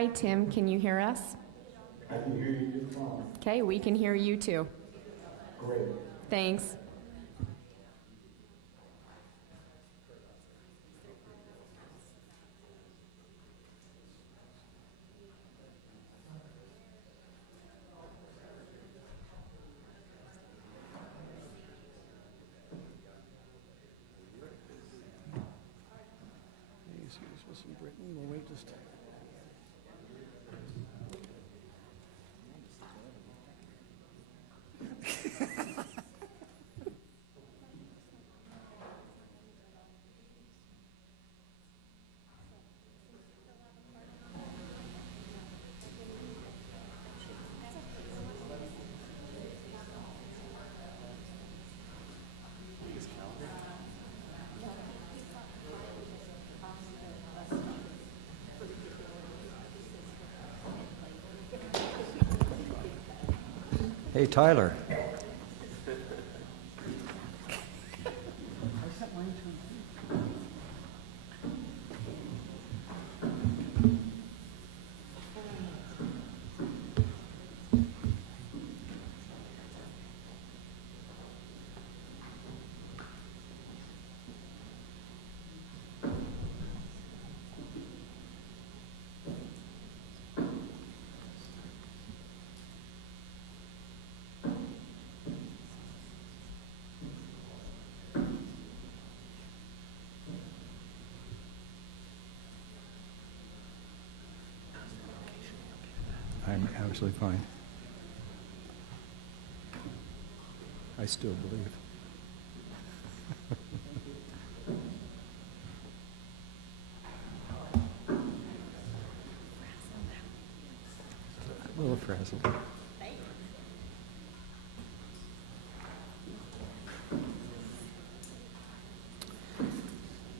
Hi, Tim. Can you hear us? I can hear you just fine. Okay, we can hear you too. Great. Thanks. We'll wait just. Hey, Tyler. I'm absolutely fine. I still believe. A little frazzled.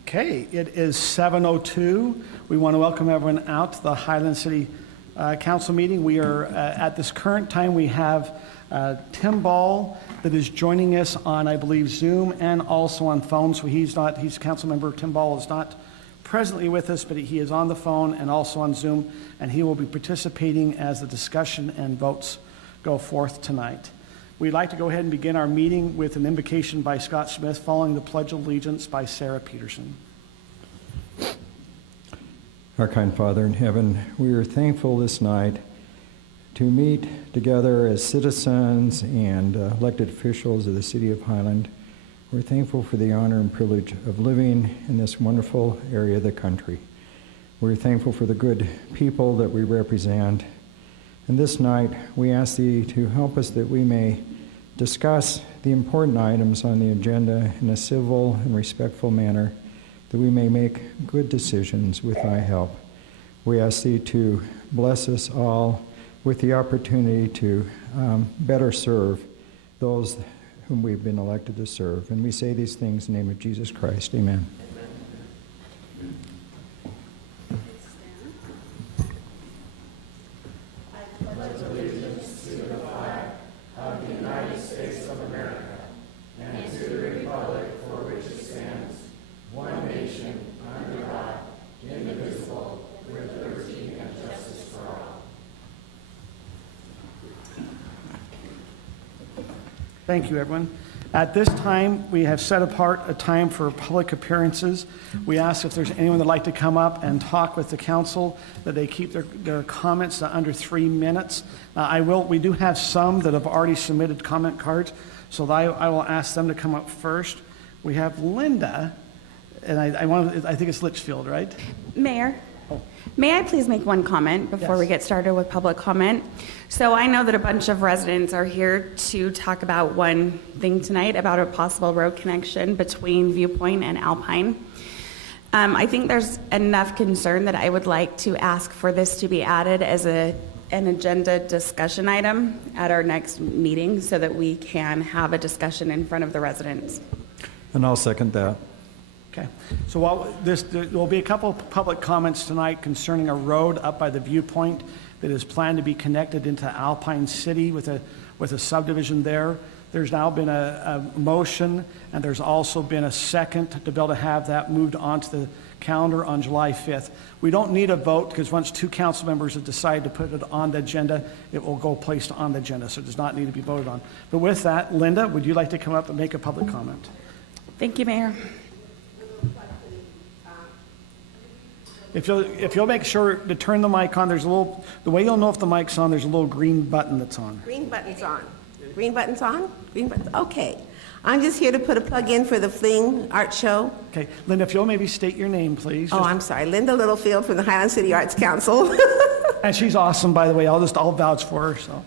Okay, it is 7:02. We want to welcome everyone out to the Highland City Council meeting. We are at this current time, we have Tim Ball that is joining us on, I believe, Zoom and also on phone. So he's council member Tim Ball is not presently with us, but he is on the phone and also on Zoom, and he will be participating as the discussion and votes go forth tonight. We'd like to go ahead and begin our meeting with an invocation by Scott Smith, following the Pledge of Allegiance by Sarah Petersen. Our kind Father in heaven, we are thankful this night to meet together as citizens and elected officials of the city of Highland. We're thankful for the honor and privilege of living in this wonderful area of the country. We're thankful for the good people that we represent. And this night, we ask Thee to help us that we may discuss the important items on the agenda in a civil and respectful manner, that we may make good decisions with Thy help. We ask Thee to bless us all with the opportunity to better serve those whom we've been elected to serve. And we say these things in the name of Jesus Christ. Amen. Thank you, everyone. At this time, we have set apart a time for public appearances. We ask if there's anyone that'd like to come up and talk with the council, that they keep their comments to under 3 minutes. We do have some that have already submitted comment cards, so I will ask them to come up first. We have Linda, and I think it's Litchfield, right? Mayor, may I please make one comment before we get started with public comment? So I know that a bunch of residents are here to talk about one thing tonight, about a possible road connection between Viewpoint and Alpine. I think there's enough concern that I would like to ask for this to be added as an agenda discussion item at our next meeting so that we can have a discussion in front of the residents. And I'll second that. Okay, so while there will be a couple of public comments tonight concerning a road up by the Viewpoint that is planned to be connected into Alpine City with a subdivision there. There's now been a motion, and there's also been a second to be able to have that moved onto the calendar on July 5th. We don't need a vote because once 2 council members have decided to put it on the agenda, it will go placed on the agenda, so it does not need to be voted on. But with that, Linda, would you like to come up and make a public comment? Thank you, Mayor. If you'll make sure to turn the mic on, there's a little, the way you'll know if the mic's on, there's a little green button that's on. Green button's on. Green button's on? Green button's, okay. I'm just here to put a plug in for the Fling Art Show. Okay, Linda, if you'll maybe state your name, please. Oh, I'm sorry, Linda Littlefield from the Highland City Arts Council. And she's awesome, by the way. I'll vouch for her, so.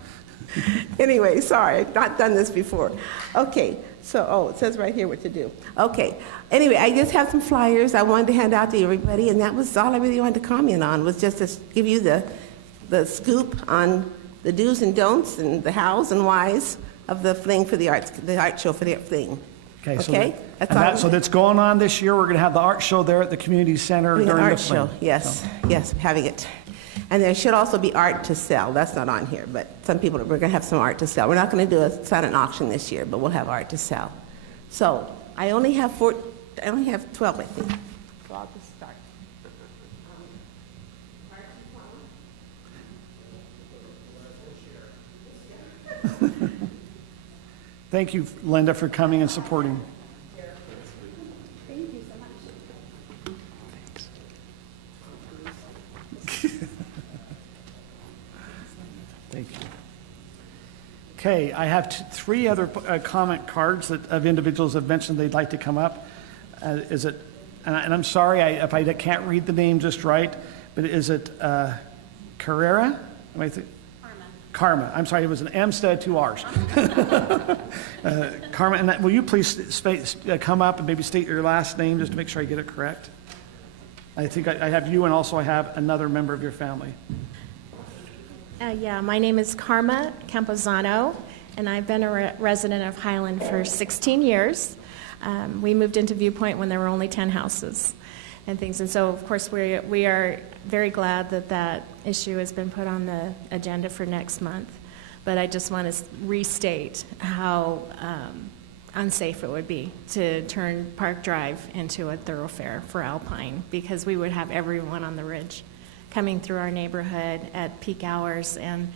Anyway, sorry, I've not done this before. Okay, so, it says right here what to do. Okay, anyway, I just have some flyers I wanted to hand out to everybody, and that was all I really wanted to comment on, was just to give you the scoop on the do's and don'ts and the hows and whys of the Fling for the art show for the Fling. Okay, That's so that's going on this year. We're going to have the art show there at the community center during the art Fling. show, yes, yes, having it. And there should also be art to sell. That's not on here, but some people, we're going to have some art to sell. We're not going to do a silent auction this year, but we'll have art to sell. So I only have 12, I think. So I'll just start. Thank you, Linda, for coming and supporting. Thank you so much. Thank you. Okay, I have 3 other comment cards of individuals have mentioned they'd like to come up. Is it, and I'm sorry if I can't read the name just right, but is it Carrera? Karma. I'm sorry, it was an M instead of 2 R's. Karma, and will you please come up and maybe state your last name just to make sure I get it correct? I think I have you, and also I have another member of your family. Yeah, my name is Karma Camposano, and I've been a resident of Highland for 16 years. We moved into Viewpoint when there were only 10 houses and things, and so of course we are very glad that that issue has been put on the agenda for next month. But I just want to restate how unsafe it would be to turn Park Drive into a thoroughfare for Alpine, because we would have everyone on the ridge coming through our neighborhood at peak hours, and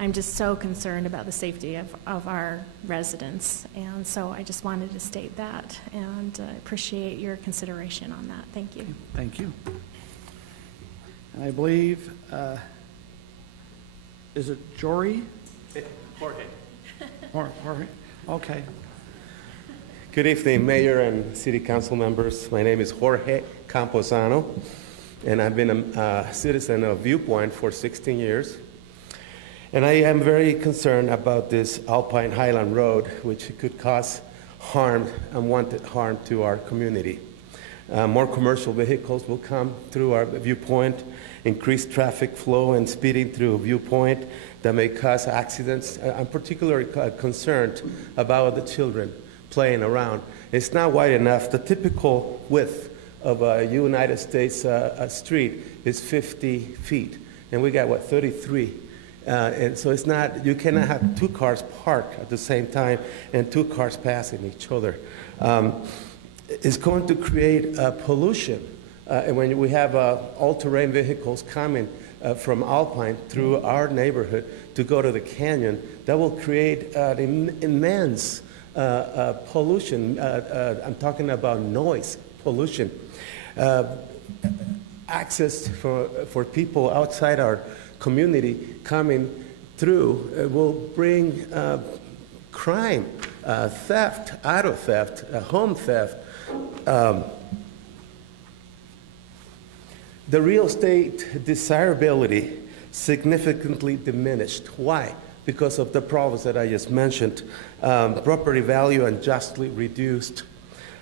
I'm just so concerned about the safety of our residents, and so I just wanted to state that, and appreciate your consideration on that. Thank you. Thank you. And I believe, is it Jory? Jorge. Jorge, okay. Good evening, Mayor and City Council members. My name is Jorge Camposano, and I've been a citizen of Viewpoint for 16 years. And I am very concerned about this Alpine Highland Road, which could cause harm, unwanted harm to our community. More commercial vehicles will come through our Viewpoint, increased traffic flow and speeding through Viewpoint that may cause accidents. I'm particularly concerned about the children playing around. It's not wide enough. The typical width of a United States street is 50 feet, and we got, 33? And so it's not, you cannot have 2 cars parked at the same time and 2 cars passing each other. It's going to create pollution. And when we have all-terrain vehicles coming from Alpine through our neighborhood to go to the canyon, that will create an immense pollution. I'm talking about noise pollution. Access for people outside our community coming through will bring crime, theft, auto theft, home theft. The real estate desirability significantly diminished. Why? Because of the problems that I just mentioned. Property value unjustly reduced.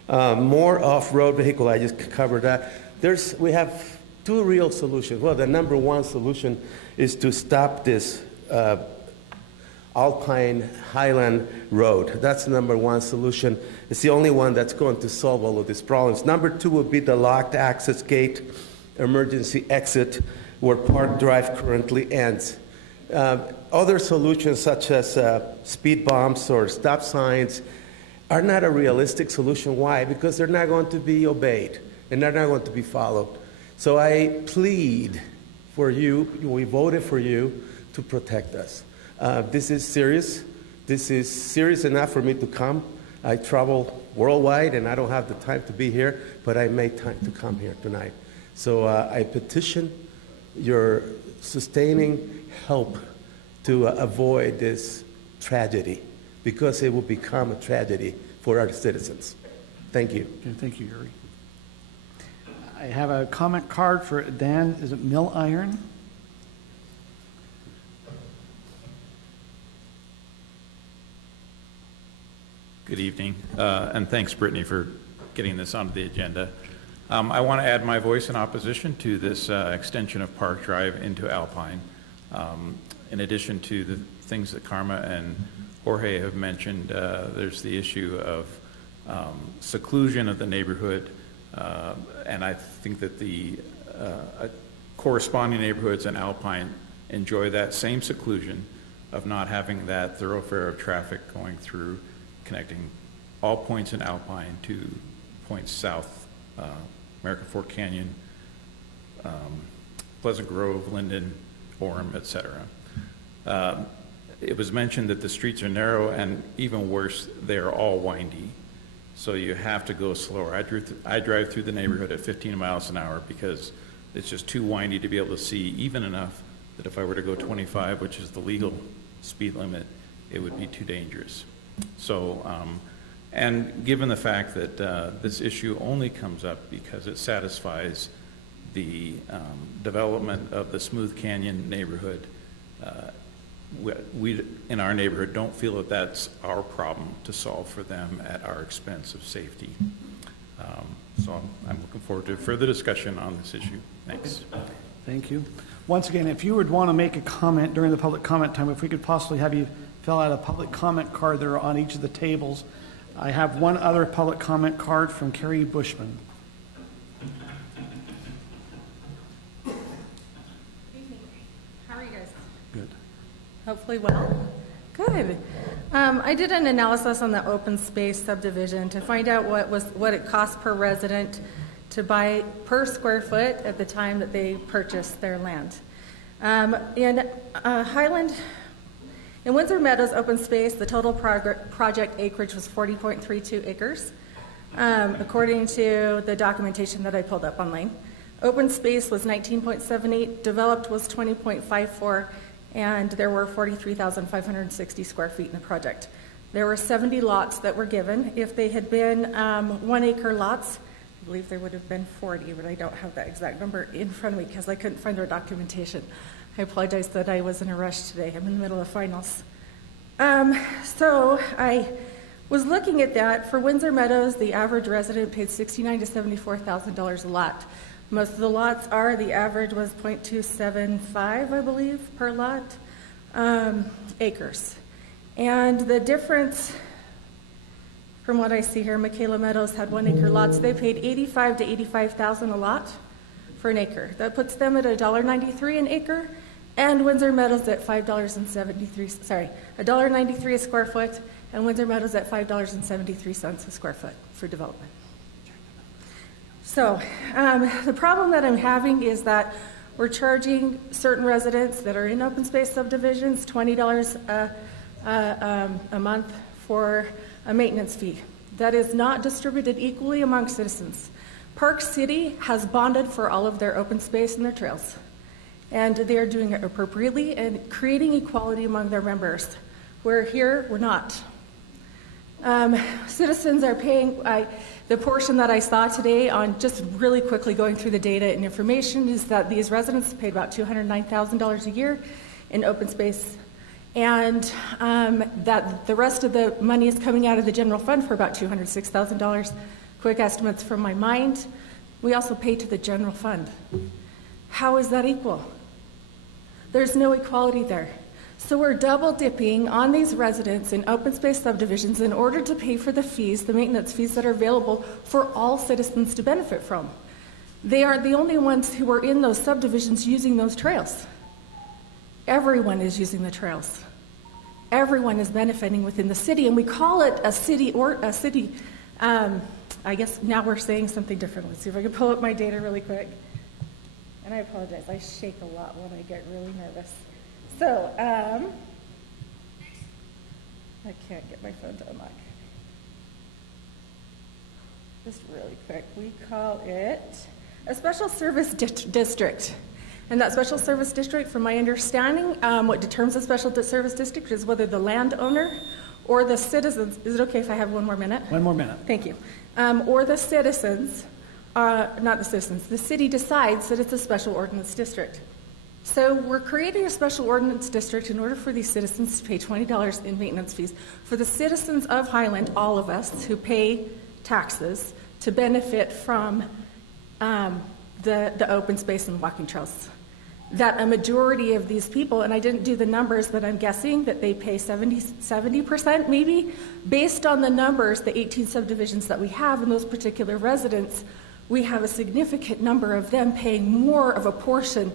More off-road vehicle, I just covered that. We have 2 real solutions. Well, the number 1 solution is to stop this Alpine Highland Road. That's the number 1 solution. It's the only one that's going to solve all of these problems. Number 2 would be the locked access emergency exit where Park Drive currently ends. Other solutions such as speed bumps or stop signs are not a realistic solution. Why? Because they're not going to be obeyed and they're not going to be followed. So I plead for you, we voted for you to protect us. This is serious. This is serious enough for me to come. I travel worldwide and I don't have the time to be here, but I made time to come here tonight. So I petition your sustaining help to avoid this tragedy, because it will become a tragedy for our citizens. Thank you. Okay, thank you, Yuri. I have a comment card for Dan. Is it Mill Iron? Good evening, and thanks, Brittany, for getting this onto the agenda. I want to add my voice in opposition to this extension of Park Drive into Alpine. In addition to the things that Karma and Jorge have mentioned, there's the issue of seclusion of the neighborhood, and I think that the corresponding neighborhoods in Alpine enjoy that same seclusion of not having that thoroughfare of traffic going through, connecting all points in Alpine to points south, American Fork Canyon, Pleasant Grove, Linden, Orem, etc. It was mentioned that the streets are narrow, and even worse, they are all windy. So you have to go slower. I drive through the neighborhood at 15 miles an hour because it's just too windy to be able to see even enough that if I were to go 25, which is the legal speed limit, it would be too dangerous. So, and given the fact that this issue only comes up because it satisfies the development of the Smooth Canyon neighborhood, we in our neighborhood don't feel that that's our problem to solve for them at our expense of safety. So I'm looking forward to further discussion on this issue. Thanks. Thank you. Once again, if you would want to make a comment during the public comment time, if we could possibly have you fill out a public comment card there on each of the tables. I have one other public comment card from Carrie Bushman. How are you guys? Good. Hopefully well. Good. I did an analysis on the open space subdivision to find out what it cost per resident to buy per square foot at the time that they purchased their land. In Highland, in Windsor Meadows open space, the total project acreage was 40.32 acres, according to the documentation that I pulled up online. Open space was 19.78, developed was 20.54, and there were 43,560 square feet in the project. There were 70 lots that were given. If they had been 1 acre lots, I believe there would have been 40, but I don't have that exact number in front of me because I couldn't find their documentation. I apologize that I was in a rush today. I'm in the middle of finals. So I was looking at that. For Windsor Meadows, the average resident paid $69,000 to $74,000 a lot. Most of the lots are, the average was 0.275, I believe, per lot, acres. And the difference from what I see here, Michaela Meadows had 1 acre lots. They paid $85,000 to $85,000 a lot for an acre. That puts them at $1.93 an acre, and Windsor Meadows at $1.93 a square foot, and Windsor Meadows at $5.73 a square foot for development. So the problem that I'm having is that we're charging certain residents that are in open space subdivisions $20 a month for a maintenance fee. That is not distributed equally among citizens. Park City has bonded for all of their open space and their trails, and they are doing it appropriately and creating equality among their members. Where here, we're not. Citizens are paying, the portion that I saw today on just really quickly going through the data and information is that these residents paid about $209,000 a year in open space, and that the rest of the money is coming out of the general fund for about $206,000. Quick estimates from my mind. We also pay to the general fund. How is that equal? There's no equality there. So we're double dipping on these residents in open space subdivisions in order to pay for the fees, the maintenance fees that are available for all citizens to benefit from. They are the only ones who are in those subdivisions using those trails. everyone is using the trails. Everyone is benefiting within the city, and we call it a city I guess now we're saying something different. Let's see if I can pull up my data really quick. And I apologize, I shake a lot when I get really nervous. So, I can't get my phone to unlock. Just really quick, we call it a special service district. And that special service district, from my understanding, what determines a special service district is whether the landowner or the citizens, is it okay if I have 1 more minute? 1 more minute. Thank you. Or the citizens, not the citizens, the city decides that it's a special ordinance district. So we're creating a special ordinance district in order for these citizens to pay $20 in maintenance fees. For the citizens of Highland, all of us who pay taxes, to benefit from the open space and walking trails. That a majority of these people, and I didn't do the numbers, but I'm guessing that they pay 70% maybe, based on the numbers, the 18 subdivisions that we have in those particular residents, we have a significant number of them paying more of a portion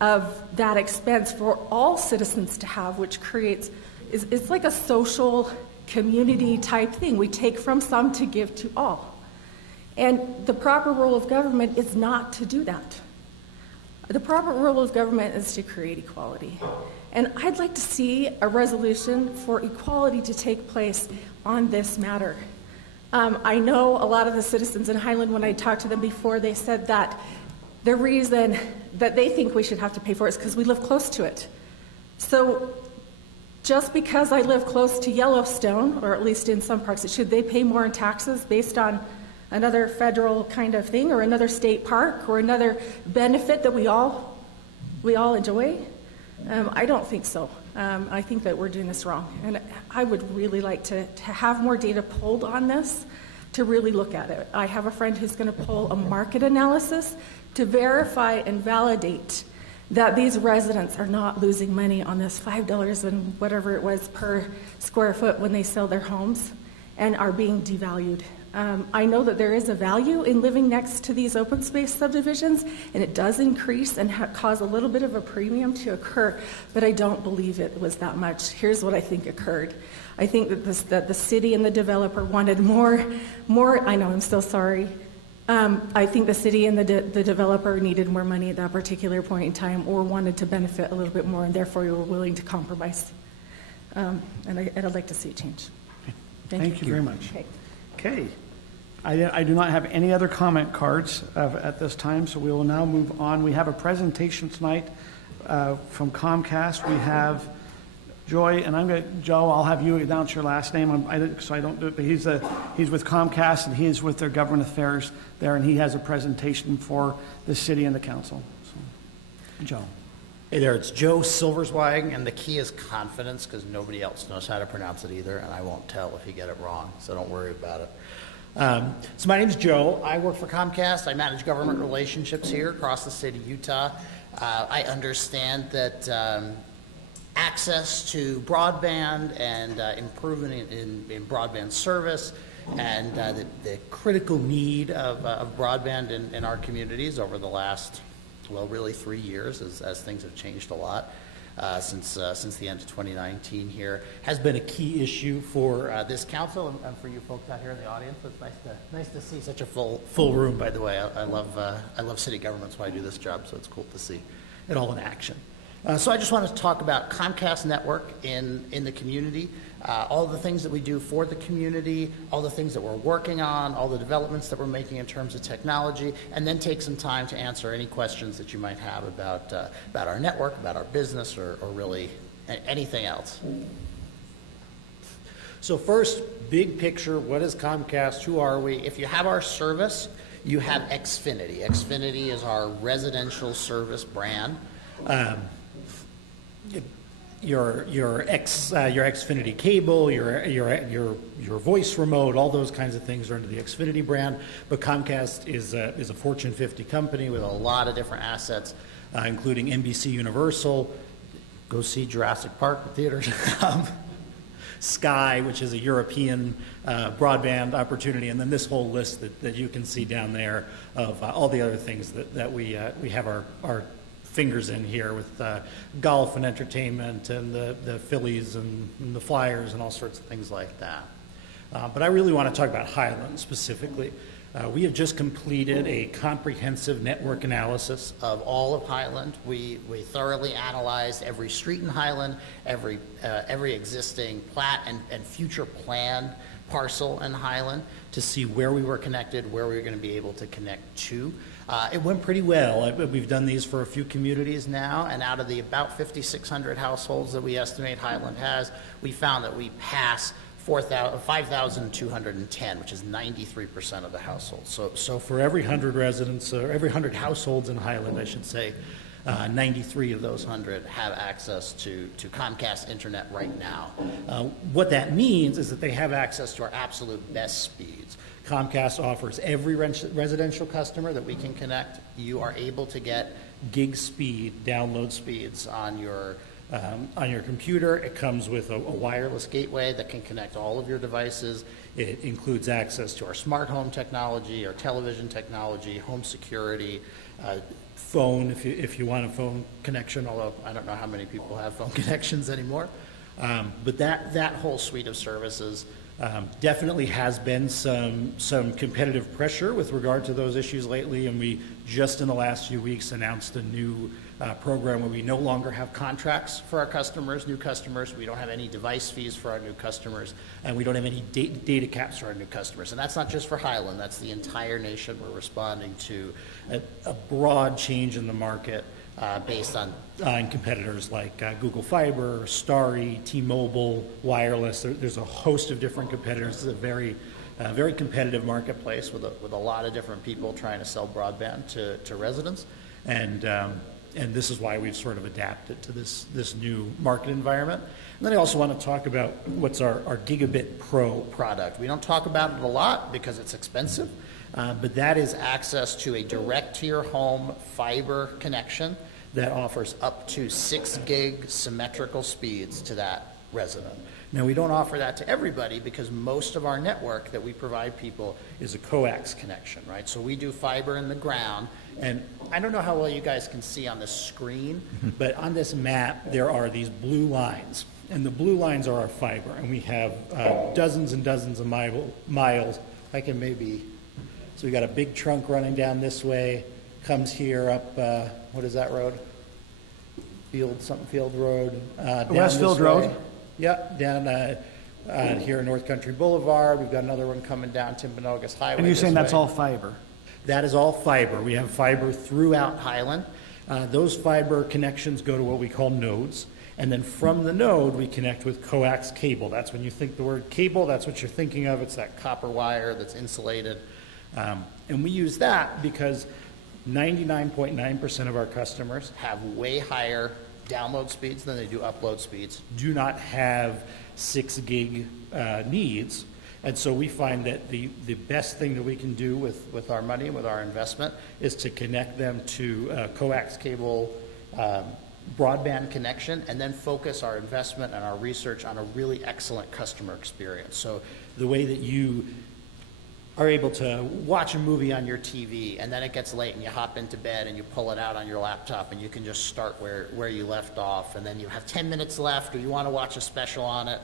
of that expense for all citizens to have, which creates, it's like a social community type thing. We take from some to give to all. And the proper role of government is not to do that. The proper role of government is to create equality. And I'd like to see a resolution for equality to take place on this matter. I know a lot of the citizens in Highland, when I talked to them before, they said that the reason that they think we should have to pay for it is because we live close to it. So just because I live close to Yellowstone, or at least in some parts, should they pay more in taxes based on another federal kind of thing, or another state park, or another benefit that we all enjoy? I don't think so. I think that we're doing this wrong. And I would really like to have more data pulled on this, to really look at it. I have a friend who's going to pull a market analysis to verify and validate that these residents are not losing money on this $5 and whatever it was per square foot when they sell their homes, and are being devalued. I know that there is a value in living next to these open space subdivisions, and it does increase and cause a little bit of a premium to occur, but I don't believe it was that much. Here's what I think occurred. I think that the city and the developer wanted more, I know, I'm so sorry. I think the city and the developer needed more money at that particular point in time, or wanted to benefit a little bit more, and therefore we were willing to compromise. And I'd like to see it change. Thank you very much. Okay. Okay. I do not have any other comment cards at this time, so we will now move on. We have a presentation tonight from Comcast. We have Joy, and Joe, I'll have you announce your last name, so I don't do it, but he's with Comcast, and he is with their government affairs there, and he has a presentation for the city and the council. So, Joe. Hey there, it's Joe Silverzweig, and the key is confidence, because nobody else knows how to pronounce it either, and I won't tell if you get it wrong, so don't worry about it. So my name is Joe. I work for Comcast. I manage government relationships here across the state of Utah. I understand that access to broadband and improvement in broadband service and the critical need of broadband in our communities over the last, well, really 3 years, as things have changed a lot since the end of 2019 here, has been a key issue for this council and for you folks out here in the audience. It's nice to see such a full room, by the way. I love city government, so I do this job, so it's cool to see it all in action. So I just want to talk about Comcast Network in the community, all the things that we do for the community, all the things that we're working on, all the developments that we're making in terms of technology, and then take some time to answer any questions that you might have about our network, about our business, or really anything else. So first, big picture, what is Comcast? Who are we? If you have our service, you have Xfinity. Xfinity is our residential service brand. Your Xfinity cable, your voice remote, all those kinds of things are under the Xfinity brand. But Comcast is a Fortune 50 company with a lot of different assets, including NBC Universal. Go see Jurassic Park, the theaters. Sky, which is a European broadband opportunity, and then this whole list that you can see down there of all the other things that we have our fingers in here with golf and entertainment and the Phillies and the Flyers and all sorts of things like that. But I really want to talk about Highland specifically. We have just completed a comprehensive network analysis of all of Highland. We thoroughly analyzed every street in Highland, every existing plat and future planned parcel in Highland to see where we were connected, where we were going to be able to connect to. It went pretty well. We've done these for a few communities now, and out of the about 5,600 households that we estimate Highland has, we found that we pass 5,210, which is 93% of the households. So for every 100 residents, or every 100 households in Highland, I should say, 93 of those 100 have access to Comcast internet right now. What that means is that they have access to our absolute best speeds. Comcast offers every residential customer that we can connect, you are able to get gig speed download speeds on your computer. It comes with a wireless gateway that can connect all of your devices. It includes access to our smart home technology, our television technology, home security, phone if you want a phone connection, although I don't know how many people have phone connections anymore. But that whole suite of services definitely has been some competitive pressure with regard to those issues lately, and we just in the last few weeks announced a new program where we no longer have contracts for our customers, new customers. We don't have any device fees for our new customers, and we don't have any data caps for our new customers. And that's not just for Highland, that's the entire nation. We're responding to a broad change in the market based on competitors like Google Fiber, Starry, T-Mobile, Wireless. There's a host of different competitors. It's a very competitive marketplace with a lot of different people trying to sell broadband to residents. And this is why we've sort of adapted to this new market environment. And then I also want to talk about what's our Gigabit Pro product. We don't talk about it a lot because it's expensive, but that is access to a direct-to-your-home fiber connection that offers up to 6 gig symmetrical speeds to that resident. Now, we don't offer that to everybody because most of our network that we provide people is a coax connection, right? So we do fiber in the ground, and I don't know how well you guys can see on the screen, but on this map, there are these blue lines, and the blue lines are our fiber, and we have dozens and dozens of miles. I can maybe, so we got a big trunk running down this way, comes here up, what is that road? Field Road. Westfield Road. Yep, down here in North Country Boulevard. We've got another one coming down Timpanogos Highway. And you're saying that's all fiber? That is all fiber. We have fiber throughout Highland. Those fiber connections go to what we call nodes. And then from the node, we connect with coax cable. That's when you think the word cable, that's what you're thinking of. It's that copper wire that's insulated. And we use that because 99.9% of our customers have way higher download speeds than they do upload speeds, do not have 6 gig needs. And so we find that the best thing that we can do with our money and with our investment is to connect them to coax cable broadband connection, and then focus our investment and our research on a really excellent customer experience. So the way that you are able to watch a movie on your TV, and then it gets late and you hop into bed and you pull it out on your laptop and you can just start where you left off, and then you have 10 minutes left or you want to watch a special on it.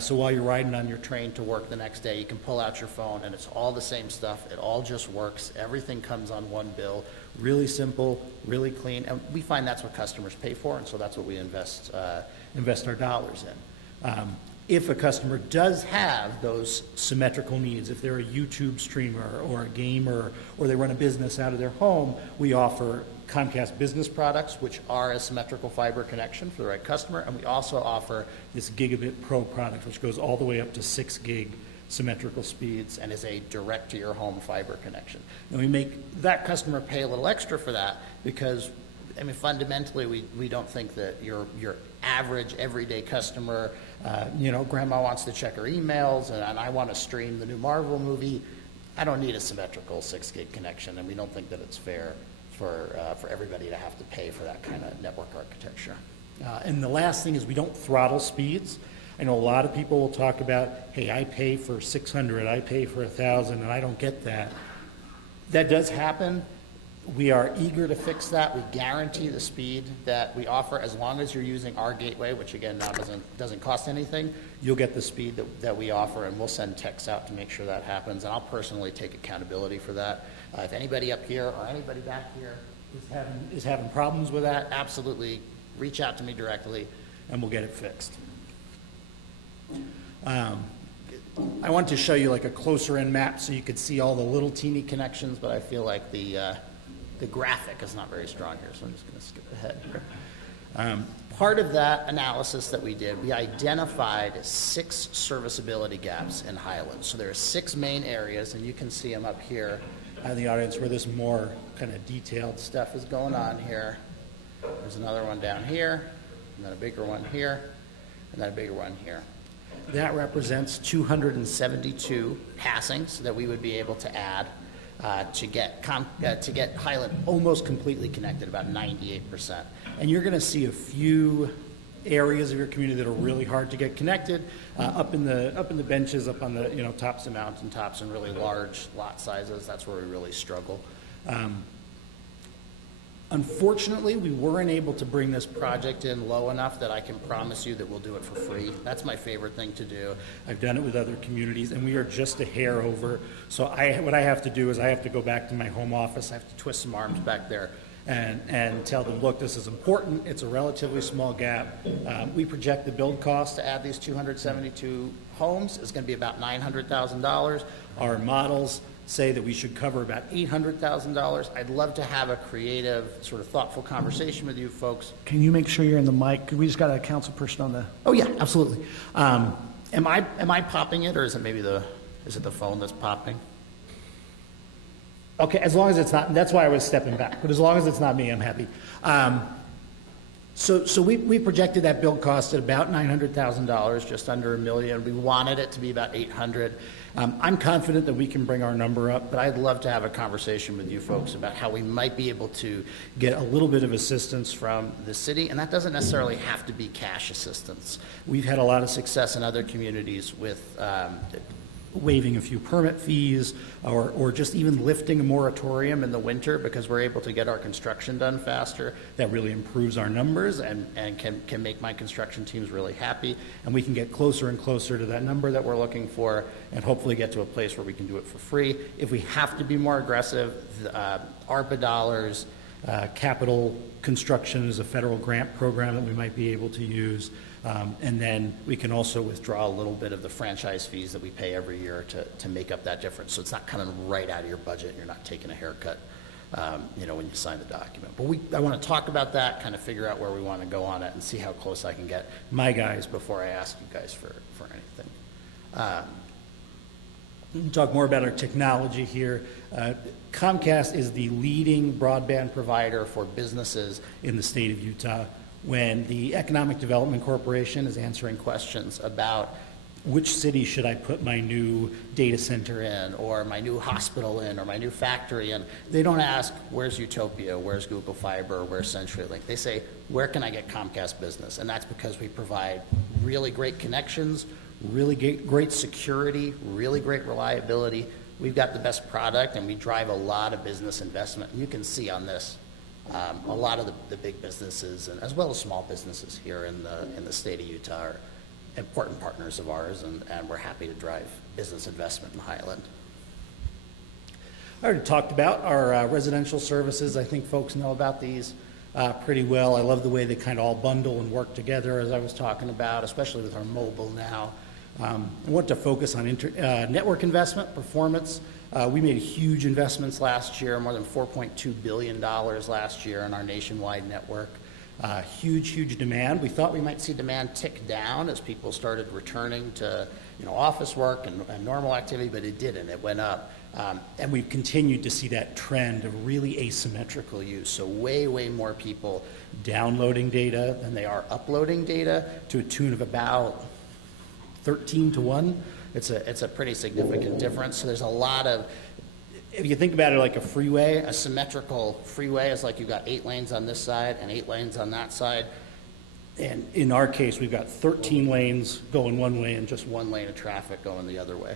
So while you're riding on your train to work the next day, you can pull out your phone and it's all the same stuff. It all just works. Everything comes on one bill. Really simple, really clean. And we find that's what customers pay for, and so that's what we invest our dollars in. If a customer does have those symmetrical needs, if they're a YouTube streamer or a gamer or they run a business out of their home, we offer Comcast business products, which are a symmetrical fiber connection for the right customer, and we also offer this Gigabit Pro product, which goes all the way up to 6 gig symmetrical speeds and is a direct-to-your-home fiber connection. And we make that customer pay a little extra for that because, I mean, fundamentally, we don't think that your average, everyday customer, grandma wants to check her emails and I want to stream the new Marvel movie. I don't need a symmetrical 6 gig connection, and we don't think that it's fair for everybody to have to pay for that kind of network architecture. And the last thing is we don't throttle speeds. I know a lot of people will talk about, hey, I pay for 600, I pay for 1,000, and I don't get that. That does happen. We are eager to fix that. We guarantee the speed that we offer as long as you're using our gateway, which again now doesn't cost anything. You'll get the speed that we offer, and we'll send techs out to make sure that happens. And I'll personally take accountability for that. If anybody up here or anybody back here is having problems with that, absolutely reach out to me directly, and we'll get it fixed. I want to show you like a closer in map so you could see all the little teeny connections, but I feel like the graphic is not very strong here, so I'm just going to skip ahead here. Part of that analysis that we did, we identified 6 serviceability gaps in Highland. So there are 6 main areas, and you can see them up here in the audience where this more kind of detailed stuff is going on here. There's another one down here, and then a bigger one here, and then a bigger one here. That represents 272 passings that we would be able to add to get Highland almost completely connected, about 98%. And you're going to see a few areas of your community that are really hard to get connected, up in the benches, up on the tops of mountaintops and really large lot sizes. That's where we really struggle. Unfortunately, we weren't able to bring this project in low enough that I can promise you that we'll do it for free. That's my favorite thing to do. I've done it with other communities, and we are just a hair over. So what I have to do is I have to go back to my home office. I have to twist some arms back there and tell them, look, this is important. It's a relatively small gap. We project the build cost to add these 272 homes is going to be about $900,000. Our models say that we should cover about $800,000. I'd love to have a creative, sort of thoughtful conversation with you folks. Can you make sure you're in the mic? We just got a council person on the... Oh yeah, absolutely. Am I popping it, or is it maybe is it the phone that's popping? Okay, as long as it's not, that's why I was stepping back, but as long as it's not me, I'm happy. So we projected that build cost at about $900,000, just under $1 million. We wanted it to be about $800,000. I'm confident that we can bring our number up, but I'd love to have a conversation with you folks about how we might be able to get a little bit of assistance from the city, and that doesn't necessarily have to be cash assistance. We've had a lot of success in other communities with waiving a few permit fees, or just even lifting a moratorium in the winter because we're able to get our construction done faster. That really improves our numbers and can make my construction teams really happy. And we can get closer and closer to that number that we're looking for and hopefully get to a place where we can do it for free. If we have to be more aggressive, ARPA dollars, capital construction is a federal grant program that we might be able to use. And then we can also withdraw a little bit of the franchise fees that we pay every year to make up that difference. So it's not coming right out of your budget and you're not taking a haircut, when you sign the document. But I want to talk about that, kind of figure out where we want to go on it and see how close I can get my guys before I ask you guys for anything. We can talk more about our technology here. Comcast is the leading broadband provider for businesses in the state of Utah. When the Economic Development Corporation is answering questions about which city should I put my new data center in, or my new hospital in, or my new factory in, they don't ask, where's Utopia, where's Google Fiber, where's CenturyLink? They say, where can I get Comcast business? And that's because we provide really great connections, really great security, really great reliability. We've got the best product, and we drive a lot of business investment. And you can see on this, a lot of the big businesses, and as well as small businesses here in the state of Utah, are important partners of ours, and we're happy to drive business investment in Highland. I already talked about our residential services. I think folks know about these pretty well. I love the way they kind of all bundle and work together, as I was talking about, especially with our mobile now. I want to focus on network investment, performance. We made huge investments last year, more than $4.2 billion last year in our nationwide network. Huge demand. We thought we might see demand tick down as people started returning to office work and normal activity, but it didn't. It went up. And we've continued to see that trend of really asymmetrical use. So way more people downloading data than they are uploading data, to a tune of about 13 to 1. It's a pretty significant difference. So there's a lot of, if you think about it like a freeway, a symmetrical freeway is like you've got 8 lanes on this side and 8 lanes on that side. And in our case, we've got 13 lanes going one way and just 1 lane of traffic going the other way.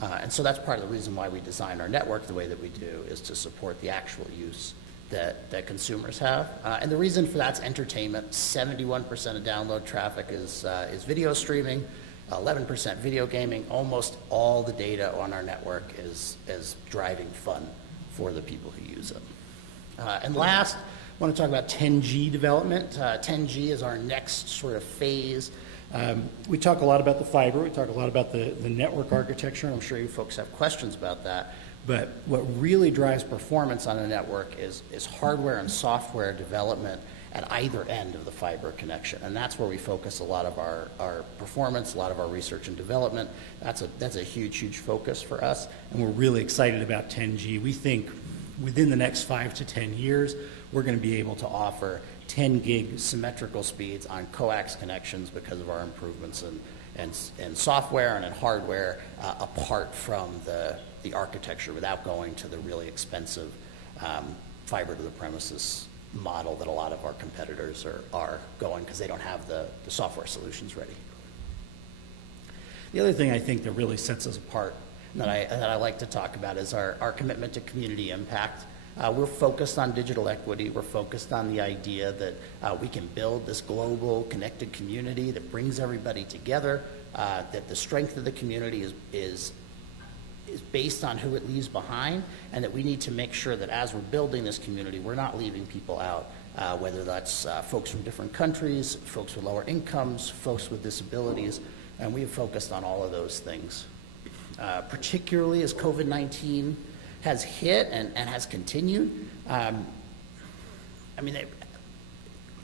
And so that's part of the reason why we design our network the way that we do, is to support the actual use that consumers have. And the reason for that's entertainment. 71% of download traffic is video streaming, 11% video gaming. Almost all the data on our network is driving fun for the people who use it. And last, I want to talk about 10G development. 10G is our next sort of phase. We talk a lot about the fiber. We talk a lot about the network architecture. I'm sure you folks have questions about that. But what really drives performance on a network is hardware and software development at either end of the fiber connection. And that's where we focus a lot of our performance, a lot of our research and development. That's a huge, huge focus for us. And we're really excited about 10G. We think within the next 5 to 10 years, we're going to be able to offer 10 gig symmetrical speeds on coax connections because of our improvements in software and in hardware, apart from the architecture, without going to the really expensive fiber to the premises model that a lot of our competitors are going, because they don't have the software solutions ready. The other thing I think that really sets us apart that I like to talk about is our commitment to community impact. We're focused on digital equity. We're focused on the idea that we can build this global connected community that brings everybody together, that the strength of the community is based on who it leaves behind, and that we need to make sure that as we're building this community, we're not leaving people out, whether that's folks from different countries, folks with lower incomes, folks with disabilities, and we have focused on all of those things. Particularly as COVID-19 has hit and has continued. It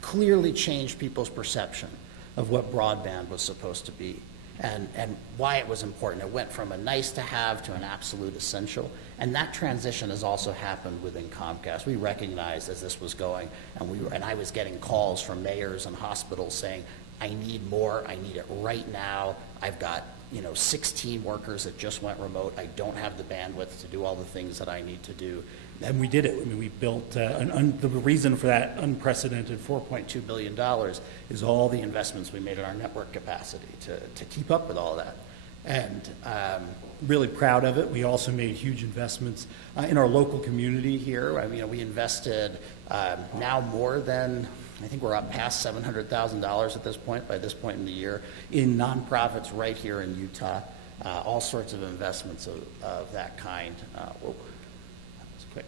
clearly changed people's perception of what broadband was supposed to be and why it was important. It went from a nice to have to an absolute essential. And that transition has also happened within Comcast. We recognized as this was going, and I was getting calls from mayors and hospitals saying, I need more, I need it right now. I've got 16 workers that just went remote. I don't have the bandwidth to do all the things that I need to do. And we did it. We built, the reason for that unprecedented $4.2 billion is all the investments we made in our network capacity to keep up with all that. And really proud of it. We also made huge investments in our local community here. We invested now more than, I think we're up past $700,000 at this point, by this point in the year, in nonprofits right here in Utah. All sorts of investments of that kind. Whoa, that was quick.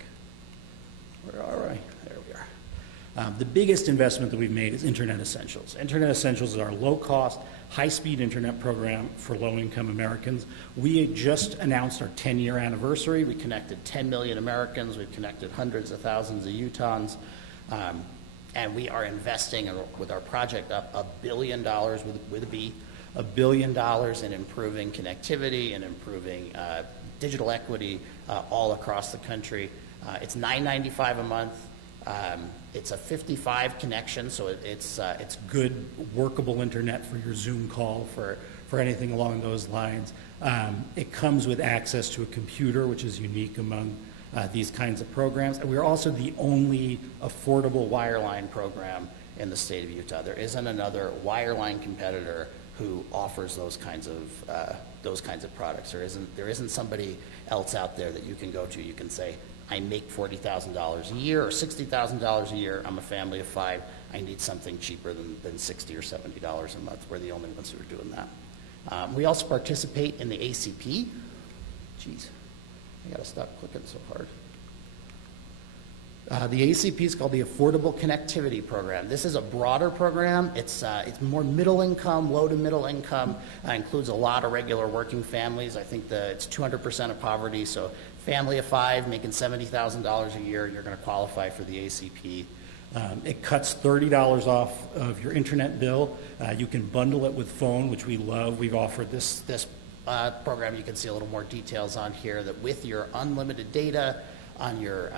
Where are we? There we are. The biggest investment that we've made is Internet Essentials. Internet Essentials is our low-cost, high-speed internet program for low-income Americans. We just announced our 10-year anniversary. We connected 10 million Americans. We've connected hundreds of thousands of Utahns. And we are investing with our project up $1 billion with a B, $1 billion in improving connectivity and improving digital equity all across the country. It's $9.95 a month. It's a 55 connection, so it's good workable internet for your Zoom call, for anything along those lines. It comes with access to a computer, which is unique among these kinds of programs. And we're also the only affordable wireline program in the state of Utah. There isn't another wireline competitor who offers those kinds of products. There isn't somebody else out there that you can go to. You can say, I make $40,000 a year or $60,000 a year. I'm a family of 5. I need something cheaper than $60 or $70 a month. We're the only ones who are doing that. We also participate in the ACP. Jeez. I gotta stop clicking so hard. The ACP is called the Affordable Connectivity Program. This is a broader program. It's more middle income, low to middle income. Includes a lot of regular working families. I think it's 200% of poverty. So family of 5 making $70,000 a year, you're going to qualify for the ACP. It cuts $30 off of your internet bill. You can bundle it with phone, which we love. We've offered this program. You can see a little more details on here, that with your unlimited data on your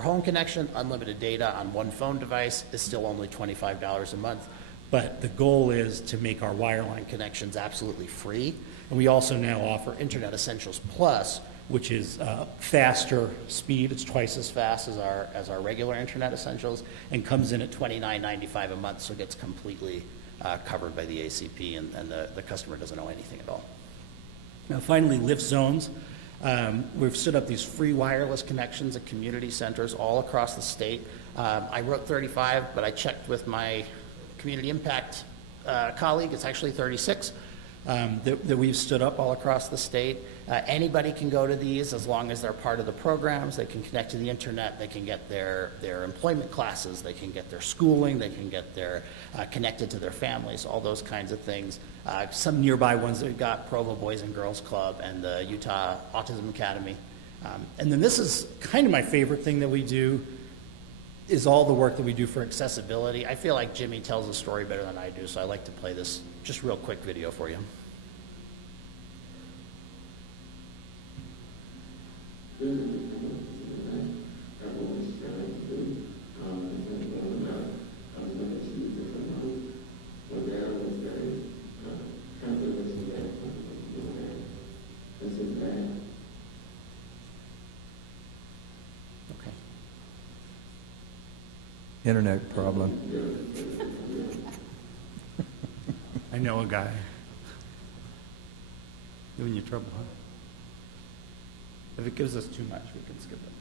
home connection, unlimited data on one phone device is still only $25 a month. But the goal is to make our wireline connections absolutely free. And we also now offer Internet Essentials Plus, which is faster speed. It's twice as fast as our regular Internet Essentials, and comes in at $29.95 a month, so it gets completely covered by the ACP, and the customer doesn't owe anything at all. Now finally, lift zones. We've stood up these free wireless connections at community centers all across the state. I wrote 35, but I checked with my community impact colleague. It's actually 36 that we've stood up all across the state. Anybody can go to these as long as they're part of the programs. They can connect to the internet. They can get their employment classes. They can get their schooling. They can get their connected to their families, all those kinds of things. Some nearby ones that we've got, Provo Boys and Girls Club and the Utah Autism Academy. And then this is kind of my favorite thing that we do, is all the work that we do for accessibility. I feel like Jimmy tells the story better than I do, so I like to play this just real quick video for you. Internet problem. I know a guy. Giving you trouble, huh? If it gives us too much, we can skip it.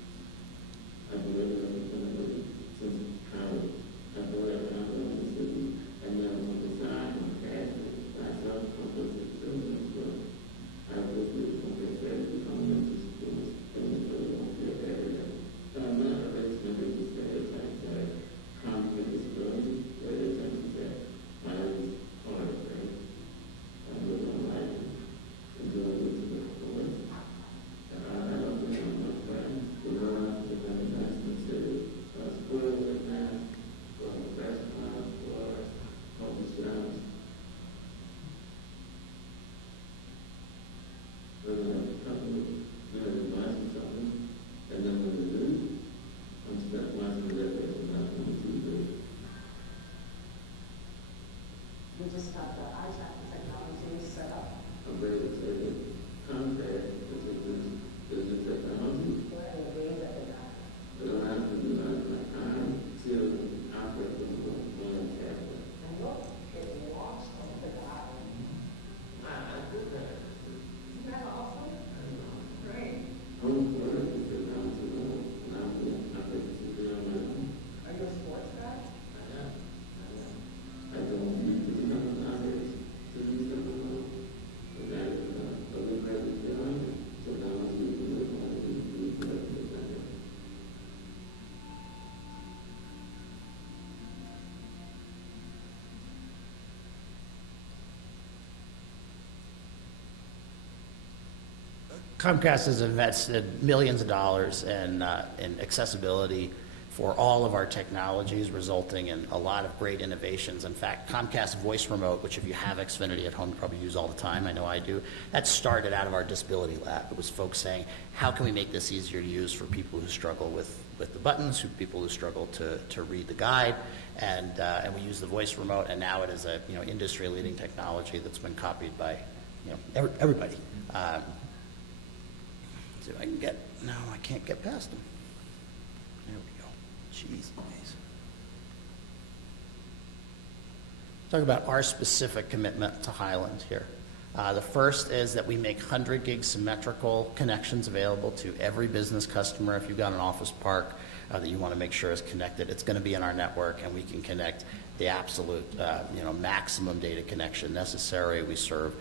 Comcast has invested millions of dollars in accessibility for all of our technologies, resulting in a lot of great innovations. In fact, Comcast Voice Remote, which if you have Xfinity at home, you probably use all the time, I know I do, that started out of our disability lab. It was folks saying, how can we make this easier to use for people who struggle with the buttons, people who struggle to read the guide, and we use the Voice Remote, and now it is a industry-leading technology that's been copied by everybody. See if I can get, no, I can't get past them. There we go. Jeez Louise. Talk about our specific commitment to Highland here. The first is that we make 100 gig symmetrical connections available to every business customer. If you've got an office park that you want to make sure is connected, it's going to be in our network, and we can connect the absolute maximum data connection necessary. We serve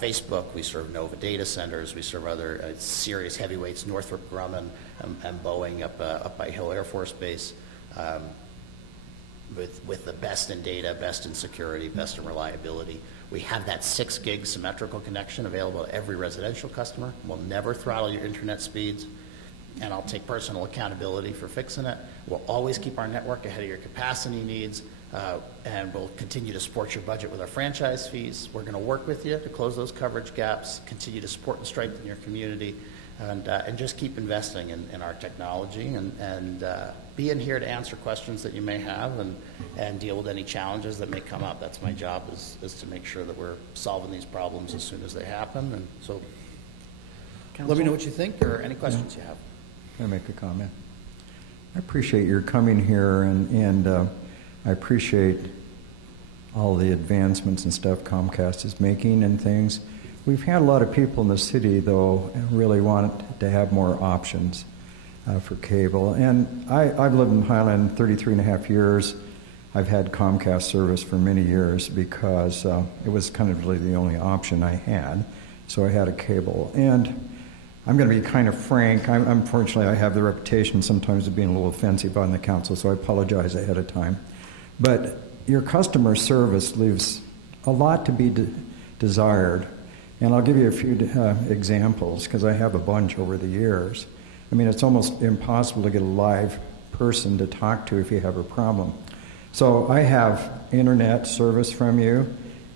Facebook, we serve Nova data centers, we serve other serious heavyweights, Northrop Grumman and Boeing up by Hill Air Force Base, with the best in data, best in security, best in reliability. We have that 6 gig symmetrical connection available to every residential customer. We'll never throttle your internet speeds, and I'll take personal accountability for fixing it. We'll always keep our network ahead of your capacity needs, and we'll continue to support your budget with our franchise fees. We're going to work with you to close those coverage gaps, continue to support and strengthen your community, and just keep investing in our technology, and be in here to answer questions that you may have, and deal with any challenges that may come up. That's my job, is to make sure that we're solving these problems as soon as they happen. And so let me know what you think or any questions you have. Can I make a comment? I appreciate your coming here, and I appreciate all the advancements and stuff Comcast is making and things. We've had a lot of people in the city, though, really want to have more options for cable. And I've lived in Highland 33 and a half years. I've had Comcast service for many years because it was kind of really the only option I had. So I had a cable. And I'm going to be kind of frank. Unfortunately, I have the reputation sometimes of being a little offensive on the council, so I apologize ahead of time. But your customer service leaves a lot to be desired. And I'll give you a few examples, because I have a bunch over the years. I mean, it's almost impossible to get a live person to talk to if you have a problem. So I have internet service from you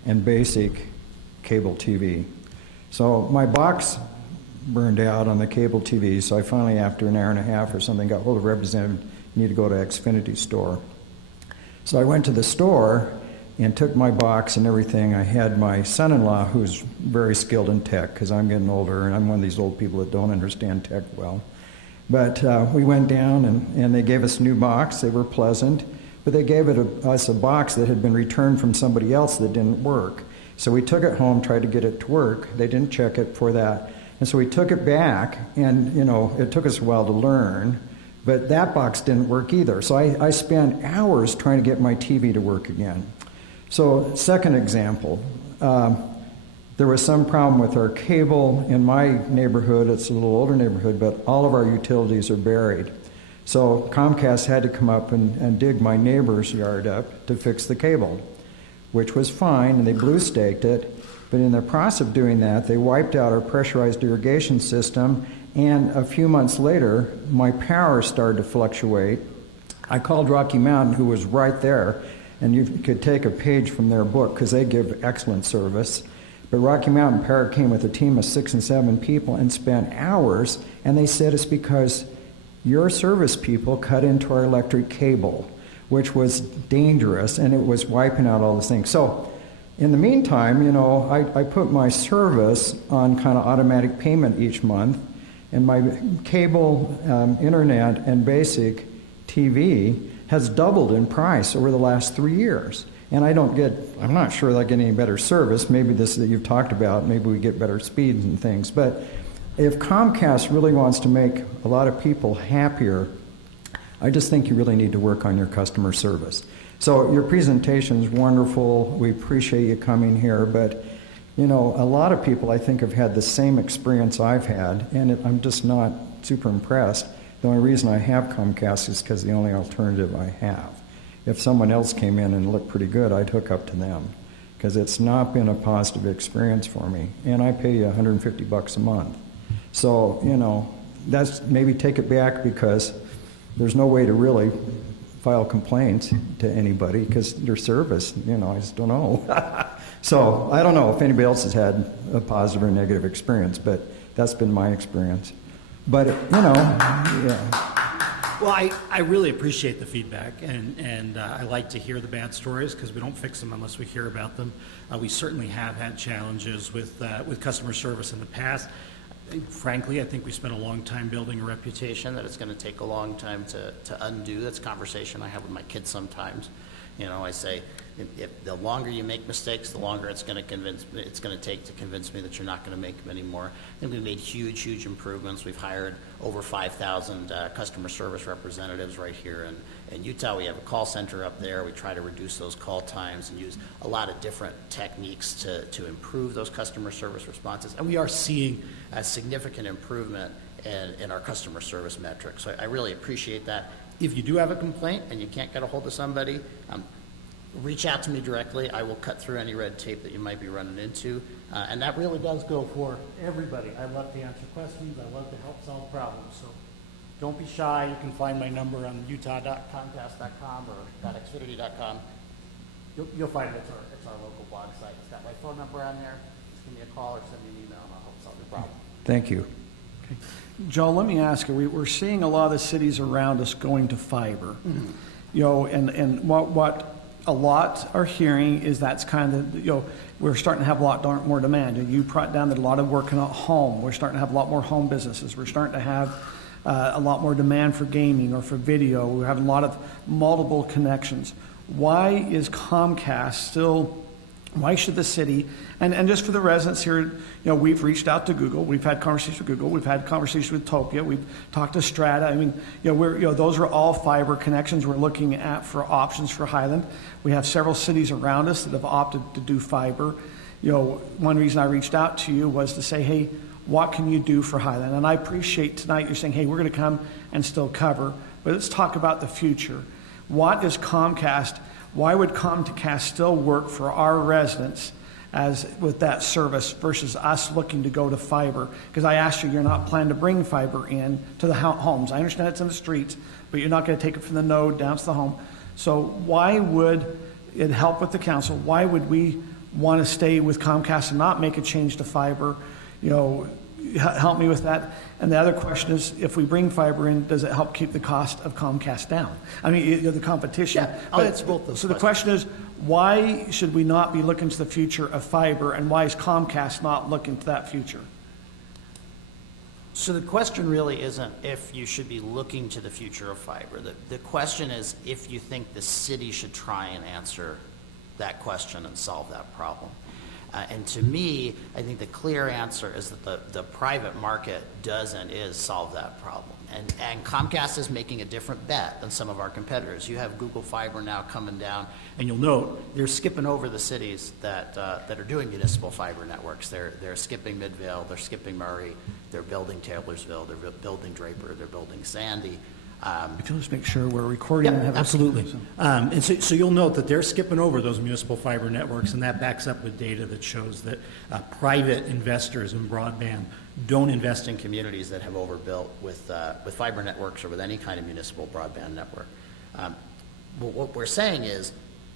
and basic cable TV. So my box burned out on the cable TV, so I finally, after an hour and a half or something, got hold of a representative, you need to go to Xfinity store. So I went to the store and took my box and everything. I had my son-in-law, who's very skilled in tech, because I'm getting older, and I'm one of these old people that don't understand tech well. But we went down, and they gave us a new box. They were pleasant, but they gave us a box that had been returned from somebody else that didn't work. So we took it home, tried to get it to work. They didn't check it for that. And so we took it back, and, you know, it took us a while to learn, but that box didn't work either. So I spent hours trying to get my TV to work again. So, second example, there was some problem with our cable in my neighborhood. It's a little older neighborhood, but all of our utilities are buried. So Comcast had to come up and dig my neighbor's yard up to fix the cable, which was fine, and they blue staked it. But in the process of doing that, they wiped out our pressurized irrigation system, and a few months later, my power started to fluctuate. I called Rocky Mountain, who was right there, and you could take a page from their book because they give excellent service. But Rocky Mountain Power came with a team of 6 and 7 people and spent hours, and they said it's because your service people cut into our electric cable, which was dangerous, and it was wiping out all the things. So in the meantime, you know, I put my service on kind of automatic payment each month, and my cable, internet, and basic TV has doubled in price over the last 3 years. And I'm not sure that I get any better service. Maybe this that you've talked about, maybe we get better speeds and things. But if Comcast really wants to make a lot of people happier, I just think you really need to work on your customer service. So your presentation is wonderful. We appreciate you coming here. But, you know, a lot of people, I think, have had the same experience I've had, and I'm just not super impressed. The only reason I have Comcast is because the only alternative I have. If someone else came in and looked pretty good, I'd hook up to them, because it's not been a positive experience for me. And I pay you $150 a month. So, you know, that's maybe take it back, because there's no way to really file complaints to anybody because their service, you know, I just don't know. So I don't know if anybody else has had a positive or negative experience, but that's been my experience. But, you know, yeah. Well, I really appreciate the feedback, and I like to hear the bad stories because we don't fix them unless we hear about them. We certainly have had challenges with customer service in the past. Frankly, I think we spent a long time building a reputation that it's going to take a long time to undo. That's a conversation I have with my kids sometimes. You know, I say, if the longer you make mistakes, the longer it's going to take to convince me that you're not going to make them anymore. I think we've made huge improvements. We've hired over 5,000 customer service representatives right here in Utah. We have a call center up there. We try to reduce those call times and use a lot of different techniques to improve those customer service responses. And we are seeing a significant improvement in our customer service metrics. So I really appreciate that. If you do have a complaint and you can't get a hold of somebody, reach out to me directly. I will cut through any red tape that you might be running into. And that really does go for everybody. I love to answer questions. I love to help solve problems. So don't be shy. You can find my number on utah.comcast.com or .xfinity.com. You'll find it. It's our local blog site. It's got my phone number on there. Just give me a call or send me an email and I'll help solve your problem. Thank you. Okay. Joe, let me ask you, we're seeing a lot of the cities around us going to fiber. Mm-hmm. You know, and what a lot are hearing is that's kind of, you know, we're starting to have a lot more demand. You brought down that a lot of working at home. We're starting to have a lot more home businesses. We're starting to have a lot more demand for gaming or for video. We're having a lot of multiple connections. Why is Comcast still Why should the city, and just for the residents here, you know, we've reached out to Google, we've had conversations with Google, we've had conversations with Topia, we've talked to Strata. I mean, you know, those are all fiber connections we're looking at for options for Highland. We have several cities around us that have opted to do fiber. You know, one reason I reached out to you was to say, hey, what can you do for Highland? And I appreciate tonight you're saying, hey, we're going to come and still cover, but let's talk about the future. What is Comcast? Why would Comcast still work for our residents as with that service versus us looking to go to fiber? Because I asked you, you're not planning to bring fiber in to the homes. I understand it's in the streets, but you're not going to take it from the node down to the home. So why would it help with the council? Why would we want to stay with Comcast and not make a change to fiber? You know, help me with that. And the other question is, if we bring fiber in, does it help keep the cost of Comcast down? I mean, you know, the competition. Yeah, I'll answer both those so the question is, why should we not be looking to the future of fiber, and why is Comcast not looking to that future? So the question really isn't if you should be looking to the future of fiber. The question is if you think the city should try and answer that question and solve that problem. And to me, I think the clear answer is that the private market does and is solve that problem. And Comcast is making a different bet than some of our competitors. You have Google Fiber now coming down, and you'll note they're skipping over the cities that are doing municipal fiber networks. They're skipping Midvale, they're skipping Murray, they're building Taylorsville, they're building Draper, they're building Sandy. Can just make sure we're recording. Yeah, and have Absolutely. And so you'll note that they're skipping over those municipal fiber networks, and that backs up with data that shows that private investors in broadband don't invest in communities that have overbuilt with fiber networks or with any kind of municipal broadband network. But what we're saying is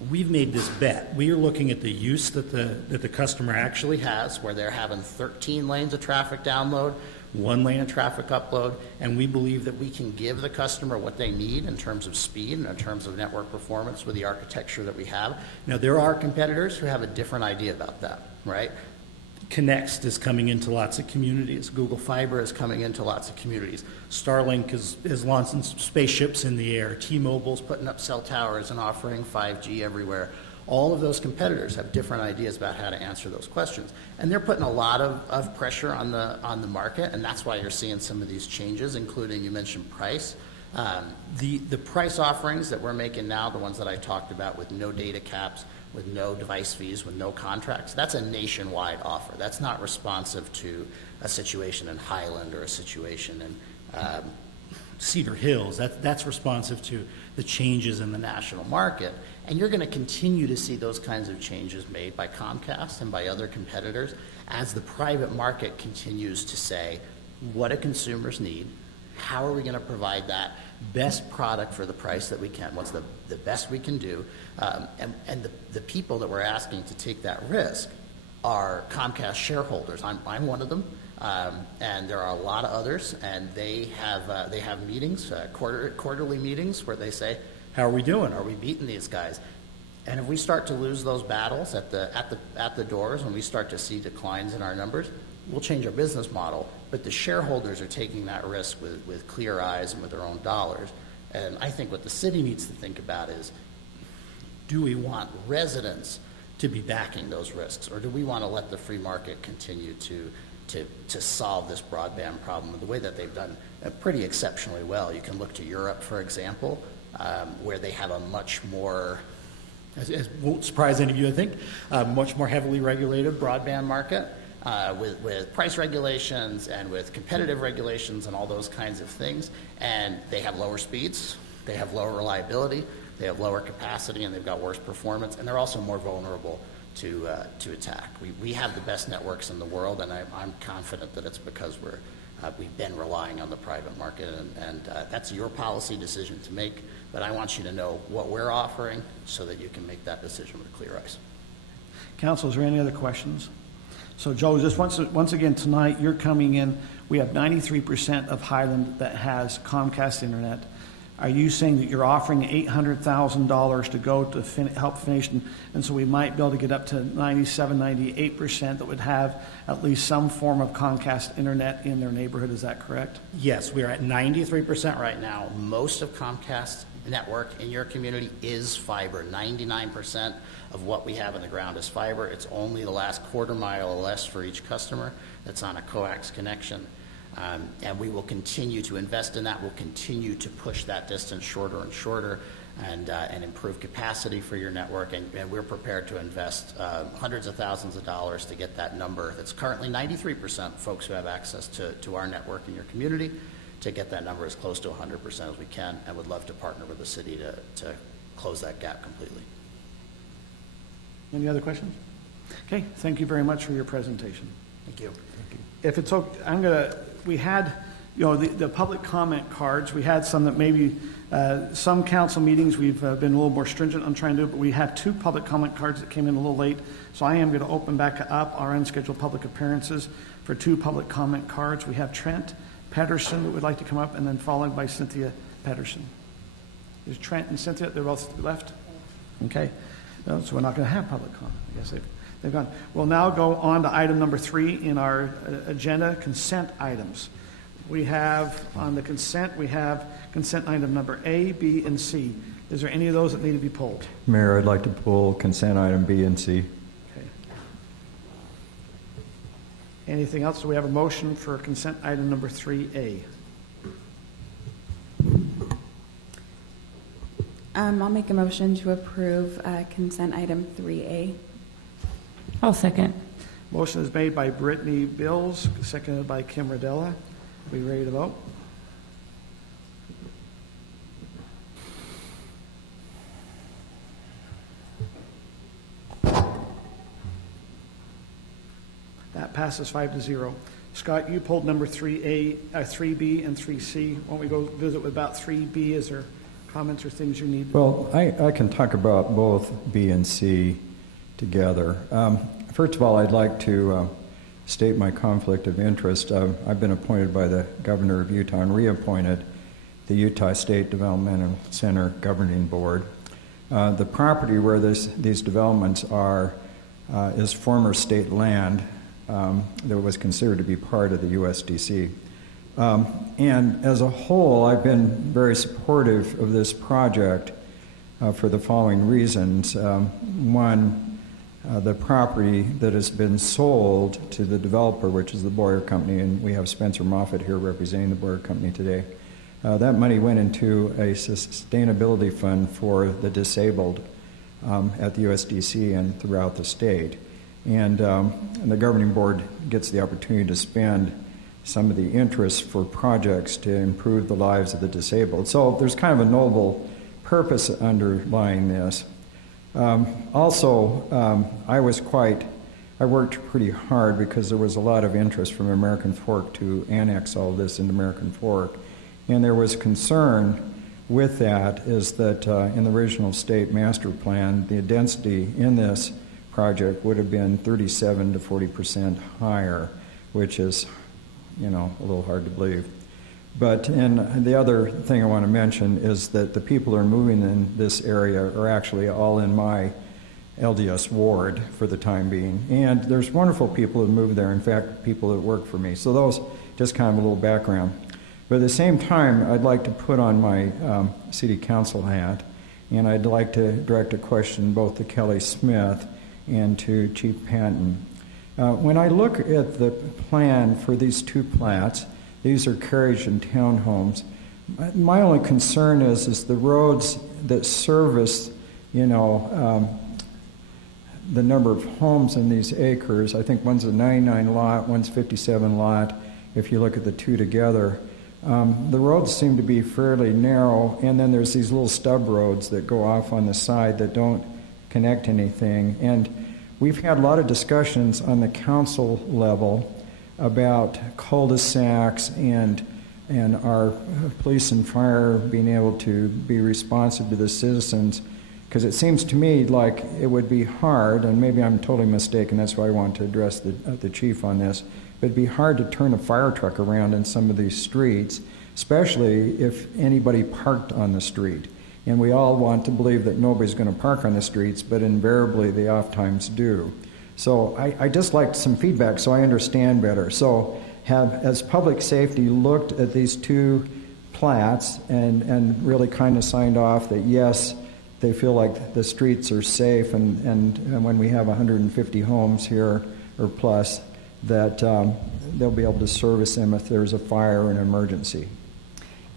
we've made this bet. We are looking at the use that the customer actually has, where they're having 13 lanes of traffic download, 1 lane of traffic upload, and we believe that we can give the customer what they need in terms of speed and in terms of network performance with the architecture that we have. Now, there are competitors who have a different idea about that, right? Connext is coming into lots of communities. Google Fiber is coming into lots of communities. Starlink is launching spaceships in the air. T-Mobile's putting up cell towers and offering 5G everywhere. All of those competitors have different ideas about how to answer those questions. And they're putting a lot of pressure on the market, and that's why you're seeing some of these changes, including, you mentioned price. The price offerings that we're making now, the ones that I talked about with no data caps, with no device fees, with no contracts, that's a nationwide offer. That's not responsive to a situation in Highland or a situation in Cedar Hills. That's responsive to the changes in the national market. And you're going to continue to see those kinds of changes made by Comcast and by other competitors as the private market continues to say, what do consumers need? How are we going to provide that best product for the price that we can? What's the best we can do? And the people that we're asking to take that risk are Comcast shareholders. I'm one of them. And there are a lot of others, and they have meetings, quarterly meetings, where they say, how are we doing? Are we beating these guys? And if we start to lose those battles at the doors, and we start to see declines in our numbers, we'll change our business model. But the shareholders are taking that risk with clear eyes and with their own dollars. And I think what the city needs to think about is, do we want residents to be backing those risks, or do we want to let the free market continue to solve this broadband problem the way that they've done pretty exceptionally well? You can look to Europe, for example, where they have a much more, as won't surprise any of you, I think, much more heavily regulated broadband market with price regulations and with competitive regulations and all those kinds of things. And they have lower speeds, they have lower reliability, they have lower capacity, and they've got worse performance, and they're also more vulnerable to attack. We have the best networks in the world, and I'm confident that it's because we've been relying on the private market, and that's your policy decision to make, but I want you to know what we're offering so that you can make that decision with clear eyes. Council, is there any other questions? So Joe, just once again tonight, you're coming in, we have 93% of Highland that has Comcast internet. Are you saying that you're offering $800,000 to go to help finish, and so we might be able to get up to 97, 98% that would have at least some form of Comcast internet in their neighborhood? Is that correct? Yes, we're at 93% right now. Most of Comcast network in your community is fiber. 99% of what we have in the ground is fiber. It's only the last quarter mile or less for each customer that's on a coax connection. And we will continue to invest in that. We'll continue to push that distance shorter and shorter and improve capacity for your network. And we're prepared to invest hundreds of thousands of dollars to get that number that's currently 93% folks who have access to our network in your community, to get that number as close to 100% as we can, and would love to partner with the city to close that gap completely. Any other questions? Okay, thank you very much for your presentation. Thank you. If it's okay, we had, the public comment cards. We had some that maybe, some council meetings we've been a little more stringent on trying to do, but we have 2 public comment cards that came in a little late. So I am going to open back up our unscheduled public appearances for 2 public comment cards. We have Trent Petersen that would like to come up, and then followed by Cynthia Petersen. There's Trent and Cynthia, they're both left? Okay, so we're not going to have public comment. I guess they've gone. We'll now go on to item number 3 in our agenda, consent items. We have, on the consent, we have consent item number A, B, and C. Is there any of those that need to be pulled? Mayor, I'd like to pull consent item B and C. Okay. Anything else? Do we have a motion for consent item number 3A? I'll make a motion to approve consent item 3A. I'll second. Motion is made by Brittany Bills, seconded by Kim Rodella. Are we ready to vote? That passes 5-0. Scott, you pulled number 3A, 3B, and 3C. Why don't we go visit with about 3B? Is there comments or things you need? Well, I can talk about both B and C together. First of all, I'd like to state my conflict of interest. I've been appointed by the governor of Utah and reappointed the Utah State Developmental Center Governing Board. The property where these developments are is former state land that was considered to be part of the USDC. And as a whole, I've been very supportive of this project for the following reasons. One, the property that has been sold to the developer, which is the Boyer Company, and we have Spencer Moffitt here representing the Boyer Company today. That money went into a sustainability fund for the disabled at the USDC and throughout the state. And the governing board gets the opportunity to spend some of the interest for projects to improve the lives of the disabled. So there's kind of a noble purpose underlying this. Also, I worked pretty hard because there was a lot of interest from American Fork to annex all this into American Fork. And there was concern with that is that in the original state master plan, the density in this project would have been 37 to 40% higher, which is, a little hard to believe. But and the other thing I want to mention is that the people who are moving in this area are actually all in my LDS ward for the time being. And there's wonderful people who move there, in fact, people that work for me. So those, just kind of a little background. But at the same time, I'd like to put on my city council hat, and I'd like to direct a question both to Kellie Smith and to Chief Patton. When I look at the plan for these 2 plats, these are carriage and townhomes. My only concern is the roads that service, the number of homes in these acres. I think one's a 99 lot, one's 57 lot. If you look at the 2 together, the roads seem to be fairly narrow, and then there's these little stub roads that go off on the side that don't connect anything. And we've had a lot of discussions on the council level about cul-de-sacs and our police and fire being able to be responsive to the citizens, because it seems to me like it would be hard, and maybe I'm totally mistaken, that's why I want to address the chief on this, but it'd be hard to turn a fire truck around in some of these streets, especially if anybody parked on the street. And we all want to believe that nobody's going to park on the streets, but invariably they oftentimes do. So I just like some feedback so I understand better. So has public safety looked at these 2 plats and really kind of signed off that, yes, they feel like the streets are safe, and when we have 150 homes here or plus, that they'll be able to service them if there's a fire or an emergency.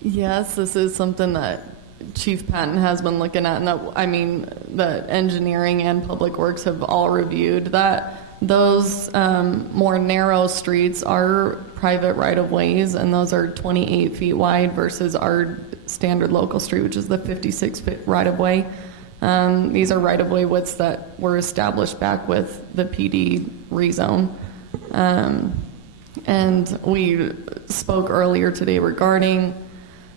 Yes, this is something that Chief Patton has been looking at, and that engineering and public works have all reviewed that those more narrow streets are private right-of-ways, and those are 28 feet wide versus our standard local street, which is the 56-foot right-of-way. These are right-of-way widths that were established back with the PD rezone. And we spoke earlier today regarding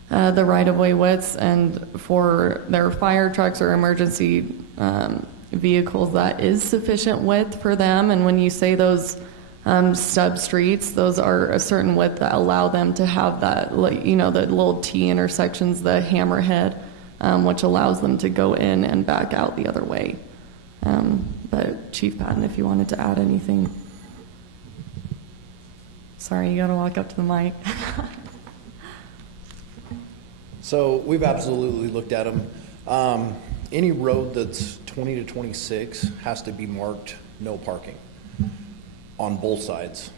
the right-of-way widths, and for their fire trucks or emergency vehicles, that is sufficient width for them. And when you say those sub-streets, those are a certain width that allow them to have that, the little T intersections, the hammerhead, which allows them to go in and back out the other way. But Chief Patton, if you wanted to add anything. Sorry, you got to walk up to the mic. So we've absolutely looked at them. Any road that's 20 to 26 has to be marked no parking on both sides.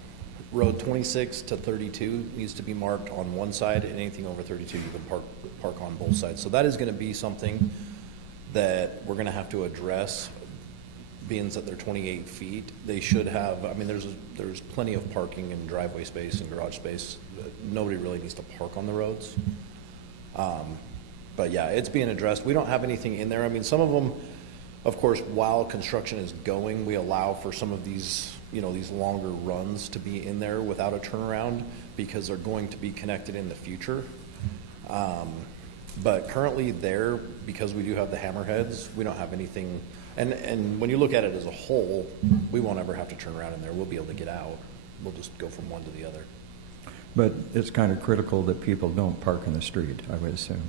Road 26 to 32 needs to be marked on one side, and anything over 32 you can park on both sides. So that is going to be something that we're going to have to address, being that they're 28 feet. They should have, there's plenty of parking and driveway space and garage space. Nobody really needs to park on the roads. But yeah, it's being addressed. We don't have anything in there. Some of them, of course, while construction is going, we allow for some of these, these longer runs to be in there without a turnaround because they're going to be connected in the future. But currently there, because we do have the hammerheads, we don't have anything. And when you look at it as a whole, we won't ever have to turn around in there. We'll be able to get out. We'll just go from one to the other. But it's kind of critical that people don't park in the street, I would assume.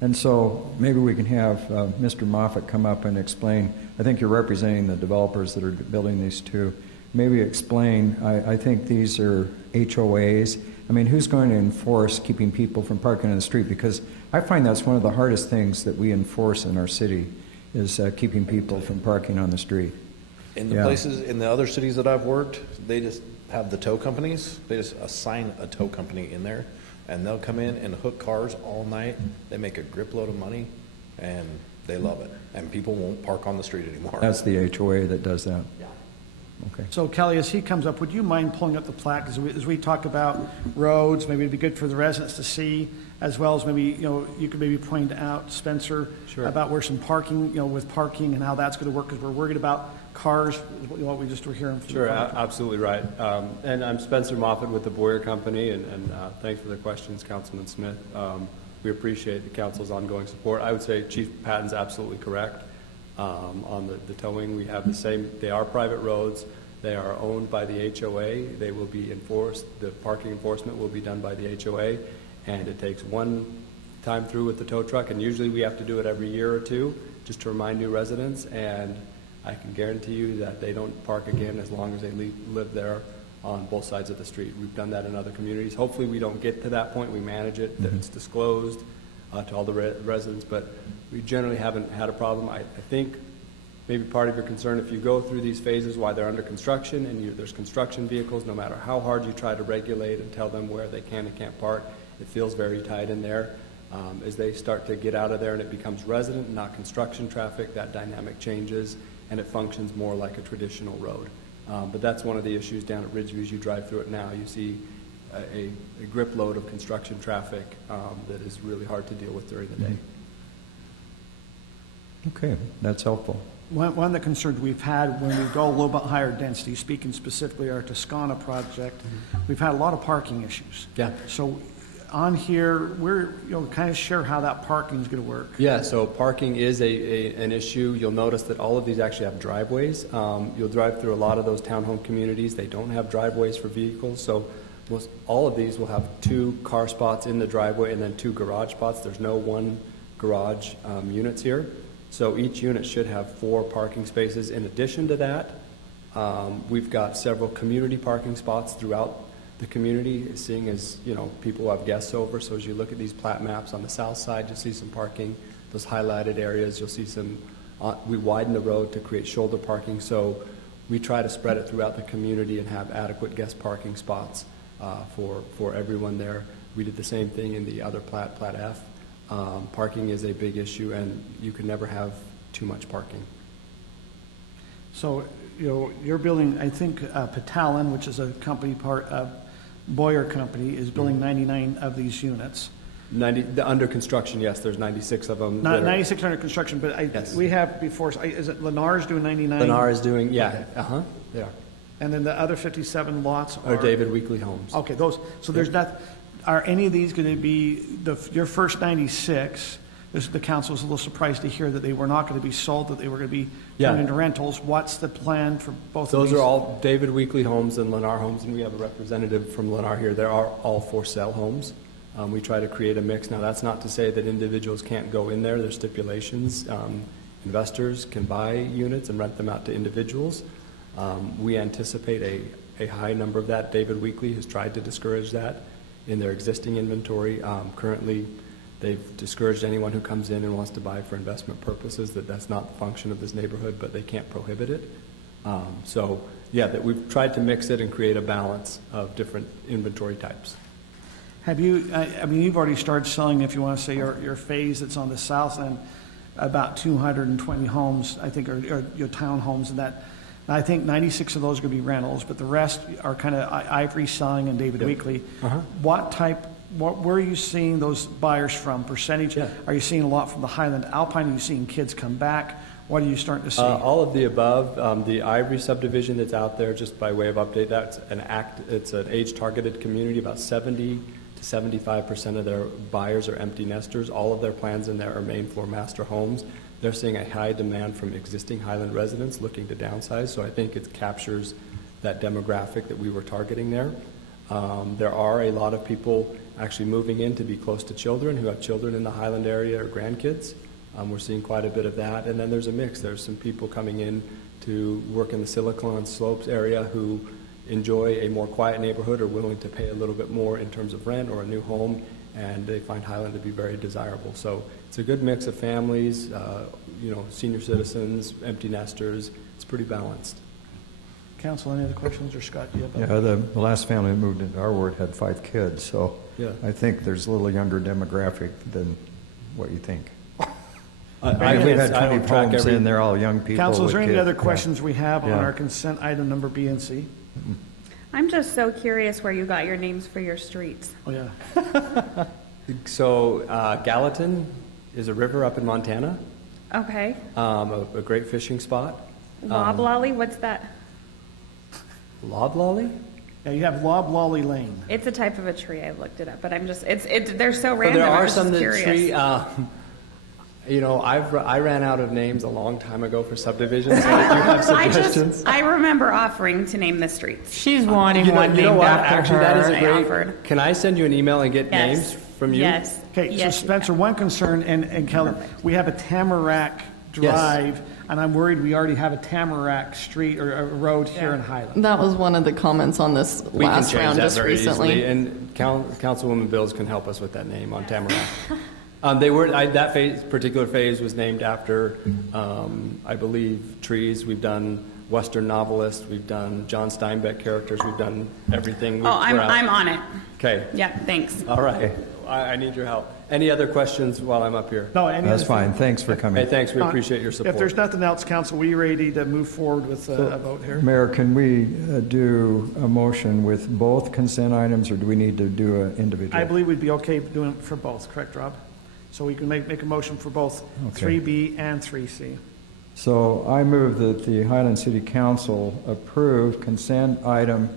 And so maybe we can have Mr. Moffett come up and explain. I think you're representing the developers that are building these too. Maybe explain, I think these are HOAs. Who's going to enforce keeping people from parking in the street? Because I find that's one of the hardest things that we enforce in our city is keeping people from parking on the street. In the places, in the other cities that I've worked, they just have the tow companies. They just assign a tow company in there, and they'll come in and hook cars all night. They make a grip load of money, and they love it. And people won't park on the street anymore. That's the HOA that does that? Yeah. Okay. So Kelly, as he comes up, would you mind pulling up the plaque? Because as we talk about roads, maybe it'd be good for the residents to see, as well as maybe, you could maybe point out, Spencer, Sure. about where some parking, with parking and how that's going to work, because we're worried about cars, what we just were hearing from Sure, the fire. absolutely right. And I'm Spencer Moffett with the Boyer Company, and thanks for the questions, Councilman Smith. We appreciate the council's ongoing support. I would say Chief Patton's absolutely correct. On the towing, we have the same, they are private roads. They are owned by the HOA. They will be enforced. The parking enforcement will be done by the HOA, and it takes one time through with the tow truck, and usually we have to do it every year or two just to remind new residents, and I can guarantee you that they don't park again as long as they live there on both sides of the street. We've done that in other communities. Hopefully we don't get to that point. We manage it, that it's disclosed to all the residents, but we generally haven't had a problem. I think maybe part of your concern, if you go through these phases while they're under construction and there's construction vehicles, no matter how hard you try to regulate and tell them where they can and can't park, it feels very tight in there. As they start to get out of there and it becomes resident, not construction traffic, that dynamic changes and it functions more like a traditional road. But that's one of the issues down at Ridgeview. As you drive through it now, you see a grip load of construction traffic that is really hard to deal with during the day. Okay, that's helpful. One of the concerns we've had when we go a little bit higher density, speaking specifically our Toscana project, we've had a lot of parking issues. Yeah. So on here, we're kind of share how that parking is going to work. Yeah, so parking is an issue. You'll notice that all of these actually have driveways. You'll drive through a lot of those townhome communities. They don't have driveways for vehicles, so all of these will have 2 car spots in the driveway and then 2 garage spots. There's no 1 garage units here. So each unit should have 4 parking spaces. In addition to that, we've got several community parking spots throughout the community is seeing as, you know, people have guests over. So as you look at these plat maps on the south side, you'll see some parking. Those highlighted areas, you'll see some, we widen the road to create shoulder parking. So we try to spread it throughout the community and have adequate guest parking spots for everyone there. We did the same thing in the other Plat F. Parking is a big issue, and you can never have too much parking. So, you know, you're building, I think, Petalin, which is a company part of Boyer Company, is building 99 of these units. 90 under construction, yes. There's 96 of them. Not 96 under construction, but yes. We have before. Is it Lennar's doing 99? Lennar is doing, yeah. Okay. They are. And then the other 57 lots are David Weekley homes. Okay, those. So there's not. Are any of these going to be your first 96? The council was a little surprised to hear that they were not going to be sold, that they were going to be turned into rentals. What's the plan for both of these? Those are all David Weekley homes and Lennar homes, and we have a representative from Lennar here. They are all for sale homes. We try to create a mix. Now, that's not to say that individuals can't go in there. There's stipulations. Investors can buy units and rent them out to individuals. We anticipate a high number of that. David Weekley has tried to discourage that in their existing inventory. Currently, they've discouraged anyone who comes in and wants to buy for investment purposes. That's not the function of this neighborhood, but they can't prohibit it. So, yeah, that we've tried to mix it and create a balance of different inventory types. Have you, I mean, you've already started selling, if you want to say, your phase that's on the south end, about 220 homes, I think, or your townhomes, and that. I think 96 of those are going to be rentals, but the rest are kind of Ivory selling and David Weekley. Where are you seeing those buyers from? Percentage? Yeah. Are you seeing a lot from the Highland Alpine? Are you seeing kids come back? What are you starting to see? All of the above. The Ivory subdivision that's out there, just by way of update, it's an age-targeted community. About 70 to 75% of their buyers are empty nesters. All of their plans in there are main floor master homes. They're seeing a high demand from existing Highland residents looking to downsize, so I think it captures that demographic that we were targeting there. There are a lot of people actually moving in to be close to children who have children in the Highland area or grandkids. We're seeing quite a bit of that, and then there's a mix. There's some people coming in to work in the Silicon Slopes area who enjoy a more quiet neighborhood or willing to pay a little bit more in terms of rent or a new home, and they find Highland to be very desirable. So it's a good mix of families, senior citizens, empty nesters. It's pretty balanced. Council, any other questions, or Scott? Do you have the last family that moved into our ward had 5 kids, so I think there's a little younger demographic than what you think. We've had 20 homes in, they're all young people. Council, is there any kids. other questions we have on our consent item number B and C? I'm just so curious where you got your names for your streets. Oh, yeah. So Gallatin is a river up in Montana. Okay. A great fishing spot. Loblolly, what's that? Loblolly? Yeah, you have Loblolly Lane. It's a type of a tree. I looked it up, but I'm just, they're so random. There are I'm some just that curious. I ran out of names a long time ago for subdivisions. So if you have suggestions. I remember offering to name the streets. She's wanting one named after her. That is a I great. offered. Can I send you an email and get names from you? Yes. Okay, Yes, so Spencer, one concern, and Kelly, we have a Tamarack Drive, and I'm worried we already have a Tamarack Street or a road here in Highland. That was one of the comments on this We can last change round that just very recently. easily, and Councilwoman Bills can help us with that name on Tamarack. That particular phase was named after, I believe, trees. We've done Western novelists. We've done John Steinbeck characters. We've done everything. I'm on it. Okay. Yeah, thanks. All right. I need your help. Any other questions while I'm up here? No, That's fine. Thanks for coming. Hey, thanks. We appreciate your support. If there's nothing else, Council, we ready to move forward with a vote here? Mayor, can we do a motion with both consent items, or do we need to do an individual? I believe we'd be okay doing it for both, correct, Rob? So we can make a motion for both 3B and 3C. So I move that the Highland City Council approve consent item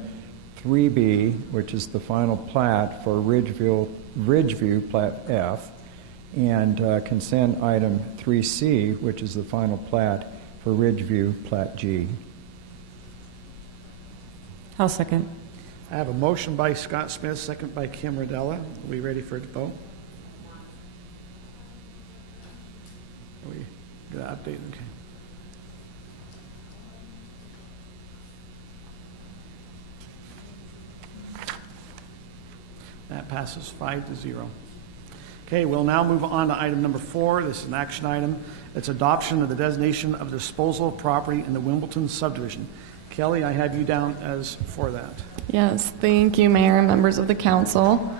3B, which is the final plat for Ridgeview Plat F, and consent item 3C, which is the final plat for Ridgeview Plat G. I'll second. I have a motion by Scott Smith, second by Kim Rodella. Are we ready for it to vote? Are we going to update? Okay. That passes 5-0. Okay, we'll now move on to item number 4. This is an action item. It's adoption of the designation of disposal of property in the Wimbleton Subdivision. Kellie, I have you down as for that. Yes, thank you, Mayor and members of the council.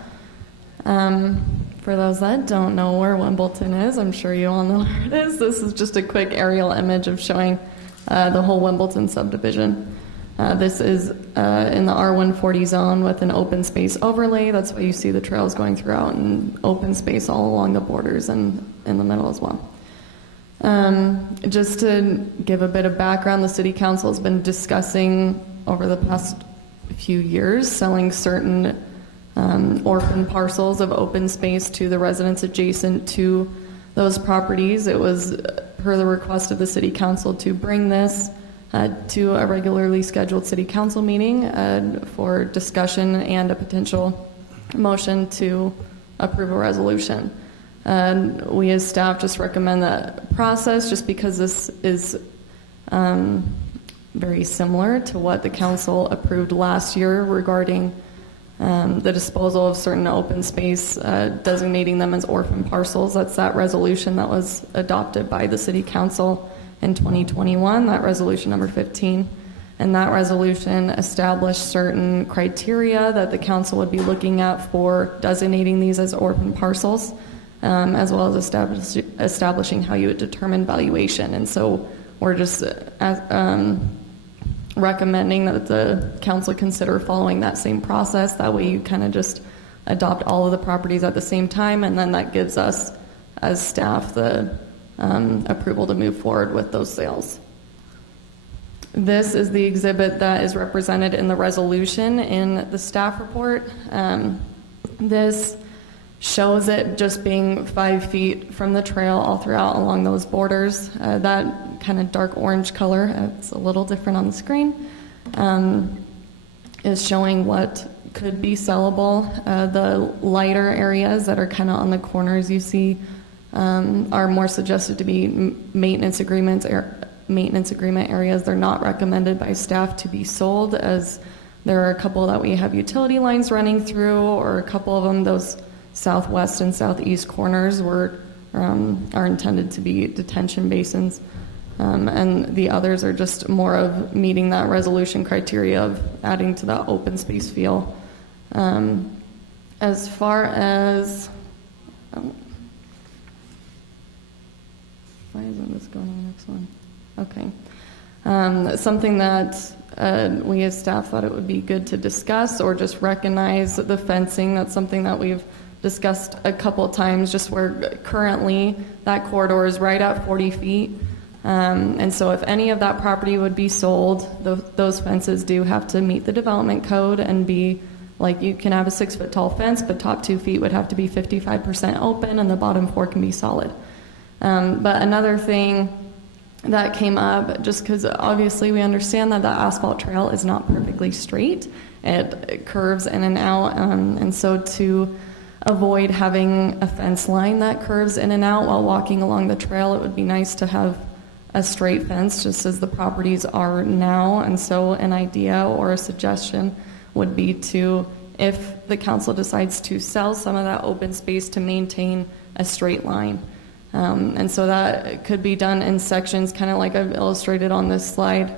For those that don't know where Wimbleton is, I'm sure you all know where it is. This is just a quick aerial image of showing the whole Wimbleton subdivision. This is in the R140 zone with an open space overlay. That's why you see the trails going throughout and open space all along the borders and in the middle as well. Just to give a bit of background, the City Council has been discussing over the past few years selling certain orphan parcels of open space to the residents adjacent to those properties. It was per the request of the City Council to bring this to a regularly scheduled City Council meeting for discussion and a potential motion to approve a resolution. We as staff just recommend that process just because this is very similar to what the council approved last year regarding the disposal of certain open space, designating them as orphan parcels. That's that resolution that was adopted by the City Council in 2021, that resolution number 15. And that resolution established certain criteria that the council would be looking at for designating these as orphan parcels, as well as establishing how you would determine valuation. And so we're just recommending that the council consider following that same process. That way you kind of just adopt all of the properties at the same time, and then that gives us as staff the approval to move forward with those sales. This is the exhibit that is represented in the resolution in the staff report. This shows it just being 5 feet from the trail all throughout along those borders. That kind of dark orange color, it's a little different on the screen, is showing what could be sellable. The lighter areas that are kind of on the corners you see are more suggested to be maintenance agreement areas. They're not recommended by staff to be sold, as there are a couple that we have utility lines running through, or a couple of them, those southwest and southeast corners are intended to be detention basins, and the others are just more of meeting that resolution criteria of adding to that open space feel. As far as why isn't this going on the next one? Okay. Something that we as staff thought it would be good to discuss or just recognize the fencing. That's something that we've discussed a couple of times, just where currently that corridor is right at 40 feet. And so if any of that property would be sold, those fences do have to meet the development code and be like, you can have a 6-foot tall fence, but top 2 feet would have to be 55% open and the bottom 4 can be solid. But another thing that came up, just because obviously we understand that the asphalt trail is not perfectly straight, it curves in and out, and so to avoid having a fence line that curves in and out while walking along the trail, it would be nice to have a straight fence just as the properties are now. And so an idea or a suggestion would be to, if the council decides to sell some of that open space, to maintain a straight line. And so that could be done in sections, kind of like I've illustrated on this slide,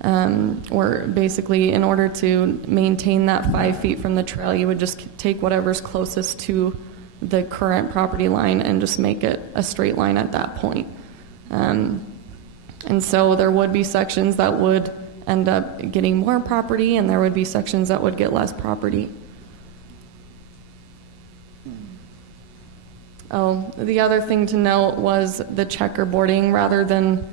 where basically in order to maintain that 5 feet from the trail, you would just take whatever's closest to the current property line and just make it a straight line at that point. And so there would be sections that would end up getting more property, and there would be sections that would get less property. Oh, the other thing to note was the checkerboarding. Rather than,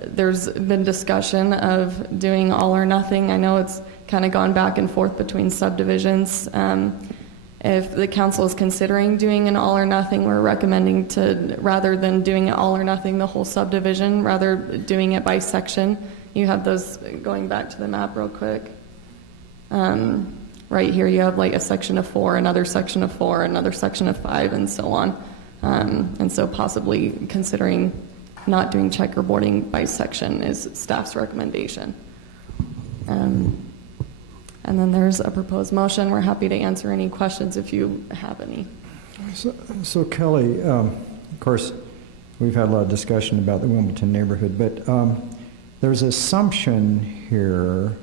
there's been discussion of doing all or nothing. I know it's kind of gone back and forth between subdivisions. If the council is considering doing an all or nothing, we're recommending to, rather than doing it all or nothing, the whole subdivision, rather doing it by section. You have those, going back to the map real quick. Right here you have like a section of 4, another section of 4, another section of 5, and so on. And so possibly considering not doing checkerboarding by section is staff's recommendation. And then there's a proposed motion. We're happy to answer any questions if you have any. So Kelly, of course, we've had a lot of discussion about the Wimbleton neighborhood, but there's assumption here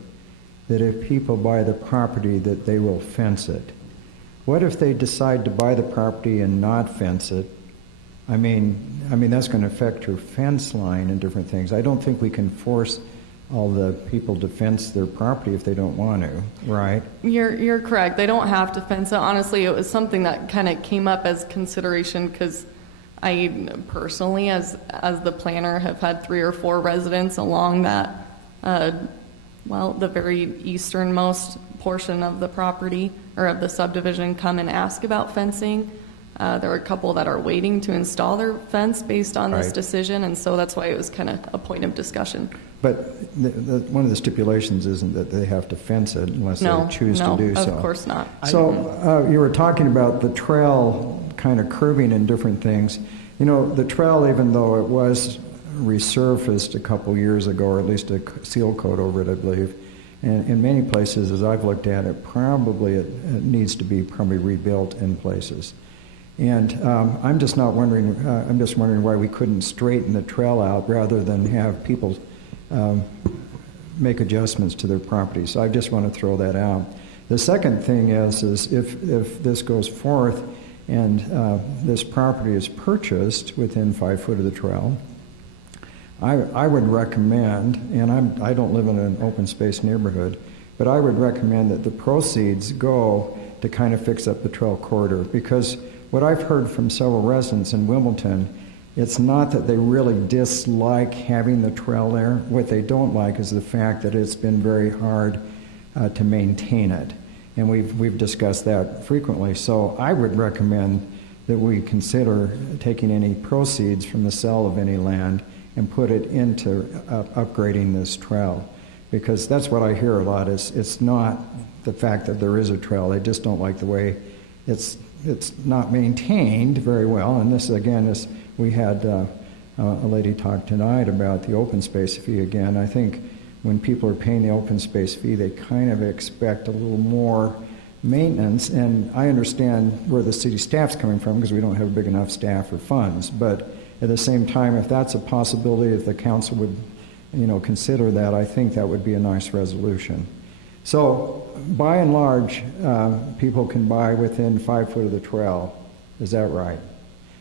that if people buy the property that they will fence it. What if they decide to buy the property and not fence it? I mean that's going to affect your fence line and different things. I don't think we can force all the people to fence their property if they don't want to, right? You're correct. They don't have to fence it. Honestly, it was something that kind of came up as consideration because I personally, as the planner, have had 3 or 4 residents along that, the very easternmost portion of the property or of the subdivision come and ask about fencing. There are a couple that are waiting to install their fence based on this decision, and so that's why it was kind of a point of discussion. But one of the stipulations isn't that they have to fence it unless they choose to do so. No, of course not. So you were talking about the trail kind of curving and different things. You know, the trail, even though it was resurfaced a couple years ago, or at least a seal coat over it, I believe, and in many places, as I've looked at it, probably it needs to be rebuilt in places. And I'm just wondering why we couldn't straighten the trail out rather than have people make adjustments to their property. So I just want to throw that out. The second thing is if this goes forth and this property is purchased within 5 foot of the trail, I would recommend, and I don't live in an open space neighborhood, but I would recommend that the proceeds go to kind of fix up the trail corridor, because what I've heard from several residents in Wimbleton, it's not that they really dislike having the trail there. What they don't like is the fact that it's been very hard to maintain it. And we've discussed that frequently. So I would recommend that we consider taking any proceeds from the sale of any land and put it into upgrading this trail. Because that's what I hear a lot, is it's not the fact that there is a trail. They just don't like the way it's not maintained very well. And this, again, is we had a lady talk tonight about the open space fee again. I think when people are paying the open space fee, they kind of expect a little more maintenance. And I understand where the city staff's coming from, because we don't have a big enough staff or funds. But at the same time, if that's a possibility, if the council would, consider that, I think that would be a nice resolution. So, by and large, people can buy within 5 foot of the trail. Is that right?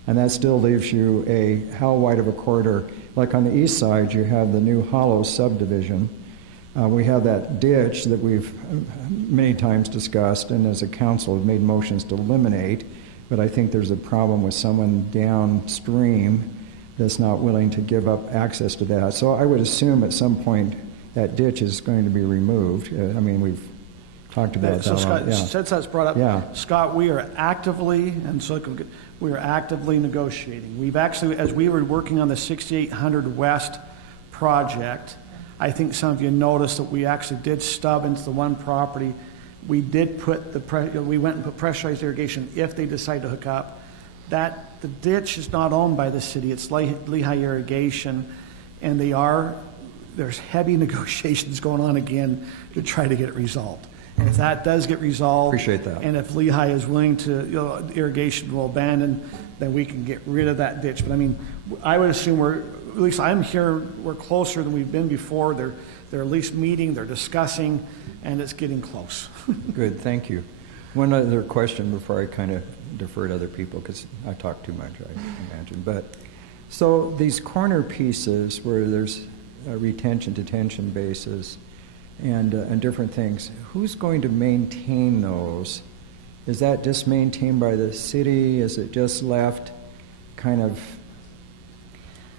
And that still leaves you how wide of a corridor? Like on the east side, you have the new Hollow subdivision. We have that ditch that we've many times discussed, and as a council have made motions to eliminate. But I think there's a problem with someone downstream that's not willing to give up access to that. So I would assume at some point that ditch is going to be removed. We've talked about so that. Scott, since that's brought up, Scott, we are actively negotiating. We've actually, as we were working on the 6800 West project, I think some of you noticed that we actually did stub into the one property. We did put we went and put pressurized irrigation if they decide to hook up. The ditch is not owned by the city. It's Lehigh Irrigation, and there's heavy negotiations going on again to try to get it resolved. And if that does get resolved, appreciate that. And if Lehigh is willing to, irrigation will abandon, then we can get rid of that ditch. But I would assume at least I'm here, we're closer than we've been before. They're at least meeting, they're discussing, and it's getting close. Good, thank you. One other question before I kind of defer to other people, because I talk too much, I imagine. But so these corner pieces where there's retention, detention bases, and different things, who's going to maintain those? Is that just maintained by the city? Is it just left kind of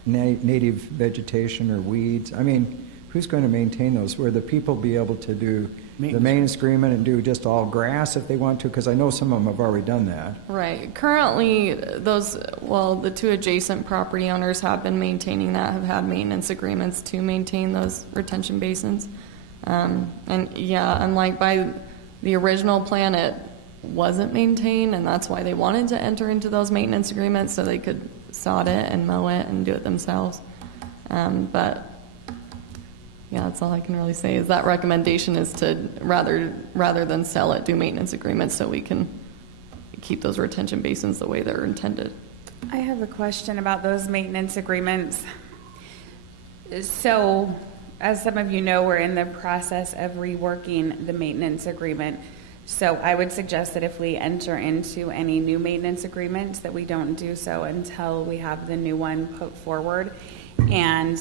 native vegetation or weeds? Who's going to maintain those? Where the people be able to do the maintenance agreement and do just all grass if they want to? Because I know some of them have already done that. Right. Currently, the 2 adjacent property owners have been maintaining that, have had maintenance agreements to maintain those retention basins. Unlike by the original plan, it wasn't maintained, and that's why they wanted to enter into those maintenance agreements so they could sod it and mow it and do it themselves. But Yeah, that's all I can really say is that recommendation is to rather than sell it, do maintenance agreements so we can keep those retention basins the way they're intended. I have a question about those maintenance agreements. So, as some of you know, we're in the process of reworking the maintenance agreement. So I would suggest that if we enter into any new maintenance agreements, that we don't do so until we have the new one put forward. And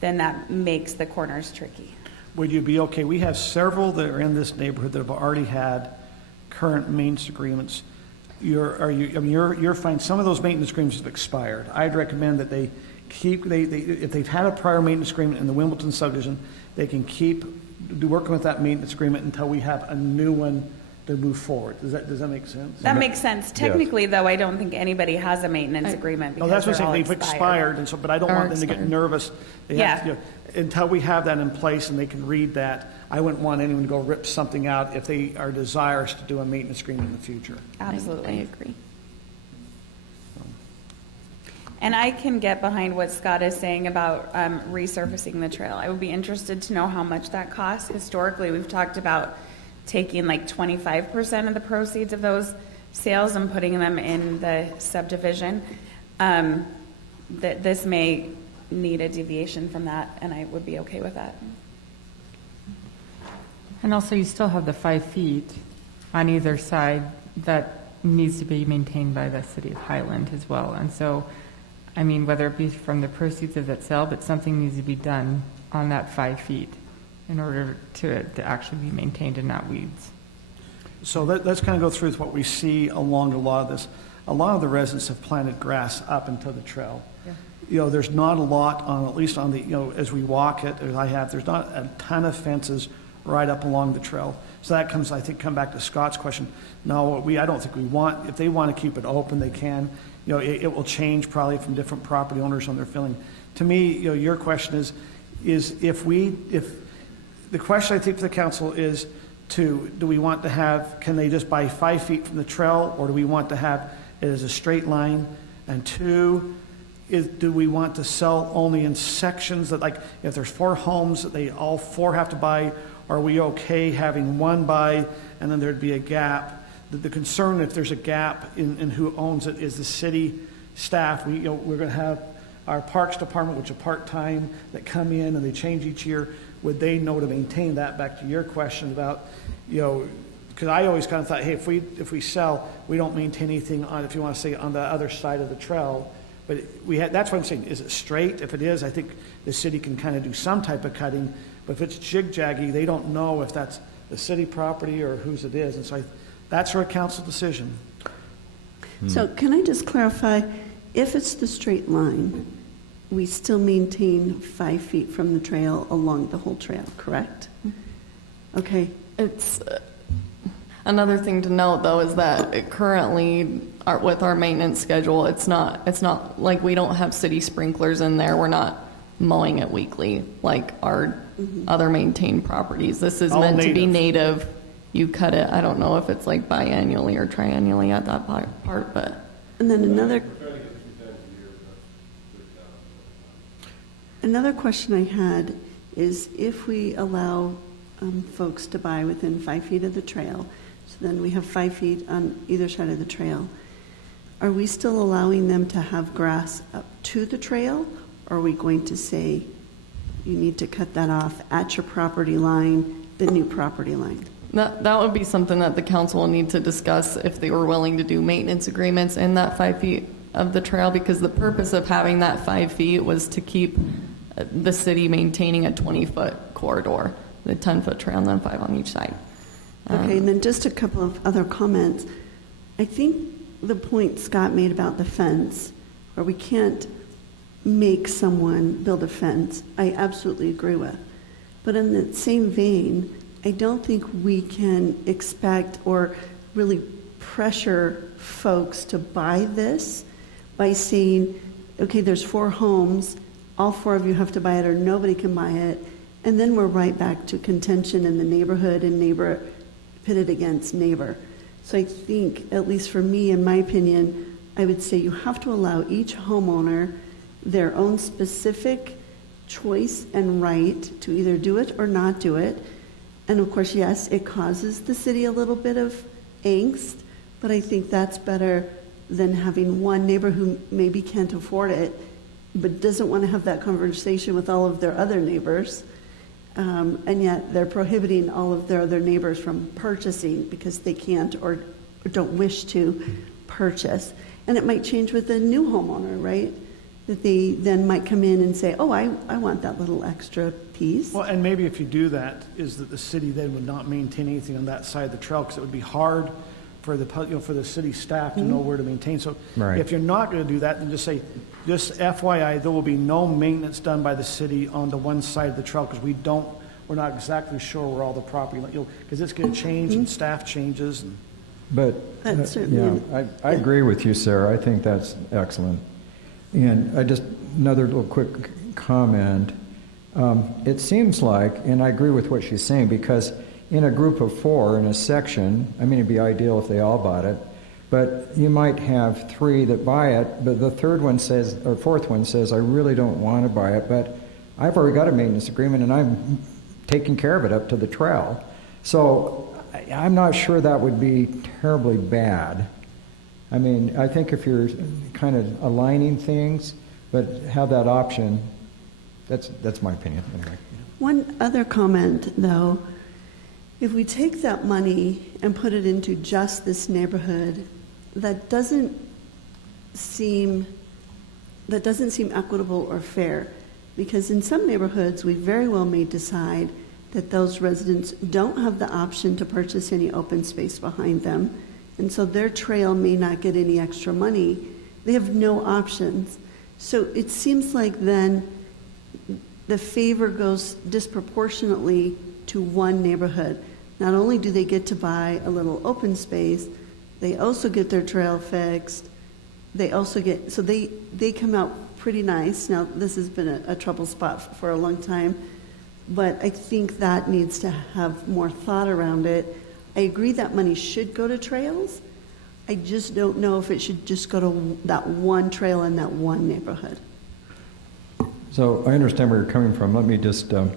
then that makes the corners tricky. Would you be okay? We have several that are in this neighborhood that have already had current maintenance agreements. You're fine. Some of those maintenance agreements have expired. I'd recommend that they keep, if they've had a prior maintenance agreement in the Wimbleton subdivision, they can keep working with that maintenance agreement until we have a new one to move forward. Does that make sense? That makes sense. Technically, though, I don't think anybody has a maintenance agreement because that's what I'm saying. they're all They've expired, and so, but I don't want them to get nervous. They have to, until we have that in place and they can read that, I wouldn't want anyone to go rip something out if they are desirous to do a maintenance agreement in the future. Absolutely. I agree. And I can get behind what Scott is saying about resurfacing the trail. I would be interested to know how much that costs. Historically, we've talked about taking like 25% of the proceeds of those sales and putting them in the subdivision. That this may need a deviation from that, and I would be okay with that. And also, you still have the 5 feet on either side that needs to be maintained by the city of Highland as well. And so, I mean, whether it be from the proceeds of that sale, but something needs to be done on that 5 feet in order to actually be maintained and not weeds. So let's kind of go through what we see along a lot of this. A lot of the residents have planted grass up into the trail. Yeah. You know, there's not a lot on, at least on the, you know, as we walk it, as I have, there's not a ton of fences right up along the trail. So that comes, I think, come back to Scott's question. No, I don't think we want, if they want to keep it open, they can. You know, it will change probably from different property owners on their feeling. To me, you know, your question is if the question I think for the council is do we want to have, can they just buy 5 feet from the trail, or do we want to have it as a straight line? And 2, do we want to sell only in sections that, like, if there's 4 homes that they all 4 have to buy, are we okay having one buy and then there'd be a gap? The concern, if there's a gap in who owns it, is the city staff. We're going to have our parks department, which is part-time, that come in and they change each year. Would they know to maintain that? Back to your question about, you know, because I always kind of thought, hey, if we sell, we don't maintain anything on, if you want to say, on the other side of the trail. But that's what I'm saying. Is it straight? If it is, I think the city can kind of do some type of cutting. But if it's jig-jaggy, they don't know if that's the city property or whose it is. And so that's our council decision. So can I just clarify, if it's the straight line, we still maintain 5 feet from the trail along the whole trail, correct? Okay. It's another thing to note, though, is that currently with our maintenance schedule, it's not like we don't have city sprinklers in there. We're not mowing it weekly like our other maintained properties. This is meant to be native. You cut it, I don't know if it's like biannually or triannually at that part, but. And then another question I had is, if we allow folks to buy within 5 feet of the trail, so then we have 5 feet on either side of the trail, are we still allowing them to have grass up to the trail, or are we going to say you need to cut that off at your property line, the new property line? That would be something that the council will need to discuss if they were willing to do maintenance agreements in that 5 feet of the trail, because the purpose of having that 5 feet was to keep the city maintaining a 20-foot corridor, the 10-foot trail and then 5 on each side. Okay, and then just a couple of other comments. I think the point Scott made about the fence, where we can't make someone build a fence, I absolutely agree with. But in the same vein, I don't think we can expect or really pressure folks to buy this by saying, okay, there's 4 homes, all 4 of you have to buy it or nobody can buy it, and then we're right back to contention in the neighborhood and neighbor pitted against neighbor. So I think, at least for me, in my opinion, I would say you have to allow each homeowner their own specific choice and right to either do it or not do it. And of course, yes, it causes the city a little bit of angst, but I think that's better than having one neighbor who maybe can't afford it, but doesn't want to have that conversation with all of their other neighbors. And yet they're prohibiting all of their other neighbors from purchasing because they can't or don't wish to purchase. And it might change with a new homeowner, right? That they then might come in and say, oh, I want that little extra piece. Well, and maybe if you do that, is that the city then would not maintain anything on that side of the trail, because it would be hard for the for the city staff to know where to maintain. So if you're not going to do that, then just say, just FYI, there will be no maintenance done by the city on the one side of the trail, because we're not exactly sure where all the property, because it's going to change and staff changes. But I agree with you, Sarah. I think that's excellent. And another little quick comment. It seems like, and I agree with what she's saying, because in a group of 4 in a section, I mean, it'd be ideal if they all bought it, but you might have 3 that buy it, but the third one says, or fourth one says, I really don't want to buy it, but I've already got a maintenance agreement and I'm taking care of it up to the trail. So I'm not sure that would be terribly bad. I mean, I think if you're kind of aligning things, but have that option, that's my opinion anyway. One other comment, though, if we take that money and put it into just this neighborhood, that doesn't seem equitable or fair, because in some neighborhoods we very well may decide that those residents don't have the option to purchase any open space behind them, and so their trail may not get any extra money. They have no options. So it seems like then the favor goes disproportionately to one neighborhood. Not only do they get to buy a little open space, they also get their trail fixed. They also get, so they come out pretty nice. Now, this has been a trouble spot for a long time, but I think that needs to have more thought around it. I agree that money should go to trails. I just don't know if it should just go to that one trail in that one neighborhood. So I understand where you're coming from. Let me just kind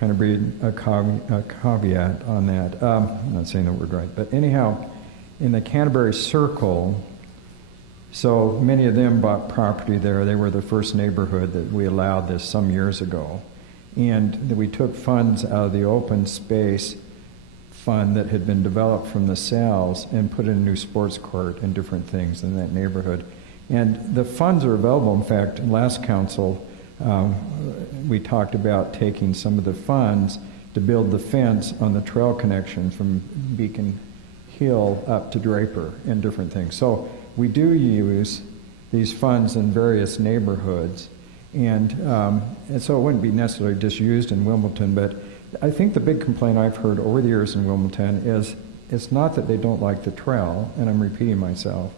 of read a caveat on that. I'm not saying the word right, but anyhow, in the Canterbury Circle, so many of them bought property there. They were the first neighborhood that we allowed this some years ago. And we took funds out of the open space fund that had been developed from the sales and put in a new sports court and different things in that neighborhood. And the funds are available. In fact, last council, we talked about taking some of the funds to build the fence on the trail connection from Beacon Hill up to Draper and different things. So we do use these funds in various neighborhoods, and so it wouldn't be necessarily just used in Wimbleton, but I think the big complaint I've heard over the years in Wimbleton is it's not that they don't like the trail, and I'm repeating myself,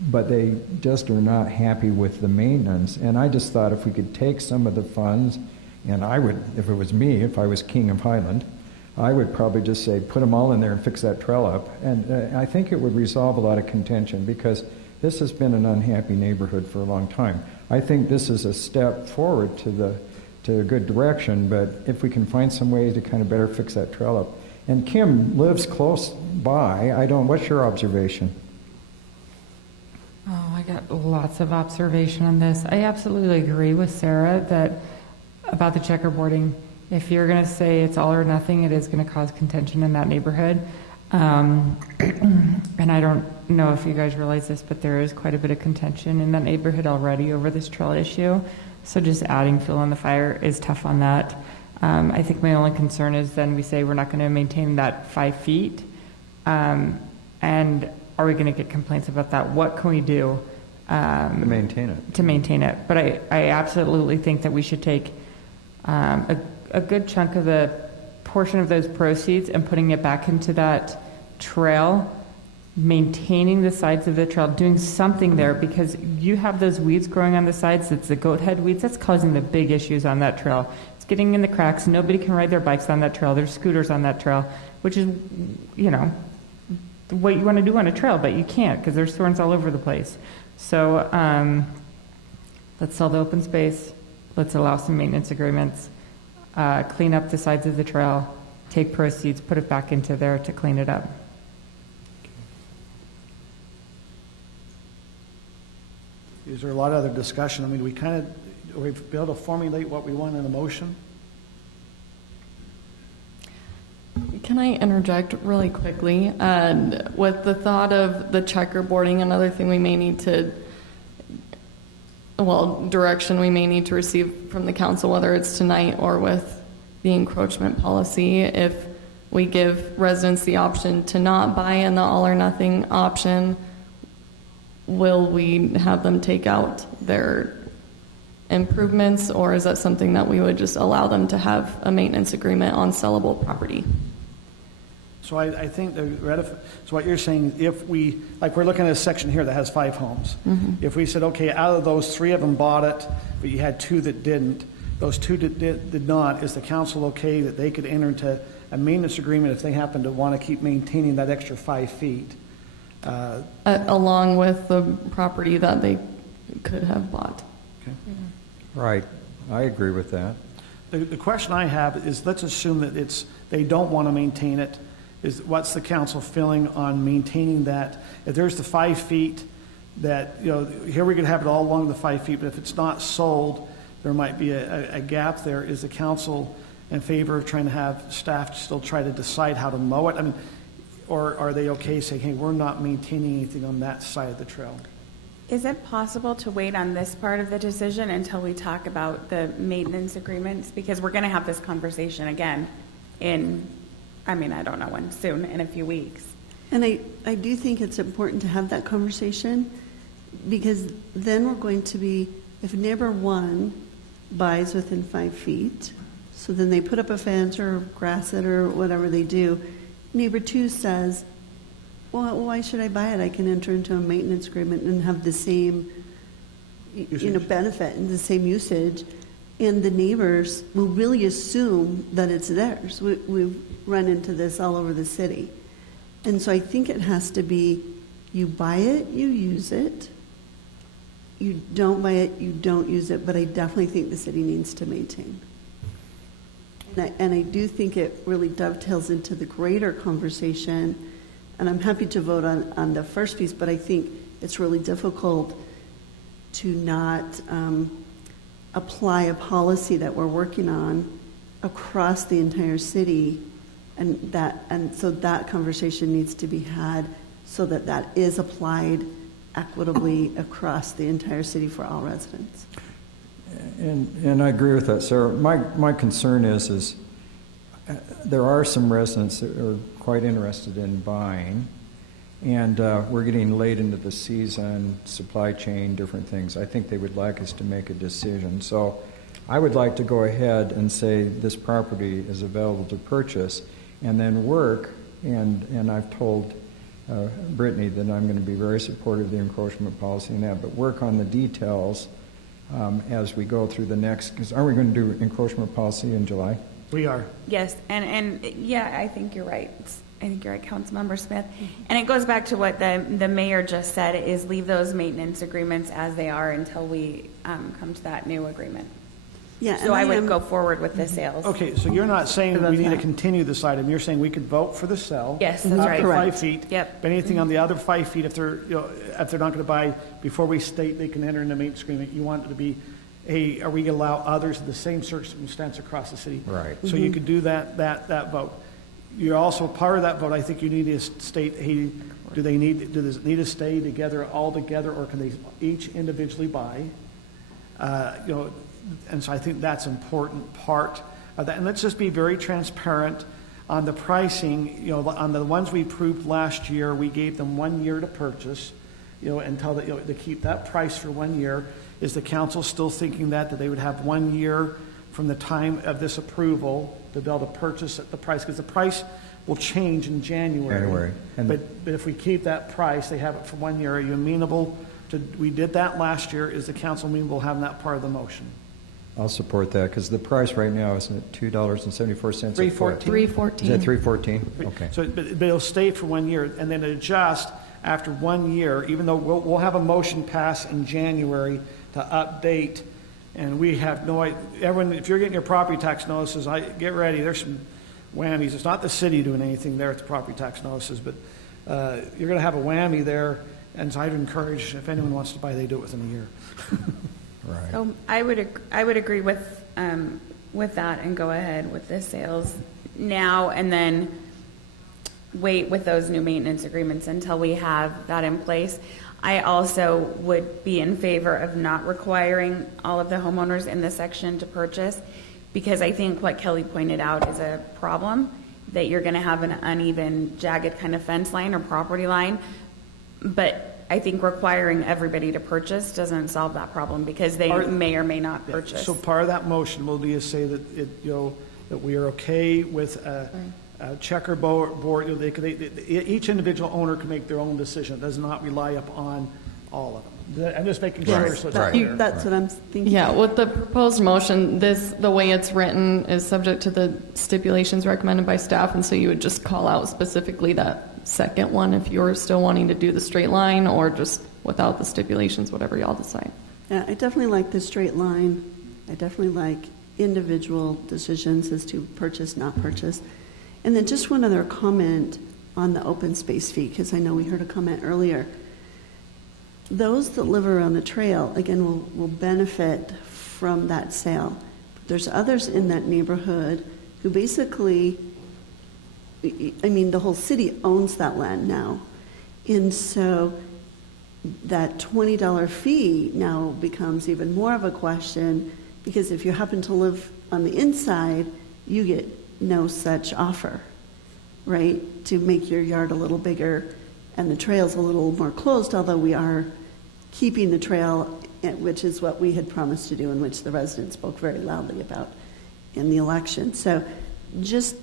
but they just are not happy with the maintenance. And I just thought if we could take some of the funds, and I would, if it was me, if I was king of Highland, I would probably just say put them all in there and fix that trail up. And I think it would resolve a lot of contention, because this has been an unhappy neighborhood for a long time. I think this is a step forward to a good direction, but if we can find some way to kind of better fix that trail up. And Kim lives close by. What's your observation? Oh, I got lots of observation on this. I absolutely agree with Sarah about the checkerboarding. If you're going to say it's all or nothing, it is going to cause contention in that neighborhood. And I don't know if you guys realize this, but there is quite a bit of contention in that neighborhood already over this trail issue. So just adding fuel on the fire is tough on that. I think my only concern is then we say we're not going to maintain that 5 feet. And are we going to get complaints about that? What can we do to maintain it? To maintain it. But I absolutely think that we should take a good chunk of the portion of those proceeds and putting it back into that trail, maintaining the sides of the trail, doing something there, because you have those weeds growing on the sides. It's the goat head weeds that's causing the big issues on that trail. It's getting in the cracks. Nobody can ride their bikes on that trail. There's scooters on that trail, which is, what you want to do on a trail, but you can't because there's thorns all over the place. So let's sell the open space, let's allow some maintenance agreements, clean up the sides of the trail, take proceeds, put it back into there to clean it up. Is there a lot of other discussion? I mean, we've been able to formulate what we want in a motion? Can I interject really quickly? With the thought of the checkerboarding, another thing we may need to, direction we may need to receive from the council, whether it's tonight or with the encroachment policy, if we give residents the option to not buy in the all or nothing option, will we have them take out their improvements, or is that something that we would just allow them to have a maintenance agreement on sellable property? So I think, so what you're saying, if we're looking at a section here that has 5 homes. Mm-hmm. If we said, okay, out of those 3 of them bought it, but you had 2 that didn't, those 2 that did not, is the council okay that they could enter into a maintenance agreement if they happen to want to keep maintaining that extra 5 feet? Along with the property that they could have bought. Okay. Right. I agree with that. The question I have is, let's assume that they don't want to maintain it. What's the council feeling on maintaining that? If there's the 5 feet that, here we could have it all along the 5 feet, but if it's not sold, there might be a gap there. Is the council in favor of trying to have staff still try to decide how to mow it? I mean, or are they okay saying, hey, we're not maintaining anything on that side of the trail? Is it possible to wait on this part of the decision until we talk about the maintenance agreements? Because we're going to have this conversation again I don't know when, soon, in a few weeks. And I do think it's important to have that conversation, because then we're going to be, if neighbor 1 buys within 5 feet, so then they put up a fence or grass it or whatever they do, neighbor 2 says, well, why should I buy it? I can enter into a maintenance agreement and have the same benefit and the same usage. And the neighbors will really assume that it's theirs. We've run into this all over the city. And so I think it has to be, you buy it, you use it. You don't buy it, you don't use it. But I definitely think the city needs to maintain. And I do think it really dovetails into the greater conversation. And I'm happy to vote on the first piece, but I think it's really difficult to not apply a policy that we're working on across the entire city, and so that conversation needs to be had so that is applied equitably across the entire city for all residents. And I agree with that, Sarah. My concern is there are some residents that are quite interested in buying, and we're getting late into the season, supply chain, different things. I think they would like us to make a decision. So I would like to go ahead and say this property is available to purchase, and then work, and I've told Brittany that I'm going to be very supportive of the encroachment policy and that, but work on the details as we go through the next, because aren't we going to do encroachment policy in July? We are. Yes, and yeah, I think you're right. I think you're right, Councilmember Smith. And it goes back to what the mayor just said, is leave those maintenance agreements as they are until we come to that new agreement. Yeah, so I would go forward with the sales. Okay, so you're not saying we need to continue this item. You're saying we could vote for the sell. Yes, that's up right. to 5 feet. Yep. But anything on the other 5 feet, if they're not going to buy before we state they can enter into maintenance agreement, you want it to be, hey, are we going to allow others in the same circumstance across the city? Right. So you could do that vote. You're also part of that vote. I think you need to state, hey, do they need to stay together all together, or can they each individually buy? And so I think that's an important part of that. And let's just be very transparent on the pricing. On the ones we approved last year, we gave them 1 year to purchase, until to keep that price for 1 year. Is the council still thinking that they would have 1 year from the time of this approval to be able to purchase at the price? Because the price will change in January. But if we keep that price, they have it for 1 year. Are you amenable to? We did that last year. Is the council amenable to having that part of the motion? I'll support that, because the price right now is at $2.74 a foot. $3.14. Is that $3.14? Okay. So, but it'll stay for 1 year, and then adjust after 1 year. Even though we'll have a motion pass in January to update And we have no idea, everyone, if you're getting your property tax notices, get ready, there's some whammies. It's not the city doing anything there at the property tax notices, but you're going to have a whammy there. And so I'd encourage, if anyone wants to buy, they do it within a year. Right. So I would agree with that and go ahead with the sales now and then wait with those new maintenance agreements until we have that in place. I also would be in favor of not requiring all of the homeowners in this section to purchase, because I think what Kelly pointed out is a problem, that you're going to have an uneven, jagged kind of fence line or property line. But I think requiring everybody to purchase doesn't solve that problem, because they may or may not purchase. So part of that motion will be to say that that we are okay with a checkerboard. Each individual owner can make their own decision. It does not rely upon all of them. I'm just making sure. Yes, So it's that's what I'm thinking. Yeah, with the proposed motion, the way it's written is subject to the stipulations recommended by staff, and so you would just call out specifically that second one if you're still wanting to do the straight line, or just without the stipulations, whatever y'all decide. Yeah, I definitely like the straight line. I definitely like individual decisions as to purchase, not purchase. And then just one other comment on the open space fee, because I know we heard a comment earlier. Those that live around the trail, again, will benefit from that sale. But there's others in that neighborhood who basically, I mean, the whole city owns that land now. And so that $20 fee now becomes even more of a question, because if you happen to live on the inside, you get no such offer, right, to make your yard a little bigger and the trail's a little more closed, although we are keeping the trail, which is what we had promised to do and which the residents spoke very loudly about in the election. So just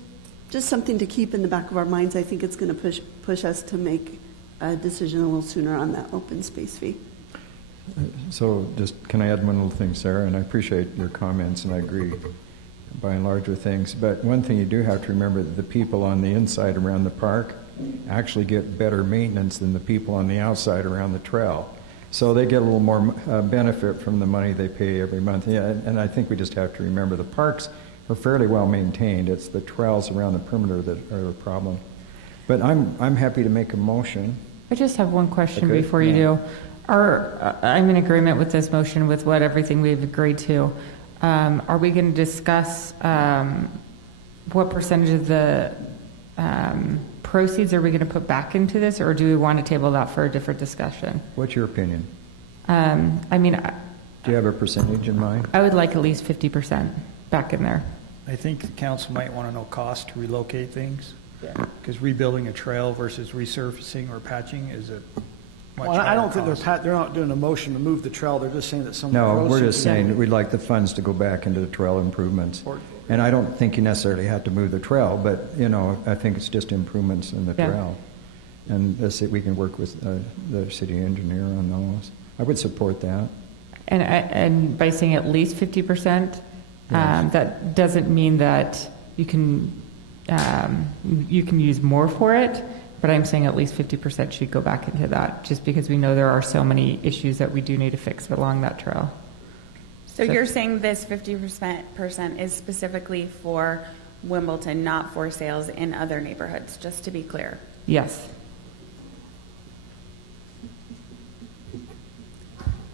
something to keep in the back of our minds. I think it's going to push us to make a decision a little sooner on that open space fee. So just, can I add one little thing, Sarah? And I appreciate your comments, and I agree by and large with things. But one thing you do have to remember, that the people on the inside around the park actually get better maintenance than the people on the outside around the trail. So they get a little more benefit from the money they pay every month. Yeah, and I think we just have to remember the parks are fairly well maintained. It's the trails around the perimeter that are a problem. But I'm happy to make a motion. I just have one question Okay. before you do. I'm in agreement with this motion with everything we've agreed to. Are we going to discuss what percentage of the proceeds are we going to put back into this, or do we want to table that for a different discussion? What's your opinion? I mean, Do you have a percentage in mind? I would like at least 50% back in there. I think the council might want to know cost to relocate things, because rebuilding a trail versus resurfacing or patching is a much Well, I higher don't think cost. they're not doing a motion to move the trail. They're just saying that some No, we're proceeds just are saying gonna- that we'd like the funds to go back into the trail improvements. And I don't think you necessarily have to move the trail, but, I think it's just improvements in the Yeah. trail. And let's see, we can work with the city engineer on those. I would support that. And by saying at least 50%, that doesn't mean that you can use more for it, but I'm saying at least 50% should go back into that, just because we know there are so many issues that we do need to fix along that trail. So you're saying this 50% is specifically for Wimbleton, not for sales in other neighborhoods, just to be clear? Yes.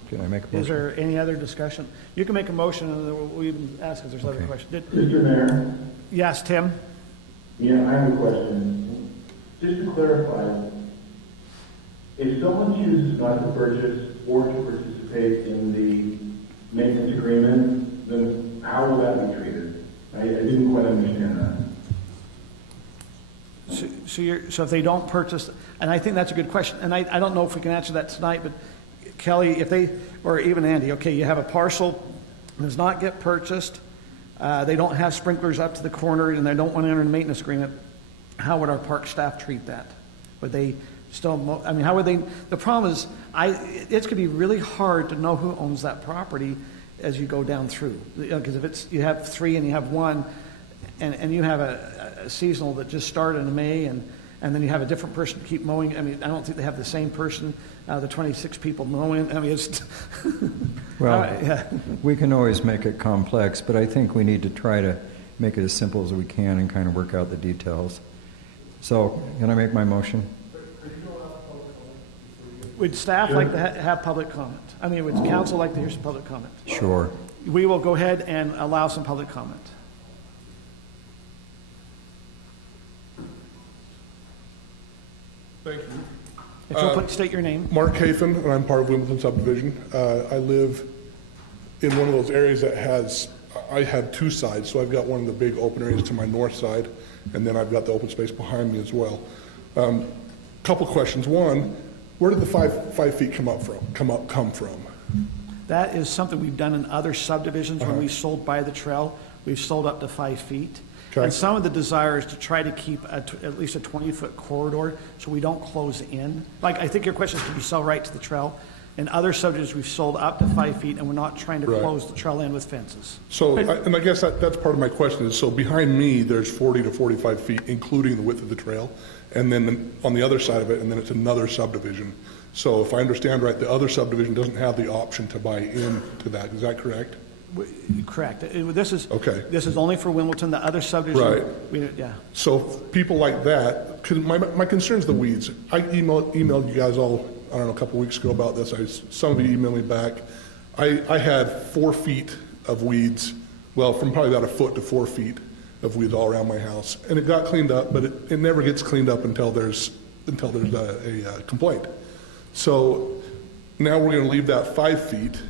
Can I make a motion? Is there any other discussion? You can make a motion, and then we'll even ask if there's other Okay. questions. Mr. Mayor? Yes, Tim? Yeah, I have a question. Just to clarify, if someone chooses not to purchase or to participate in the maintenance agreement, then how will that be treated? I didn't quite understand that. So if they don't purchase, and I think that's a good question, and I don't know if we can answer that tonight, but Kelly, if they, or even Andy, okay, you have a parcel that does not get purchased, they don't have sprinklers up to the corner, and they don't want to enter a maintenance agreement, how would our park staff treat that? Would they still, how would they, the problem is, it's going to be really hard to know who owns that property as you go down through. Because if you have three and you have one, and you have a seasonal that just started in May, and and then you have a different person to keep mowing. I mean, I don't think they have the same person, the 26 people mowing. I mean, it's... Well, yeah. we can always make it complex, but I think we need to try to make it as simple as we can and kind of work out the details. So, can I make my motion? Would staff like to have public comment? I mean, would council like to hear some public comment? Sure. We will go ahead and allow some public comment. Thank you. If you'll state your name. Mark Hafen, and I'm part of Wimbleton Subdivision. I live in one of those areas that I have two sides, so I've got one of the big open areas to my north side, and then I've got the open space behind me as well. Couple questions. One, where did the five feet come from? That is something we've done in other subdivisions. When we sold by the trail, we've sold up to 5 feet. Okay. And some of the desire is to try to keep at least a 20-foot corridor so we don't close in. Like, I think your question is, can you sell right to the trail? In other subdivisions, we've sold up to 5 feet, and we're not trying to close the trail in with fences. So, and I guess that's part of my question is, so behind me, there's 40 to 45 feet, including the width of the trail, and then on the other side of it, and then it's another subdivision. So if I understand right, the other subdivision doesn't have the option to buy into that. Is that correct? Correct. This is okay. This is only for Wimbleton. The other subdivision, right? Yeah. So people like that, because my concern is the weeds. I emailed you guys all, I don't know, a couple weeks ago about this. Some of you emailed me back. I had 4 feet of weeds, well, from probably about a foot to 4 feet of weeds all around my house, and it got cleaned up, but it never gets cleaned up until there's a complaint. So now we're going to leave that 5 feet.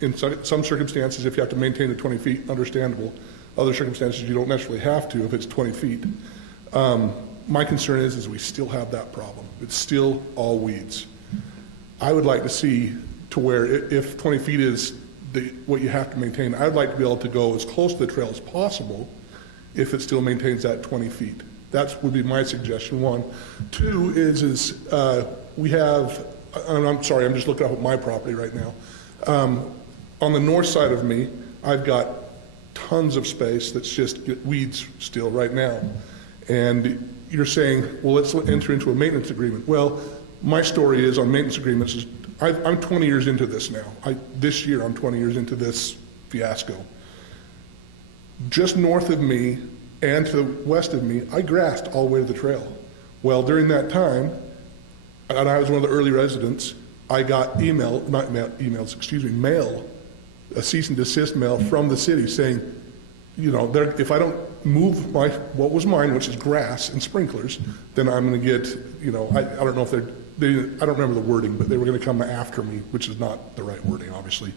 In some circumstances, if you have to maintain the 20 feet, understandable. Other circumstances, you don't necessarily have to if it's 20 feet. My concern is we still have that problem. It's still all weeds. I would like to see to where if 20 feet is what you have to maintain, I'd like to be able to go as close to the trail as possible if it still maintains that 20 feet. That would be my suggestion, one. Two is we have, and I'm sorry, I'm just looking up at my property right now. On the north side of me, I've got tons of space that's just weeds still right now. And you're saying, well, let's enter into a maintenance agreement. Well, my story is on maintenance agreements is I'm 20 years into this now. This year I'm 20 years into this fiasco. Just north of me and to the west of me, I grassed all the way to the trail. Well, during that time, and I was one of the early residents, I got mail, a cease and desist mail from the city saying, you know, if I don't move what was mine, which is grass and sprinklers, then I'm going to get, you know, I don't know if I don't remember the wording, but they were going to come after me, which is not the right wording, obviously.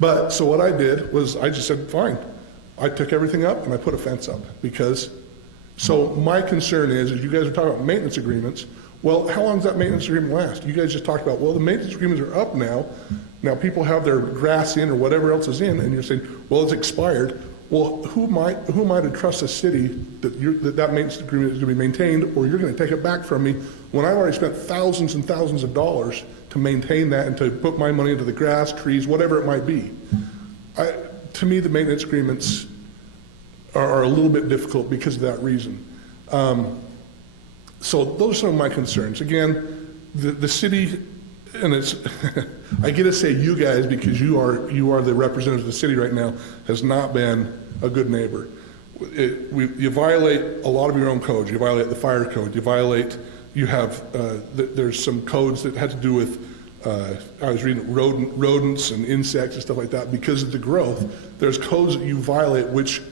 But so what I did was I just said, fine. I took everything up and I put a fence up because, so my concern is you guys are talking about maintenance agreements. Well, how long does that maintenance agreement last? You guys just talked about, well, the maintenance agreements are up now. Now people have their grass in or whatever else is in, and you're saying, well, it's expired. Well, who am I to trust a city that maintenance agreement is going to be maintained, or you're going to take it back from me when I've already spent thousands and thousands of dollars to maintain that and to put my money into the grass, trees, whatever it might be. To me, the maintenance agreements are a little bit difficult because of that reason. So those are some of my concerns. Again, the city, and it's, I get to say you guys because you are the representatives of the city right now, has not been a good neighbor. You violate a lot of your own codes. You violate the fire code. There's some codes that had to do with, I was reading rodents and insects and stuff like that. Because of the growth, there's codes that you violate, which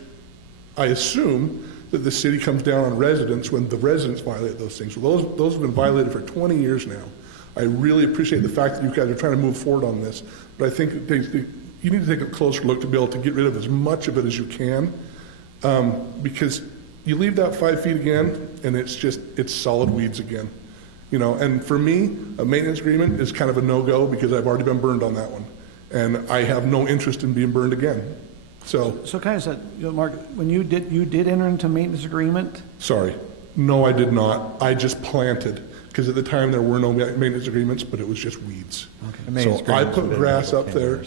I assume that the city comes down on residents when the residents violate those things. So those have been violated for 20 years now. I really appreciate the fact that you guys are trying to move forward on this, but I think you need to take a closer look to be able to get rid of as much of it as you can, because you leave that 5 feet again, and it's solid weeds again. You know, and for me, a maintenance agreement is kind of a no-go because I've already been burned on that one, and I have no interest in being burned again. So kind of said, Mark, when you did enter into a maintenance agreement? Sorry, no, I did not. I just planted because at the time there were no maintenance agreements, but it was just weeds. Okay. So I put grass up there,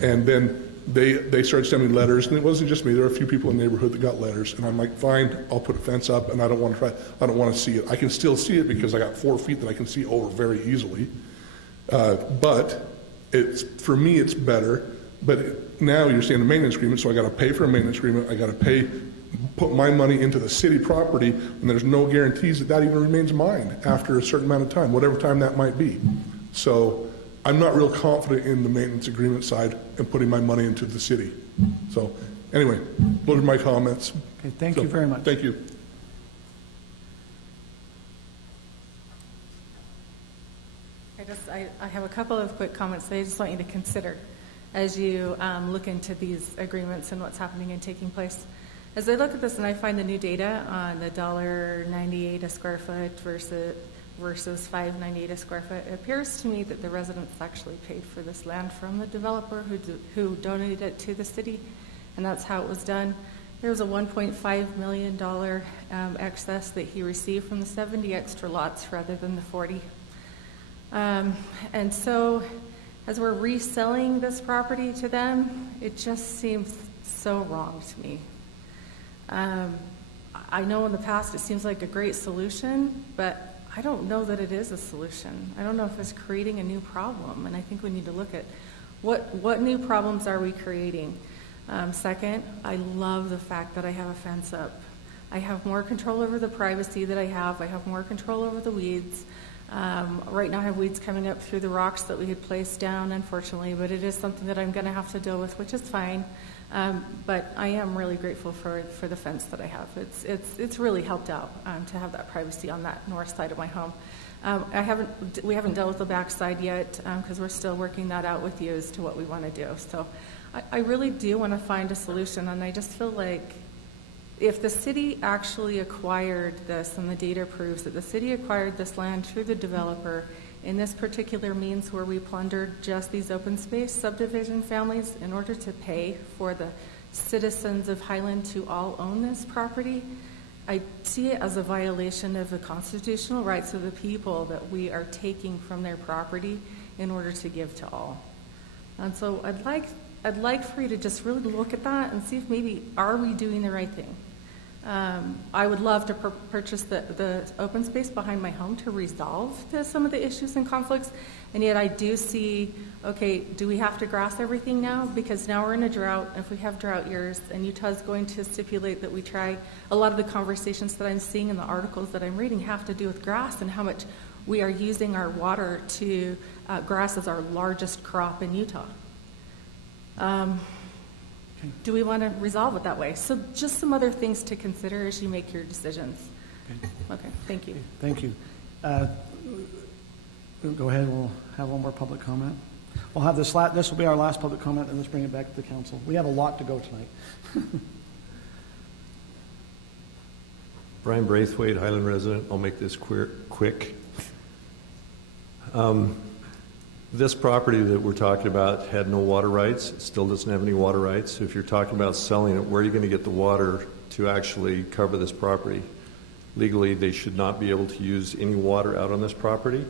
and then they started sending letters, and it wasn't just me. There were a few people in the neighborhood that got letters, and I'm like, fine, I'll put a fence up, and I don't want to see it. I can still see it because I got 4 feet that I can see over very easily. But for me, it's better. But now you're saying a maintenance agreement, so I got to pay for a maintenance agreement. I got to put my money into the city property, and there's no guarantees that even remains mine after a certain amount of time, whatever time that might be. So I'm not real confident in the maintenance agreement side and putting my money into the city. So anyway, those are my comments. Okay, thank you very much. Thank you. I have a couple of quick comments that I just want you to consider as you look into these agreements and what's happening and taking place. As I look at this and I find the new data on the $1.98 a square foot versus $5.98 a square foot, it appears to me that the residents actually paid for this land from the developer who donated it to the city, and that's how it was done. There was a $1.5 million excess that he received from the 70 extra lots rather than the 40. And so as we're reselling this property to them, it just seems so wrong to me. I know in the past it seems like a great solution, but I don't know that it is a solution. I don't know if it's creating a new problem, and I think we need to look at what new problems are we creating. Second, I love the fact that I have a fence up. I have more control over the privacy that I have more control over the weeds. Right now I have weeds coming up through the rocks that we had placed down, unfortunately, but it is something that I'm going to have to deal with, which is fine. But I am really grateful for the fence that I have. It's really helped out to have that privacy on that north side of my home. We haven't dealt with the back side yet because we're still working that out with you as to what we want to do. So I really do want to find a solution, and I just feel like if the city actually acquired this, and the data proves that the city acquired this land through the developer in this particular means where we plundered just these open space subdivision families in order to pay for the citizens of Highland to all own this property, I see it as a violation of the constitutional rights of the people that we are taking from their property in order to give to all. And so I'd like for you to just really look at that and see if maybe are we doing the right thing. I would love to purchase the open space behind my home to resolve some of the issues and conflicts, and yet I do see, okay, do we have to grass everything now? Because now we're in a drought, and if we have drought years, and Utah's going to stipulate that we try, a lot of the conversations that I'm seeing in the articles that I'm reading have to do with grass and how much we are using our water to, grass is our largest crop in Utah. Do we want to resolve it that way? So just some other things to consider as you make your decisions. Okay, thank you. Thank you. Go ahead, we'll have one more public comment. We'll have this will be our last public comment, and let's bring it back to the council. We have a lot to go tonight. Brian Braithwaite, Highland resident. I'll make this quick. This property that we're talking about had no water rights. It still doesn't have any water rights. If you're talking about selling it, where are you going to get the water to actually cover this property? Legally, they should not be able to use any water out on this property.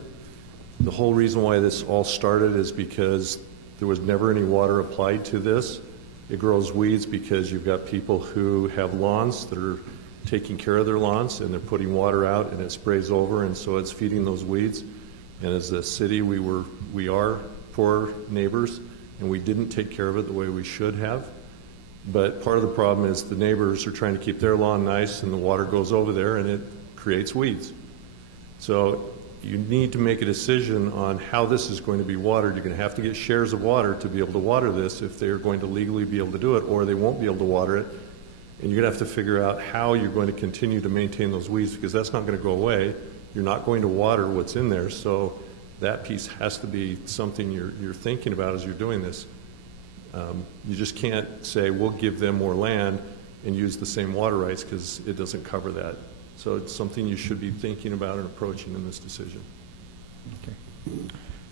The whole reason why this all started is because there was never any water applied to this. It grows weeds because you've got people who have lawns that are taking care of their lawns, and they're putting water out, and it sprays over, and so it's feeding those weeds. And as a city, we are poor neighbors, and we didn't take care of it the way we should have. But part of the problem is the neighbors are trying to keep their lawn nice, and the water goes over there, and it creates weeds. So you need to make a decision on how this is going to be watered. You're going to have to get shares of water to be able to water this if they're going to legally be able to do it, or they won't be able to water it. And you're going to have to figure out how you're going to continue to maintain those weeds, because that's not going to go away. You're not going to water what's in there, so that piece has to be something you're thinking about as you're doing this. You just can't say, we'll give them more land and use the same water rights, because it doesn't cover that. So it's something you should be thinking about and approaching in this decision. Okay.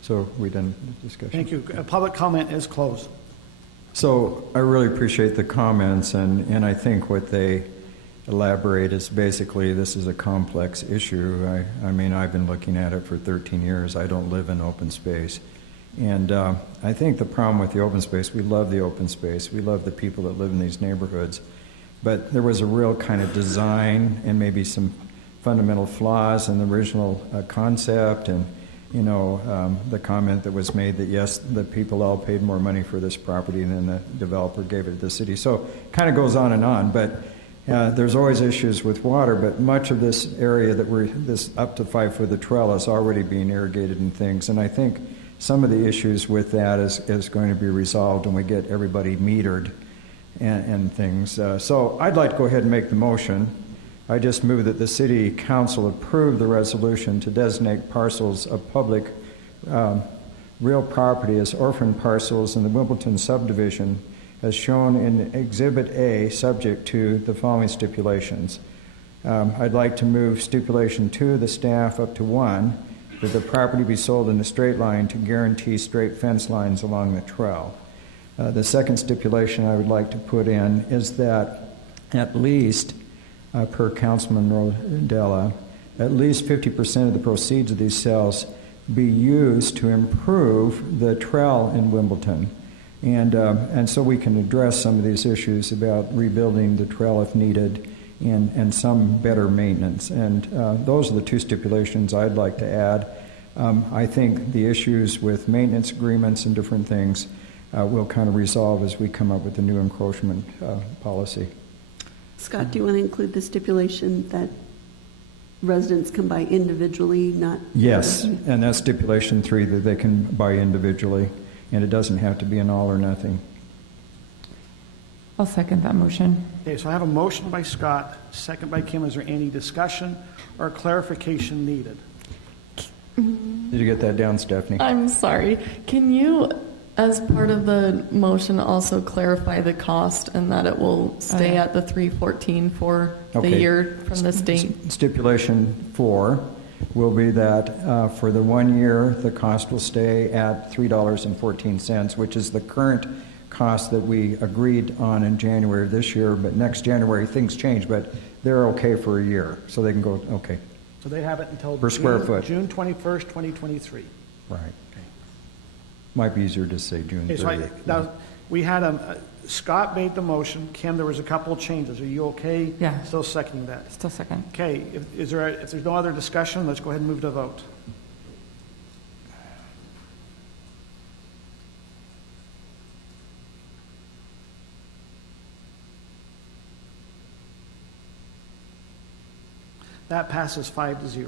So we done the discussion? Thank you. Public comment is closed. So I really appreciate the comments, and I think what they elaborate is basically this is a complex issue. I mean, I've been looking at it for 13 years. I don't live in open space. And I think the problem with the open space, we love the open space. We love the people that live in these neighborhoods. But there was a real kind of design and maybe some fundamental flaws in the original concept, and the comment that was made that yes, the people all paid more money for this property than the developer gave it to the city. So it kind of goes on, but there's always issues with water, but much of this area that this up to 5 foot of trail is already being irrigated and things, and I think some of the issues with that is going to be resolved when we get everybody metered and things. So I'd like to go ahead and make the motion. I just move that the City Council approve the resolution to designate parcels of public real property as orphan parcels in the Wimbleton Subdivision as shown in Exhibit A, subject to the following stipulations. I'd like to move stipulation 2 of the staff up to 1, that the property be sold in a straight line to guarantee straight fence lines along the trail. The second stipulation I would like to put in is that at least, per Councilman Rodella, at least 50% of the proceeds of these sales be used to improve the trail in Wimbleton. And so we can address some of these issues about rebuilding the trail if needed and some better maintenance. And those are the 2 stipulations I'd like to add. I think the issues with maintenance agreements and different things will kind of resolve as we come up with the new encroachment policy. Scott, do you want to include the stipulation that residents can buy individually, not? Yes, and that's stipulation 3, that they can buy individually, and it doesn't have to be an all or nothing. I'll second that motion. Okay, so I have a motion by Scott, second by Kim. Is there any discussion or clarification needed? Did you get that down, Stephannie? I'm sorry. Can you, as part of the motion, also clarify the cost and that it will stay at the $314 for the year from this date? Stipulation 4 will be that for the 1 year, the cost will stay at $3.14, which is the current cost that we agreed on in January of this year, but next January things change, but they're okay for a year, so they can go, okay. So they have it until per square foot. June 21st, 2023. Right. Okay. Might be easier to say June 30th. So now, we had Scott made the motion. Kim, there was a couple of changes. Are you okay? Yeah. Still seconding that? Still second. Okay. If there's no other discussion, let's go ahead and move to vote. That passes 5-0.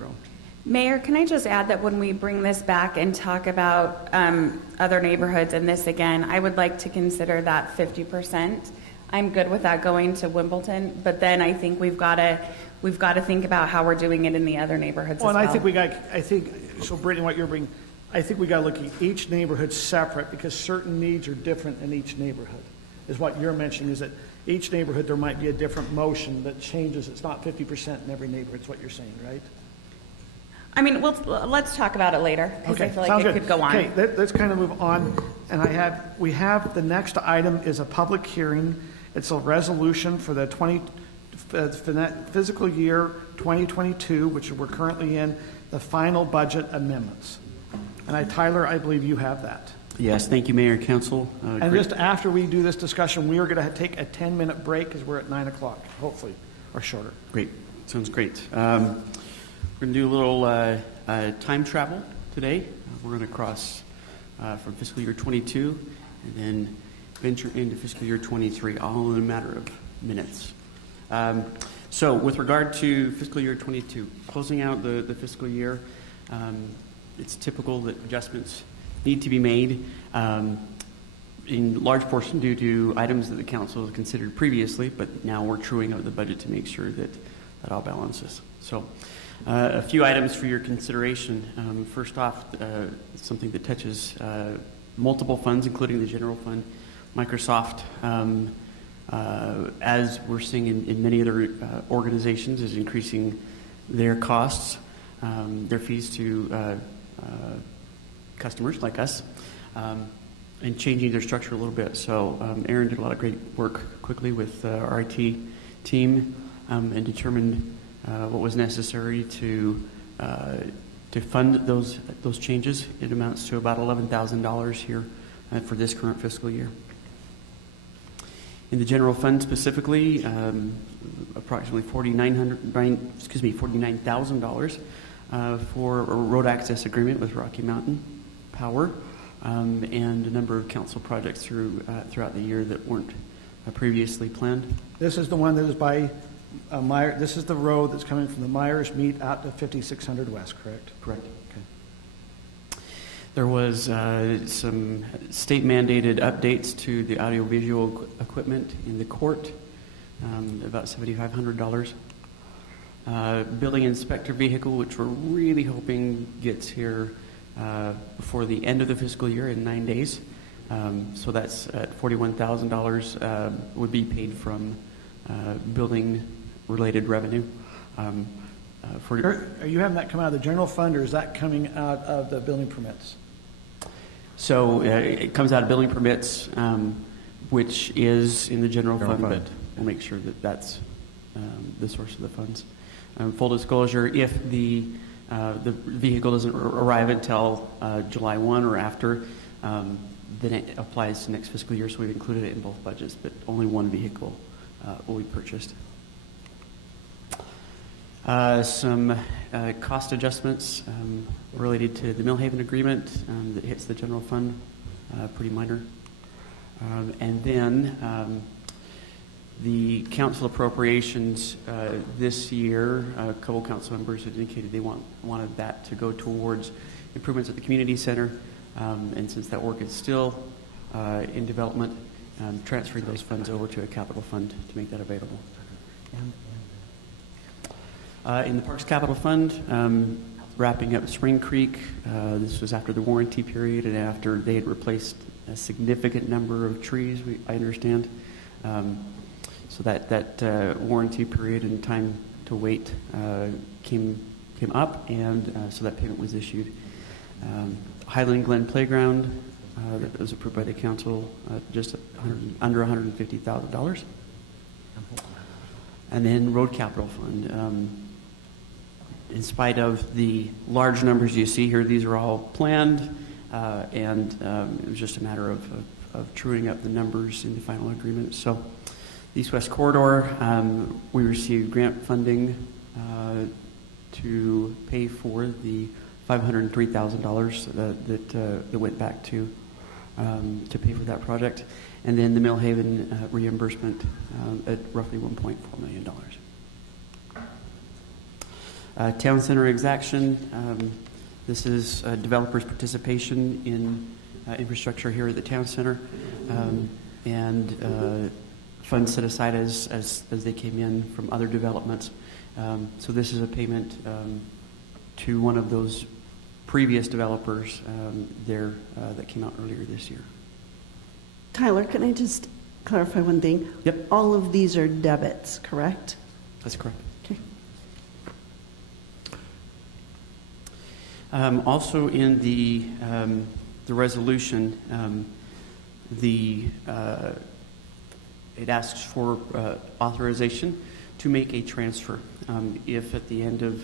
Mayor, can I just add that when we bring this back and talk about other neighborhoods and this again, I would like to consider that 50%. I'm good with that going to Wimbleton, but then I think we've got to think about how we're doing it in the other neighborhoods as well. And I think so Brittany, what you're bringing, I think we got to look at each neighborhood separate because certain needs are different in each neighborhood. Is what you're mentioning, is that each neighborhood there might be a different motion that changes. It's not 50% in every neighborhood, is what you're saying, right? I mean, let's talk about it later because I feel like it could go on. Okay, let's kind of move on. And we have the next item is a public hearing. It's a resolution for the fiscal year 2022, which we're currently in, the final budget amendments. And Tyler, I believe you have that. Yes, thank you, Mayor and Council. And just after we do this discussion, we are going to take a 10-minute break because we're at 9 o'clock, hopefully, or shorter. Great. Sounds great. We're going to do a little time travel today. We're going to cross from fiscal year 22 and then venture into fiscal year 23, all in a matter of minutes. So with regard to fiscal year 22, closing out the fiscal year, it's typical that adjustments need to be made in large portion due to items that the council has considered previously, but now we're truing out the budget to make sure that all balances. So a few items for your consideration. First off, something that touches multiple funds, including the general fund. Microsoft, as we're seeing in many other organizations, is increasing their costs, their fees to customers like us, and changing their structure a little bit. So Aaron did a lot of great work quickly with our IT team and determined what was necessary to fund those changes. It amounts to about $11,000 here for this current fiscal year. In the general fund specifically, approximately $49,000 for a road access agreement with Rocky Mountain Power, and a number of council projects throughout the year that weren't previously planned. This is the one that is by Meyer. This is the road that's coming from the Myers Meet out to 5600 West, correct? Correct. Okay. There was some state-mandated updates to the audiovisual equipment in the court, about $7,500. Building inspector vehicle, which we're really hoping gets here before the end of the fiscal year in 9 days. So that's at $41,000 would be paid from building-related revenue. Are you having that come out of the general fund, or is that coming out of the building permits? So it comes out of building permits, which is in the general fund, but we'll make sure that that's the source of the funds. Full disclosure, if the vehicle doesn't arrive until July 1 or after, then it applies to next fiscal year, so we've included it in both budgets, but only one vehicle will be purchased. Some cost adjustments related to the Millhaven agreement that hits the general fund, pretty minor. And then the council appropriations this year, a couple council members had indicated they wanted that to go towards improvements at the community center. And since that work is still in development, transferring those funds over to a capital fund to make that available. In the Parks Capital Fund, wrapping up Spring Creek, this was after the warranty period and after they had replaced a significant number of trees, I understand. So that warranty period and time to wait came up, and so that payment was issued. Highland Glen Playground, that was approved by the council, just under $150,000. And then Road Capital Fund. In spite of the large numbers you see here, these are all planned, and it was just a matter of truing up the numbers in the final agreement. So the East-West Corridor, we received grant funding to pay for the $503,000 that went back to pay for that project, and then the Millhaven reimbursement at roughly $1.4 million. Town center exaction. This is developers' participation in infrastructure here at the town center, and funds set aside as they came in from other developments. So this is a payment to one of those previous developers that came out earlier this year. Tyler, can I just clarify one thing? Yep. All of these are debits, correct? That's correct. Okay. Also in the resolution, it asks for authorization to make a transfer. If at the end of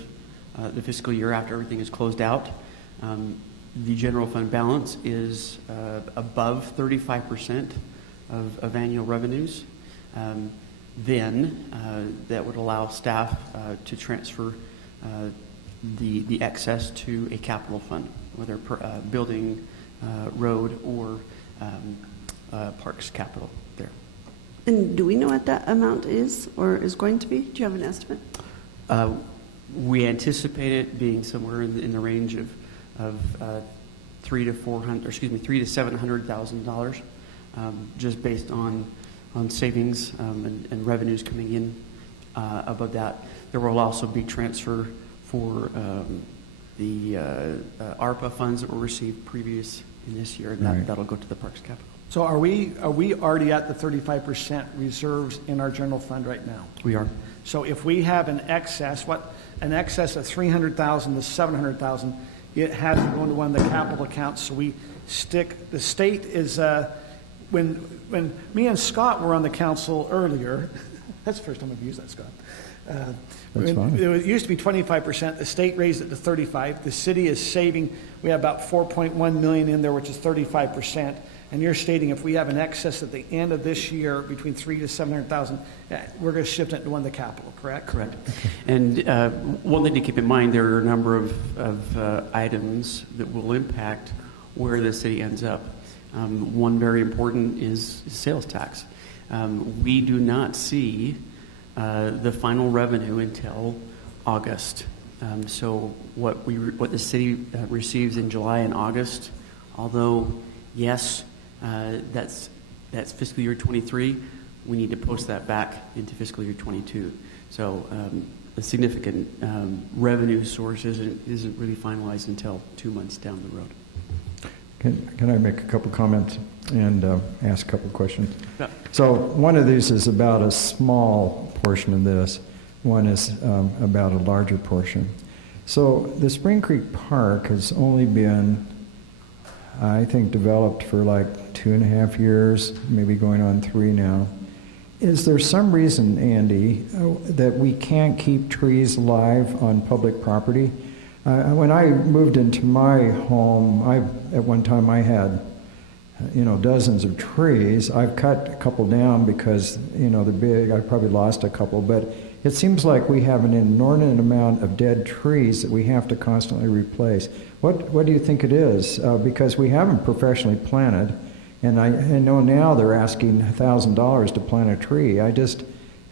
the fiscal year, after everything is closed out, the general fund balance is above 35% of annual revenues, then that would allow staff to transfer the excess to a capital fund, whether building, road, or parks capital there. And do we know what that amount is or is going to be? Do you have an estimate? We anticipate it being somewhere in the range of $300,000 to $700,000, just based on savings and revenues coming in above that. There will also be transfer for the ARPA funds that were received previous in this year, and that'll go to the Parks Capital. So are we already at the 35% reserves in our general fund right now? We are. So if we have an excess of $300,000 to $700,000, it has to go into one of the capital accounts. So we stick. The state is when me and Scott were on the council earlier. That's the first time I've used that, Scott. That's fine. It used to be 25%. The state raised it to 35. The city is saving, we have about 4.1 million in there, which is 35%. And you're stating if we have an excess at the end of this year between 300,000 to 700,000, we're going to shift it to one of the capital, correct? Correct. And one thing to keep in mind, there are a number of items that will impact where the city ends up. One very important is sales tax. We do not see the final revenue until August. So what the city receives in July and August, although yes, that's fiscal year 23, we need to post that back into fiscal year 22. So a significant revenue source isn't really finalized until 2 months down the road. Can I make a couple comments and ask a couple questions? Yeah. So one of these is about a small portion of this. One is about a larger portion. So the Spring Creek Park has only been, I think, developed for like 2.5 years, maybe going on 3 now. Is there some reason, Andy, that we can't keep trees alive on public property? When I moved into my home, at one time I had, dozens of trees. I've cut a couple down because, they're big. I probably lost a couple, but it seems like we have an inordinate amount of dead trees that we have to constantly replace. What do you think it is? Because we haven't professionally planted, and I know now they're asking $1,000 to plant a tree.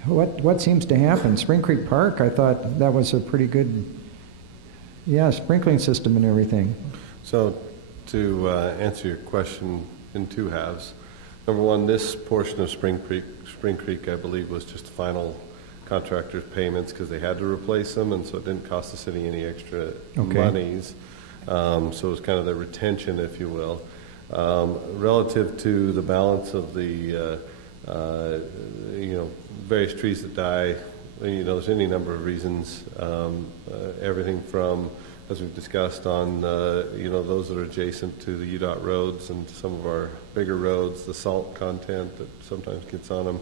What seems to happen? Spring Creek Park, I thought that was a pretty good, sprinkling system and everything. So to answer your question in 2 halves, number one, this portion of Spring Creek, I believe, was just final contractor's payments because they had to replace them, and so it didn't cost the city any extra monies. So it was kind of the retention, if you will. Relative to the balance of the various trees that die, there's any number of reasons. Everything from, as we've discussed, on those that are adjacent to the UDOT roads and some of our bigger roads, the salt content that sometimes gets on them,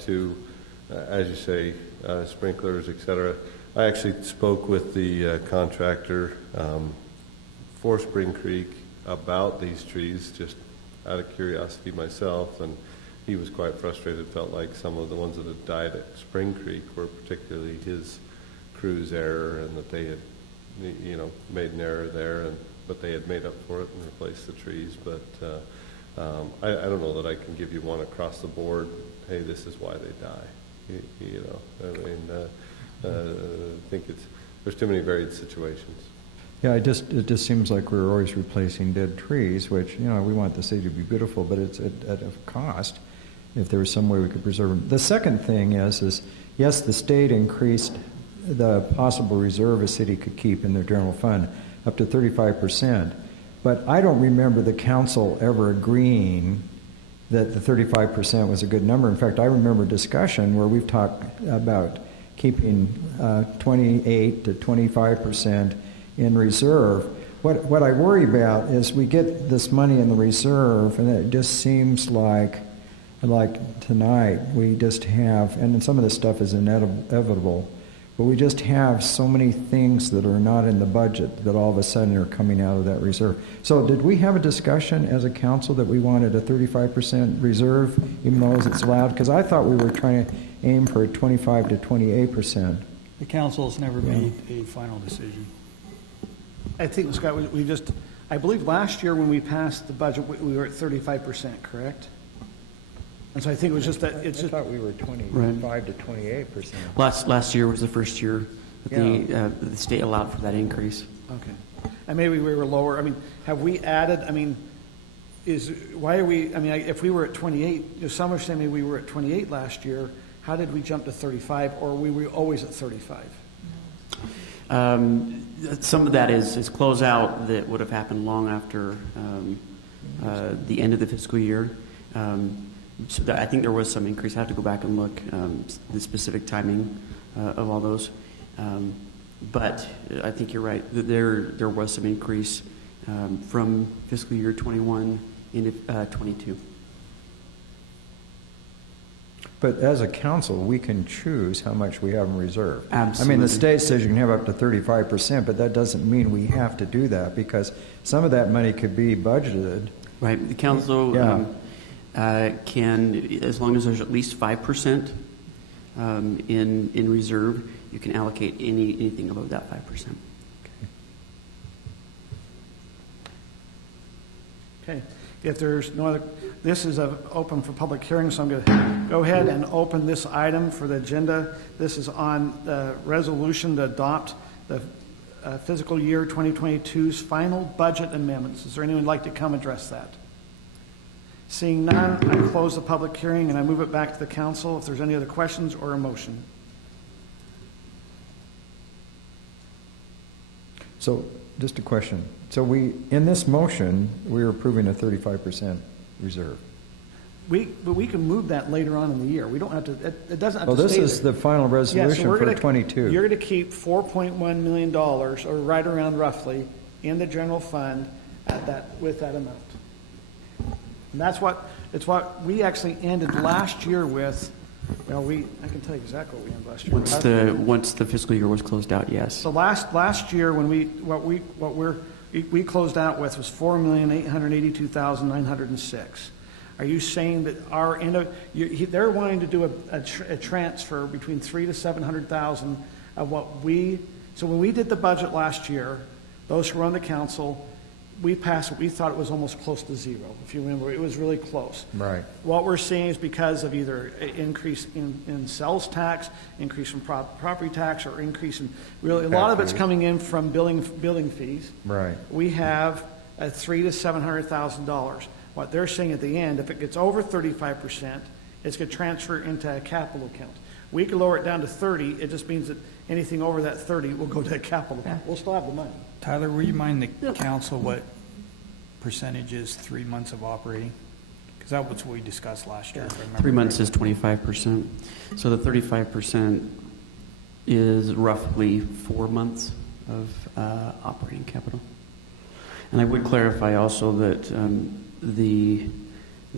to, as you say, sprinklers, etc. I actually spoke with the contractor for Spring Creek about these trees, just out of curiosity myself, and he was quite frustrated, felt like some of the ones that had died at Spring Creek were particularly his crew's error, and that they had, made an error there, but they had made up for it and replaced the trees. But I don't know that I can give you one across the board, hey, this is why they die. I think there's too many varied situations. Yeah, it just seems like we're always replacing dead trees, which, we want the city to be beautiful, but it's at a cost if there was some way we could preserve them. The second thing is yes, the state increased the possible reserve a city could keep in their general fund up to 35%, but I don't remember the council ever agreeing that the 35% was a good number. In fact, I remember a discussion where we've talked about keeping 28 to 25% in reserve. What I worry about is we get this money in the reserve, and it just seems like tonight we just have, and some of this stuff is inevitable, but we just have so many things that are not in the budget that all of a sudden are coming out of that reserve. So did we have a discussion as a council that we wanted a 35% reserve, even though it's allowed? Because I thought we were trying to aim for a 25 to 28%. The council has never made a final decision. I think, Scott, I believe last year when we passed the budget, we were at 35%, correct? And so I think it was just that I thought we were 25 to 28%. Last year was the first year that the state allowed for that increase. Okay. And maybe we were lower. I mean, have we added, if we were at 28, some are saying maybe we were at 28 last year, how did we jump to 35, or were we always at 35? Some of that is closeout that would have happened long after the end of the fiscal year. So I think there was some increase. I have to go back and look the specific timing of all those. But I think you're right. There was some increase from fiscal year 21 into 22. But as a council, we can choose how much we have in reserve. Absolutely. I mean, the state says you can have up to 35%, but that doesn't mean we have to do that, because some of that money could be budgeted. Right. The council can, as long as there's at least 5% in reserve, you can allocate anything above that 5%. Okay. If there's no other, this is open for public hearing, so I'm going to go ahead and open this item for the agenda. This is on the resolution to adopt the fiscal year 2022's final budget amendments. Is there anyone who'd like to come address that? Seeing none, I close the public hearing and I move it back to the council if there's any other questions or a motion. So, just a question. So in this motion, we're approving a 35% reserve. But we can move that later on in the year. We don't have to, it doesn't have to stay Well, this is there. the final resolution for 22. You're going to keep $4.1 million, or right around roughly, in the general fund with that amount. And it's what we actually ended last year with. Well, I can tell you exactly what we ended last year. Once the fiscal year was closed out, yes. So last year, when we closed out with was $4,882,906. Are you saying that our end of they're wanting to do a transfer between $300,000 to $700,000 of what we? So when we did the budget last year, those who were on the council, we passed what we thought it was almost close to zero. If you remember, it was really close. Right. What we're seeing is because of either increase in sales tax, increase in property tax, or increase in really a lot of it's coming in from building fees. Right. We have a $300,000 to $700,000. What they're saying at the end, if it gets over 35%, it's going to transfer into a capital account. We could lower it down to 30. It just means that anything over that 30 will go to a capital account. We'll still have the money. Tyler, will you mind the council what percentage is 3 months of operating? Because that was what we discussed last year. If I remember 3 months correctly. is 25%. So the 35% is roughly 4 months of operating capital. And I would clarify also that the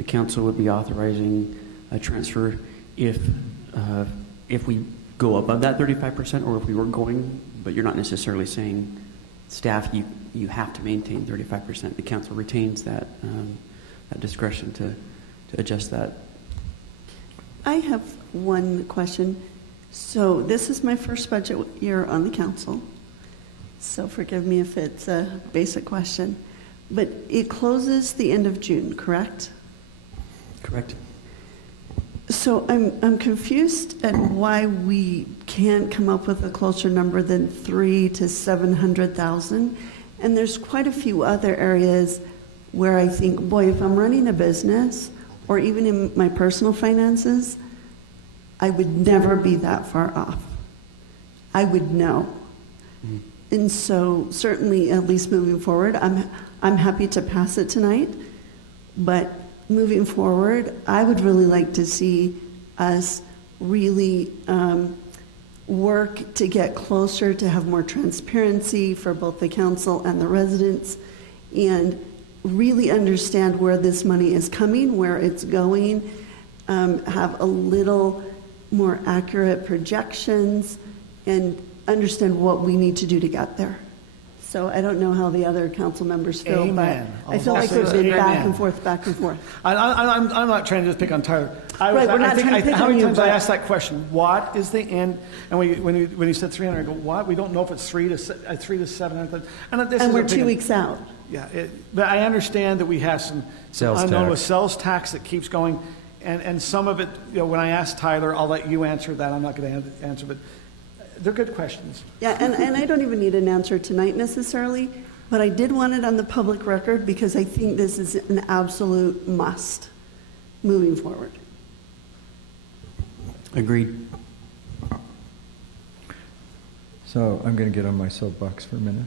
council would be authorizing a transfer if we go above that 35%, or if we were going, but you're not necessarily saying staff you have to maintain 35%. The council retains that discretion to adjust that. I have one question. So this is my first budget year on the council, so forgive me if it's a basic question, but it closes the end of June, correct? Correct. So I'm confused at why we can't come up with a closer number than 300,000 to 700,000. And there's quite a few other areas where I think, boy, if I'm running a business or even in my personal finances, I would never be that far off. I would know. Mm-hmm. And so certainly, at least moving forward, I'm happy to pass it tonight, but moving forward, I would really like to see us really work to get closer, to have more transparency for both the council and the residents, and really understand where this money is coming, where it's going, have a little more accurate projections, and understand what we need to do to get there. So I don't know how the other council members feel, Amen. but I feel like we've been back and forth, back and forth. I'm not trying to just pick on Tyler. Right, we're not trying to pick how on many you, times but I asked that question? What is the end? And when you said 300, I go, what? We don't know if it's 300 to 700. And we're 2 weeks out. Yeah, but I understand that we have some unknown with sales tax that keeps going, and some of it. When I asked Tyler, I'll let you answer that. I'm not going to answer, but they're good questions. Yeah, and I don't even need an answer tonight necessarily, but I did want it on the public record because I think this is an absolute must moving forward. Agreed. So I'm going to get on my soapbox for a minute.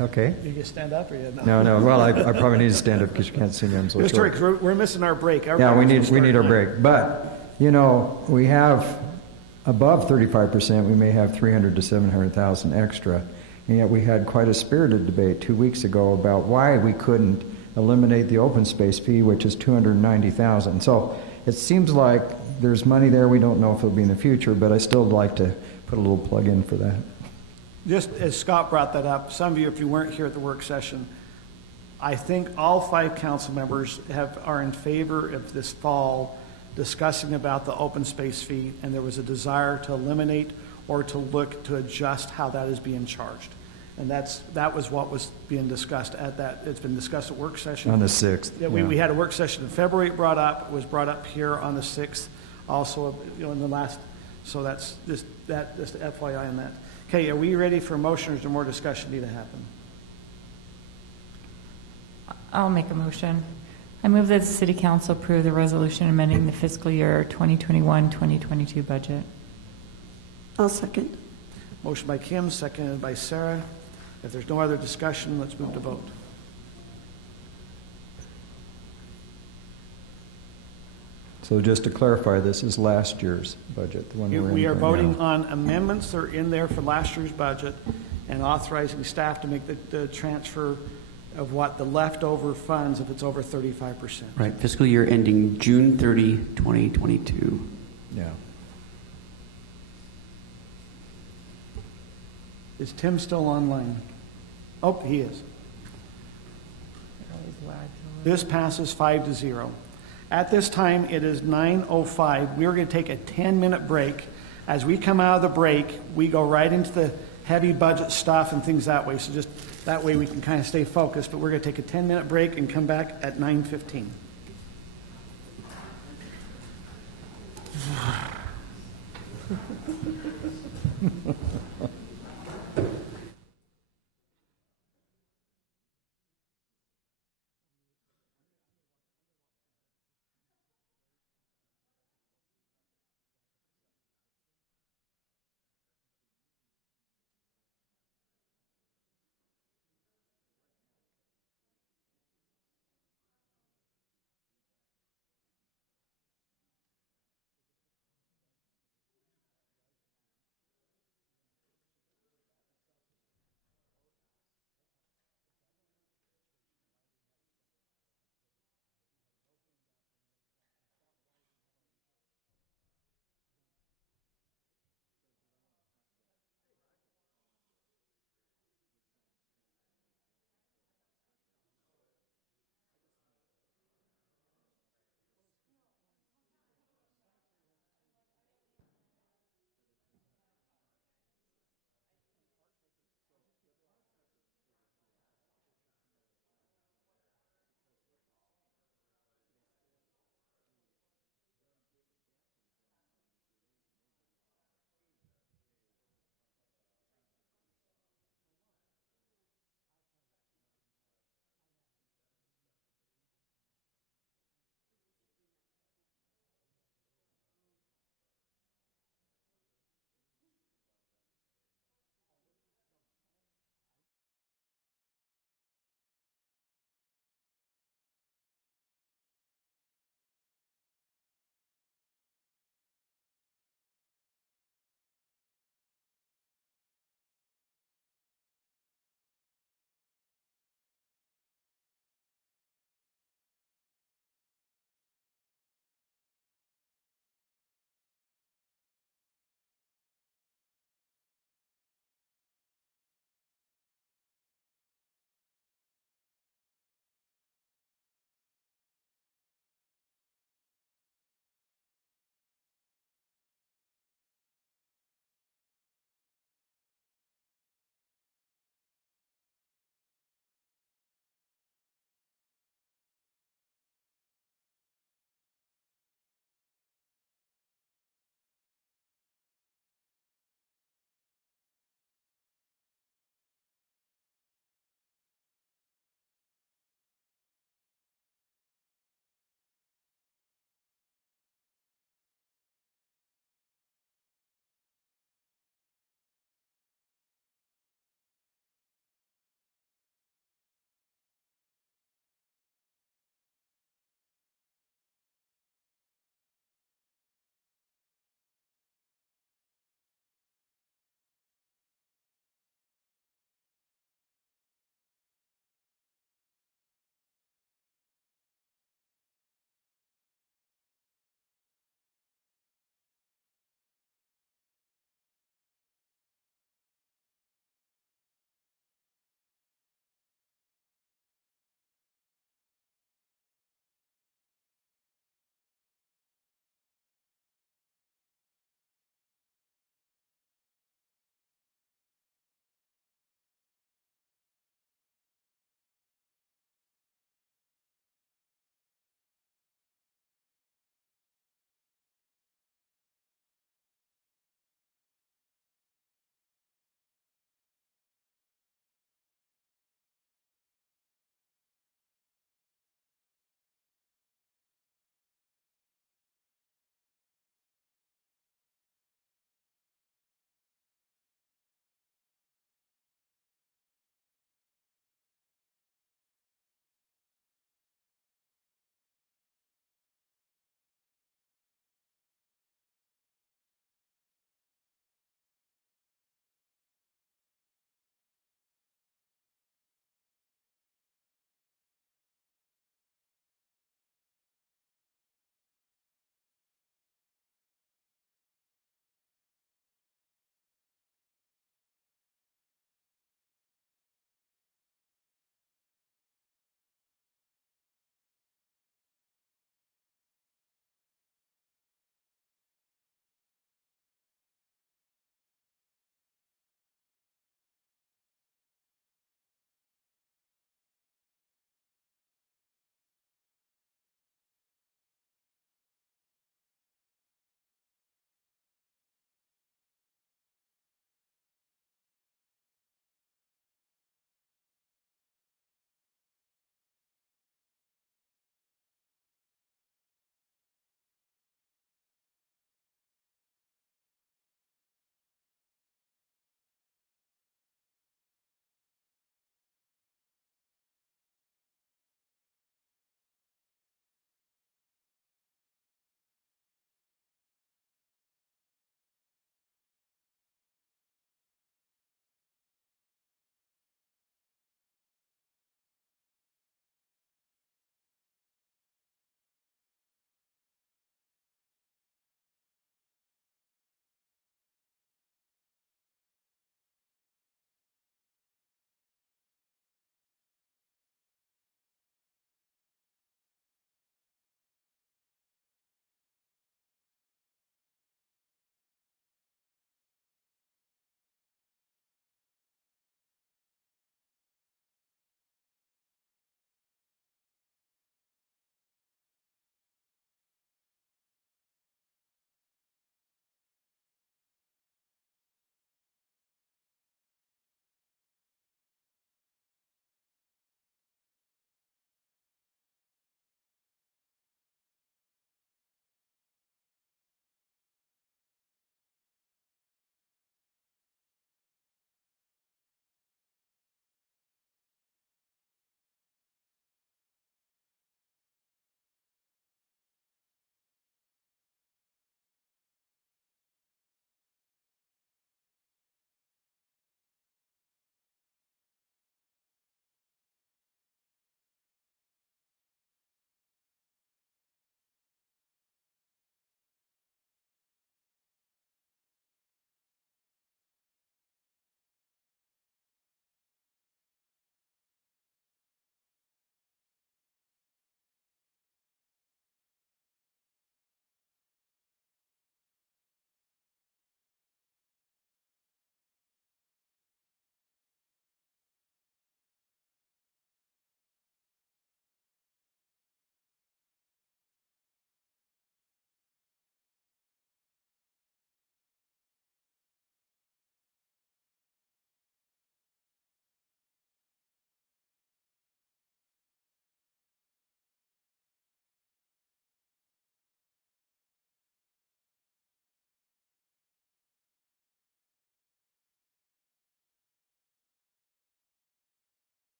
Okay. You just stand up, or you No. Well, I probably need to stand up because you can't see me. I'm so short. We're missing our break. Yeah, we need our break. But we have above 35%. We may have 300,000 to 700,000 extra, and yet we had quite a spirited debate 2 weeks ago about why we couldn't eliminate the open space fee, which is 290,000. So it seems like there's money there. We don't know if it'll be in the future, but I still like to put a little plug in for that. Just as Scott brought that up, some of you, if you weren't here at the work session, I think all 5 council members are in favor of this fall discussing about the open space fee, and there was a desire to eliminate or to look to adjust how that is being charged. And that was what was being discussed at that. It's been discussed at work session. On the 6th. Yeah, we had a work session in February. It was brought up here on the 6th. Also, in the last. So that's just FYI on that. Okay, are we ready for motion, or is there more discussion need to happen? I'll make a motion. I move that the City Council approve the resolution amending the fiscal year 2021-2022 budget. I'll second. Motion by Kim, seconded by Sarah. If there's no other discussion, let's move to vote. So just to clarify, this is last year's budget, the one we're in We are right voting now. on amendments that are in there for last year's budget and authorizing staff to make the transfer of what the leftover funds if it's over 35%. Right, fiscal year ending June 30, 2022. Yeah. Is Tim still online? Oh, he is. This passes 5-0. At this time, it is 9:05. We are going to take a 10-minute break. As we come out of the break, we go right into the heavy budget stuff and things that way. So just that way we can kind of stay focused. But we're going to take a 10-minute break and come back at 9:15.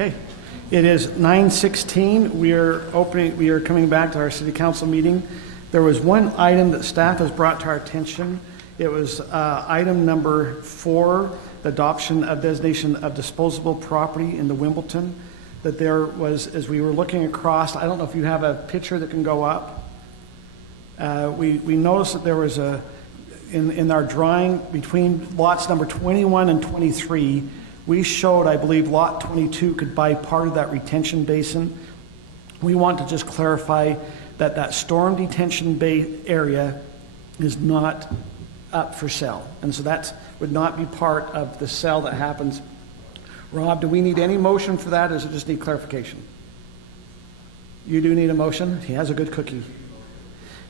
Okay. It is 9:16. We are coming back to our city council meeting. There was one item that staff has brought to our attention. It was item number 4, the adoption of designation of disposable property in the Wimbleton. That there was, as we were looking across, I don't know if you have a picture that can go up. We noticed that there was in our drawing between lots number 21 and 23, we showed, I believe, lot 22 could buy part of that retention basin. We want to just clarify that that storm detention area is not up for sale. And so that would not be part of the sale that happens. Rob, do we need any motion for that, or does it just need clarification? You do need a motion? He has a good cookie.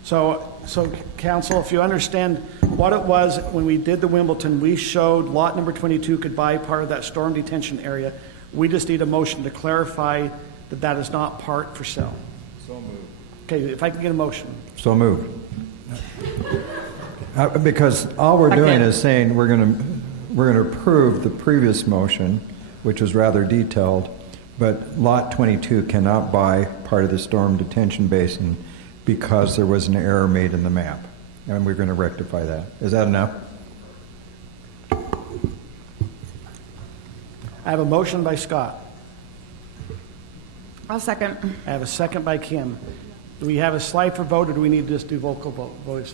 So council, if you understand what it was when we did the Wimbleton, we showed lot number 22 could buy part of that storm detention area. We just need a motion to clarify that that is not part for sale. So moved. Okay, if I can get a motion. So moved. Because all we're doing is saying we're going to approve the previous motion, which was rather detailed, but lot 22 cannot buy part of the storm detention basin because there was an error made in the map, and we're going to rectify that. Is that enough? I have a motion by Scott. I'll second. I have a second by Kim. Do we have a slide for vote, or do we need to just do voice vote?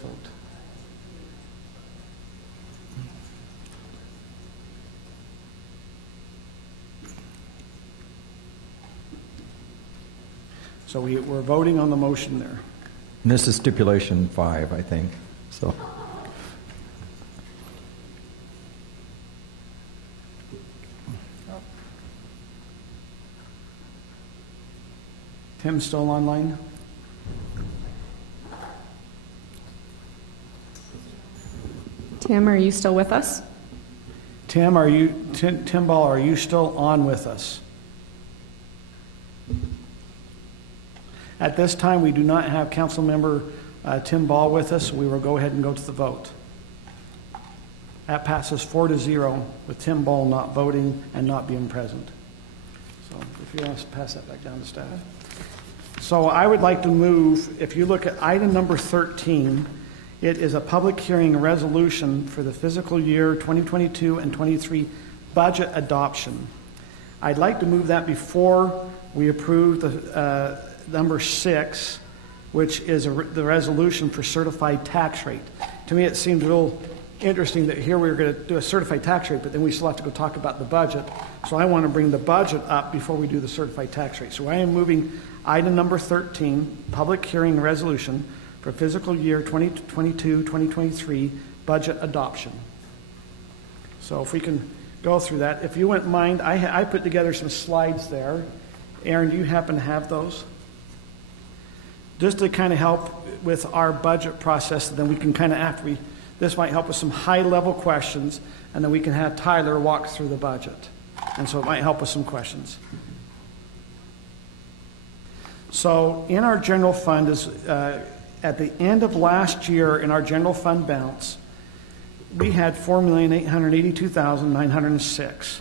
So we're voting on the motion there. And this is stipulation 5, I think. So. Tim still online? Tim, are you still with us? Tim, Tim Ball, are you still on with us? At this time, we do not have Council Member Tim Ball with us, so we will go ahead and go to the vote. That passes 4-0 with Tim Ball not voting and not being present. So if you want to pass that back down to staff. So I would like to move, if you look at item number 13, it is a public hearing resolution for the fiscal year 2022 and 23 budget adoption. I'd like to move that before we approve the number 6, which is the resolution for certified tax rate. To me, it seemed a little interesting that here we were going to do a certified tax rate, but then we still have to go talk about the budget. So I want to bring the budget up before we do the certified tax rate. So I am moving item number 13, public hearing resolution for fiscal year 2022-2023 budget adoption. So if we can go through that. If you wouldn't mind, I put together some slides there. Aaron, do you happen to have those? Just to kind of help with our budget process, and then we can kind of, this might help with some high-level questions, and then we can have Tyler walk through the budget. And so it might help with some questions. So in our general fund, at the end of last year in our general fund balance, we had $4,882,906.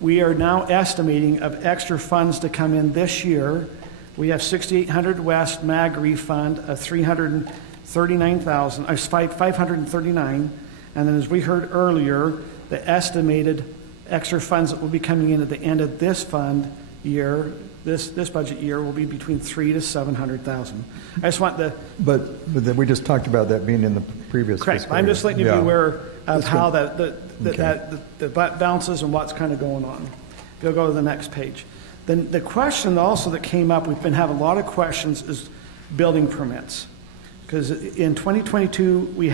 We are now estimating of extra funds to come in this year. We have 6800 West MAG refund of $539, and then as we heard earlier, the estimated extra funds that will be coming in at the end of this fund year, this budget year, will be between $300,000 to $700,000. I just want But we just talked about that being in the previous. Correct. I'm just letting you be aware of how the bounces and what's kind of going on. You'll go to the next page. Then the question also that came up, we've been having a lot of questions, is building permits. Because in 2022, we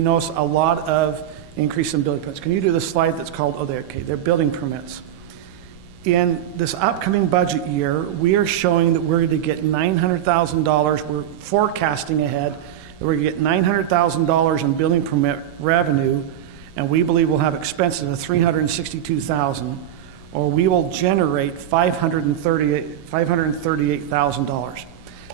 noticed a lot of increase in building permits. Can you do the slide that's called, they're building permits. In this upcoming budget year, we are showing that we're going to get $900,000. We're forecasting ahead that we're going to get $900,000 in building permit revenue, and we believe we'll have expenses of $362,000, or we will generate $538,000.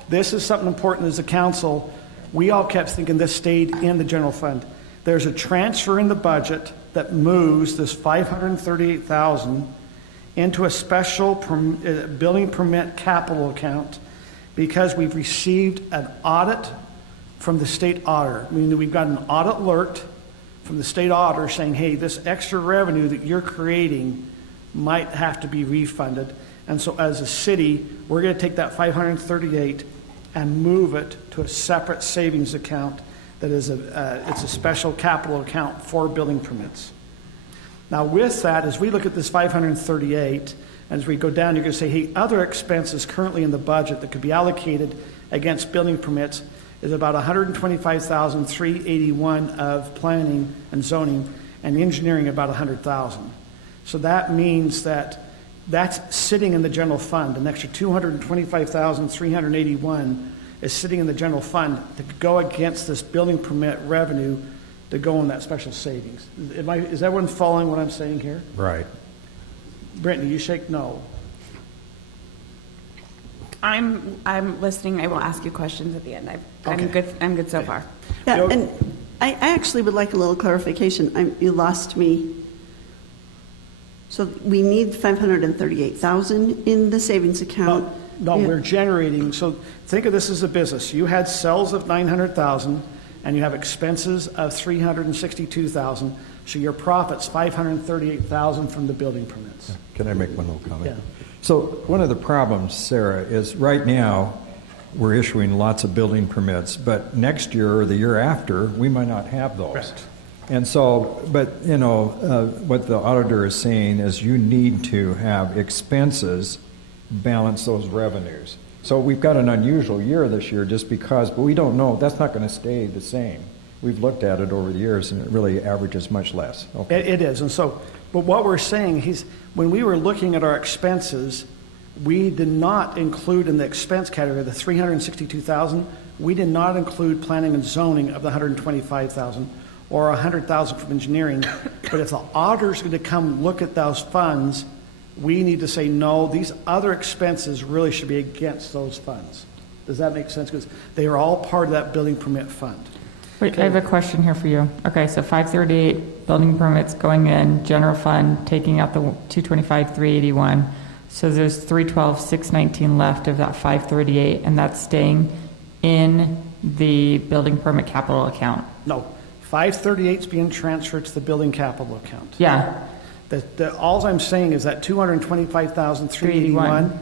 This is something important as a council. We all kept thinking this stayed in the general fund. There's a transfer in the budget that moves this $538,000 into a special building permit capital account because we've received an audit from the state auditor. Meaning we've got an audit alert from the state auditor saying, hey, this extra revenue that you're creating might have to be refunded. And so as a city, we're going to take that 538 and move it to a separate savings account that is it's a special capital account for building permits. Now with that, as we look at this 538, and as we go down, you're going to say, hey, other expenses currently in the budget that could be allocated against building permits is about $125,381 of planning and zoning, and engineering about $100,000. So that means that that's sitting in the general fund. An extra $225,381 is sitting in the general fund to go against this building permit revenue to go on that special savings. Is everyone following what I'm saying here? Right. Brittany, you shake no. I'm listening. I will ask you questions at the end. I'm good so far. Yeah, and I actually would like a little clarification. You lost me. So we need 538,000 in the savings account. No, we're generating. So think of this as a business. You had sales of 900,000, and you have expenses of 362,000. So your profit's 538,000 from the building permits. Can I make one little comment? Yeah. So one of the problems, Sarah, is right now we're issuing lots of building permits, but next year or the year after, we might not have those. Correct. And so, but you know, what the auditor is saying is you need to have expenses balance those revenues. So we've got an unusual year this year just because, but we don't know, that's not going to stay the same. We've looked at it over the years and it really averages much less. Okay. It is. And so, but what we're saying is when we were looking at our expenses, we did not include in the expense category the 362,000. We did not include planning and zoning of the 125,000 or 100,000 from engineering. But if the auditor's going to come look at those funds, we need to say, no, these other expenses really should be against those funds. Does that make sense? Because they are all part of that building permit fund. Wait, okay. I have a question here for you. Okay, so 538 building permits going in, general fund, taking out the 225,381. So there's 312,619 left of that 538, and that's staying in the building permit capital account. No, 538 is being transferred to the building capital account. Yeah. All I'm saying is that 225,381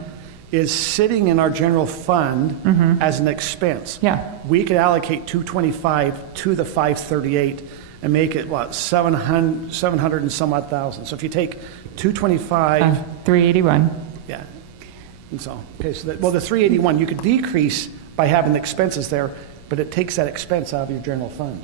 is sitting in our general fund as an expense. Yeah. We could allocate 225 to the 538 and make it, what, 700 and some odd thousand. So if you take 225... 381. Yeah. And so, okay, so the 381, you could decrease by having the expenses there, but it takes that expense out of your general fund.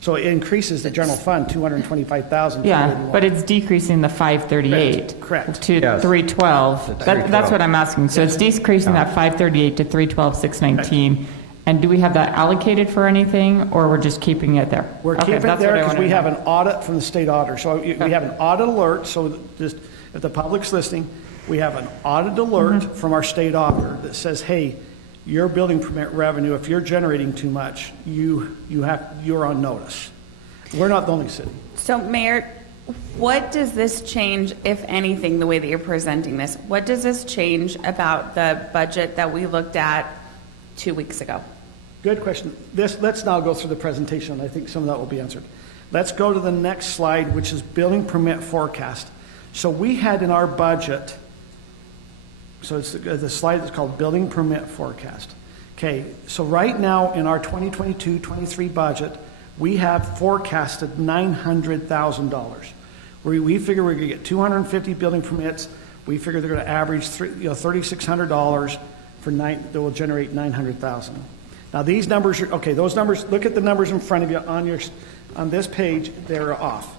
So it increases the general fund 225,000. Yeah, but it's decreasing the 538 Correct. to 312. That's what I'm asking. So it's decreasing that 538 to 312,619. And do we have that allocated for anything, or we're just keeping it there? We're keeping it there because we have an audit from the state auditor. So we have an audit alert. So just if the public's listening, we have an audit alert from our state auditor that says, hey, your building permit revenue, if you're generating too much, you're on notice. We're not the only city. So, Mayor, what does this change, if anything, the way that you're presenting this? What does this change about the budget that we looked at 2 weeks ago? Good question. Let's now go through the presentation, and I think some of that will be answered. Let's go to the next slide, which is building permit forecast. So we had in our budget, so it's the slide that's called building permit forecast. Okay, so right now in our 2022-23 budget, we have forecasted $900,000. We figure we're going to get 250 building permits. We figure they're going to average $3,600 that will generate $900,000. Now these numbers are okay. Those numbers. Look at the numbers in front of you on this page. They're off.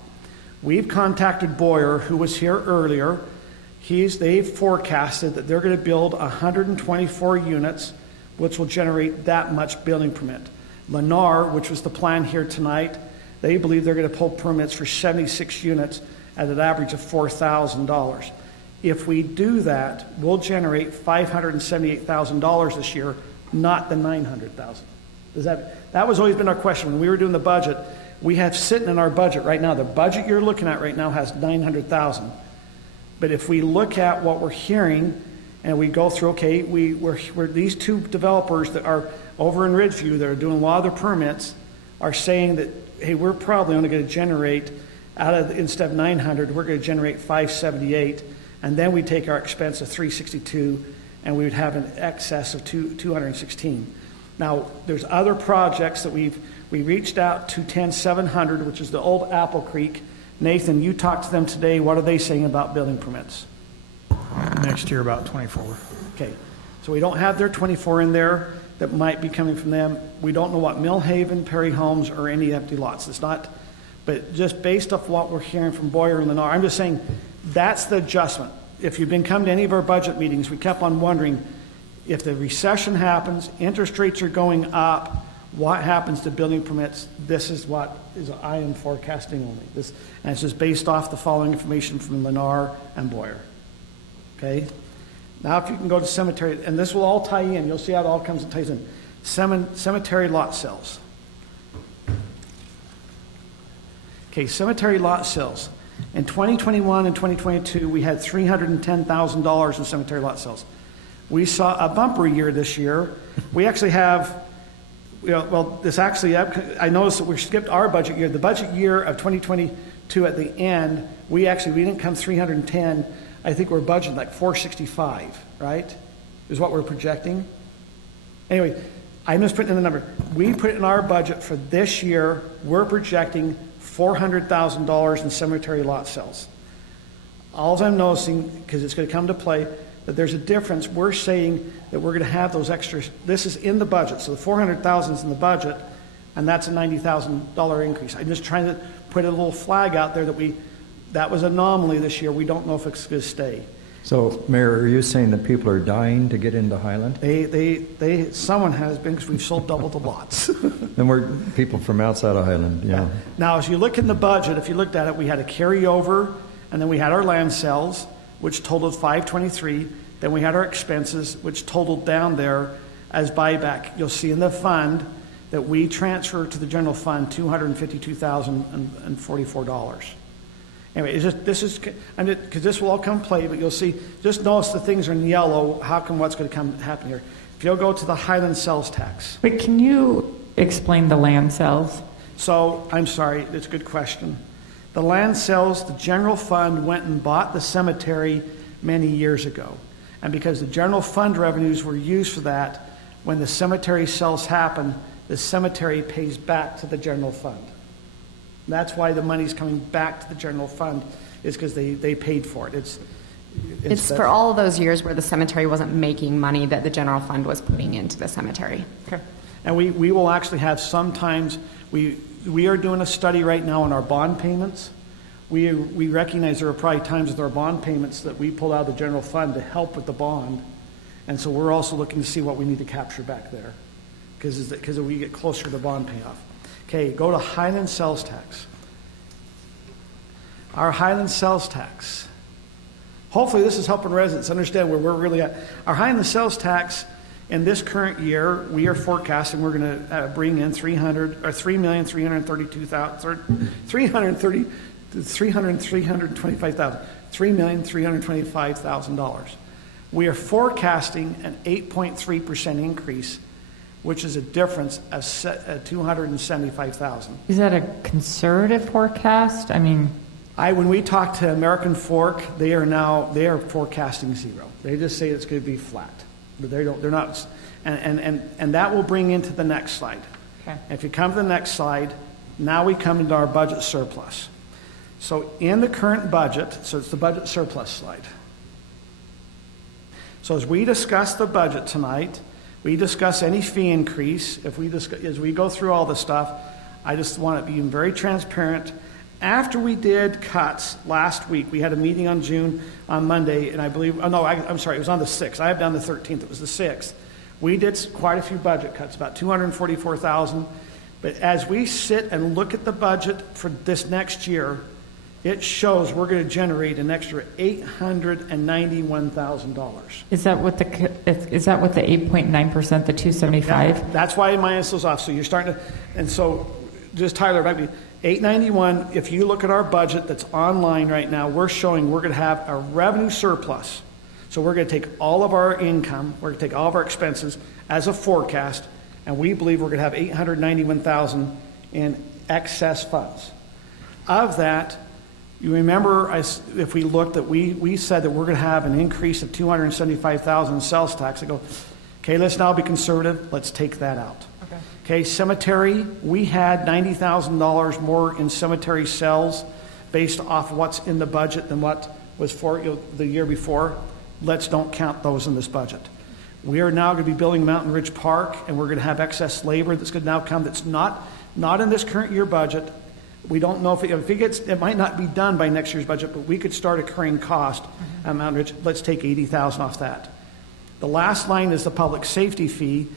We've contacted Boyer, who was here earlier. They've forecasted that they're going to build 124 units, which will generate that much building permit. Lennar, which was the plan here tonight, they believe they're going to pull permits for 76 units at an average of $4,000. If we do that, we'll generate $578,000 this year, not the $900,000. That was always been our question. When we were doing the budget, we have sitting in our budget right now, the budget you're looking at right now has $900,000. But if we look at what we're hearing and we go through, okay, we're these two developers that are over in Ridgeview that are doing a lot of their permits are saying that, hey, we're probably only going to generate instead of 900, we're going to generate 578, and then we take our expense of 362, and we would have an excess of 216. Now, there's other projects that we reached out to 10700, which is the old Apple Creek. Nathan, you talked to them today. What are they saying about building permits? Next year, about 24. Okay, so we don't have their 24 in there that might be coming from them. We don't know what Millhaven, Perry Homes, or any empty lots. It's not, but just based off what we're hearing from Boyer and Lennar, I'm just saying that's the adjustment. If you've been coming to any of our budget meetings, we kept on wondering if the recession happens, interest rates are going up, what happens to building permits? This is what I am forecasting only. And it's just based off the following information from Lennar and Boyer. Okay? Now if you can go to cemetery, and this will all tie in. You'll see how it all comes and ties in. Cemetery lot sales. Okay, cemetery lot sales. In 2021 and 2022, we had $310,000 in cemetery lot sales. We saw a bumper year this year. We actually have, I noticed that we skipped our budget year. The budget year of 2022 at the end, we didn't come 310. I think we're budgeting like 465, right? Is what we're projecting. Anyway, I'm just putting in the number. We put in our budget for this year, we're projecting $400,000 in cemetery lot sales. All I'm noticing, because it's going to come to play, that there's a difference. We're saying that we're going to have those extras. This is in the budget, so the $400,000 is in the budget, and that's a $90,000 increase. I'm just trying to put a little flag out there that was an anomaly this year. We don't know if it's going to stay. So, Mayor, are you saying that people are dying to get into Highland? Someone has been, because we've sold double the lots. Then we're people from outside of Highland, yeah. Now, as you look in the budget, if you looked at it, we had a carryover, and then we had our land sales, which totaled 523. Then we had our expenses, which totaled down there as buyback. You'll see in the fund that we transfer to the general fund $252,044. Anyway, because this will all come play, but you'll see, just notice the things are in yellow. How come what's going to happen here? If you'll go to the Highland sales tax. Wait, can you explain the land sales? So, I'm sorry, it's a good question. The land sales, the general fund went and bought the cemetery many years ago. And because the general fund revenues were used for that, when the cemetery sales happen, the cemetery pays back to the general fund. That's why the money's coming back to the general fund, is because they paid for it. It's for all of those years where the cemetery wasn't making money that the general fund was putting into the cemetery. Okay. And we will actually have sometimes, we are doing a study right now on our bond payments. We recognize there are probably times with our bond payments that we pull out of the general fund to help with the bond. And so we're also looking to see what we need to capture back there, because we get closer to the bond payoff. Okay, go to Highland sales tax. Our Highland sales tax. Hopefully this is helping residents understand where we're really at. Our Highland sales tax in this current year, we are forecasting we're going to bring in $3,325,000. We are forecasting an 8.3% increase, which is a difference of $275,000. Is that a conservative forecast? When we talk to American Fork, they are forecasting zero. They just say it's going to be flat. But they're not, and that will bring into the next slide. Okay. If you come to the next slide, now we come into our budget surplus. So in the current budget, so it's the budget surplus slide. So as we discuss the budget tonight, we discuss any fee increase. As we go through all this stuff, I just want to be very transparent. After we did cuts last week, we had a meeting on Monday, and I believe, I'm sorry, it was on the 6th. I have down the 13th, it was the 6th. We did quite a few budget cuts, about $244,000. But as we sit and look at the budget for this next year, it shows we're going to generate an extra $891,000. Is that what the 8.9%, the 275? Yeah, that's why I minus those off. So you're starting to, and so just Tyler, back to you. 891, if you look at our budget that's online right now, we're showing we're going to have a revenue surplus. So we're going to take all of our income, we're going to take all of our expenses as a forecast, and we believe we're going to have $891,000 in excess funds. Of that, you remember if we looked at, we said that we're going to have an increase of $275,000 in sales tax. I go, okay, let's now be conservative, let's take that out. Okay, cemetery, we had $90,000 more in cemetery sales based off what's in the budget than what was for the year before. Let's don't count those in this budget. We are now going to be building Mountain Ridge Park, and we're going to have excess labor that's going to now come that's not in this current year budget. We don't know if it gets, it might not be done by next year's budget, but we could start accruing cost at Mountain Ridge. Let's take $80,000 off that. The last line is the public safety fee.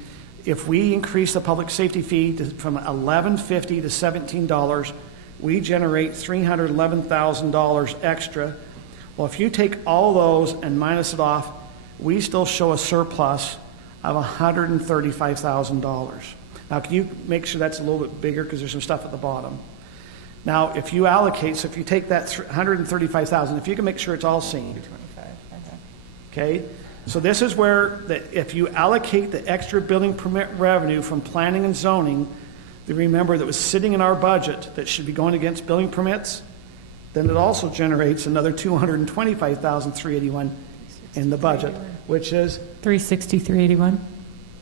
If we increase the public safety fee from $11.50 to $17, we generate $311,000 extra. Well, if you take all those and minus it off, we still show a surplus of $135,000. Now, can you make sure that's a little bit bigger because there's some stuff at the bottom? Now, if you allocate, so if you take that $135,000, if you can make sure it's all seen. Okay? So this is where, if you allocate the extra building permit revenue from planning and zoning, remember that was sitting in our budget that should be going against building permits, then it also generates another $225,381 in the budget, which is $360,381.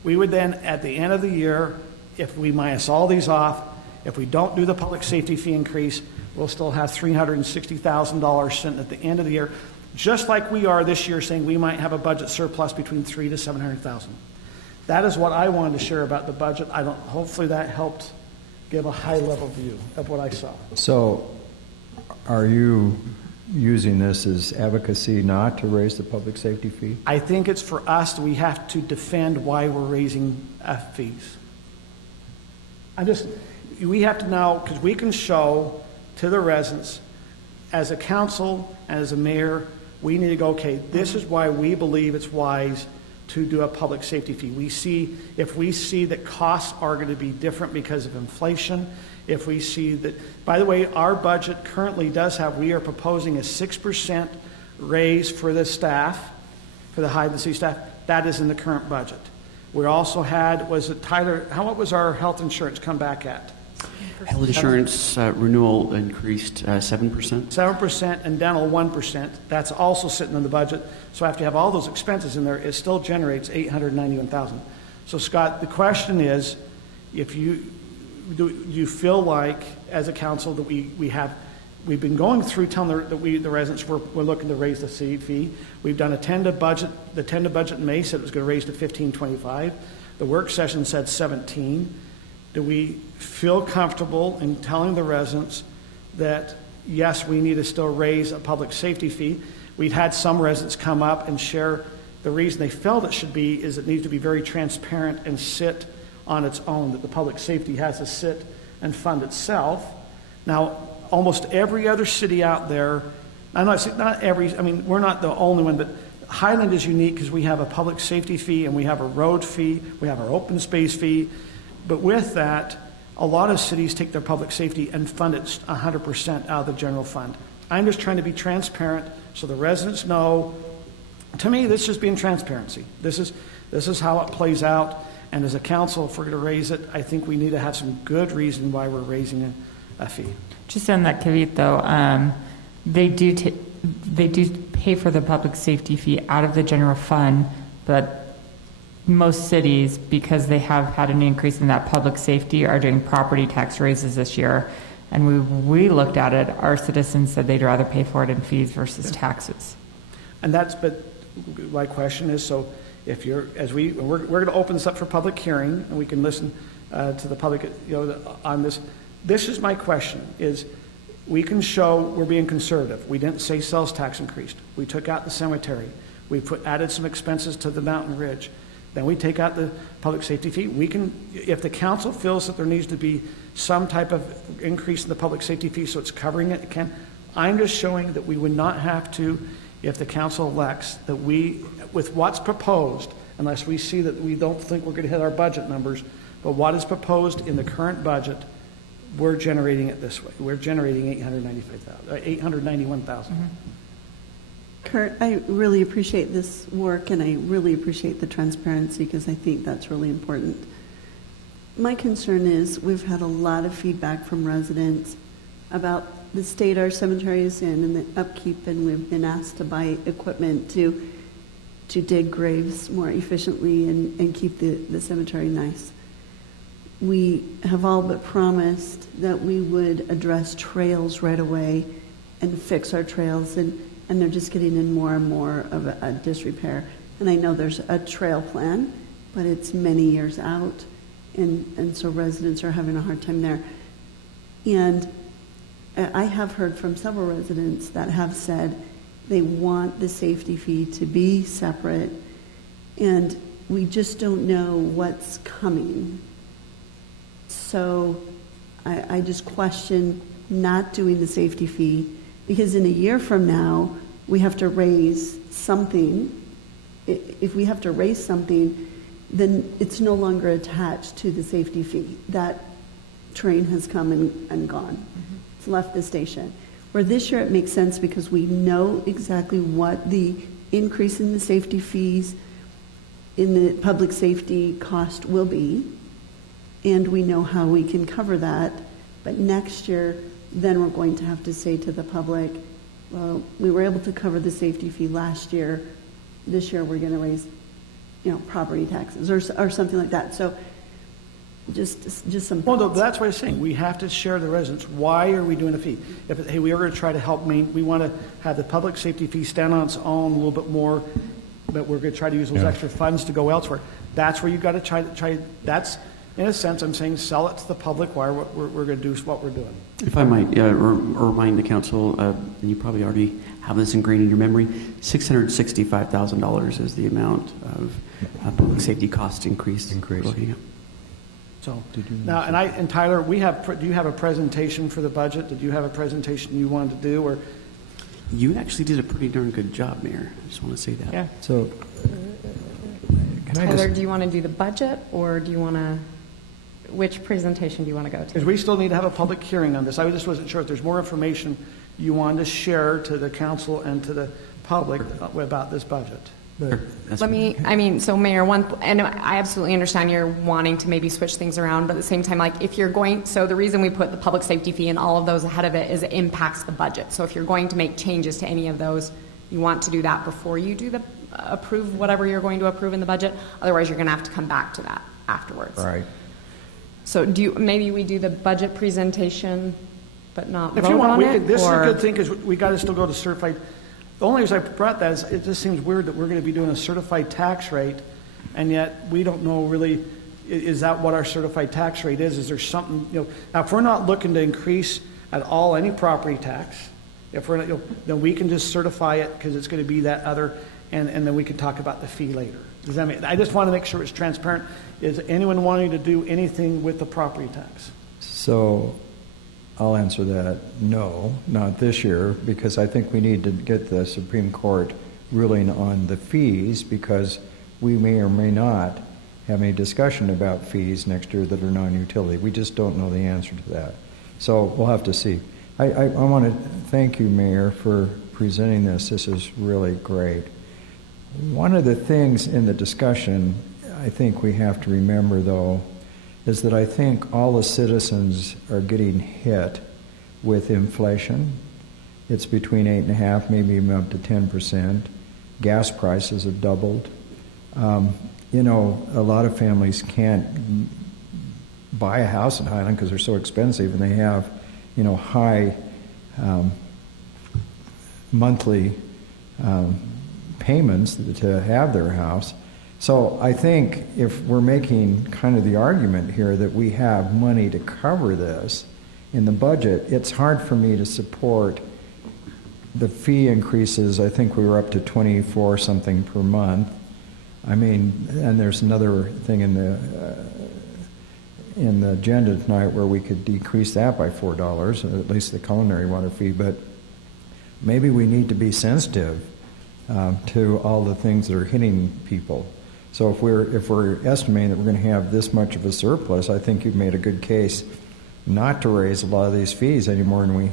We would then, at the end of the year, if we minus all these off, if we don't do the public safety fee increase, we'll still have $360,000 sitting at the end of the year, just like we are this year, saying we might have a budget surplus between $300,000 to $700,000. That is what I wanted to share about the budget. Hopefully that helped give a high-level view of what I saw. So, are you using this as advocacy not to raise the public safety fee? I think it's for us. We have to defend why we're raising fees. We have to now, because we can show to the residents, as a council and as a mayor, we need to go, okay, this is why we believe it's wise to do a public safety fee. If we see that costs are going to be different because of inflation, if we see that, by the way, our budget currently we are proposing a 6% raise for the staff, for the Highland City staff. That is in the current budget. We also had, Tyler, what was our health insurance come back at? Health insurance renewal increased 7%. 7% and dental 1%. That's also sitting in the budget. So after you have all those expenses in there, it still generates $891,000. So Scott, the question is, do you feel like, as a council, that we've been going through telling the residents we're looking to raise the fee. We've done a tentative budget. The tentative budget in May said it was going to raise to $15.25. The work session said $17. Do we feel comfortable in telling the residents that, yes, we need to still raise a public safety fee? We've had some residents come up and share the reason they felt it should be is it needs to be very transparent and sit on its own, that the public safety has to sit and fund itself. Now, almost every other city out there, we're not the only one, but Highland is unique because we have a public safety fee and we have a road fee, we have our open space fee. But with that, a lot of cities take their public safety and fund it 100% out of the general fund. I'm just trying to be transparent so the residents know. To me, this is being transparency. This is how it plays out. And as a council, if we're going to raise it, I think we need to have some good reason why we're raising a fee. Just on that, Kavit, though, they do pay for the public safety fee out of the general fund, but most cities, because they have had an increase in that public safety, are doing property tax raises this year. And we looked at it, our citizens said they'd rather pay for it in fees versus taxes. And but my question is, so if we're going to open this up for public hearing, and we can listen to the public, on this. This is my question: is we can show we're being conservative. We didn't say sales tax increased. We took out the cemetery. We added some expenses to the Mountain Ridge. Then we take out the public safety fee. We can, if the council feels that there needs to be some type of increase in the public safety fee so it's covering it, it can. I'm just showing that we would not have to, if the council elects, that with what's proposed, unless we see that we don't think we're going to hit our budget numbers, but what is proposed in the current budget, we're generating it this way. We're generating $891,000. Kurt, I really appreciate this work, and I really appreciate the transparency because I think that's really important. My concern is we've had a lot of feedback from residents about the state our cemetery is in and the upkeep, and we've been asked to buy equipment to dig graves more efficiently and keep the cemetery nice. We have all but promised that we would address trails right away and fix our trails, and they're just getting in more and more of a disrepair. And I know there's a trail plan, but it's many years out, and so residents are having a hard time there. And I have heard from several residents that have said they want the safety fee to be separate, and we just don't know what's coming. So I just question not doing the safety fee, because in a year from now, we have to raise something. If we have to raise something, then it's no longer attached to the safety fee. That train has come and gone. Mm-hmm. It's left the station. Where this year it makes sense because we know exactly what the increase in the safety fees in the public safety cost will be, and we know how we can cover that. But next year, then we're going to have to say to the public, well, we were able to cover the safety fee last year. This year we're going to raise, property taxes or something like that. So just some thoughts. Well, no, that's what I'm saying. We have to share the residents. Why are we doing a fee? Hey, we are going to try to help we want to have the public safety fee stand on its own a little bit more, but we're going to try to use those extra funds to go elsewhere. That's where you've got to try. That's, in a sense, I'm saying sell it to the public while we're going to do what we're doing. If I might remind the council, and you probably already have this ingrained in your memory, $665,000 is the amount of public safety cost increase. So now, and Tyler, do you have a presentation for the budget? Did you have a presentation you wanted to do, or? You actually did a pretty darn good job, Mayor. I just want to say that. Yeah. So, Tyler, do you want to do the budget, or do you want to? Which presentation do you want to go to? Because we still need to have a public hearing on this. I just wasn't sure if there's more information you wanted to share to the council and to the public about this budget. So Mayor, and I absolutely understand you're wanting to maybe switch things around, but at the same time, if you're going, so the reason we put the public safety fee and all of those ahead of it is it impacts the budget. So if you're going to make changes to any of those, you want to do that before you do the approve whatever you're going to approve in the budget. Otherwise, you're going to have to come back to that afterwards. Right. So maybe we do the budget presentation, but not if vote you want, on it? This is a good thing because we got to still go to certified. The only reason I brought that is it just seems weird that we're going to be doing a certified tax rate, and yet we don't know really, is that what our certified tax rate is? Is there something, now if we're not looking to increase at all any property tax, if we're not, then we can just certify it because it's going to be that other, and then we can talk about the fee later. Does that mean? I just want to make sure it's transparent. Is anyone wanting to do anything with the property tax? So I'll answer that. No, not this year, because I think we need to get the Supreme Court ruling on the fees, because we may or may not have any discussion about fees next year that are non-utility. We just don't know the answer to that. So we'll have to see. I want to thank you, Mayor, for presenting this. This is really great. One of the things in the discussion I think we have to remember, though, is that I think all the citizens are getting hit with inflation. It's between 8.5%, maybe even up to 10%. Gas prices have doubled. A lot of families can't buy a house in Highland because they're so expensive, and they have, high monthly payments to have their house. So I think if we're making kind of the argument here that we have money to cover this in the budget, it's hard for me to support the fee increases. I think we were up to 24 something per month. And there's another thing in the agenda tonight where we could decrease that by $4, at least the culinary water fee. But maybe we need to be sensitive to all the things that are hitting people. So if we're estimating that we're going to have this much of a surplus, I think you've made a good case not to raise a lot of these fees any more than we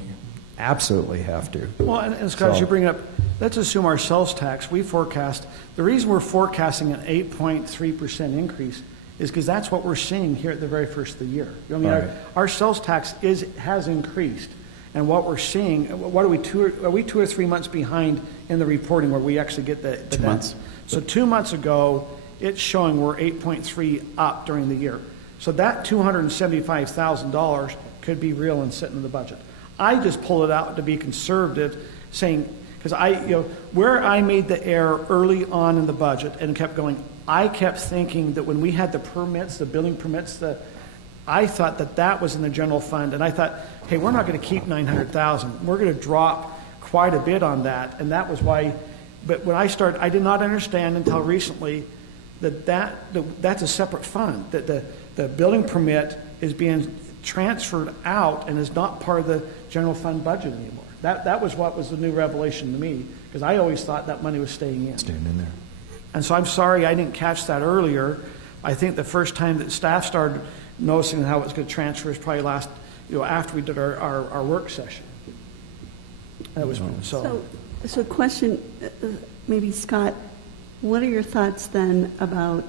absolutely have to. Well, and Scott, as you bring up, let's assume our sales tax, we forecast, the reason we're forecasting an 8.3% increase is because that's what we're seeing here at the very first of the year. I mean, Right. our sales tax has increased, and what we're seeing, what are we 2 or 3 months behind in the reporting where we actually get the 2 months. So 2 months ago, it's showing we're 8.3 up during the year. So that $275,000 could be real and sit in the budget. I just pull it out to be conservative, saying, because where I made the error early on in the budget and kept going, I kept thinking that when we had the permits, the building permits, I thought that was in the general fund, and I thought, hey, we're not going to keep $900,000. We're going to drop quite a bit on that, and that was why. But when I started, I did not understand until recently that's a separate fund. That the building permit is being transferred out and is not part of the general fund budget anymore. That was what was the new revelation to me, because I always thought that money was staying in. Staying in there. And so I'm sorry I didn't catch that earlier. I think the first time that staff started noticing how it was going to transfer is probably after we did our work session. That was So question, maybe Scott, what are your thoughts then about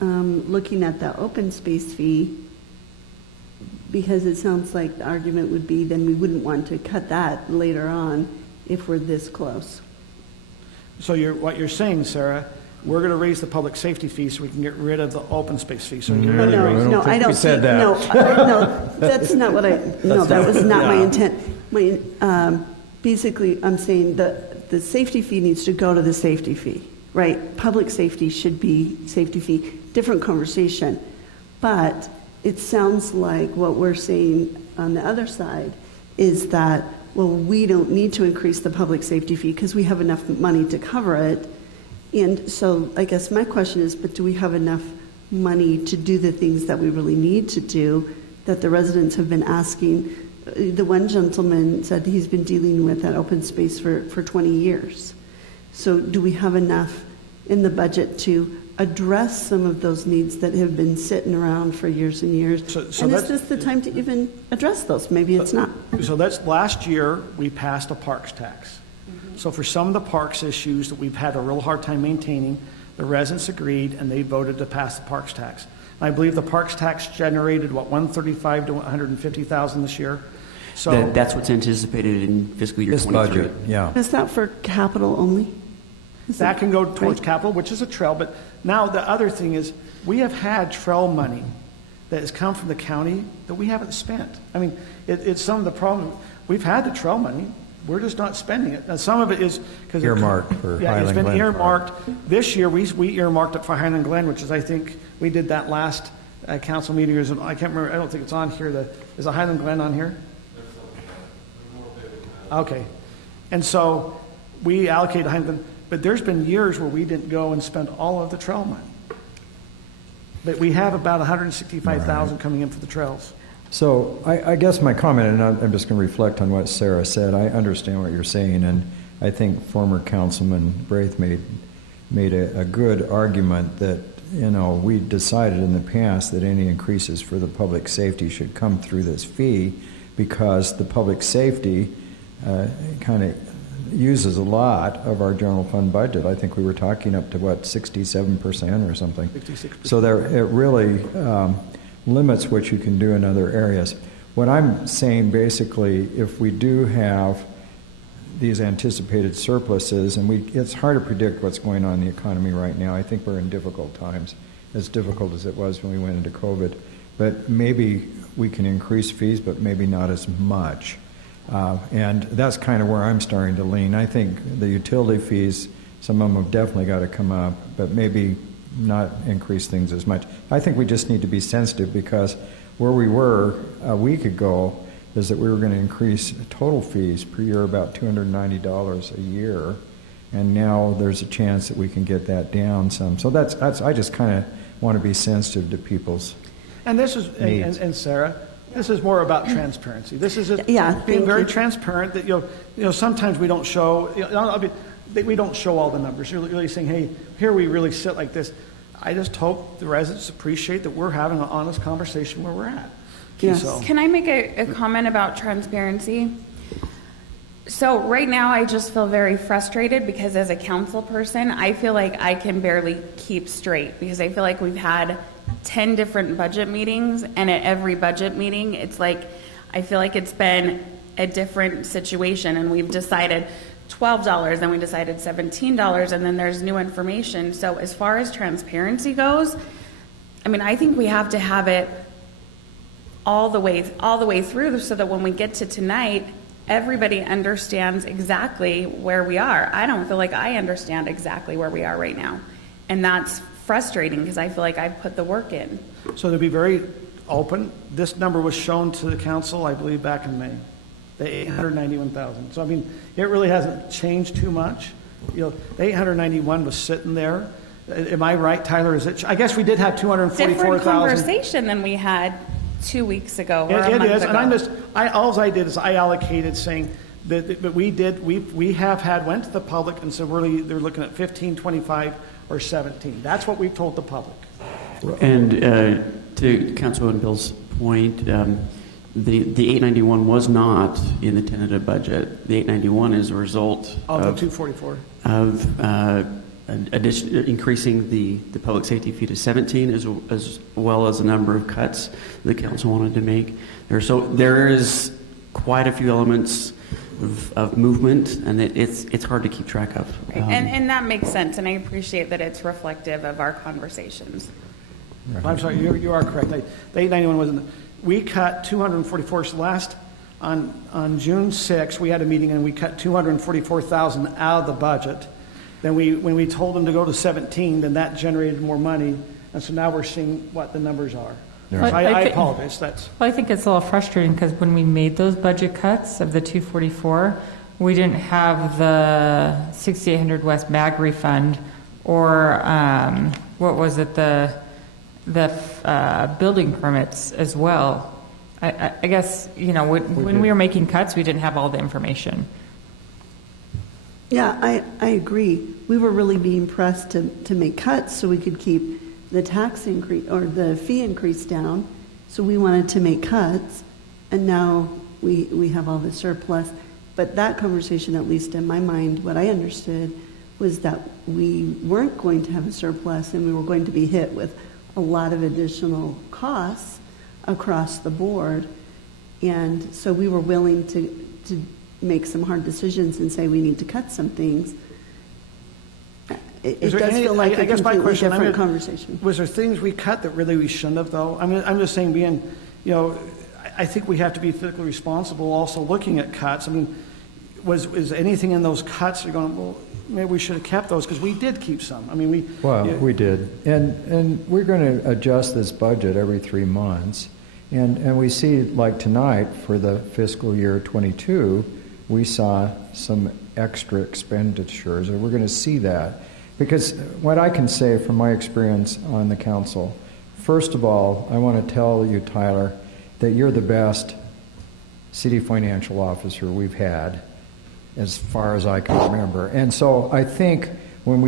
looking at the open space fee? Because it sounds like the argument would be then we wouldn't want to cut that later on if we're this close. So what you're saying, Sarah, we're going to raise the public safety fee so we can get rid of the open space fee. So we can really raise No, I don't said that. No, that's not what that was not my intent. Basically, I'm saying the safety fee needs to go to the safety fee, right? Public safety should be safety fee, different conversation. But it sounds like what we're saying on the other side is that, well, we don't need to increase the public safety fee because we have enough money to cover it. And so I guess my question is, but do we have enough money to do the things that we really need to do that the residents have been asking? The one gentleman said he's been dealing with that open space for 20 years. So do we have enough in the budget to address some of those needs that have been sitting around for years and years? And is this the time to even address those? Maybe it's not. So last year we passed a parks tax. So for some of the parks issues that we've had a real hard time maintaining, the residents agreed and they voted to pass the parks tax. I believe the parks tax generated, $135,000 to $150,000 this year. So That's what's anticipated in fiscal year 23. Budget, yeah. Is that for capital only? that can go towards capital, which is a trail. But now the other thing is we have had trail money that has come from the county that we haven't spent. I mean, it's some of the problem. We've had the trail money. We're just not spending it. Now, some of it is because earmarked for yeah, Highland it's been Glen earmarked. Park. This year, we earmarked it for Highland Glen, which is, I think, we did that last council meeting. I can't remember. I don't think it's on here. Is the Highland Glen on here? Okay. And so we allocated Highland Glen, but there's been years where we didn't go and spend all of the trail money. But we have about $165,000 coming in for the trails. So I guess my comment, and I'm just going to reflect on what Sarah said. I understand what you're saying, and I think former Councilman Braith made a good argument that, you know, we decided in the past that any increases for the public safety should come through this fee because the public safety kind of uses a lot of our general fund budget. I think we were talking up to, 67% or something. 66%. So it really limits what you can do in other areas. What I'm saying basically, if we do have these anticipated surpluses, and it's hard to predict what's going on in the economy right now. I think we're in difficult times, as difficult as it was when we went into COVID. But maybe we can increase fees, but maybe not as much. And that's kind of where I'm starting to lean. I think the utility fees, some of them have definitely got to come up, but maybe not increase things as much. I think we just need to be sensitive because where we were a week ago is that we were going to increase total fees per year about $290 a year, and now there's a chance that we can get that down some. So that's I just kind of want to be sensitive to people's and this is needs. And Sarah, this is more about transparency. This is being very transparent. That you know sometimes we don't show. We don't show all the numbers. You're really saying, hey, here we really sit like this. I just hope the residents appreciate that we're having an honest conversation where we're at. So. Can I make a comment about transparency? So right now, I just feel very frustrated because as a council person, I feel like I can barely keep straight because I feel like we've had 10 different budget meetings, and at every budget meeting, it's like, I feel like it's been a different situation, and we've decided $12, then we decided $17, and then there's new information. So as far as transparency goes, I mean, I think we have to have it all the way through so that when we get to tonight, everybody understands exactly where we are. I don't feel like I understand exactly where we are right now. And that's frustrating because I feel like I've put the work in. So to be very open, this number was shown to the council, I believe, back in May, the 891,000. So I mean, it really hasn't changed too much. You know, the 891 was sitting there. Am I right, Tyler? Is it? I guess we did have 244,000. Different conversation than we had 2 weeks ago or a month is, ago. and all I did is I allocated saying that we have went to the public and said they're looking at 15, 25, or 17. That's what we've told the public. And to Councilman Bill's point, the 891 was not in the tentative budget. The 891 is a result of the 244 of increasing the public safety fee to 17, as well as a number of cuts the council wanted to make. There is quite a few elements of movement, and it's hard to keep track of. Right. And that makes sense, and I appreciate that it's reflective of our conversations. I'm sorry, you are correct. The 891 wasn't. We cut 244. So on June 6th, we had a meeting and we cut 244,000 out of the budget. Then when we told them to go to 17, then that generated more money, and so now we're seeing what the numbers are. Yeah. So I apologize. Well, I think it's a little frustrating because when we made those budget cuts of the 244, we didn't have the 6800 West Mag refund or what was it, the building permits as well. I guess, you know, when we were making cuts, we didn't have all the information. Yeah, I agree. We were really being pressed to make cuts so we could keep the tax increase or the fee increase down. So we wanted to make cuts, and now we have all the surplus. But that conversation, at least in my mind, what I understood was that we weren't going to have a surplus and we were going to be hit with a lot of additional costs across the board. And so we were willing to make some hard decisions and say we need to cut some things. It does feel like a completely different conversation. Was there things we cut that really we shouldn't have, though? I mean, I'm just saying, I think we have to be fiscally responsible also looking at cuts. I mean, was anything in those cuts you're going, well, maybe we should have kept those, because we did keep some. I mean, we did. And we're going to adjust this budget every 3 months. And we see, like tonight, for the fiscal year 22, we saw some extra expenditures, and we're going to see that. Because what I can say from my experience on the council, first of all, I want to tell you, Tyler, that you're the best city financial officer we've had as far as I can remember. And so I think when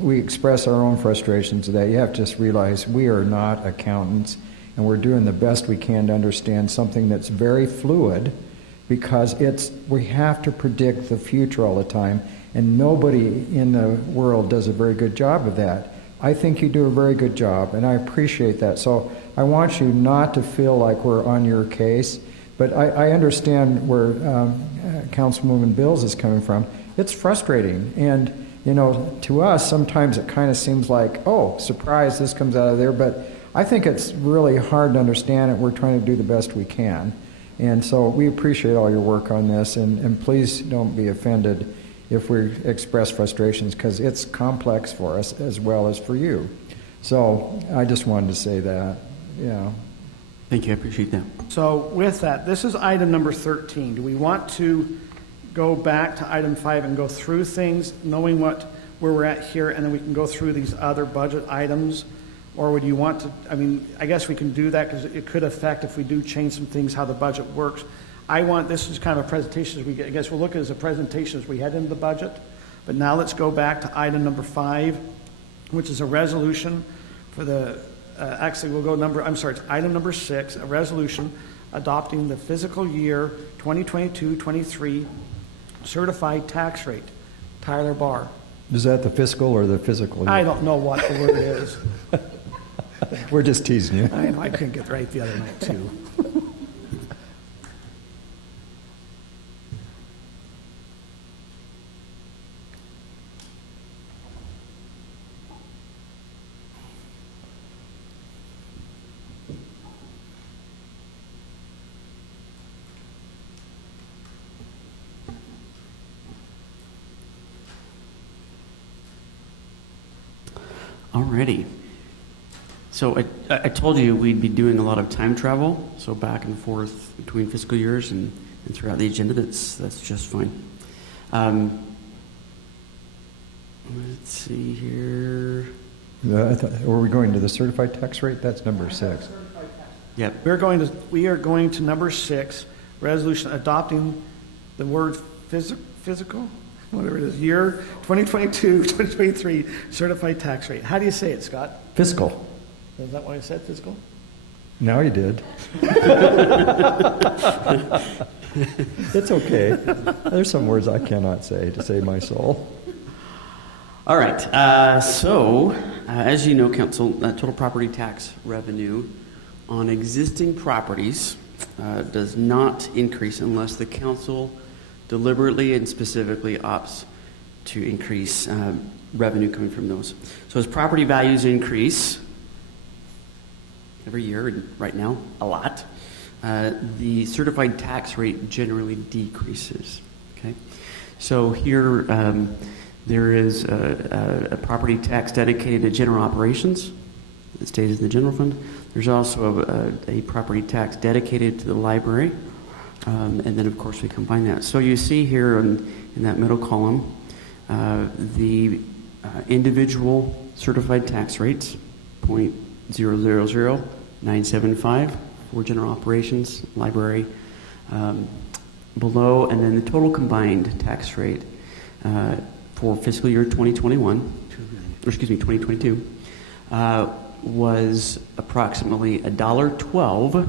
we express our own frustrations today, you have to just realize we are not accountants, and we're doing the best we can to understand something that's very fluid, because we have to predict the future all the time, and nobody in the world does a very good job of that. I think you do a very good job, and I appreciate that. So I want you not to feel like we're on your case, but I understand where Councilwoman Bills is coming from. It's frustrating, and to us, sometimes it kind of seems like, oh, surprise, this comes out of there, but I think it's really hard to understand it. We're trying to do the best we can. And so we appreciate all your work on this, and please don't be offended if we express frustrations, because it's complex for us as well as for you. So I just wanted to say that. Yeah. Thank you. I appreciate that. So with that, this is item number 13. Do we want to go back to item 5 and go through things, knowing where we're at here, and then we can go through these other budget items? Or would you want to, I guess we can do that because it could affect, if we do change some things, how the budget works. This is kind of a presentation I guess we'll look at it as a presentation as we head into the budget. But now let's go back to item number 5, which is a resolution for the, it's item number 6, a resolution adopting the fiscal year 2022-23 certified tax rate. Tyler Barr. Is that the fiscal or the physical? I don't know what the word is. We're just teasing you. I know, I couldn't get right the other night, too. Alrighty. So I told you we'd be doing a lot of time travel, so back and forth between fiscal years and throughout the agenda. That's just fine. Let's see here. Were we going to the certified tax rate? That's number 6. Yep. We are going to number 6, resolution adopting the word physical, whatever it is, year 2022-2023 certified tax rate. How do you say it, Scott? Fiscal. Is that what I said, fiscal? Now you did. It's okay. There's some words I cannot say to save my soul. All right. As you know, Council, total property tax revenue on existing properties does not increase unless the Council deliberately and specifically opts to increase revenue coming from those. So as property values increase every year, and right now a lot, the certified tax rate generally decreases. Okay, so here there is a property tax dedicated to general operations that stays in the general fund. There's also a property tax dedicated to the library, and then of course we combine that. So you see here in that middle column the individual certified tax rates, 0.000975 for general operations, library, below, and then the total combined tax rate for fiscal year 2022, was approximately $1.12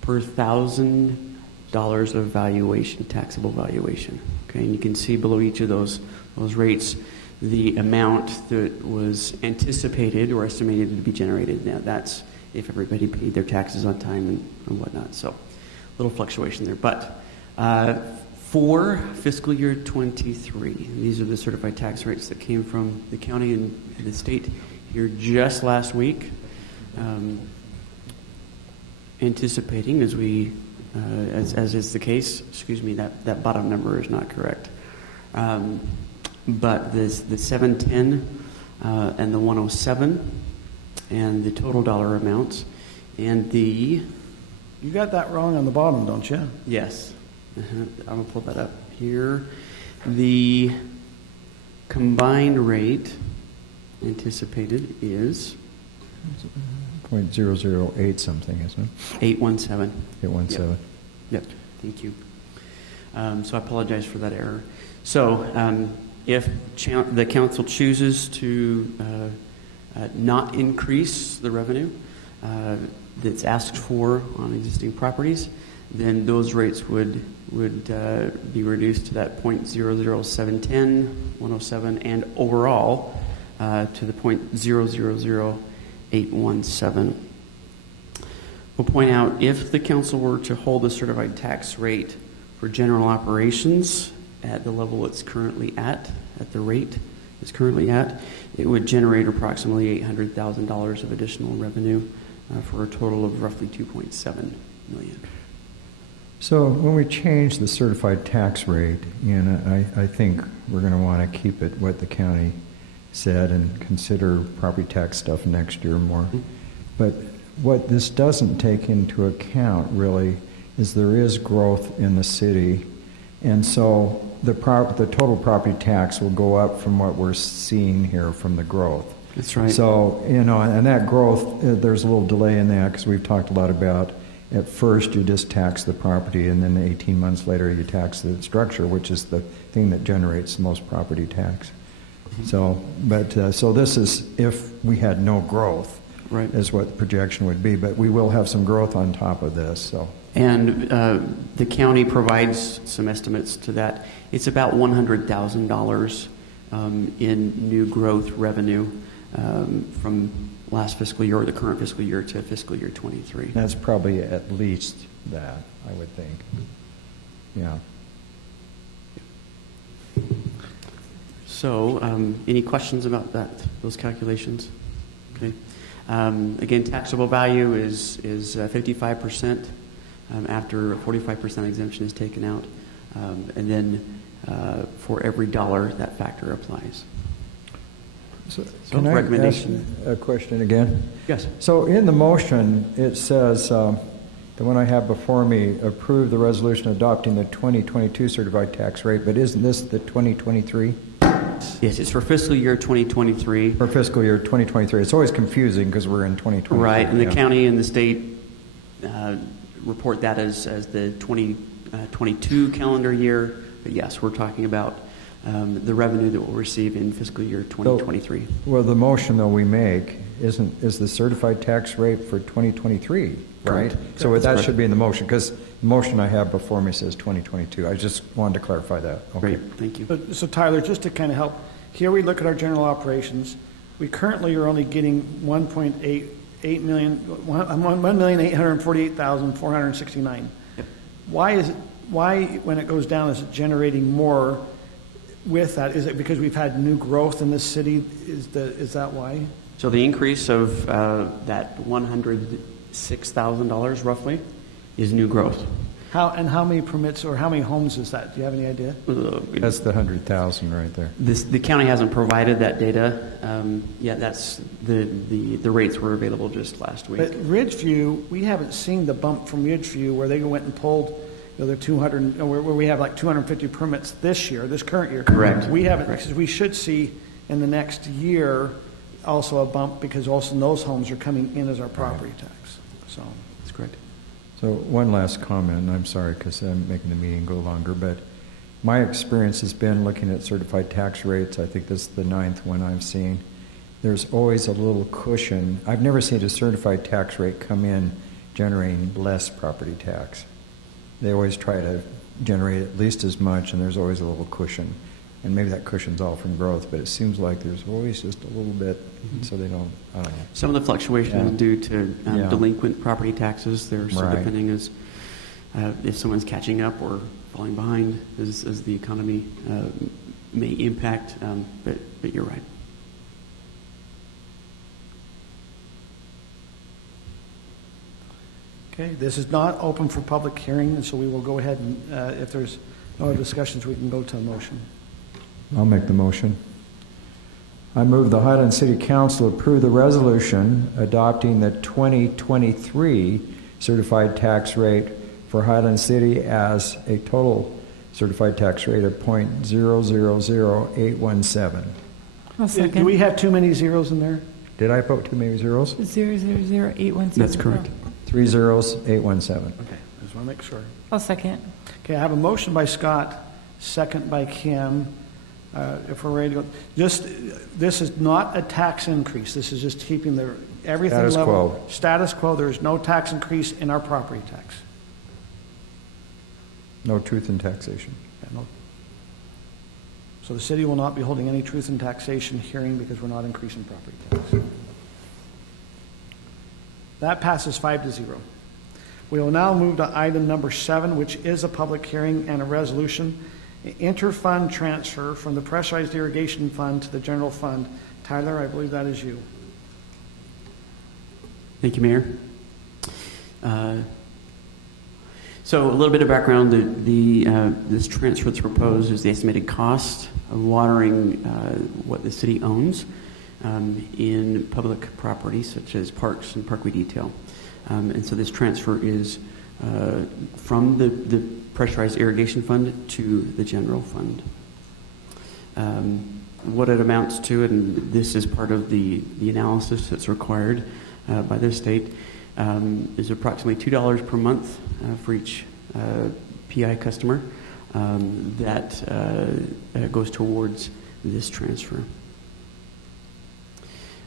per $1,000 of valuation, taxable valuation. Okay, and you can see below each of those rates the amount that was anticipated or estimated to be generated. Now that's if everybody paid their taxes on time and whatnot. So a little fluctuation there. But for fiscal year 23, these are the certified tax rates that came from the county and the state here just last week. Anticipating as we, as is the case, excuse me, that bottom number is not correct. But the 710 and the 107 and the total dollar amounts and the... You got that wrong on the bottom, don't you? Yes. I'm going to pull that up here. The combined rate anticipated is 0.008 something, isn't it? 817. 817. Yep. Thank you. So I apologize for that error. So if the council chooses to not increase the revenue that's asked for on existing properties, then those rates would be reduced to that 0.00710, 107, and overall to the 0.000817. We'll point out if the council were to hold the certified tax rate for general operations at the level it's currently at the rate it's currently at, it would generate approximately $800,000 of additional revenue for a total of roughly $2.7 million. So when we change the certified tax rate, and I think we're going to want to keep it what the county said and consider property tax stuff next year more. Mm-hmm. But what this doesn't take into account really is there is growth in the city, and so the total property tax will go up from what we're seeing here from the growth. That's right. So, and that growth, there's a little delay in that because we've talked a lot about at first you just tax the property and then 18 months later you tax the structure, which is the thing that generates the most property tax. Mm-hmm. So, so this is if we had no growth Right. is what the projection would be, but we will have some growth on top of this, so. And the county provides some estimates to that. It's about $100,000 in new growth revenue from last fiscal year or the current fiscal year to fiscal year 23. That's probably at least that, I would think. Yeah. So, any questions about those calculations? Okay. Again, taxable value is 55% after 45% exemption is taken out, and then for every dollar that factor applies. So Can I recommendation. ask a question again? Yes. So in the motion, it says, the one I have before me, approve the resolution adopting the 2022 certified tax rate, but isn't this the 2023? Yes, it's for fiscal year 2023. For fiscal year 2023. It's always confusing because we're in 2023. Right, and the county and the state report that as the 2022 calendar year. But yes, we're talking about the revenue that we'll receive in fiscal year 2023. Well, the motion though we make is the certified tax rate for 2023, right? So that correct. should be in the motion, because the motion I have before me says 2022. I just wanted to clarify that. Okay. Great, thank you. So Tyler, just to kind of help, here we look at our general operations. We currently are only getting 1,848,469. Yep. Why, when it goes down, is it generating more with that? Is it because we've had new growth in this city? Is that why? So the increase of that $106,000 roughly is new growth. How many permits or how many homes is that? Do you have any idea? That's the 100,000 right there. The county hasn't provided that data yet. That's the rates were available just last week. But Ridgeview, we haven't seen the bump from Ridgeview where they went and pulled the 200, where we have like 250 permits this current year. Correct. We haven't, Correct. because we should see in the next year also a bump, because also those homes are coming in as our property tax. So that's correct. So one last comment, and I'm sorry because I'm making the meeting go longer, but my experience has been looking at certified tax rates. I think this is the 9th one I've seen. There's always a little cushion. I've never seen a certified tax rate come in generating less property tax. They always try to generate at least as much, and there's always a little cushion. And maybe that cushion's all from growth, but it seems like there's always just a little bit, so they don't, I don't know. Some of the fluctuation is due to Yeah. delinquent property taxes. There's Right. depending as if someone's catching up or falling behind as the economy may impact, but you're right. Okay, this is not open for public hearing, and so we will go ahead and, if there's no other discussions, we can go to a motion. I'll make the motion. I move the Highland City Council approve the resolution adopting the 2023 certified tax rate for Highland City as a total certified tax rate of .000817. I'll second. Do we have too many zeros in there? Did I put too many zeros? 000817. That's correct. 3 zeros, 817. Okay, I just want to make sure. I'll second. Okay, I have a motion by Scott, second by Kim. If we're ready to go, this is not a tax increase. This is just keeping everything Status level. quo. Status quo. There is no tax increase in our property tax. No truth in taxation. Yeah, no. So the city will not be holding any truth in taxation hearing because we're not increasing property tax. That passes 5-0. We will now move to item number 7, which is a public hearing and a resolution. Inter-fund transfer from the Pressurized Irrigation Fund to the general fund. Tyler, I believe that is you. Thank you, Mayor. So a little bit of background. This transfer that's proposed is the estimated cost of watering what the city owns in public property such as parks and parkway detail. And so this transfer is from the Pressurized Irrigation Fund to the general fund. What it amounts to, and this is part of the analysis that's required by the state, is approximately $2 per month for each PI customer that goes towards this transfer.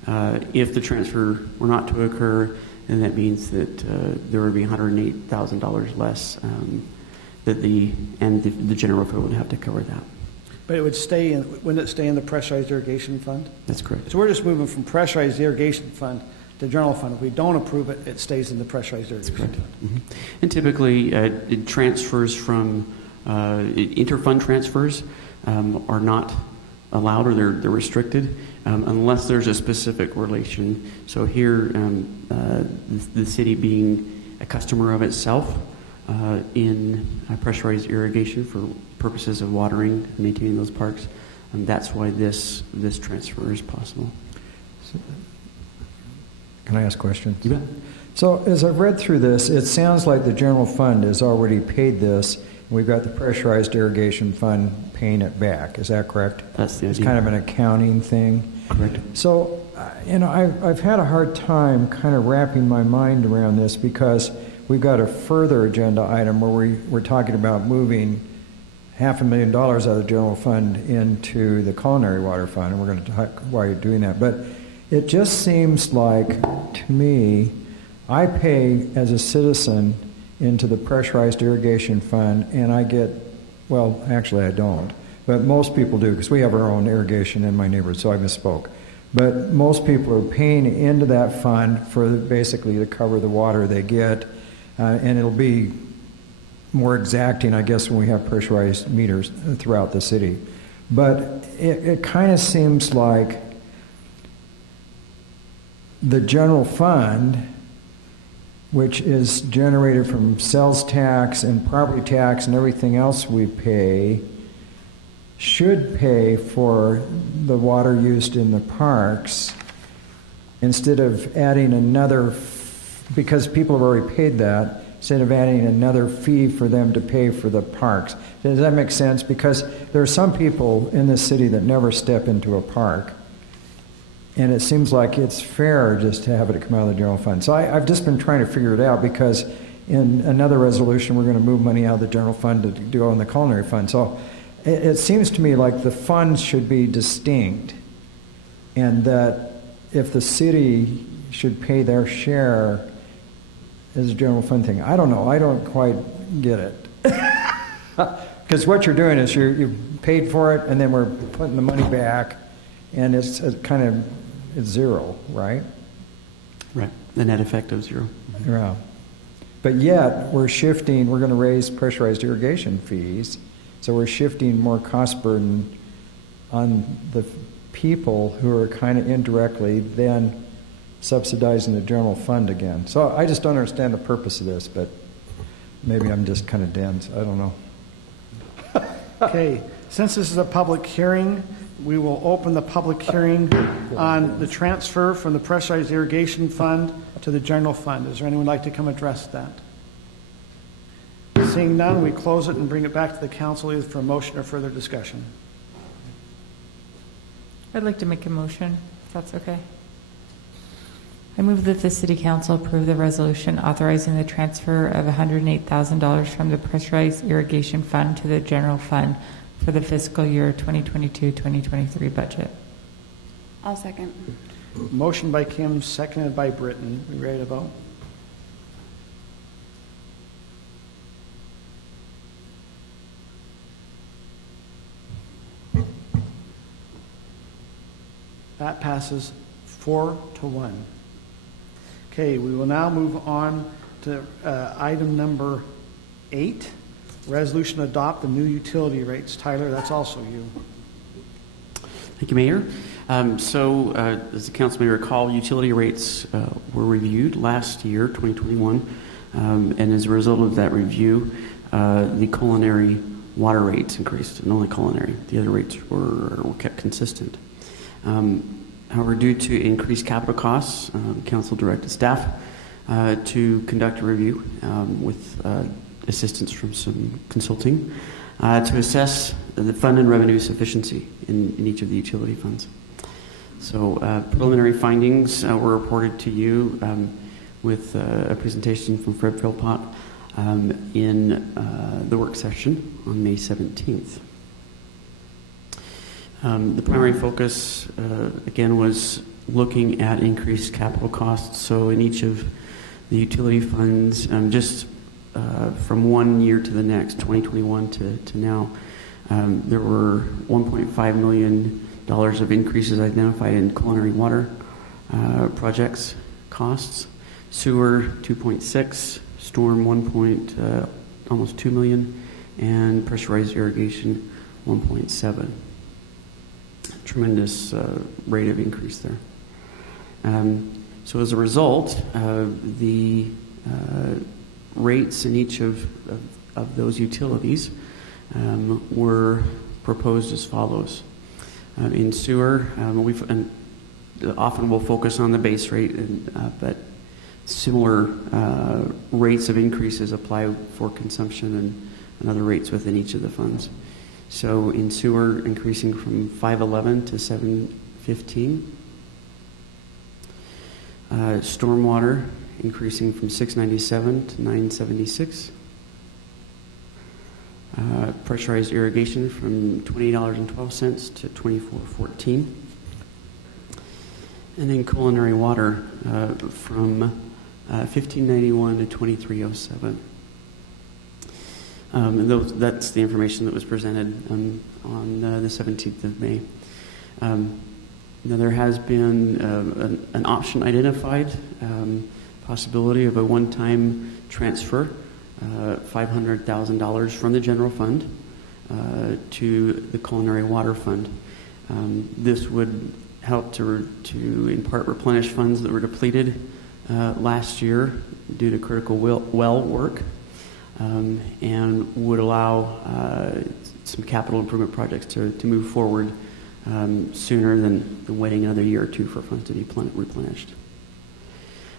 If the transfer were not to occur, then that means that there would be $108,000 less that the general fund would have to cover that. But it would stay in, wouldn't it stay in the pressurized irrigation fund? That's correct. So we're just moving from pressurized irrigation fund to general fund. If we don't approve it, it stays in the pressurized irrigation fund. Mm-hmm. And typically, it transfers from interfund transfers are not allowed, or they're restricted unless there's a specific relation. So here, the city being a customer of itself in pressurized irrigation for purposes of watering and maintaining those parks, that's why this transfer is possible. Can I ask questions? You bet. So as I've read through this, it sounds like the general fund has already paid this. We've got the pressurized irrigation fund paying it back. Is that correct? That's the idea. It's kind of an accounting thing. Correct. So, I've had a hard time kind of wrapping my mind around this because we've got a further agenda item where we're talking about moving $500,000 out of the general fund into the culinary water fund, and we're going to talk why you're doing that. But it just seems like, to me, I pay as a citizen into the pressurized irrigation fund, and I get, well, actually I don't, but most people do because we have our own irrigation in my neighborhood, so I misspoke. But most people are paying into that fund for basically to cover the water they get, and it'll be more exacting, I guess, when we have pressurized meters throughout the city. But it kind of seems like the general fund, which is generated from sales tax and property tax and everything else we pay, should pay for the water used in the parks instead of adding another, because people have already paid that, instead of adding another fee for them to pay for the parks. Does that make sense? Because there are some people in this city that never step into a park, and it seems like it's fair just to have it come out of the general fund. So I've just been trying to figure it out because in another resolution we're going to move money out of the general fund to go in the culinary fund. So it seems to me like the funds should be distinct, and that if the city should pay their share as a general fund thing. I don't know. I don't quite get it. Because what you're doing is you've paid for it, and then we're putting the money back, and it's zero, right? Right. The net effect of zero. Yeah. But yet, we're shifting, we're going to raise pressurized irrigation fees, so we're shifting more cost burden on the people who are kind of indirectly then subsidizing the general fund again. So I just don't understand the purpose of this, but maybe I'm just kind of dense. I don't know. Okay, since this is a public hearing, we will open the public hearing on the transfer from the pressurized irrigation fund to the general fund. Is there anyone who'd like to come address that? Seeing none, we close it and bring it back to the council either for a motion or further discussion. I'd like to make a motion, if that's okay. I move that the City Council approve the resolution authorizing the transfer of $108,000 from the pressurized irrigation fund to the general fund for the fiscal year 2022-2023 budget. I'll second. Motion by Kim, seconded by Britton. We ready to vote? That passes 4-1. Okay, we will now move on to item number 8, resolution to adopt the new utility rates. Tyler, that's also you. Thank you, Mayor. As the council may recall, utility rates were reviewed last year, 2021, and as a result of that review, the culinary water rates increased, and only culinary. The other rates were kept consistent. However, due to increased capital costs, council directed staff to conduct a review with assistance from some consulting to assess the fund and revenue sufficiency in each of the utility funds. So preliminary findings were reported to you with a presentation from Fred Philpott in the work session on May 17th. The primary focus, again, was looking at increased capital costs. So in each of the utility funds, just from one year to the next, 2021 to now, there were $1.5 million of increases identified in culinary water projects costs, sewer 2.6, storm almost 2 million, and pressurized irrigation 1.7. Tremendous rate of increase there. So as a result, the rates in each of those utilities were proposed as follows. In sewer, often we'll focus on the base rate, but similar rates of increases apply for consumption and other rates within each of the funds. So in sewer, increasing from 511 to 715. Stormwater increasing from 697 to 976. Pressurized irrigation from $20.12 to $24.14. And then culinary water from $15.91 to $23.07. That's the information that was presented on the 17th of May. Now there has been an option identified, possibility of a one-time transfer, $500,000 from the general fund to the culinary water fund. This would help to in part replenish funds that were depleted last year due to critical well work, and would allow some capital improvement projects to move forward sooner than waiting another year or two for funds to be replenished.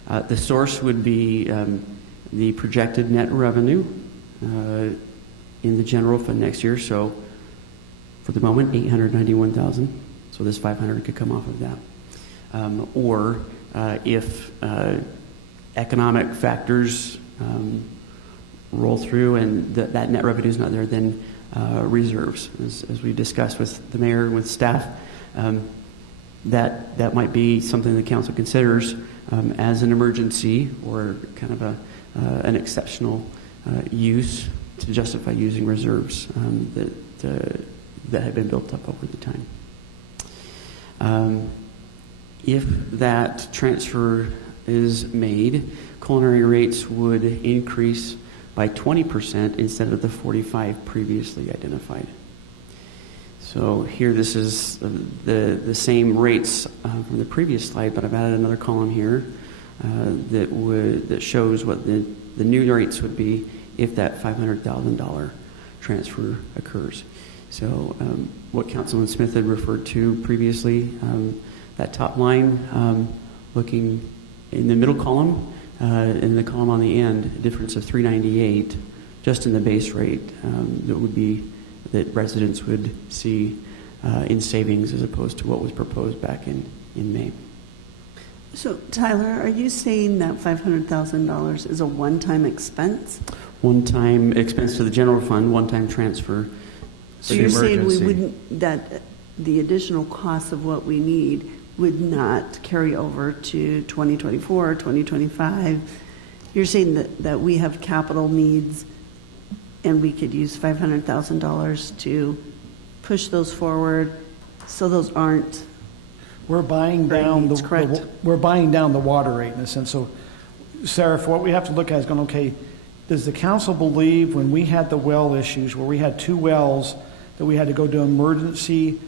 The source would be the projected net revenue in the general fund next year. So for the moment, $891,000. So this $500,000 could come off of that. Or if economic factors roll through and that net revenue is not there, then reserves, as we discussed with the mayor and with staff, that might be something the council considers as an emergency or kind of an exceptional use to justify using reserves that have been built up over the time. If that transfer is made, culinary rates would increase by 20% instead of the 45% previously identified. So here, this is the same rates from the previous slide, but I've added another column here that shows what the new rates would be if that $500,000 transfer occurs. So what Councilman Smith had referred to previously, that top line, looking in the middle column, in the column on the end, a difference of $398 just in the base rate that residents would see in savings as opposed to what was proposed back in May. So, Tyler, are you saying that $500,000 is a one-time expense? One-time expense to the general fund, one-time transfer. So you're saying that the additional cost of what we need would not carry over to 2024 or 2025. You're saying that we have capital needs and we could use $500,000 to push those forward so those aren't. We're buying down we're buying down the water rate in a sense. So, Sarah, what we have to look at is going, okay, does the council believe when we had the well issues where we had 2 wells that we had to go do emergency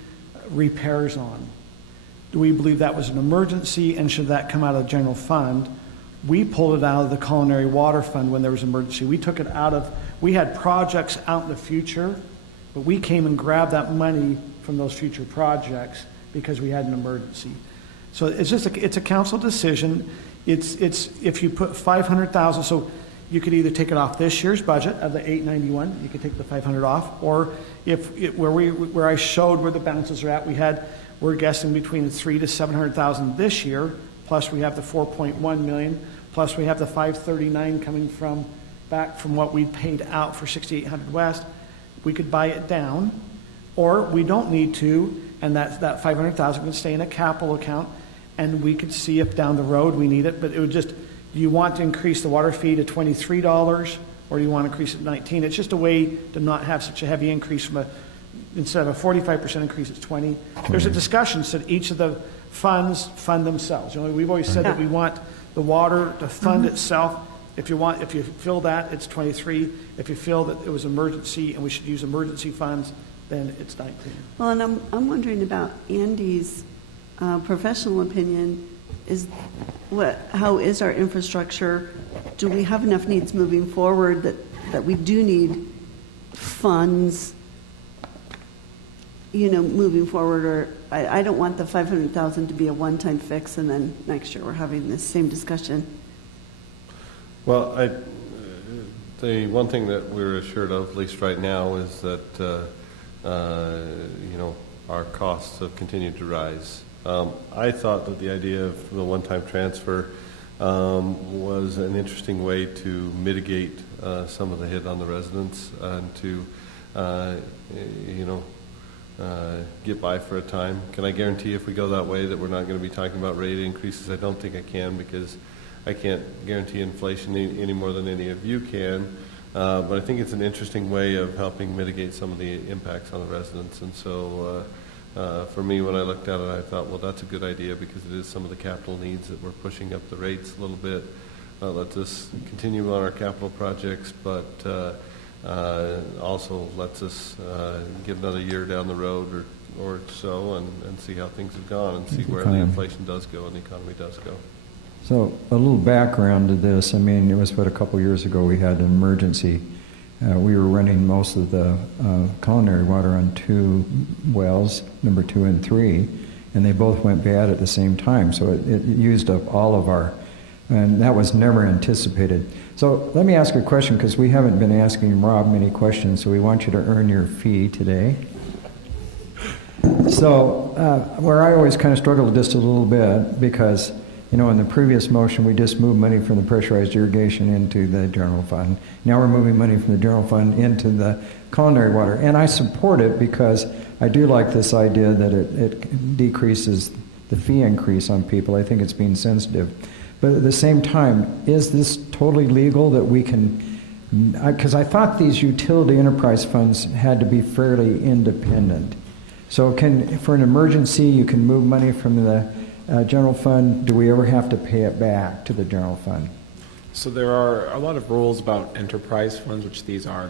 repairs on, do we believe that was an emergency, and should that come out of the general fund? We pulled it out of the culinary water fund when there was an emergency. We took it we had projects out in the future, but we came and grabbed that money from those future projects because we had an emergency. So it's just it's a council decision. It's if you put $500,000, so you could either take it off this year's budget of the $891, you could take the $500 off, or where I showed where the balances are at, we're guessing between $300,000 to $700,000 this year, plus we have the $4.1 million, plus we have the $539 coming back from what we paid out for 6800 West. We could buy it down, Or we don't need to, and that 500,000 can stay in a capital account, and we could see if down the road we need it, but it would just, do you want to increase the water fee to $23, or do you want to increase it to 19? It's just a way to not have such a heavy increase instead of a 45% increase, it's 20. There's a discussion that each of the funds fund themselves. We've always said that we want the water to fund itself. If you feel that, it's 23. If you feel that it was emergency and we should use emergency funds, then it's 19. Well, and I'm wondering about Andy's professional opinion. How is our infrastructure? Do we have enough needs moving forward that we do need funds, moving forward? Or I don't want the 500,000 to be a one-time fix and then next year we're having this same discussion. Well, the one thing that we're assured of, at least right now, is that our costs have continued to rise. I thought that the idea of the one-time transfer was an interesting way to mitigate some of the hit on the residents and to, get by for a time. Can I guarantee if we go that way that we're not going to be talking about rate increases? I don't think I can, because I can't guarantee inflation any more than any of you can. But I think it's an interesting way of helping mitigate some of the impacts on the residents. And so for me, when I looked at it, I thought, well, that's a good idea, because it is some of the capital needs that we're pushing up the rates a little bit. Let us continue on our capital projects, but also lets us get another year down the road or so and see how things have gone and see where the inflation does go and the economy does go. So a little background to this. I mean, it was about a couple years ago we had an emergency. We were running most of the culinary water on 2 wells, number 2 and 3, and they both went bad at the same time. So it used up all of our, and that was never anticipated. So let me ask a question, because we haven't been asking Rob many questions, so we want you to earn your fee today. So where I always kind of struggle with this a little bit, because in the previous motion, we just moved money from the pressurized irrigation into the general fund. Now we're moving money from the general fund into the culinary water. And I support it because I do like this idea that it decreases the fee increase on people. I think it's being sensitive. But at the same time, is this totally legal that we can, because I thought these utility enterprise funds had to be fairly independent. So for an emergency, you can move money from the general fund. Do we ever have to pay it back to the general fund? So there are a lot of rules about enterprise funds, which these are.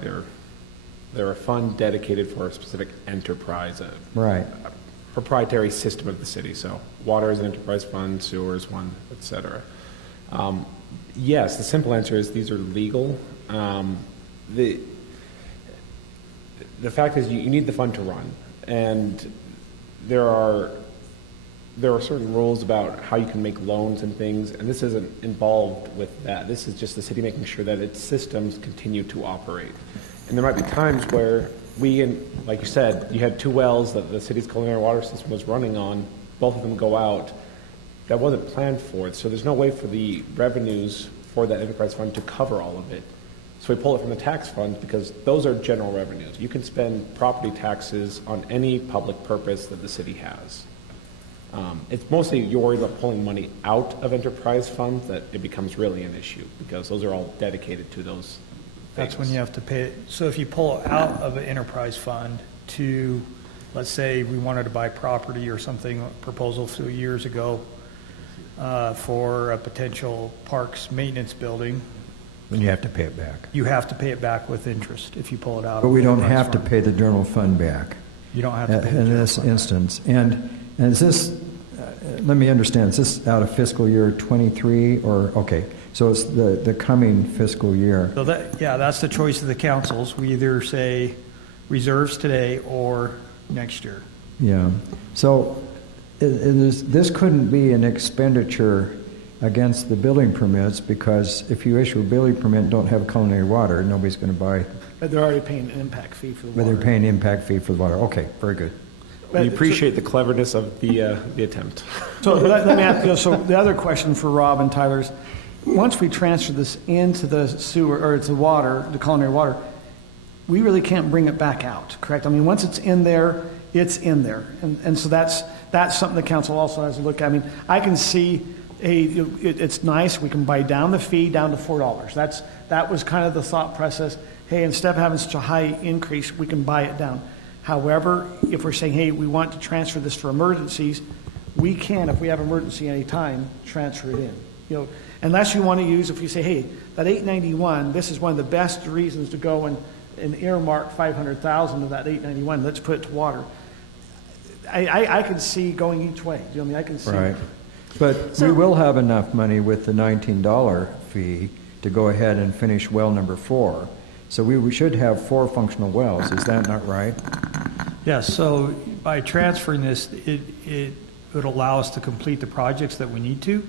They're a fund dedicated for a specific enterprise, right. A proprietary system of the city. So water is an enterprise fund, sewer is one, etc. Yes, the simple answer is these are legal. The fact is you need the fund to run, and there are certain rules about how you can make loans and things, and this isn't involved with that. This is just the city making sure that its systems continue to operate. And there might be times where like you said, you had 2 wells that the city's culinary water system was running on, both of them go out. That wasn't planned for it, so there's no way for the revenues for that enterprise fund to cover all of it. So we pull it from the tax fund, because those are general revenues. You can spend property taxes on any public purpose that the city has. It's mostly you're worried about pulling money out of enterprise funds that it becomes really an issue, because those are all dedicated to those things. That's when you have to pay it. So if you pull out of an enterprise fund to, let's say we wanted to buy property or something, a proposal a few years ago for a potential parks maintenance building. Then you have to pay it back. You have to pay it back with interest if you pull it out. But we don't have to pay the general fund back. You don't have to pay in this instance. And is this, let me understand, is this out of fiscal year 23 or, okay, so it's the coming fiscal year. So that's the choice of the councils. We either say reserves today or next year. Yeah. So this couldn't be an expenditure against the building permits, because if you issue a building permit and don't have culinary water, nobody's going to buy. But they're already paying an impact fee for the water. But they're paying an impact fee for the water. Okay, very good. We appreciate the cleverness of the attempt. So let me ask you, so the other question for Rob and Tyler is, once we transfer this into the sewer, or it's the water, the culinary water, we really can't bring it back out, correct? I mean, once it's in there, it's in there. And so that's something the council also has to look at. I mean, I can see, it's nice, we can buy down the fee down to $4. That was kind of the thought process. Hey, instead of having such a high increase, we can buy it down. However, if we're saying, hey, we want to transfer this for emergencies, we can, if we have emergency any time, transfer it in. You know, unless you want to use, if you say, hey, that 891, this is one of the best reasons to go and earmark 500,000 of that 891. Let's put it to water. I can see going each way. You know what I mean? I can see. Right. But we will have enough money with the $19 fee to go ahead and finish well number 4. So we should have 4 functional wells. Is that not right? Yes, so by transferring this, it would allow us to complete the projects that we need to.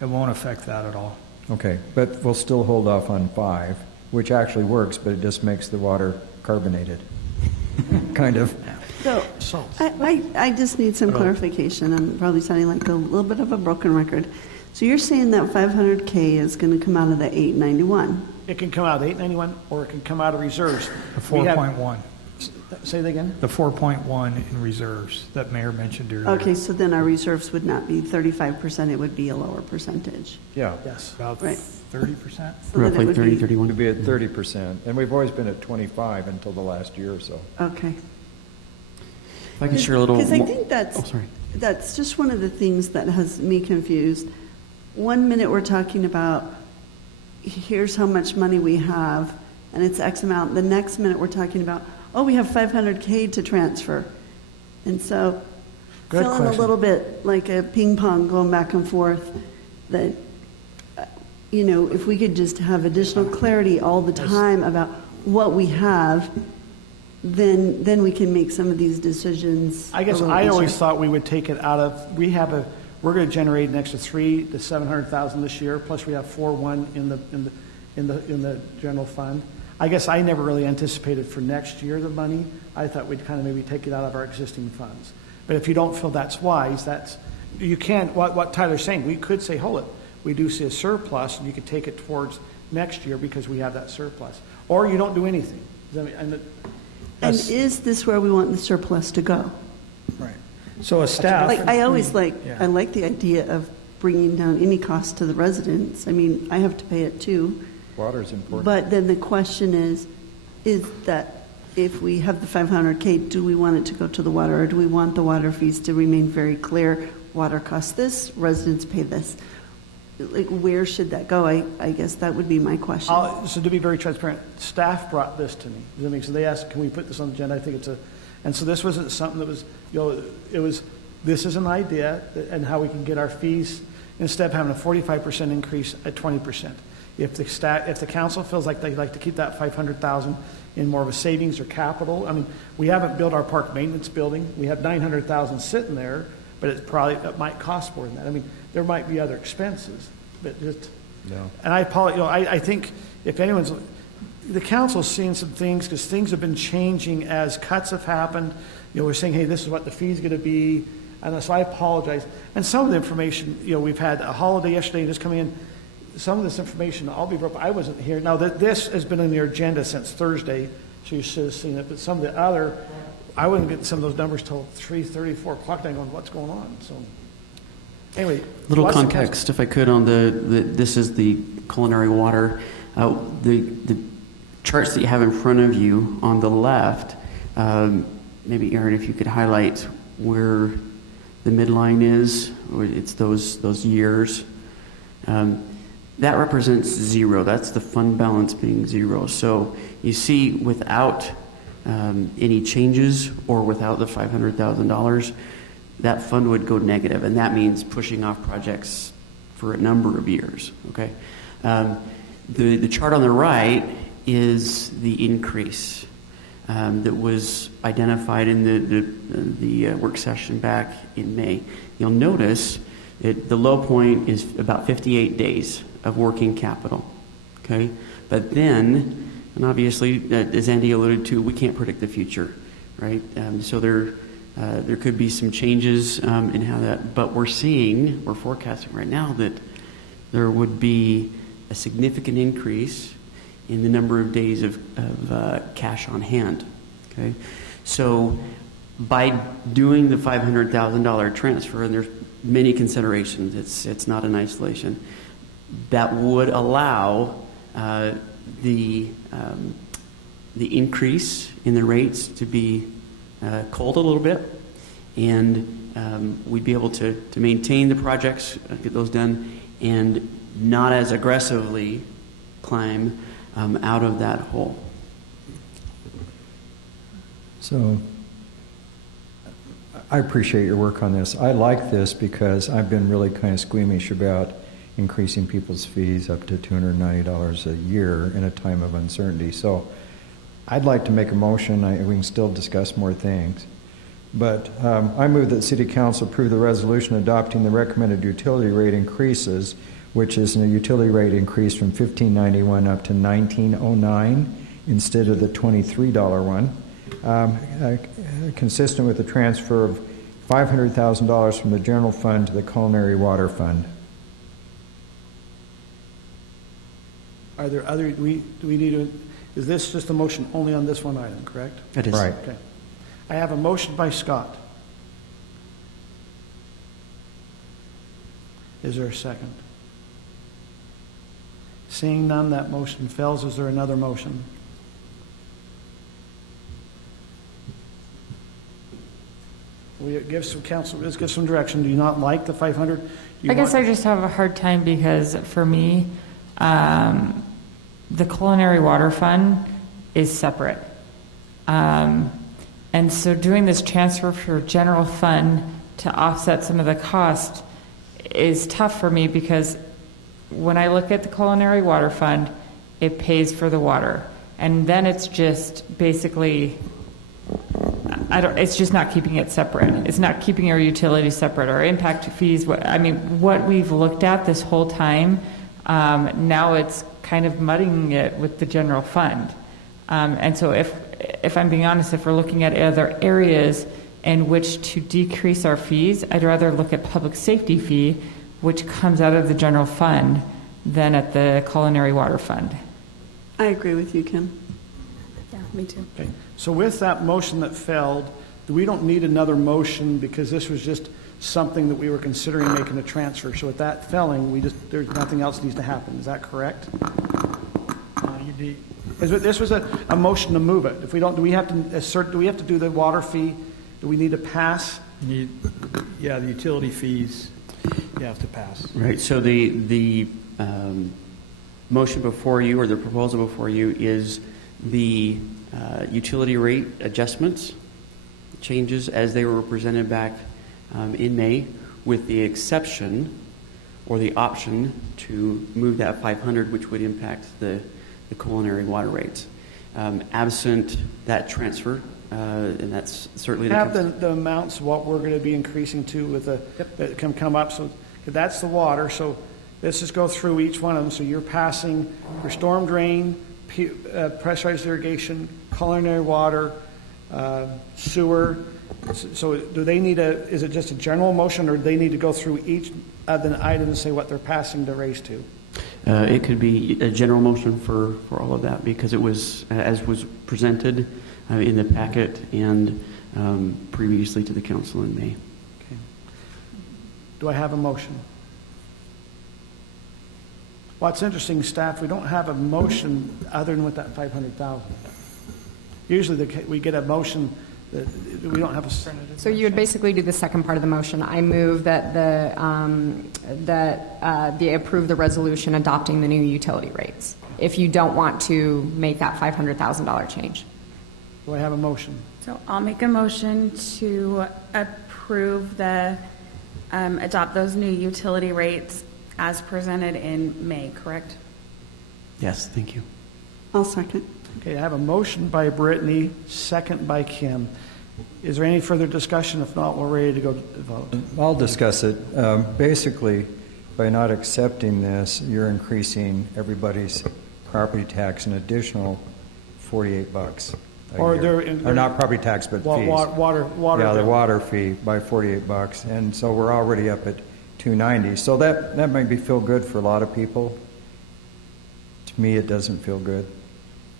It won't affect that at all. Okay, but we'll still hold off on 5, which actually works, but it just makes the water carbonated, kind of. So I just need some clarification. I'm probably sounding like a little bit of a broken record. So you're saying that 500K is going to come out of the 891? It can come out of 891 or it can come out of reserves. The 4.1. Say that again? The 4.1 in reserves that Mayor mentioned earlier. Okay, so then our reserves would not be 35%, it would be a lower percentage. Yeah. Yes. About Right. 30%? So Roughly 30, 31. We'd be at 30%, and we've always been at 25 until the last year or so. Okay. If I can share a little Because I more- think Oh, sorry. that's just one of the things that has me confused. One minute we're talking about, here's how much money we have, and it's X amount. The next minute we're talking about, oh, we have 500K to transfer. And so Good feeling a question. little bit like a ping pong going back and forth, that, you know, if we could just have additional clarity all the time about what we have, then we can make some of these decisions. I guess a little I always easier. thought we would take it out of, we're going to generate an extra 300 to 700,000 this year, plus we have 4.1 in the general fund. I guess I never really anticipated for next year the money. I thought we'd kind of maybe take it out of our existing funds. But if you don't feel that's wise, you can't, what Tyler's saying, we could say, hold it, we do see a surplus, and you could take it towards next year because we have that surplus. Or you don't do anything. And is this where we want the surplus to go? Right. So a staff. Like, I always Yeah. I like the idea of bringing down any cost to the residents. I mean, I have to pay it too. Water is important. But then the question is that if we have the 500K, do we want it to go to the water, or do we want the water fees to remain very clear? Water costs this, residents pay this. Like, where should that go? I guess that would be my question. So to be very transparent, staff brought this to me. You know what I mean? So they asked, can we put this on the agenda? I think and so this wasn't something that was, this is an idea and how we can get our fees, instead of having a 45% increase at 20%. If the council feels like they'd like to keep that 500,000 in more of a savings or capital, I mean, we haven't built our park maintenance building. We have 900,000 sitting there, but it might cost more than that. I mean, there might be other expenses, but just. No. And I think if anyone's, the council's seen some things, because things have been changing as cuts have happened. We're saying, hey, this is what the fee's going to be, and so I apologize. And some of the information, we've had a holiday yesterday just coming in. Some of this information, I'll be broke. I wasn't here. Now, this has been on the agenda since Thursday, so you should have seen it. But some of the other, I wouldn't get some of those numbers till 3:30, 4 o'clock. Then going, what's going on? So, anyway, Little context, if I could, on this is the culinary water. The charts that you have in front of you on the left, maybe Aaron, if you could highlight where the midline is, or it's those years. That represents 0. That's the fund balance being 0. So you see, without any changes or without the $500,000, that fund would go negative, and that means pushing off projects for a number of years. Okay, the chart on the right is the increase that was identified in the work session back in May. You'll notice the low point is about 58 days of working capital, okay? But then, and obviously, as Andy alluded to, we can't predict the future, right? So there could be some changes in how that, but we're forecasting right now that there would be a significant increase in the number of days of cash on hand. Okay, so by doing the $500,000 transfer, and there's many considerations, it's not in isolation, that would allow the increase in the rates to be culled a little bit, and we'd be able to maintain the projects, get those done, and not as aggressively climb out of that hole. So I appreciate your work on this. I like this because I've been really kind of squeamish about increasing people's fees up to $290 a year in a time of uncertainty. So I'd like to make a motion. We can still discuss more things. But I move that City Council approve the resolution adopting the recommended utility rate increases, which is a utility rate increase from $15.91 up to $19.09 instead of the $23 one, consistent with the transfer of $500,000 from the general fund to the culinary water fund. Are there other, do we need to, is this just a motion only on this one item, correct? It is. Right. Okay. I have a motion by Scott. Is there a second? Seeing none, that motion fails. Is there another motion? We give some council, let's give some direction. Do you not like the 500? I guess I just have a hard time because for me, the culinary water fund is separate. And so doing this transfer for general fund to offset some of the cost is tough for me because when I look at the culinary water fund, it pays for the water. And then it's just basically, it's just not keeping it separate. It's not keeping our utilities separate. Our impact fees, what we've looked at this whole time, now it's kind of muddying it with the general fund. And so if I'm being honest, if we're looking at other areas in which to decrease our fees, I'd rather look at public safety fee, which comes out of the general fund, than at the culinary water fund. I agree with you, Kim. Yeah, me too. Okay. So with that motion that failed, we don't need another motion because this was just something that we were considering making a transfer. So with that failing, there's nothing else needs to happen. Is that correct? This was a motion to move it. If we don't, do we have to do the water fee? Do we need to pass? Yeah, the utility fees you have to pass. Right. So the motion before you, or the proposal before you, is the utility rate adjustments, changes as they were presented back in May, with the exception or the option to move that 500, which would impact the culinary water rates. Absent that transfer, and that's certainly the amounts what we're going to be increasing to with that can come up. So that's the water. So let's just go through each one of them. So you're passing for storm drain, pressurized irrigation, culinary water, sewer. So do they need is it just a general motion, or do they need to go through each of the items and say what they're passing to raise to? It could be a general motion for all of that because it was, as was presented in the packet and previously to the council in May. Okay. Do I have a motion? Well, it's interesting, staff, we don't have a motion other than with that 500,000. Usually we get a motion that we don't have a. So you would basically do the second part of the motion. I move that they approve the resolution adopting the new utility rates. If you don't want to make that $500,000 change. Do I have a motion? So I'll make a motion to approve adopt those new utility rates as presented in May, correct? Yes, thank you. I'll second. Okay, I have a motion by Brittany, second by Kim. Is there any further discussion? If not, we're ready to go to vote. I'll discuss it. Basically, by not accepting this, you're increasing everybody's property tax an additional $48 a year. Or not property tax, but fees. Water. Yeah, the water fee by $48, and so we're already up at $290. So that might feel good for a lot of people. To me, it doesn't feel good.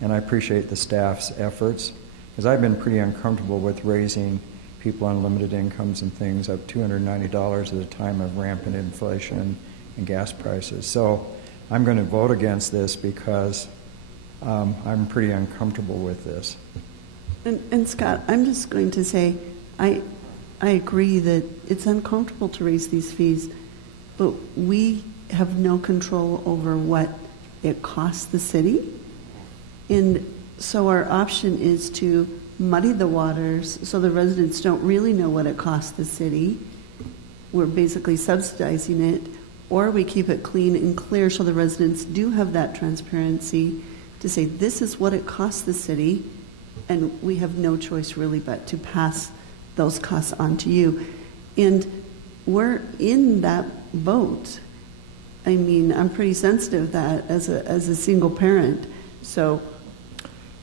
And I appreciate the staff's efforts, because I've been pretty uncomfortable with raising people on limited incomes and things up $290 at a time of rampant inflation and gas prices. So I'm going to vote against this because I'm pretty uncomfortable with this. And Scott, I'm just going to say, I agree that it's uncomfortable to raise these fees, but we have no control over what it costs the city. And so our option is to muddy the waters so the residents don't really know what it costs the city. We're basically subsidizing it, or we keep it clean and clear so the residents do have that transparency to say this is what it costs the city, and we have no choice really but to pass those costs on to you. And we're in that boat. I mean, I'm pretty sensitive that as a single parent. So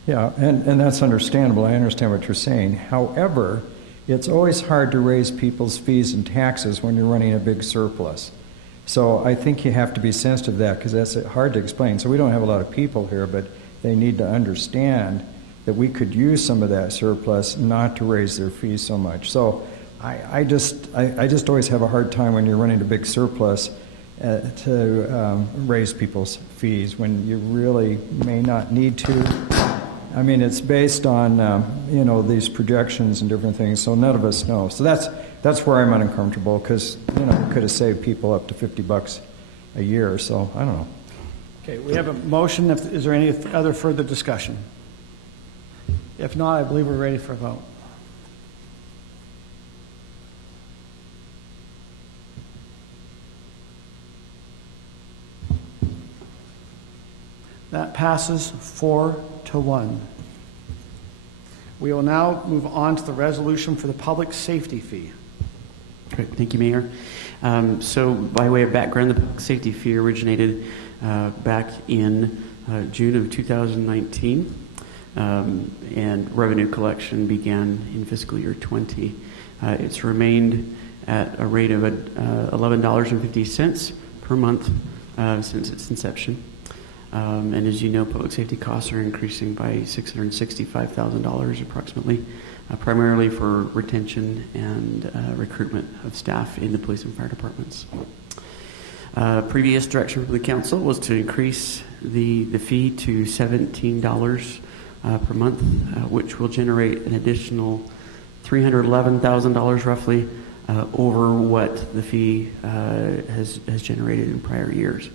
yeah, and that's understandable. I understand what you're saying. However, it's always hard to raise people's fees and taxes when you're running a big surplus. So I think you have to be sensitive to that, because that's hard to explain. So we don't have a lot of people here, but they need to understand that we could use some of that surplus not to raise their fees so much. So I just always have a hard time when you're running a big surplus to raise people's fees when you really may not need to. I mean, it's based on these projections and different things, so none of us know. So that's where I'm uncomfortable, because we could have saved people up to $50 a year. So I don't know. Okay, we have a motion. Is there any other further discussion? If not, I believe we're ready for a vote. That passes 4-1. We will now move on to the resolution for the public safety fee. Great, thank you, Mayor. So by way of background, the public safety fee originated back in June of 2019, and revenue collection began in fiscal year 20. It's remained at a rate of $11.50 per month since its inception. And as you know, public safety costs are increasing by $665,000 approximately, primarily for retention and recruitment of staff in the police and fire departments. Previous direction from the council was to increase the fee to $17 per month, which will generate an additional $311,000 roughly over what the fee has generated in prior years,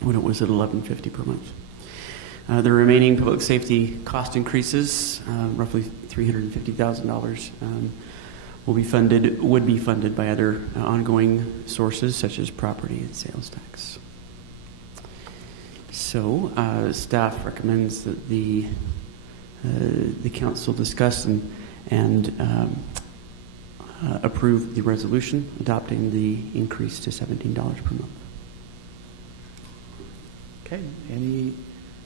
when it was at $11.50 per month. The remaining public safety cost increases, roughly $350,000, would be funded by other ongoing sources such as property and sales tax. So staff recommends that the council discuss and approve the resolution adopting the increase to $17 per month. Okay, any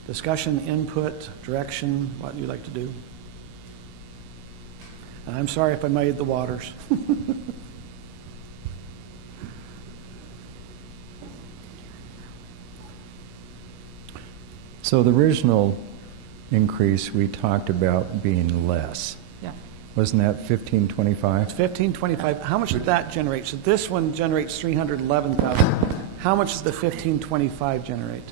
discussion, input, direction, what you'd like to do? And I'm sorry if I muddied the waters. So the original increase we talked about being less. Yeah. Wasn't that $15.25? It's $15.25. How much did that generate? So this one generates $311,000. How much does the $15.25 generate?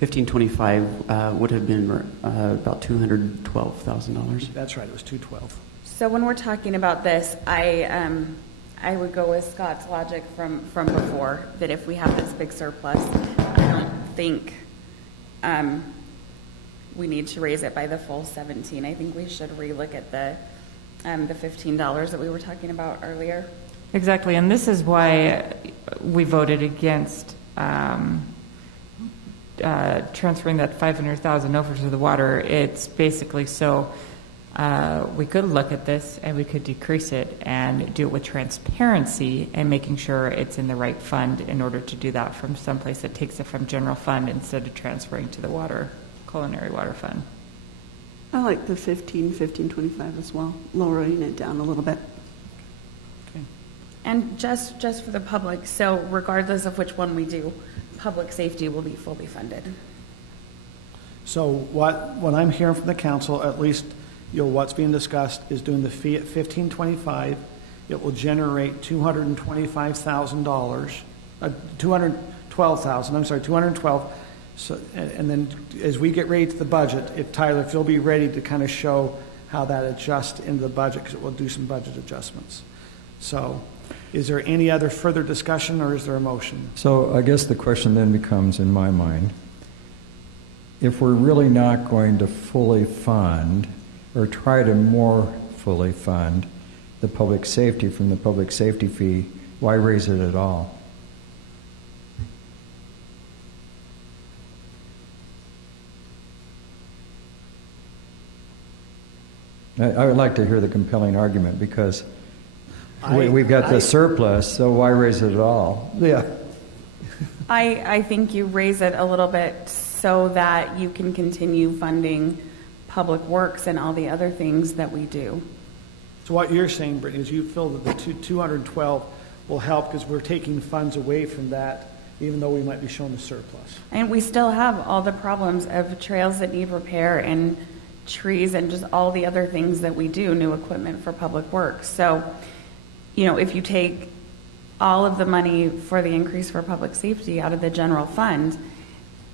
$15.25 would have been about $212,000. That's right, it was $212,000. So when we're talking about this, I would go with Scott's logic from before, that if we have this big surplus, I don't think we need to raise it by the full 17. I think we should relook at the $15 that we were talking about earlier. Exactly, and this is why we voted against transferring that $500,000 over to the water. It's basically so we could look at this and we could decrease it and do it with transparency and making sure it's in the right fund in order to do that from someplace that takes it from general fund instead of transferring to the culinary water fund. I like the 15.25 as well, lowering it down a little bit. Okay. And just for the public, so regardless of which one we do, public safety will be fully funded. So what I'm hearing from the council, at least, what's being discussed is doing the fee at $15.25. It will generate $225,000, $212,000. So, and then as we get ready to the budget, if you'll be ready to kind of show how that adjusts into the budget, because it will do some budget adjustments. So is there any other further discussion, or is there a motion? So I guess the question then becomes, in my mind, if we're really not going to fully fund or try to more fully fund the public safety from the public safety fee, why raise it at all? I would like to hear the compelling argument, because we've got the surplus, so why raise it at all? Yeah. I think you raise it a little bit so that you can continue funding public works and all the other things that we do. So what you're saying, Brittany, is you feel that the 212 will help because we're taking funds away from that, even though we might be showing the surplus. And we still have all the problems of trails that need repair and trees and just all the other things that we do, new equipment for public works. So, if you take all of the money for the increase for public safety out of the general fund,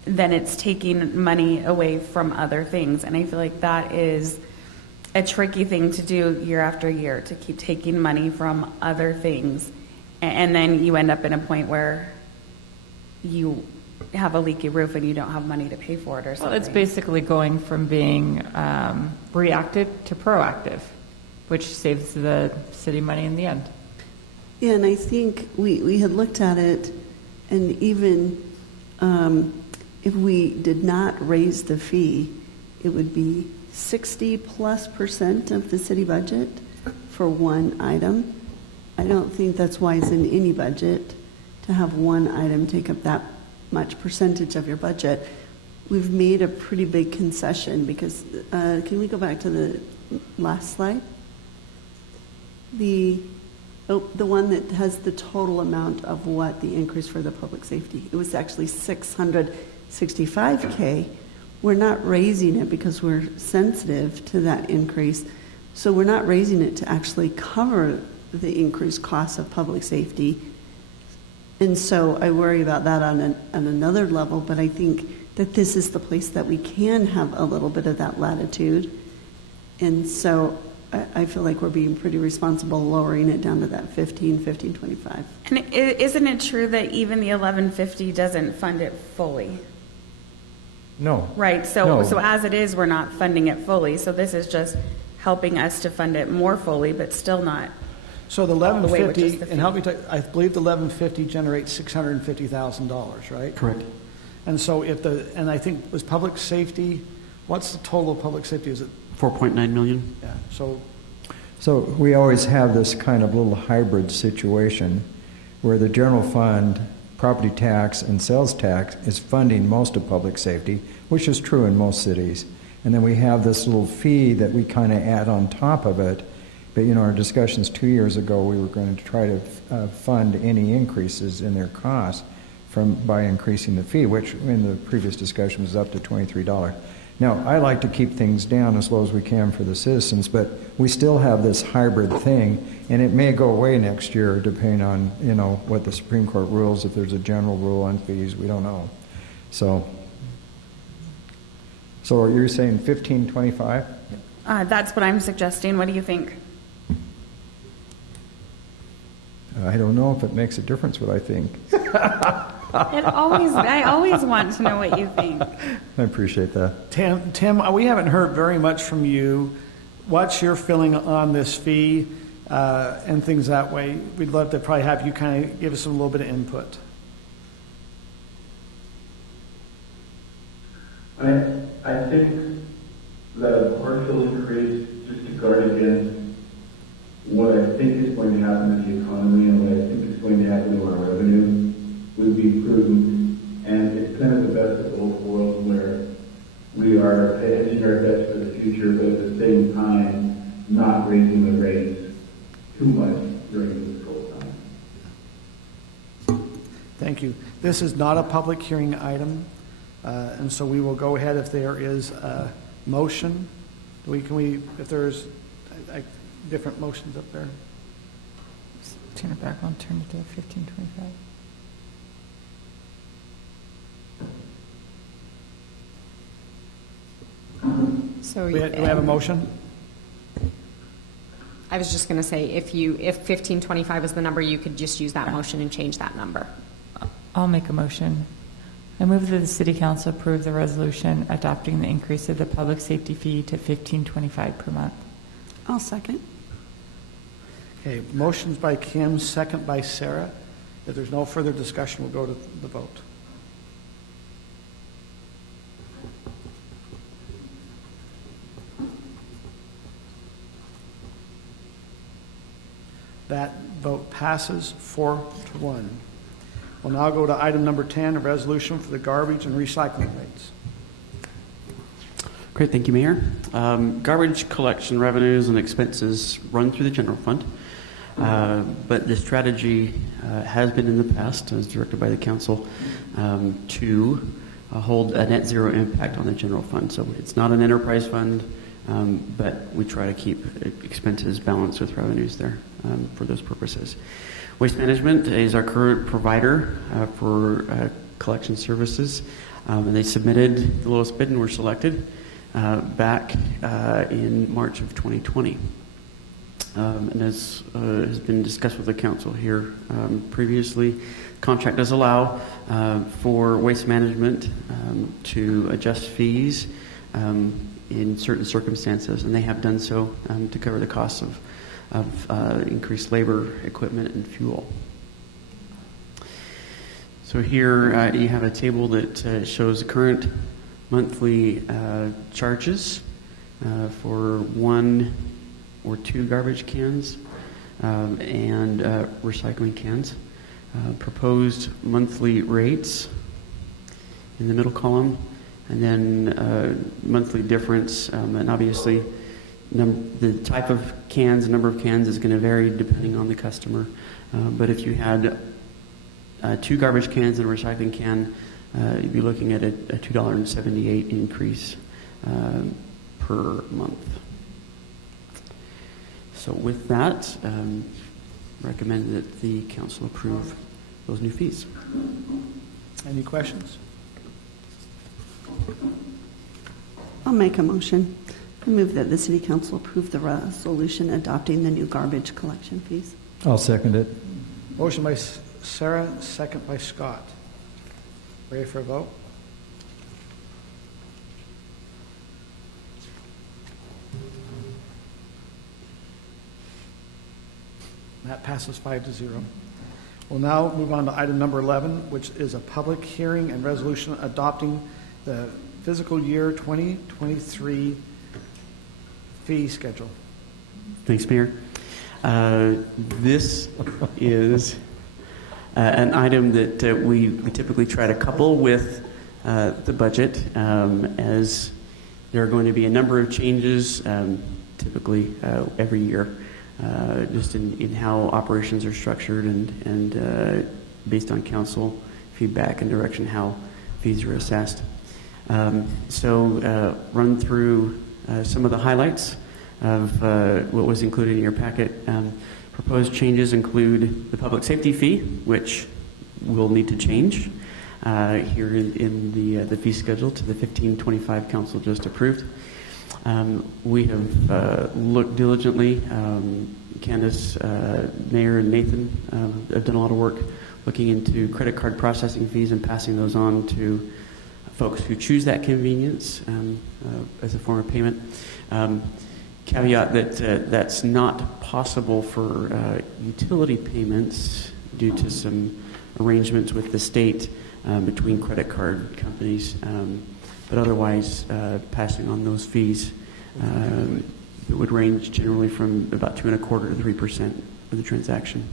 then it's taking money away from other things. And I feel like that is a tricky thing to do year after year, to keep taking money from other things. And then you end up in a point where you have a leaky roof and you don't have money to pay for it or something. Well, it's basically going from being reactive to proactive, which saves the city money in the end. Yeah, and I think we had looked at it, and even if we did not raise the fee, it would be 60+% of the city budget for one item. I don't think that's wise in any budget to have one item take up that much percentage of your budget. We've made a pretty big concession because, can we go back to the last slide? The one that has the total amount of what the increase for the public safety. It was actually $665K. We're not raising it because we're sensitive to that increase. So we're not raising it to actually cover the increased costs of public safety. And so I worry about that on another level, but I think that this is the place that we can have a little bit of that latitude. And so I feel like we're being pretty responsible lowering it down to that 15.25. And isn't it true that even the 1150 doesn't fund it fully? No. Right, so No. so as it is, we're not funding it fully. So this is just helping us to fund it more fully, but still not. So the all the way with 1150, just the and help fee. me I believe the 1150 generates $650,000, right? Correct. And so and I think was public safety, what's the total of public safety? Is it? 4.9 million. Yeah, So we always have this kind of little hybrid situation where the general fund, property tax and sales tax is funding most of public safety, which is true in most cities. And then we have this little fee that we kind of add on top of it. But, our discussions 2 years ago, we were going to try to fund any increases in their costs by increasing the fee, which in the previous discussion was up to $23. Now, I like to keep things down as low as we can for the citizens, but we still have this hybrid thing, and it may go away next year depending on, what the Supreme Court rules. If there's a general rule on fees, we don't know. So are you saying 15.25? That's what I'm suggesting. What do you think? I don't know if it makes a difference what I think. I always want to know what you think. I appreciate that. Tim, we haven't heard very much from you. What's your feeling on this fee and things that way? We'd love to probably have you kind of give us a little bit of input. I think that a partial increase, just to guard against what I think is going to happen to the economy and what I think is going to happen to our revenue, would be prudent. And it's kind of the best of both worlds, where we are hedging our bets for the future, but at the same time, not raising the rates too much during the fiscal time. Thank you. This is not a public hearing item, And so we will go ahead if there is a motion. If there's different motions up there? Turn it back on, turn it to 1525. So Do we have a motion? I was just going to say, if 1525 is the number, you could just use that motion and change that number. I'll make a motion. I move that the City Council approve the resolution adopting the increase of the public safety fee to $15.25 per month. I'll second. Okay, motions by Kim, second by Sarah. If there's no further discussion, we'll go to the vote. That vote passes 4-1. We'll now go to item number 10, a resolution for the garbage and recycling rates. Great, thank you, Mayor. Garbage collection revenues and expenses run through the general fund, but the strategy has been in the past, as directed by the council, to hold a net zero impact on the general fund. So it's not an enterprise fund, but we try to keep expenses balanced with revenues there for those purposes. Waste Management is our current provider for collection services, and they submitted the lowest bid and were selected back in March of 2020. And as has been discussed with the council here previously, contract does allow for Waste Management to adjust fees in certain circumstances, and they have done so to cover the costs of increased labor, equipment, and fuel. So here you have a table that shows the current monthly charges for 1 or 2 garbage cans and recycling cans. Proposed monthly rates in the middle column, and then monthly difference, and obviously the type of cans, the number of cans is going to vary depending on the customer. But if you had 2 garbage cans and a recycling can, you'd be looking at a $2.78 increase per month. So with that, recommend that the council approve those new fees. Any questions? I'll make a motion. I move that the City Council approve the resolution adopting the new garbage collection fees. I'll second it. Motion by Sarah, second by Scott. Ready for a vote? That passes 5-0. We'll now move on to item number 11, which is a public hearing and resolution adopting the fiscal year 2023 fee schedule. Thanks, Mayor. This is an item that we typically try to couple with the budget, as there are going to be a number of changes, typically every year, just in how operations are structured and based on council feedback and direction how fees are assessed. So run through some of the highlights of what was included in your packet. Proposed changes include the public safety fee, which will need to change here in the fee schedule to the $15.25 council just approved. We have looked diligently. Candace, Mayor, and Nathan have done a lot of work looking into credit card processing fees and passing those on to folks who choose that convenience as a form of payment. Caveat that that's not possible for utility payments due to some arrangements with the state between credit card companies, but otherwise passing on those fees it would range generally from about 2.25% to 3% for the transaction.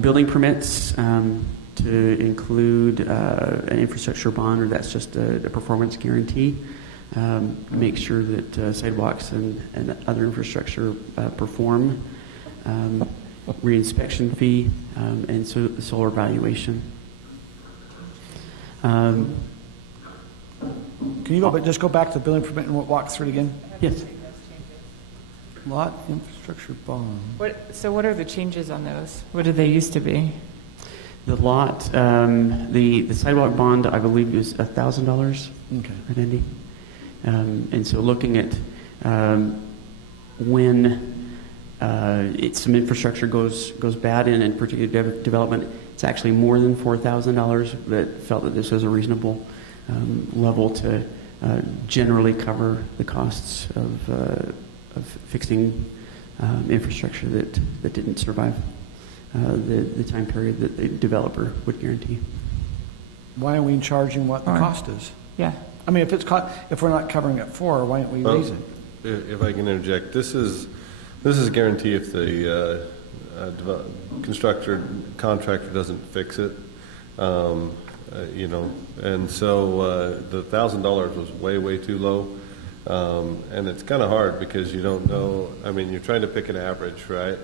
Building permits to include an infrastructure bond, or that's just a performance guarantee. Make sure that sidewalks and other infrastructure perform. Reinspection fee and so the solar valuation. Can you just go back to the building permit and walk through it again? Yes. Lot infrastructure bond. So what are the changes on those? What did they used to be? The lot, the sidewalk bond, I believe, is $1,000. Okay. At Indy. And so looking at when some infrastructure goes bad in particular development, it's actually more than $4,000, but felt that this was a reasonable level to generally cover the costs of fixing infrastructure that didn't survive the time period that the developer would guarantee. Why aren't we charging what the cost is? Yeah. I mean, if we're not covering it for, why don't we raise it? If I can interject, this is a guarantee if the contractor doesn't fix it, you know, and so the $1,000 was way too low, and it's kind of hard because you don't know. I mean, you're trying to pick an average, right?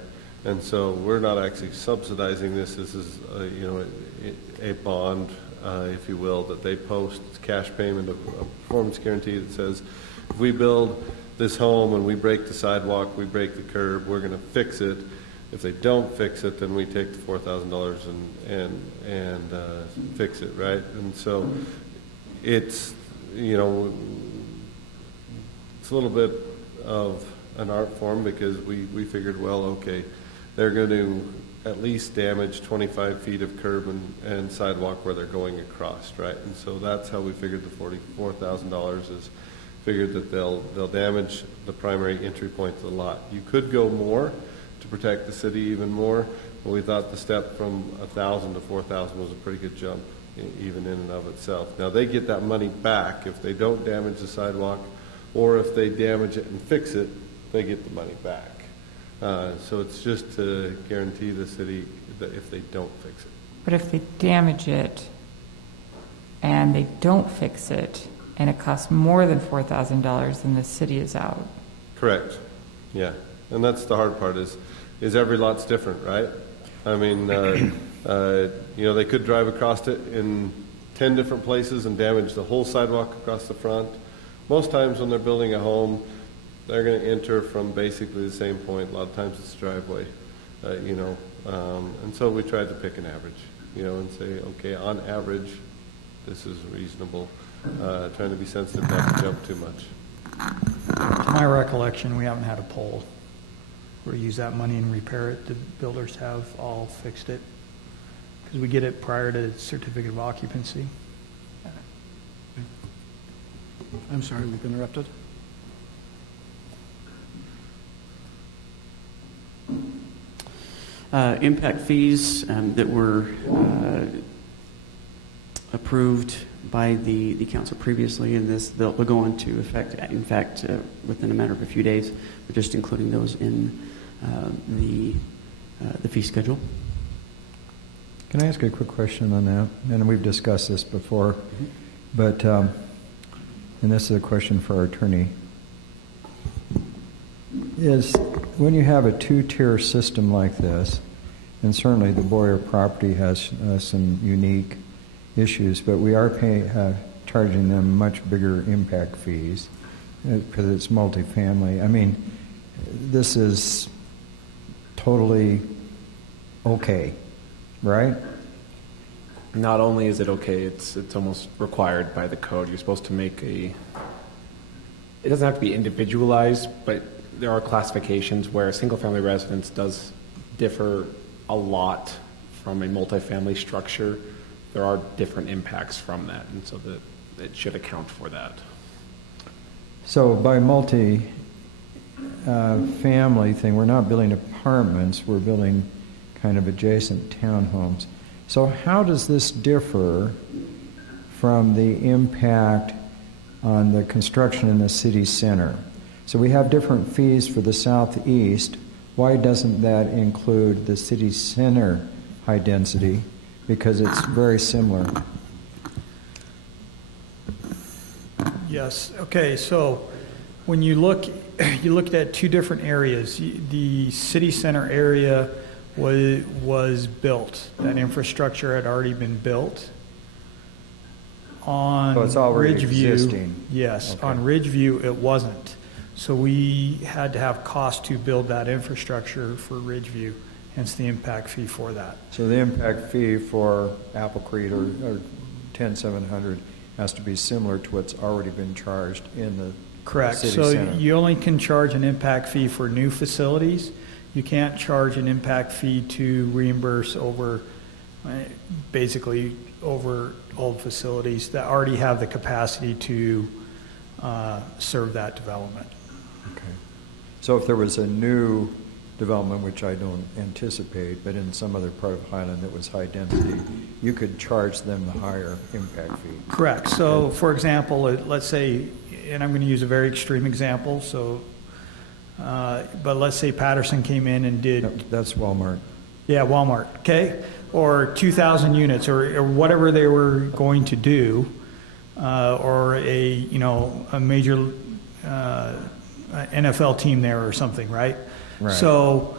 And so we're not actually subsidizing this. This is you know, a bond, if you will, that they post. It's cash payment of a performance guarantee that says if we build this home and we break the sidewalk, we break the curb, we're going to fix it. If they don't fix it, then we take the $4,000 and fix it, right? And so it's, you know, it's a little bit of an art form because we figured, well, okay, they're going to at least damage 25 feet of curb and sidewalk where they're going across, right? And so that's how we figured the $44,000 is figured that they'll damage the primary entry point to the lot. You could go more to protect the city even more, but we thought the step from 1,000 to 4,000 was a pretty good jump, even in and of itself. Now they get that money back if they don't damage the sidewalk, or if they damage it and fix it, they get the money back. So it's just to guarantee the city that if they don't fix it. But if they damage it and they don't fix it, and it costs more than $4,000, then the city is out. Correct. Yeah, and that's the hard part is every lot's different, right? I mean, you know, they could drive across it in 10 different places and damage the whole sidewalk across the front. Most times when they're building a home, they're going to enter from basically the same point. A lot of times it's driveway, you know, and so we tried to pick an average, you know, and say, okay, on average, this is reasonable. Trying to be sensitive not to jump too much. To my recollection, we haven't had a poll where we use that money and repair it. The builders have all fixed it because we get it prior to certificate of occupancy. I'm sorry, we've been interrupted. Impact fees that were approved by the council previously, and they'll go into effect, in fact, within a matter of a few days. We're just including those in the fee schedule. Can I ask a quick question on that? And we've discussed this before, but, and this is a question for our attorney, is when you have a two-tier system like this, and certainly the Boyer property has some unique issues, but we are charging them much bigger impact fees because it's multifamily. I mean, this is totally okay, right? Not only is it okay, it's almost required by the code. You're supposed to make it doesn't have to be individualized, but there are classifications where a single-family residence does differ a lot from a multifamily structure. There are different impacts from that, and so that it should account for that. So by multi-family thing, we're not building apartments, we're building kind of adjacent townhomes. So how does this differ from the impact on the construction in the city center? So we have different fees for the southeast. Why doesn't that include the city center high density? Because it's very similar. Yes. Okay. So when you looked at two different areas. The city center area was built. That infrastructure had already been built. on So it's already Ridgeview, existing. yes, Okay. on Ridgeview, it wasn't. So we had to have cost to build that infrastructure for Ridgeview, hence the impact fee for that. So the impact fee for Apple Creek or 10700 has to be similar to what's already been charged in the Correct. city So center. you only can charge an impact fee for new facilities. You can't charge an impact fee to reimburse over, basically over old facilities that already have the capacity to serve that development. Okay. So if there was a new development, which I don't anticipate, but in some other part of Highland that was high density, you could charge them the higher impact fee. Correct. So, for example, let's say, and I'm going to use a very extreme example, so, but let's say Petersen came in and did... That's Walmart. Yeah, Walmart, okay? Or 2,000 units, or whatever they were going to do, or a major NFL team there or something, right? Right. So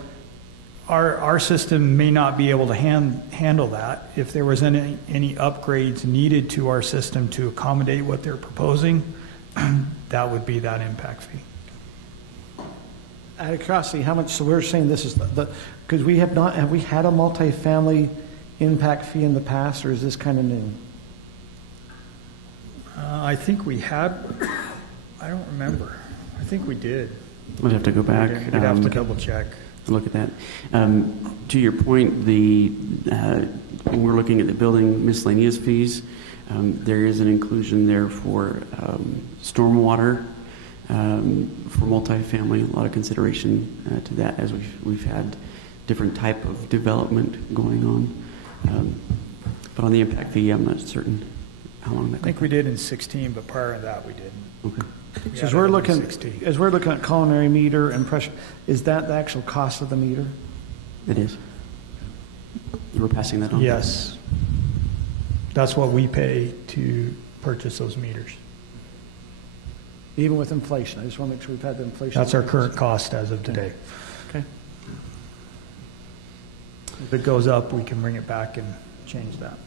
our system may not be able to handle that. If there was any upgrades needed to our system to accommodate what they're proposing, that would be that impact fee. Out of curiosity, how much, so we're saying this is because we have we had a multifamily impact fee in the past, or is this kind of new? I think we had, I don't remember. I think we did. We'd have to go back. We'd have to double check. Look at that. To your point, when we're looking at the building miscellaneous fees, there is an inclusion there for stormwater, for multifamily. A lot of consideration to that as we've had different type of development going on. But on the impact fee, I'm not certain how long that. I think we did in 16, but prior to that we didn't. Okay. So as we're looking at culinary meter and pressure, is that the actual cost of the meter? It is. You were passing that on? Yes. That's what we pay to purchase those meters. Even with inflation, I just want to make sure we've had the inflation. That's our current cost as of today. Okay. If it goes up, we can bring it back and change that.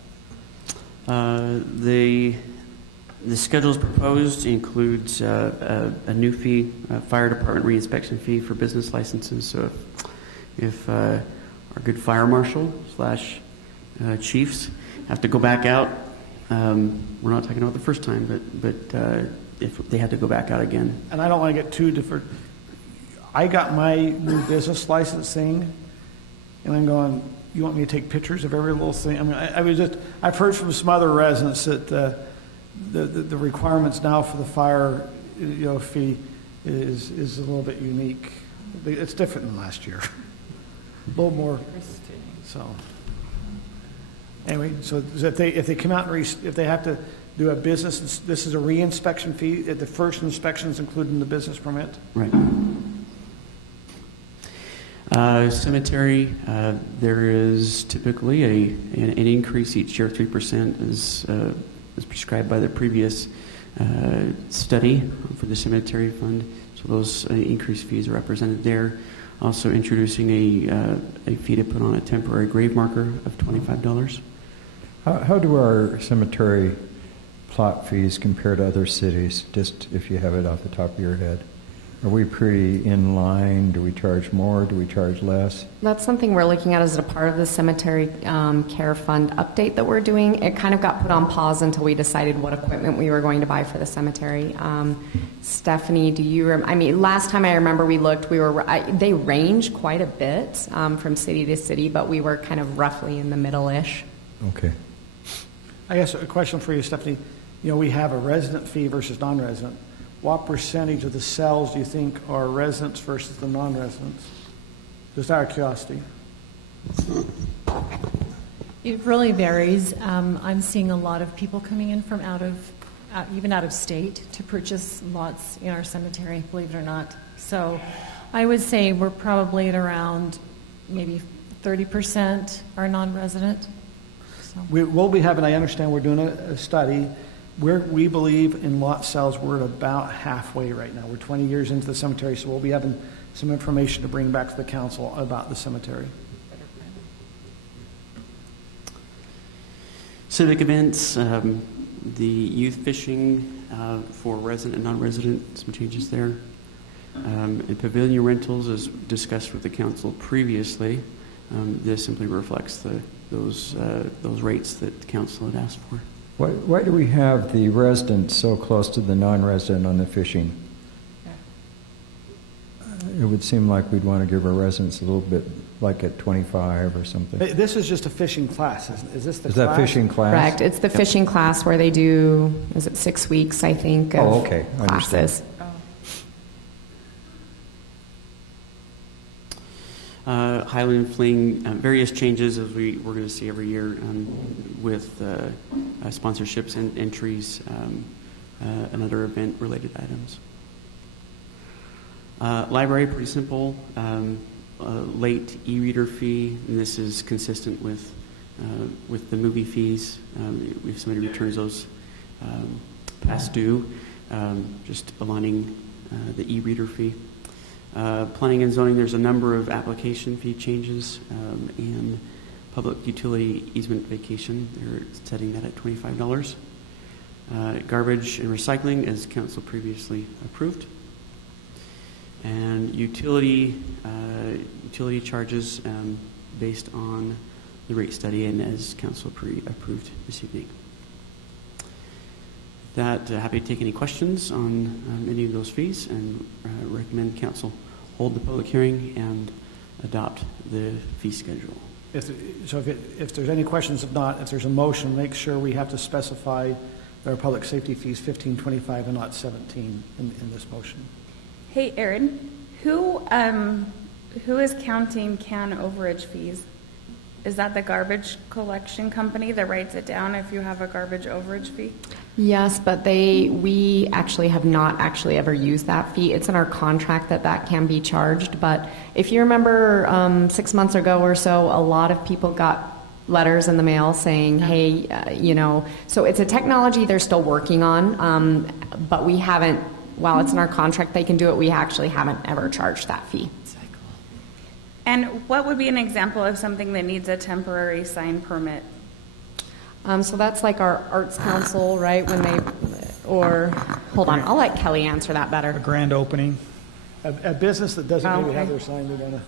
The schedules proposed includes a new fee, a fire department reinspection fee for business licenses. So if our good fire marshal / chiefs have to go back out, we're not talking about the first time, but if they have to go back out again. And I don't want to get too different. I got my new business licensing, and I'm going, you want me to take pictures of every little thing? I mean, I've heard from some other residents that the requirements now for the fire fee is a little bit unique. It's different than last year. A little more. So anyway, so if they come out and if they have to do a business, this is a reinspection fee. The first inspection is included in the business permit. Right. Cemetery, there is typically an increase each year, 3% is prescribed by the previous study for the cemetery fund. So those increased fees are represented there. Also introducing a fee to put on a temporary grave marker of $25. How do our cemetery plot fees compare to other cities, just if you have it off the top of your head? Are we pretty in line? Do we charge more? Do we charge less? That's something we're looking at as a part of the cemetery care fund update that we're doing. It kind of got put on pause until we decided what equipment we were going to buy for the cemetery. Stephannie, do you last time I remember we looked, they range quite a bit from city to city, but we were kind of roughly in the middle-ish. Okay. I guess a question for you, Stephannie. We have a resident fee versus non-resident. What percentage of the cells do you think are residents versus the non-residents? Just out of curiosity. It really varies. I'm seeing a lot of people coming in from even out of state to purchase lots in our cemetery, believe it or not. So I would say we're probably at around maybe 30% are non-resident. So. We'll be having, I understand we're doing a study. We believe in lot sales, we're at about halfway right now. We're 20 years into the cemetery, so we'll be having some information to bring back to the council about the cemetery. Civic events, The youth fishing for resident and non-resident, some changes there. And pavilion rentals, as discussed with the council previously, this simply reflects those rates that the council had asked for. Why do we have the resident so close to the non-resident on the fishing? It would seem like we'd want to give our residents a little bit, like at 25 or something. This is just a fishing class. Is this the Is class? that fishing class? Correct. It's the fishing class where they do, is it 6 weeks, I think, of okay. I understand. classes. Highland Fling, various changes as we're going to see every year with sponsorships and entries and other event-related items. Library, pretty simple. Late e-reader fee, and this is consistent with the movie fees. If somebody returns those past due, just aligning the e-reader fee. Planning and zoning, there's a number of application fee changes and public utility easement vacation. They're setting that at $25. Garbage and recycling, as council previously approved. And utility charges based on the rate study and as council approved this evening. That happy to take any questions on any of those fees and recommend council hold the public hearing and adopt the fee schedule. If there's any questions, if there's a motion, make sure we have to specify that our public safety fees 15.25 and not 17 in this motion. Hey, Aaron, who is counting can overage fees? Is that the garbage collection company that writes it down if you have a garbage overage fee? Yes, but we actually have not actually ever used that fee. It's in our contract that can be charged. But if you remember 6 months ago or so, a lot of people got letters in the mail saying, hey, so it's a technology they're still working on, but we haven't, while it's in our contract, they can do it, we actually haven't ever charged that fee. And what would be an example of something that needs a temporary sign permit? So that's like our Arts Council, right? Hold on, I'll let Kelly answer that better. A grand opening. A business that doesn't maybe have their sign, they want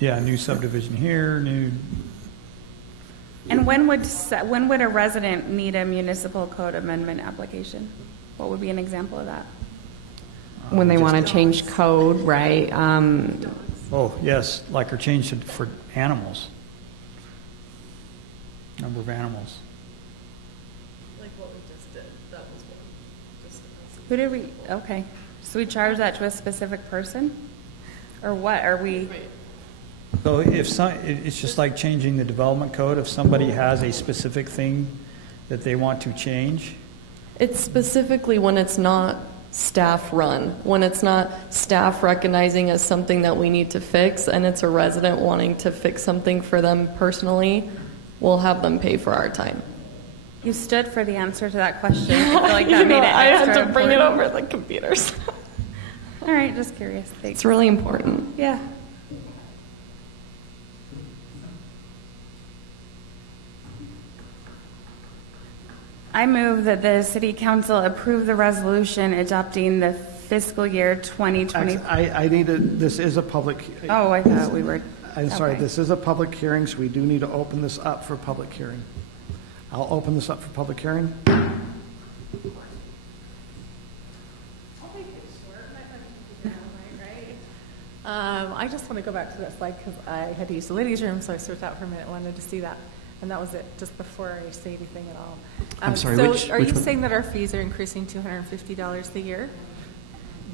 to. New subdivision here, new. And when would a resident need a municipal code amendment application? What would be an example of that? When they want to change code, right? Oh, yes, like or change it for animals. Number of animals. Like what we just did. That was one. Who did we, okay. So we charge that to a specific person? Or what are we? So it's just like changing the development code. If somebody has a specific thing that they want to change. It's specifically when it's not staff run, when it's not staff recognizing as something that we need to fix and it's a resident wanting to fix something for them personally, we'll have them pay for our time. You stood for the answer to that question. I feel like that made it extra I had to bring it important. over the computers. All right, just curious. Thanks. It's really important. Yeah. I move that the City Council approve the resolution adopting the fiscal year 2020. I need this is a public. Oh, I thought we were. I'm sorry, okay. this is a public hearing, so we do need to open this up for public hearing. I'll open this up for public hearing. I just want to go back to that slide because I had to use the ladies' room, so I switched out for a minute and wanted to see that. And that was it, just before I say anything at all. I'm sorry, so are which you one? saying that our fees are increasing $250 a year?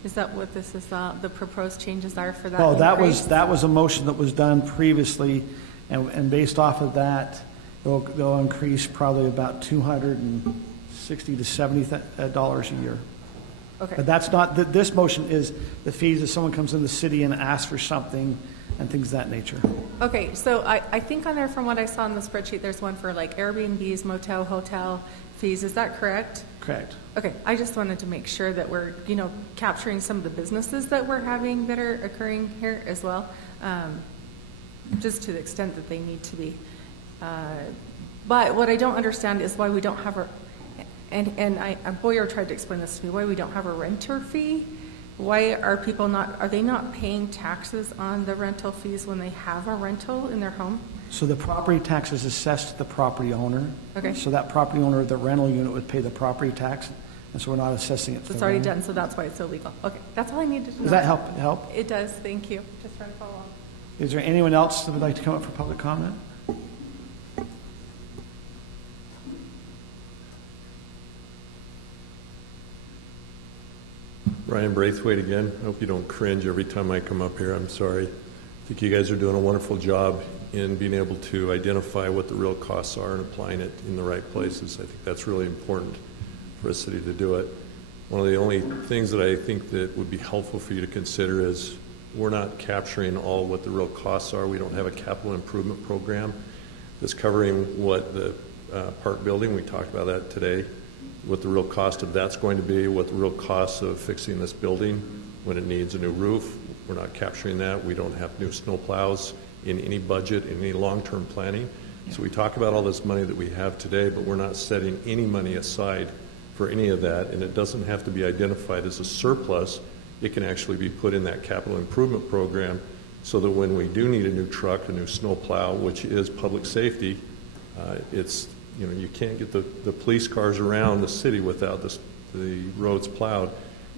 Is that what this is, the proposed changes are for that No, increase? that was a motion that was done previously, and based off of that, they'll increase probably about $260 to $70 a year. Okay. But that's not, this motion is the fees if someone comes in the city and asks for something and things of that nature. Okay, so I think on there, from what I saw in the spreadsheet, there's one for like Airbnbs, motel, hotel fees. Is that correct? Correct. Okay, I just wanted to make sure that we're, capturing some of the businesses that we're having that are occurring here as well, just to the extent that they need to be. But what I don't understand is why we don't have a Boyer tried to explain this to me, why we don't have a renter fee. Why are they not paying taxes on the rental fees when they have a rental in their home? So the property tax is assessed to the property owner. Okay. So that property owner, the rental unit would pay the property tax, and so we're not assessing it. So it's already done, so that's why it's illegal. Okay, that's all I needed to know. Does that help? It does, thank you. Just trying to follow up. Is there anyone else that would like to come up for public comment? Ryan Braithwaite again. I hope you don't cringe every time I come up here. I'm sorry. I think you guys are doing a wonderful job in being able to identify what the real costs are and applying it in the right places. I think that's really important for a city to do it. One of the only things that I think that would be helpful for you to consider is we're not capturing all what the real costs are. We don't have a capital improvement program that's covering what the park building, we talked about that today, what the real cost of that's going to be, what the real cost of fixing this building when it needs a new roof. We're not capturing that. We don't have new snow plows in any budget, in any long-term planning. So we talk about all this money that we have today, but we're not setting any money aside for any of that, and it doesn't have to be identified as a surplus. It can actually be put in that capital improvement program so that when we do need a new truck, a new snow plow, which is public safety, it's, you know, you can't get the police cars around the city without the roads plowed.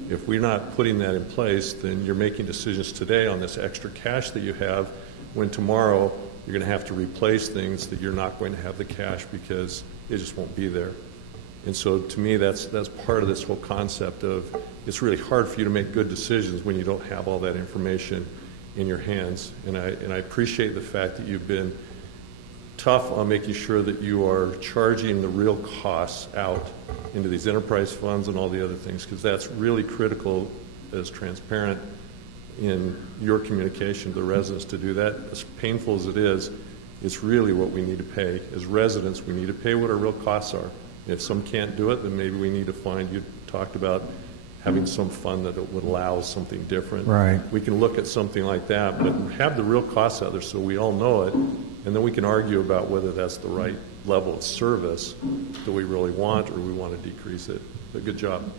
If we're not putting that in place, then you're making decisions today on this extra cash that you have, when tomorrow you're going to have to replace things that you're not going to have the cash because it just won't be there. And so to me, that's part of this whole concept of it's really hard for you to make good decisions when you don't have all that information in your hands. And I appreciate the fact that you've been tough on making sure that you are charging the real costs out into these enterprise funds and all the other things, because that's really critical as transparent in your communication to the residents to do that. As painful as it is, it's really what we need to pay. As residents, we need to pay what our real costs are. If some can't do it, then maybe we need to find, you talked about having some fund that would allow something different. Right. We can look at something like that, but have the real costs out there so we all know it, and then we can argue about whether that's the right level of service that we really want or we want to decrease it. But good job.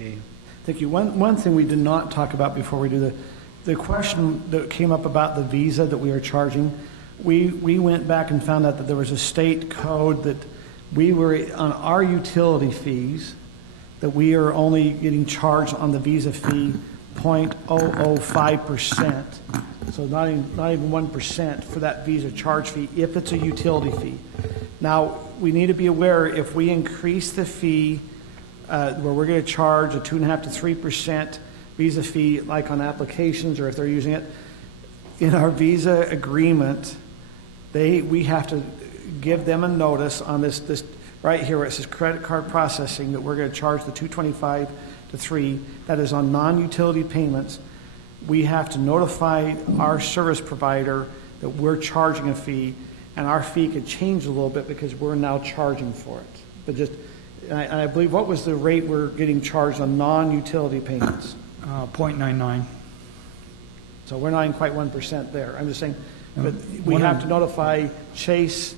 Okay. Thank you. One thing we did not talk about before we do the question that came up about the visa that we are charging. We went back and found out that there was a state code that we were on our utility fees, that we are only getting charged on the visa fee 0.005%. So not even 1% for that visa charge fee if it's a utility fee. Now, we need to be aware if we increase the fee where we're going to charge a 2.5% to 3% visa fee, like on applications or if they're using it, in our visa agreement, we have to give them a notice on this right here where it says credit card processing that we're going to charge the 225 to 3. That is on non-utility payments. We have to notify our service provider that we're charging a fee, and our fee could change a little bit because we're now charging for it. But I believe, what was the rate we're getting charged on non-utility payments? 0.99. So we're not even quite 1% there. I'm just saying, but we have to notify Chase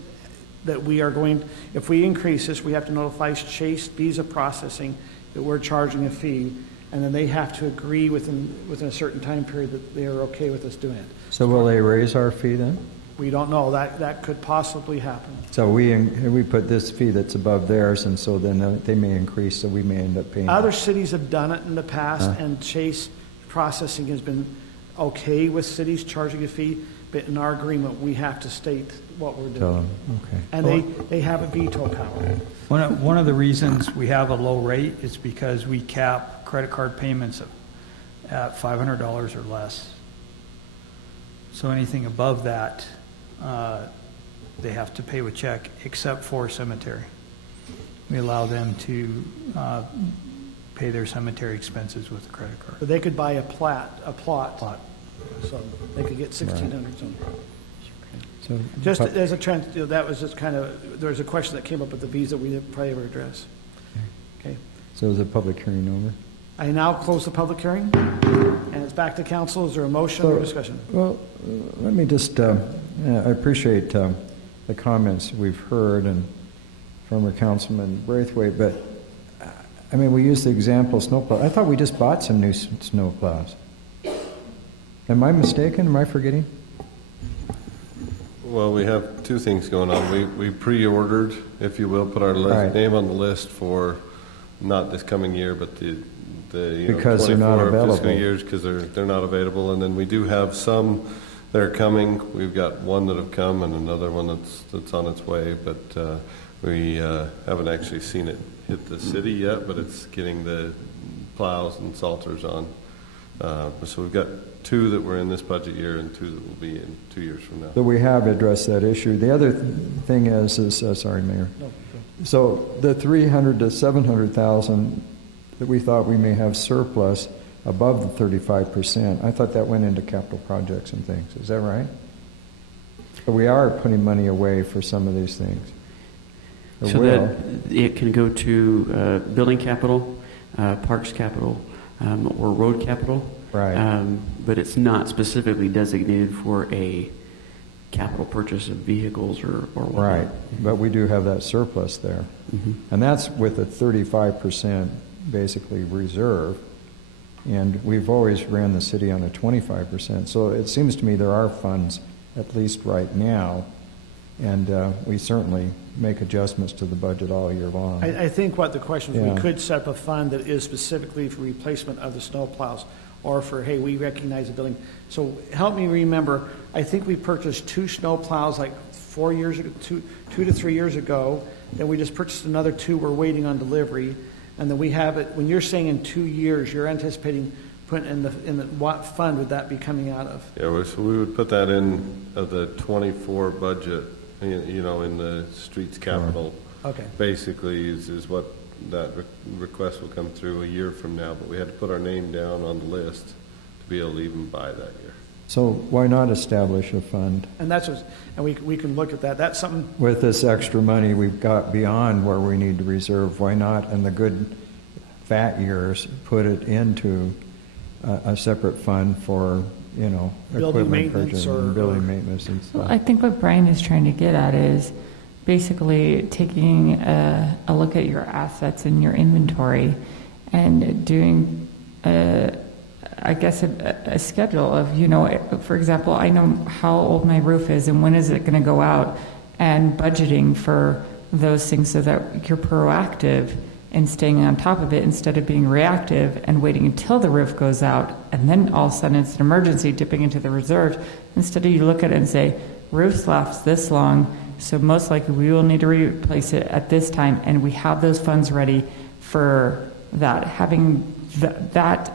that we are going, if we increase this, we have to notify Chase Visa Processing that we're charging a fee, and then they have to agree within a certain time period that they are okay with us doing it. So will they raise our fee then? We don't know. That could possibly happen. So we put this fee that's above theirs, and so then they may increase, so we may end up paying. Other cities have done it in the past, and Chase Processing has been okay with cities charging a fee, but in our agreement, we have to state what we're doing. Okay. And they have a veto power. One of the reasons we have a low rate is because we cap credit card payments at $500 or less. So anything above that, they have to pay with check, except for cemetery. We allow them to pay their cemetery expenses with a credit card. But they could buy a plot. So they could get $1,600. So just as a trend, that was just kind of, there was a question that came up with the visa we didn't probably ever address. Okay. So is the public hearing over? I now close the public hearing, and it's back to council. Is there a motion or discussion? Well, let me just, I appreciate the comments we've heard and former Councilman Braithwaite, but I mean, we use the example of snowplow. I thought we just bought some new snowplows. Am I mistaken? Am I forgetting? Well, we have two things going on. We pre-ordered, if you will, put our name on the list for not this coming year, but the because they're not available. Fiscal years, because they're not available. And then we do have some that are coming. We've got one that have come and another one that's on its way, but we haven't actually seen it hit the city yet, but it's getting the plows and salters on. So we've got two that were in this budget year and two that will be in 2 years from now. So we have addressed that issue. The other thing is sorry, Mayor. No, so the 300 to 700,000 that we thought we may have surplus above the 35%, I thought that went into capital projects and things. Is that right? But we are putting money away for some of these things. So that it can go to building capital, parks capital, or road capital. Right. But it's not specifically designated for a capital purchase of vehicles or whatnot. Right. But we do have that surplus there. Mm-hmm. And that's with a 35% basically reserve. And we've always ran the city on a 25%. So it seems to me there are funds, at least right now, and we certainly make adjustments to the budget all year long. I think what the question is, Yeah. we could set up a fund that is specifically for replacement of the snowplows, or for, hey, we recognize the building. So help me remember, I think we purchased 2 snowplows like 4 years ago, 2 to 3 years ago. Then we just purchased another 2. We're waiting on delivery. And then we have it, when you're saying in 2 years, you're anticipating putting in the what fund would that be coming out of? Yeah, so we would put that in the 24 budget, in the streets capital. Okay. Basically is what that request will come through a year from now, but we had to put our name down on the list to be able to even buy that year. So why not establish a fund? And that's what, and we can look at that. That's something. With this extra money we've got beyond where we need to reserve, why not in the good fat years put it into a separate fund for, equipment purchase and building maintenance and stuff? Well, I think what Brian is trying to get at is basically taking a look at your assets and your inventory and doing a schedule of, for example, I know how old my roof is and when is it going to go out, and budgeting for those things so that you're proactive and staying on top of it instead of being reactive and waiting until the roof goes out and then all of a sudden it's an emergency dipping into the reserves. Instead of you look at it and say, roofs last this long, so most likely we will need to replace it at this time, and we have those funds ready for that. Having that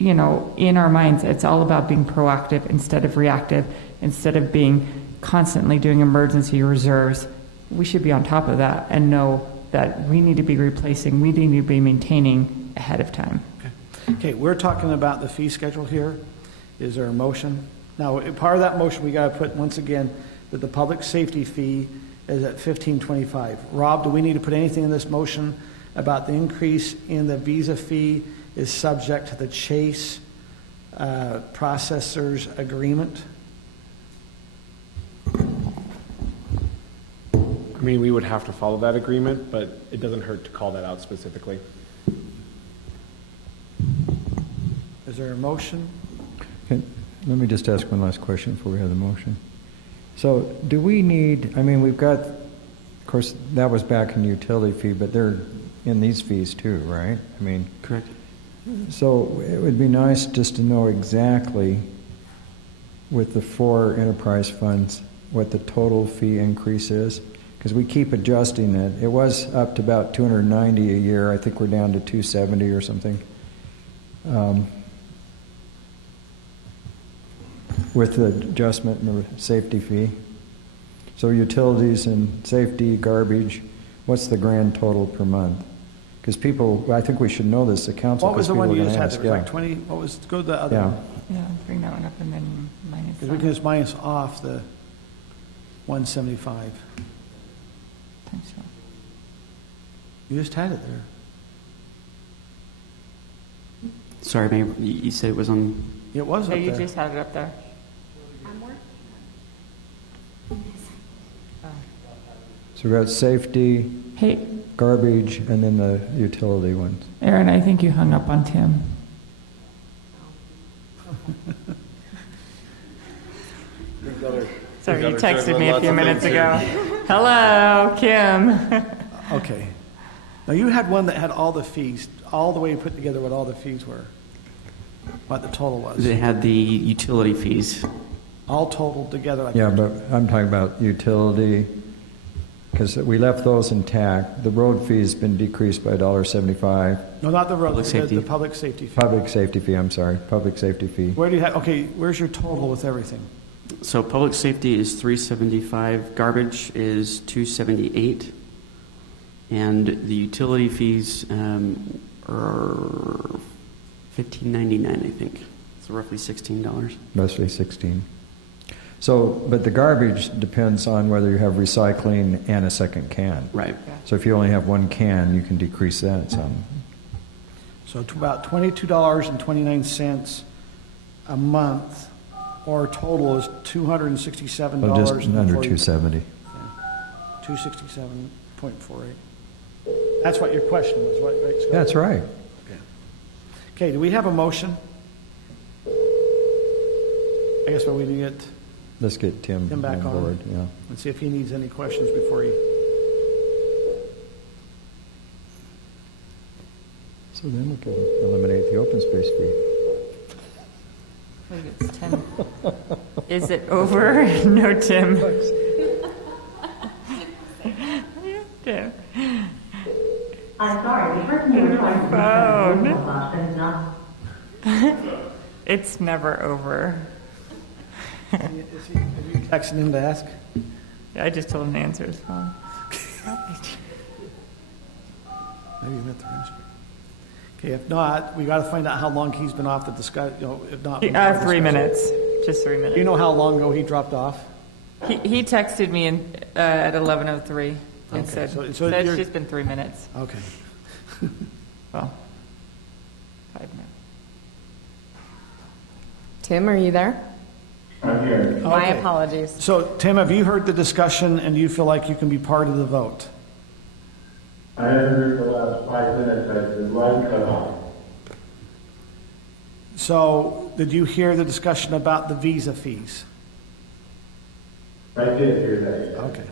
in our minds, it's all about being proactive instead of reactive, instead of being constantly doing emergency reserves. We should be on top of that and know that we need to be replacing, we need to be maintaining ahead of time. Okay, we're talking about the fee schedule here. Is there a motion? Now, part of that motion, we got to put, once again, that the public safety fee is at $15.25. Rob, do we need to put anything in this motion about the increase in the visa fee is subject to the Chase processor's agreement? I mean, we would have to follow that agreement, but it doesn't hurt to call that out specifically. Is there a motion? Okay, let me just ask one last question before we have the motion. So do we need, we've got, of course, that was back in the utility fee, but they're in these fees too, right? Correct. So it would be nice just to know exactly with the 4 enterprise funds what the total fee increase is, because we keep adjusting it. It was up to about $290 a year. I think we're down to $270 or something. With the adjustment in the safety fee. So utilities and safety, garbage, what's the grand total per month? Because I think we should know this, the council. What was the one you just had? Ask, There was like 20, go to the other one. Yeah, bring that one up and then minus. Because we can just minus off the 175. Thanks, Rob. You just had it there. Sorry, Mayor, you said it was on. It was up you there. just had it up there. So we got safety, Hey, garbage, and then the utility ones. Aaron, I think you hung up on Tim. Sorry, you texted me a few minutes ago. Hello, Kim. Okay. Now, you had one that had all the fees, all the way put together what all the fees were, what the total was. They had the utility fees. All totaled together. Like Yeah, but I'm talking about utility, because we left those intact. The road fee's been decreased by $1.75. No, not the road, Public safety. the public safety fee. Public safety fee, I'm sorry, public safety fee. Where do you have, okay, where's your total with everything? So public safety is $375, garbage is $278, and the utility fees are $15.99, I think. So roughly $16. Mostly 16. So, but the garbage depends on whether you have recycling and a second can. Right. So if you only have one can, you can decrease that some. So to about $22.29 a month, or total is $267. Well, just under 270. 267.48. That's what your question was, right, Scott? That's right. Okay, do we have a motion? I guess we need to get Let's get Tim back on board. Yeah. and see if he needs any questions before he... So then we can eliminate the open space fee. I think it's 10. Is it over? No, Tim. Tim. I'm sorry, the person you were trying to reach out is not. It's never over. Are you texting him to ask? Yeah, I just told him the answer is wrong. Maybe you meant the answer. Okay, if not, we got to find out how long he's been off the discussion, if not. 3 minutes. Just 3 minutes. Do you know how long ago he dropped off? He texted me at 11:03 and Okay, said, so it's you're- just been 3 minutes. Okay. Well, 5 minutes. Tim, are you there? I'm here. My Okay. apologies. So, Tim, have you heard the discussion and do you feel like you can be part of the vote? I haven't heard the last 5 minutes, the line cut off. So, did you hear the discussion about the visa fees? I did hear that, yes. Okay.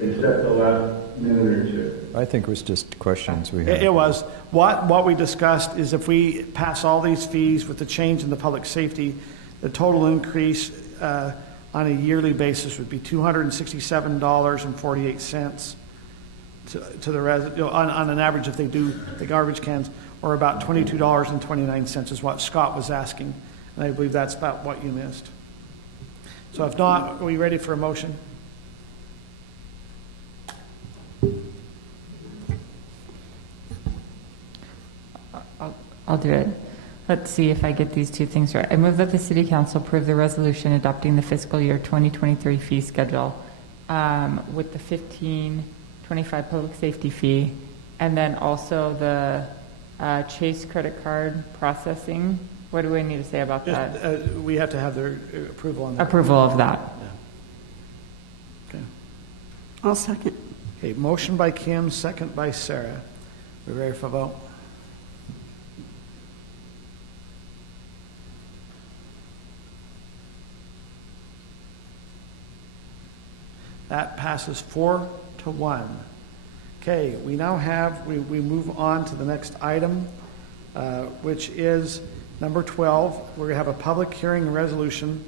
Except the last minute or two. I think it was just questions we had. It was. What we discussed is if we pass all these fees with the change in the public safety, the total increase on a yearly basis would be $267.48 to the resident, on an average if they do the garbage cans, or about $22.29 is what Scott was asking. And I believe that's about what you missed. So if not, are we ready for a motion? I'll do it. Let's see if I get these two things right. I move that the City Council approve the resolution adopting the fiscal year 2023 fee schedule with the $15.25 public safety fee, and then also the Chase credit card processing. What do we need to say about that? We have to have their approval on that. Approval of that. Okay. I'll second. Okay, motion by Kim, second by Sarah. We ready for a vote? That passes 4-1. Okay, we now have, we move on to the next item, which is number 12. We're going to have a public hearing and resolution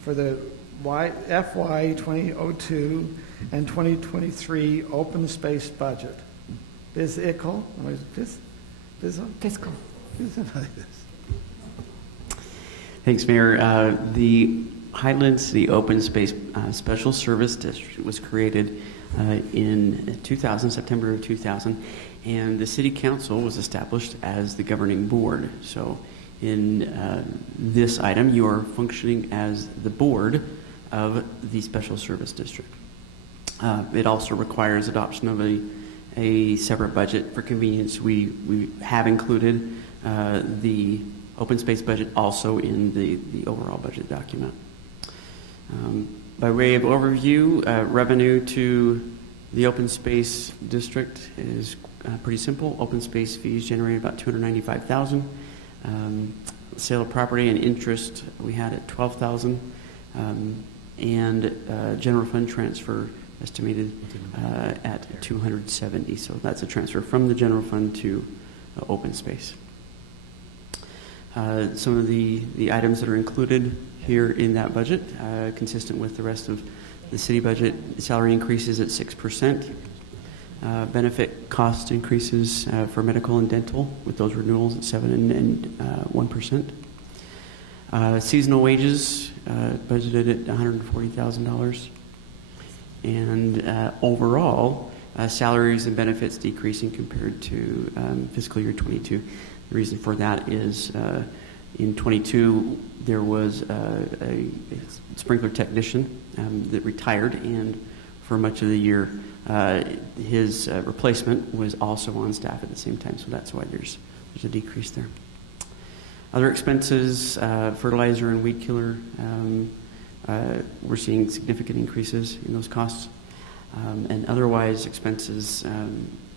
for the FY 2002 and 2023 open space budget. Fiscal? Fiscal. Thanks, Mayor. The Highland City Open Space Special Service District was created in 2000, September of 2000, and the City Council was established as the governing board. So in this item, you are functioning as the board of the Special Service District. It also requires adoption of a separate budget. For convenience, we have included the open space budget also in the overall budget document. By way of overview, revenue to the open space district is pretty simple. Open space fees generated about $295,000. Sale of property and interest we had at $12,000, and general fund transfer estimated at $270. So that's a transfer from the general fund to open space. Some of the items that are included here in that budget, consistent with the rest of the city budget, salary increases at 6%. Benefit cost increases for medical and dental with those renewals at 7% and 1%. Seasonal wages budgeted at $140,000. And overall, salaries and benefits decreasing compared to fiscal year 22. The reason for that is in 22 there was a sprinkler technician that retired, and for much of the year his replacement was also on staff at the same time, so that's why there's a decrease there. Other expenses, fertilizer and weed killer, we're seeing significant increases in those costs. And otherwise expenses,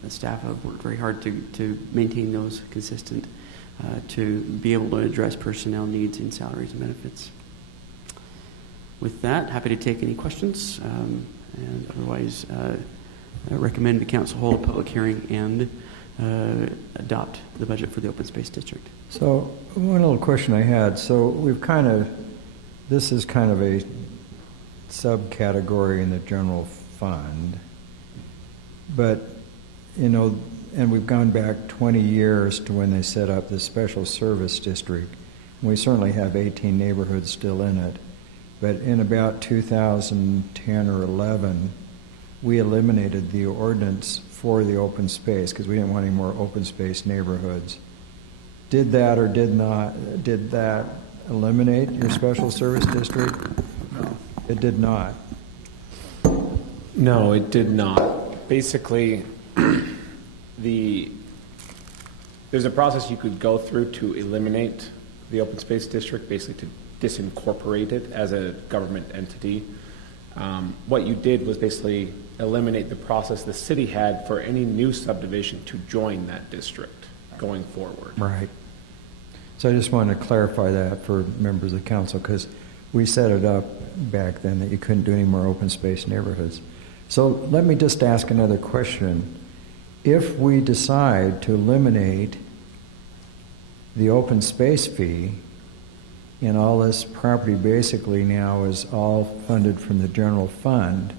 the staff have worked very hard to maintain those consistent to be able to address personnel needs in salaries and benefits. With that, happy to take any questions, and otherwise I recommend the council hold a public hearing and adopt the budget for the open space district. So one little question I had. So we've this is kind of a subcategory in the general fund, but, you know, and we've gone back 20 years to when they set up the special service district. We certainly have 18 neighborhoods still in it, but in about 2010 or 11, we eliminated the ordinance for the open space because we didn't want any more open space neighborhoods. Did that eliminate your special service district? No. It did not. No, it did not. Basically, there's a process you could go through to eliminate the open space district, basically to disincorporate it as a government entity. What you did was basically eliminate the process the city had for any new subdivision to join that district going forward. Right. So I just wanted to clarify that for members of the council, because we set it up back then that you couldn't do any more open space neighborhoods. So let me just ask another question. If we decide to eliminate the open space fee, and all this property basically now is all funded from the general fund,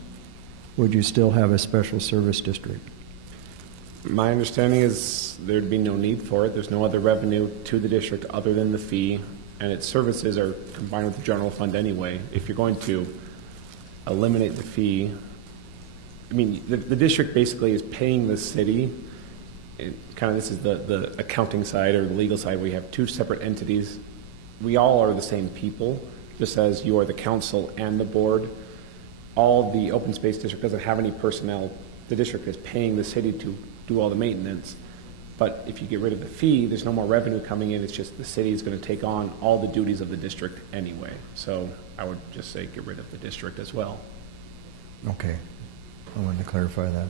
would you still have a special service district? My understanding is there'd be no need for it. There's no other revenue to the district other than the fee, and its services are combined with the general fund anyway. If you're going to eliminate the fee, I mean, the district basically is paying the city. This is the accounting side or the legal side. We have two separate entities. We all are the same people, just as you are the council and the board. All the open space district doesn't have any personnel. The district is paying the city to do all the maintenance. But if you get rid of the fee, there's no more revenue coming in. It's just the city is going to take on all the duties of the district anyway. So I would just say get rid of the district as well. Okay. I wanted to clarify that.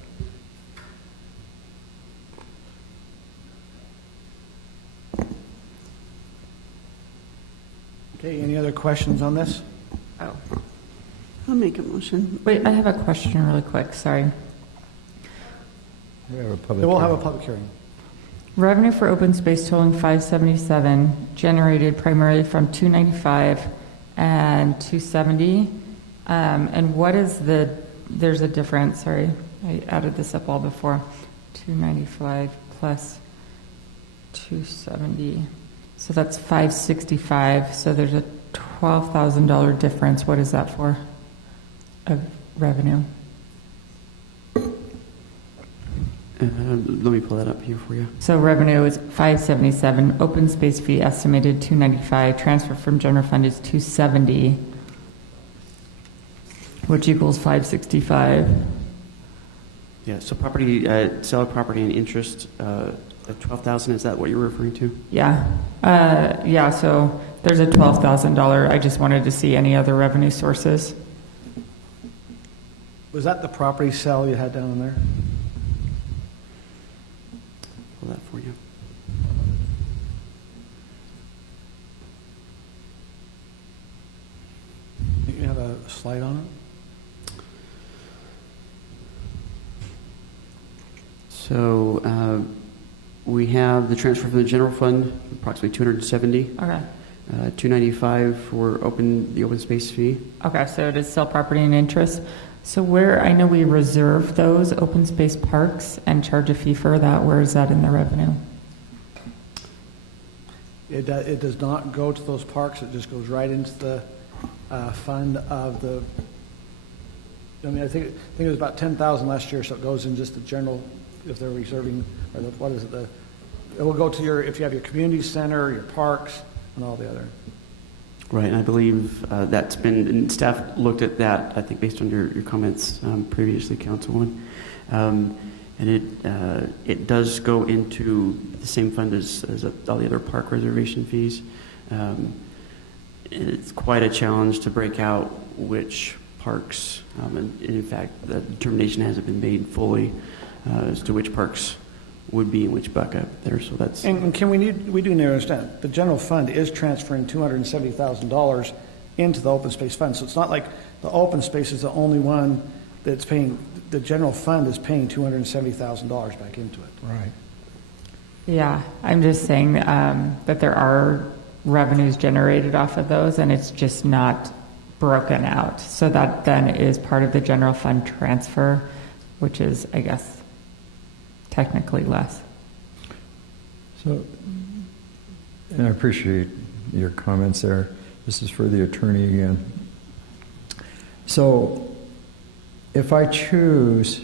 Okay, any other questions on this? Oh. I'll make a motion. Wait, I have a question really quick, sorry. We have a public We'll hearing. have a public hearing. Revenue for open space totaling $577, generated primarily from 295 and 270. And what is there's a difference, sorry, I added this up all before. 295 plus 270. So that's 565. So there's a $12,000 difference. What is that for of revenue? Let me pull that up here for you. So revenue is 577, open space fee estimated 295, transfer from general fund is 270, which equals 565. Yeah, so property, sale of property and interest, at 12,000, is that what you're referring to? Yeah. Yeah, so there's a $12,000. I just wanted to see any other revenue sources. Was that the property sale you had down there? Pull that for you. You have a slide on it? So we have the transfer from the general fund, approximately 270. Okay. 295 for the open space fee. Okay, so it is still property and interest. So where, I know we reserve those open space parks and charge a fee for that. Where is that in the revenue? It does not go to those parks. It just goes right into the fund of the, I mean, I think it was about 10,000 last year, so it goes in just the general, if they're reserving, or what is it, it will go to your, if you have your community center, your parks, and all the other. Right, and I believe that's been, and staff looked at that, I think, based on your comments previously, Councilwoman. And it does go into the same fund as all the other park reservation fees. It's quite a challenge to break out which parks, and in fact, the determination hasn't been made fully as to which parks would be in which bucket there. So that's. And we do need to understand, the general fund is transferring $270,000 into the open space fund. So it's not like the open space is the only one that's paying, the general fund is paying $270,000 back into it. Right. Yeah, I'm just saying that there are revenues generated off of those, and it's just not broken out. So that then is part of the general fund transfer, which is, I guess, technically less. So, and I appreciate your comments there. This is for the attorney again. So, if I choose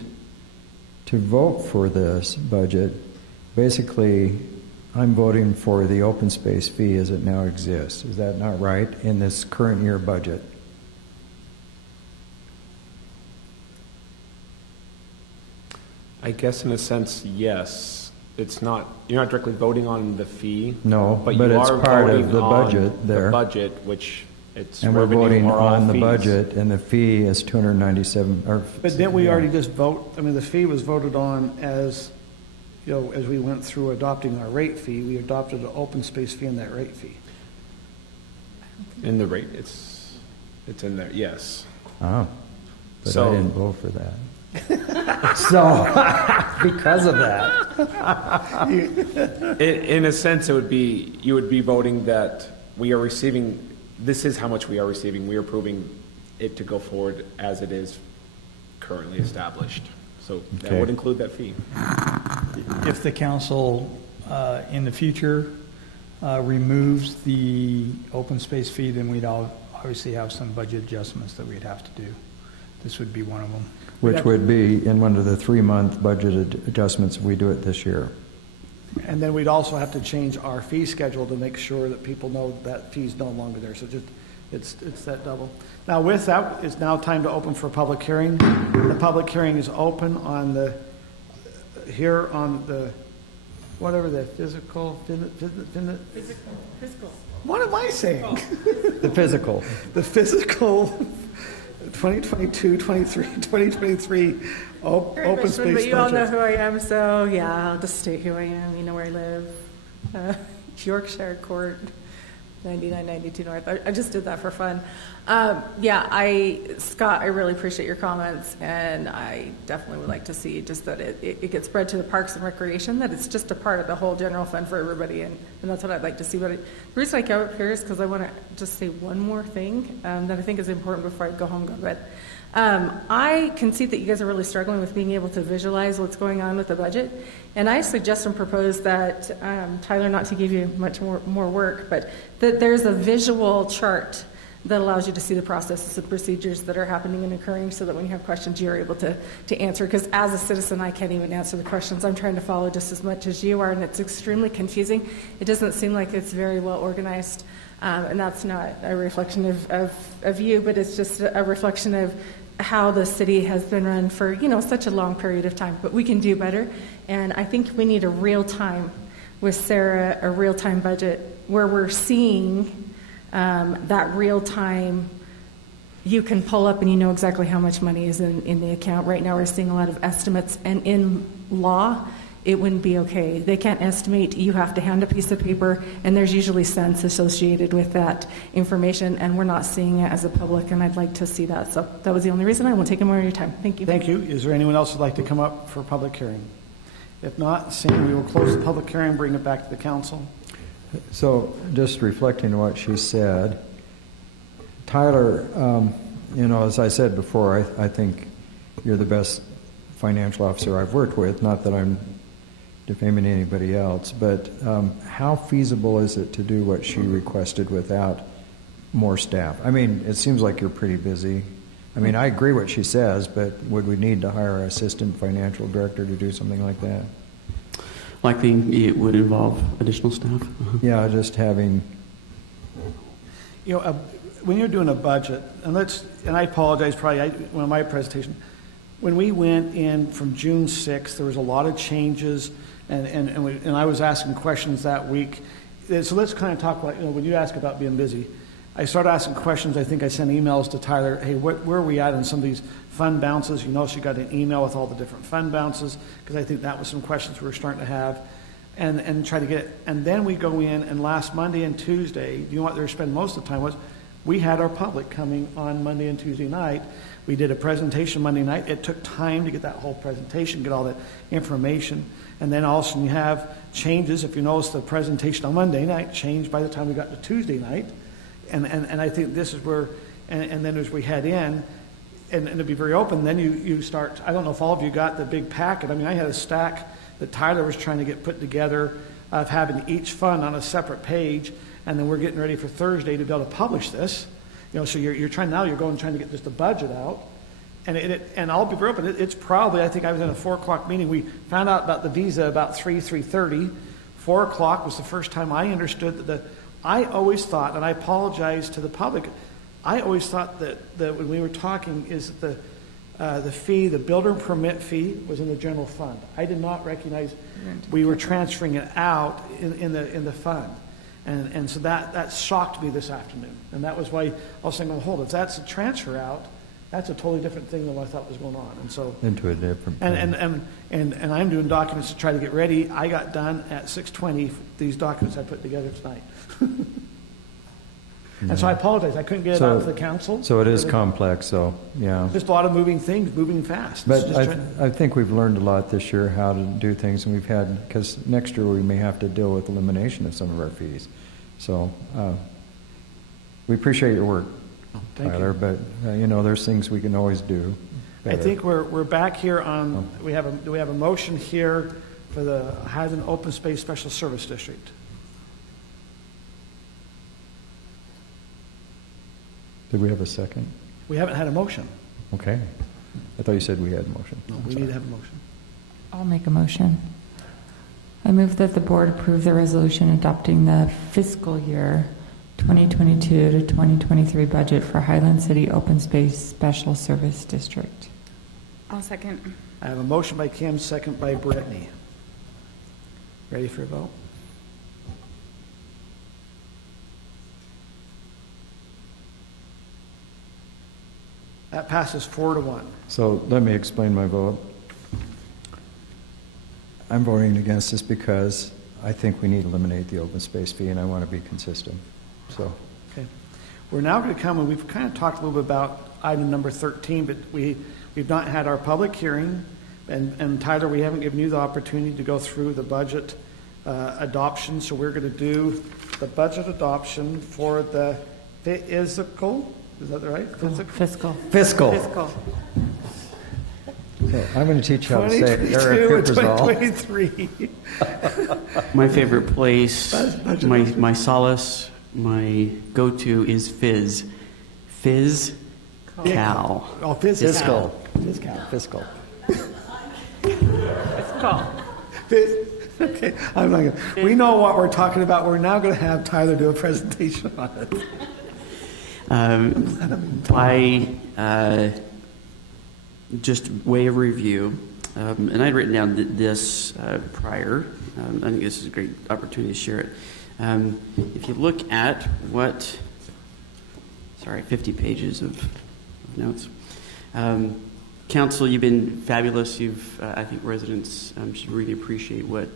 to vote for this budget, basically I'm voting for the open space fee as it now exists. Is that not right in this current year budget? I guess in a sense, yes. It's not, you're not directly voting on the fee. No, but you it's are part voting of the on budget there. The budget, which it's and we're revenue voting or all on the fees. budget, and the fee is 297. But didn't we already just vote? I mean, the fee was voted on as, you know, as we went through adopting our rate fee. We adopted an open space fee and that rate fee. In the rate, it's in there. Yes. Oh, but So- I didn't vote for that. So, because of that, In a sense, it would be, you would be voting that we are receiving, this is how much we are receiving. We are approving it to go forward as it is currently established. So that Okay. would include that fee. If the council in the future removes the open space fee, then we'd obviously have some budget adjustments that we'd have to do. This would be one of them. which would be in one of the 3-month budget adjustments if we do it this year. And then we'd also have to change our fee schedule to make sure that people know that fee's no longer there. So just, it's that double. Now with that, it's now time to open for public hearing. The public hearing is open on the, here on the, whatever the physical, what am I saying? The physical. The physical 2022-23, 2023 open space But you all know budget. who I am, so yeah, I'll just state who I am. You know where I live. Yorkshire Court, 9992 North. I just did that for fun. Scott, I really appreciate your comments, and I definitely would like to see just that it gets spread to the Parks and Recreation, that it's just a part of the whole general fund for everybody, and that's what I'd like to see. But the reason I came up here is because I want to just say one more thing that I think is important before I go home and go to bed. I can see that you guys are really struggling with being able to visualize what's going on with the budget, and I suggest and propose that, Tyler, not to give you much more work, but that there's a visual chart that allows you to see the processes and procedures that are happening and occurring, so that when you have questions, you're able to answer. Because as a citizen, I can't even answer the questions. I'm trying to follow just as much as you are, and it's extremely confusing. It doesn't seem like it's very well organized, and that's not a reflection of you, but it's just a reflection of how the city has been run for, you know, such a long period of time. But we can do better, and I think we need a real time with Sarah, a real time budget where we're seeing that real time you can pull up and you know exactly how much money is in the account. Right now, we're seeing a lot of estimates, and in law, it wouldn't be okay. They can't estimate. You have to hand a piece of paper, and there's usually cents associated with that information, and we're not seeing it as a public, and I'd like to see that. So that was the only reason. I won't take any more of your time. Thank you. Thank you. Is there anyone else who'd like to come up for public hearing? If not, seeing we will close the public hearing and bring it back to the council. So just reflecting on what she said, Tyler, as I said before, I think you're the best financial officer I've worked with. Not that I'm defaming anybody else, but how feasible is it to do what she requested without more staff? I mean, it seems like you're pretty busy. I mean, I agree what she says, but would we need to hire an assistant financial director to do something like that? Likely it would involve additional staff. Yeah, just having... When you're doing a budget, and I apologize, probably one of my presentation, when we went in from June 6th, there was a lot of changes, and I was asking questions that week. So let's kind of talk about, when you ask about being busy, I started asking questions. I think I sent emails to Tyler, hey, where are we at in some of these fund bounces? She got an email with all the different fund bounces, because I think that was some questions we were starting to have, and try to get it. And then we go in, and last Monday and Tuesday, you know what they were spending most of the time was, we had our public coming on Monday and Tuesday night. We did a presentation Monday night. It took time to get that whole presentation, get all that information. And then also you have changes. If you notice, the presentation on Monday night changed by the time we got to Tuesday night. And I think this is where, and then as we head in, and to be very open, then you start, I don't know if all of you got the big packet. I mean, I had a stack that Tyler was trying to get put together of having each fund on a separate page, and then we're getting ready for Thursday to be able to publish this. So you're trying to get just the budget out. And I'll be very open, it's probably, I think I was in a 4 o'clock meeting. We found out about the visa about 3:30. 4 o'clock was the first time I understood that I always thought, and I apologize to the public, I always thought that when we were talking is that the fee, the builder permit fee, was in the general fund. I did not recognize we were transferring it out in the fund. And so that shocked me this afternoon. And that was why I was saying, well, hold, if that's a transfer out, that's a totally different thing than what I thought was going on. And so into a different and I'm doing documents to try to get ready. I got done at 6:20, these documents I put together tonight. And so I apologize, I couldn't get it out to the council. So it is complex, so yeah. Just a lot of moving things, moving fast. But I think we've learned a lot this year how to do things, and we've had, because next year we may have to deal with elimination of some of our fees. So we appreciate your work, Tyler, but there's things we can always do better. I think we're back here on, we have a motion here for the Highland Open Space Special Service District. Did we have a second? We haven't had a motion. Okay. I thought you said we had a motion. No, we need to have a motion. I'll make a motion. I move that the board approve the resolution adopting the fiscal year 2022 to 2023 budget for Highland City Open Space Special Service District. I'll second. I have a motion by Kim, second by Brittany. Ready for a vote? That passes 4-1. So let me explain my vote. I'm voting against this because I think we need to eliminate the open space fee, and I want to be consistent. So. Okay. We're now going to come, and we've kind of talked a little bit about item number 13, but we've not had our public hearing, and Tyler, we haven't given you the opportunity to go through the budget adoption, so we're going to do the budget adoption for the fiscal. Is that right? Fiscal. Okay, I'm going to teach you how to say it. 2023. My favorite place, my solace, my go-to is Fizz. Fizz Cal. Oh, Fiscal. Fiscal. Okay, I'm not gonna, we know what we're talking about. We're now going to have Tyler do a presentation on it. By just way of review, and I'd written down this prior. I think this is a great opportunity to share it. If you look at 50 pages of Cliff Notes. Council, you've been fabulous. I think residents should really appreciate what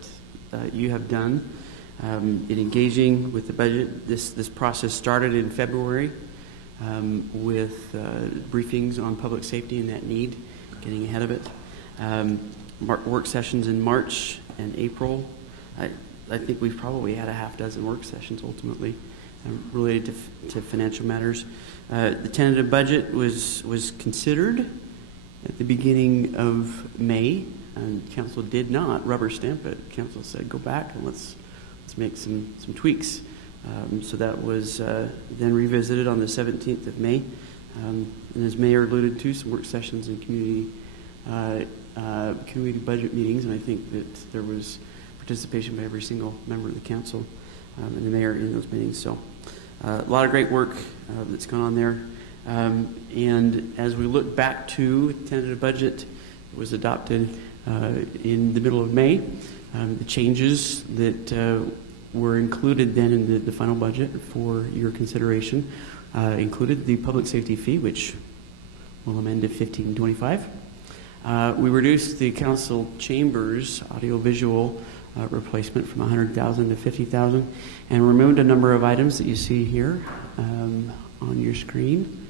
you have done in engaging with the budget. This process started in February with briefings on public safety and that need, getting ahead of it. Work sessions in March and April. I think we've probably had a half dozen work sessions ultimately related to financial matters. The tentative budget was considered at the beginning of May, and Council did not rubber stamp it. Council said, go back and let's make some tweaks. So that was then revisited on the 17th of May. And as Mayor alluded to, some work sessions and community budget meetings, and I think that there was participation by every single member of the council and the mayor in those meetings. So a lot of great work that's gone on there. And as we look back to the tentative budget, it was adopted in the middle of May. The changes that were included then in the final budget for your consideration included the public safety fee, which will amend to $15.25. We reduced the council chambers audiovisual replacement from $100,000 to $50,000, and removed a number of items that you see here on your screen.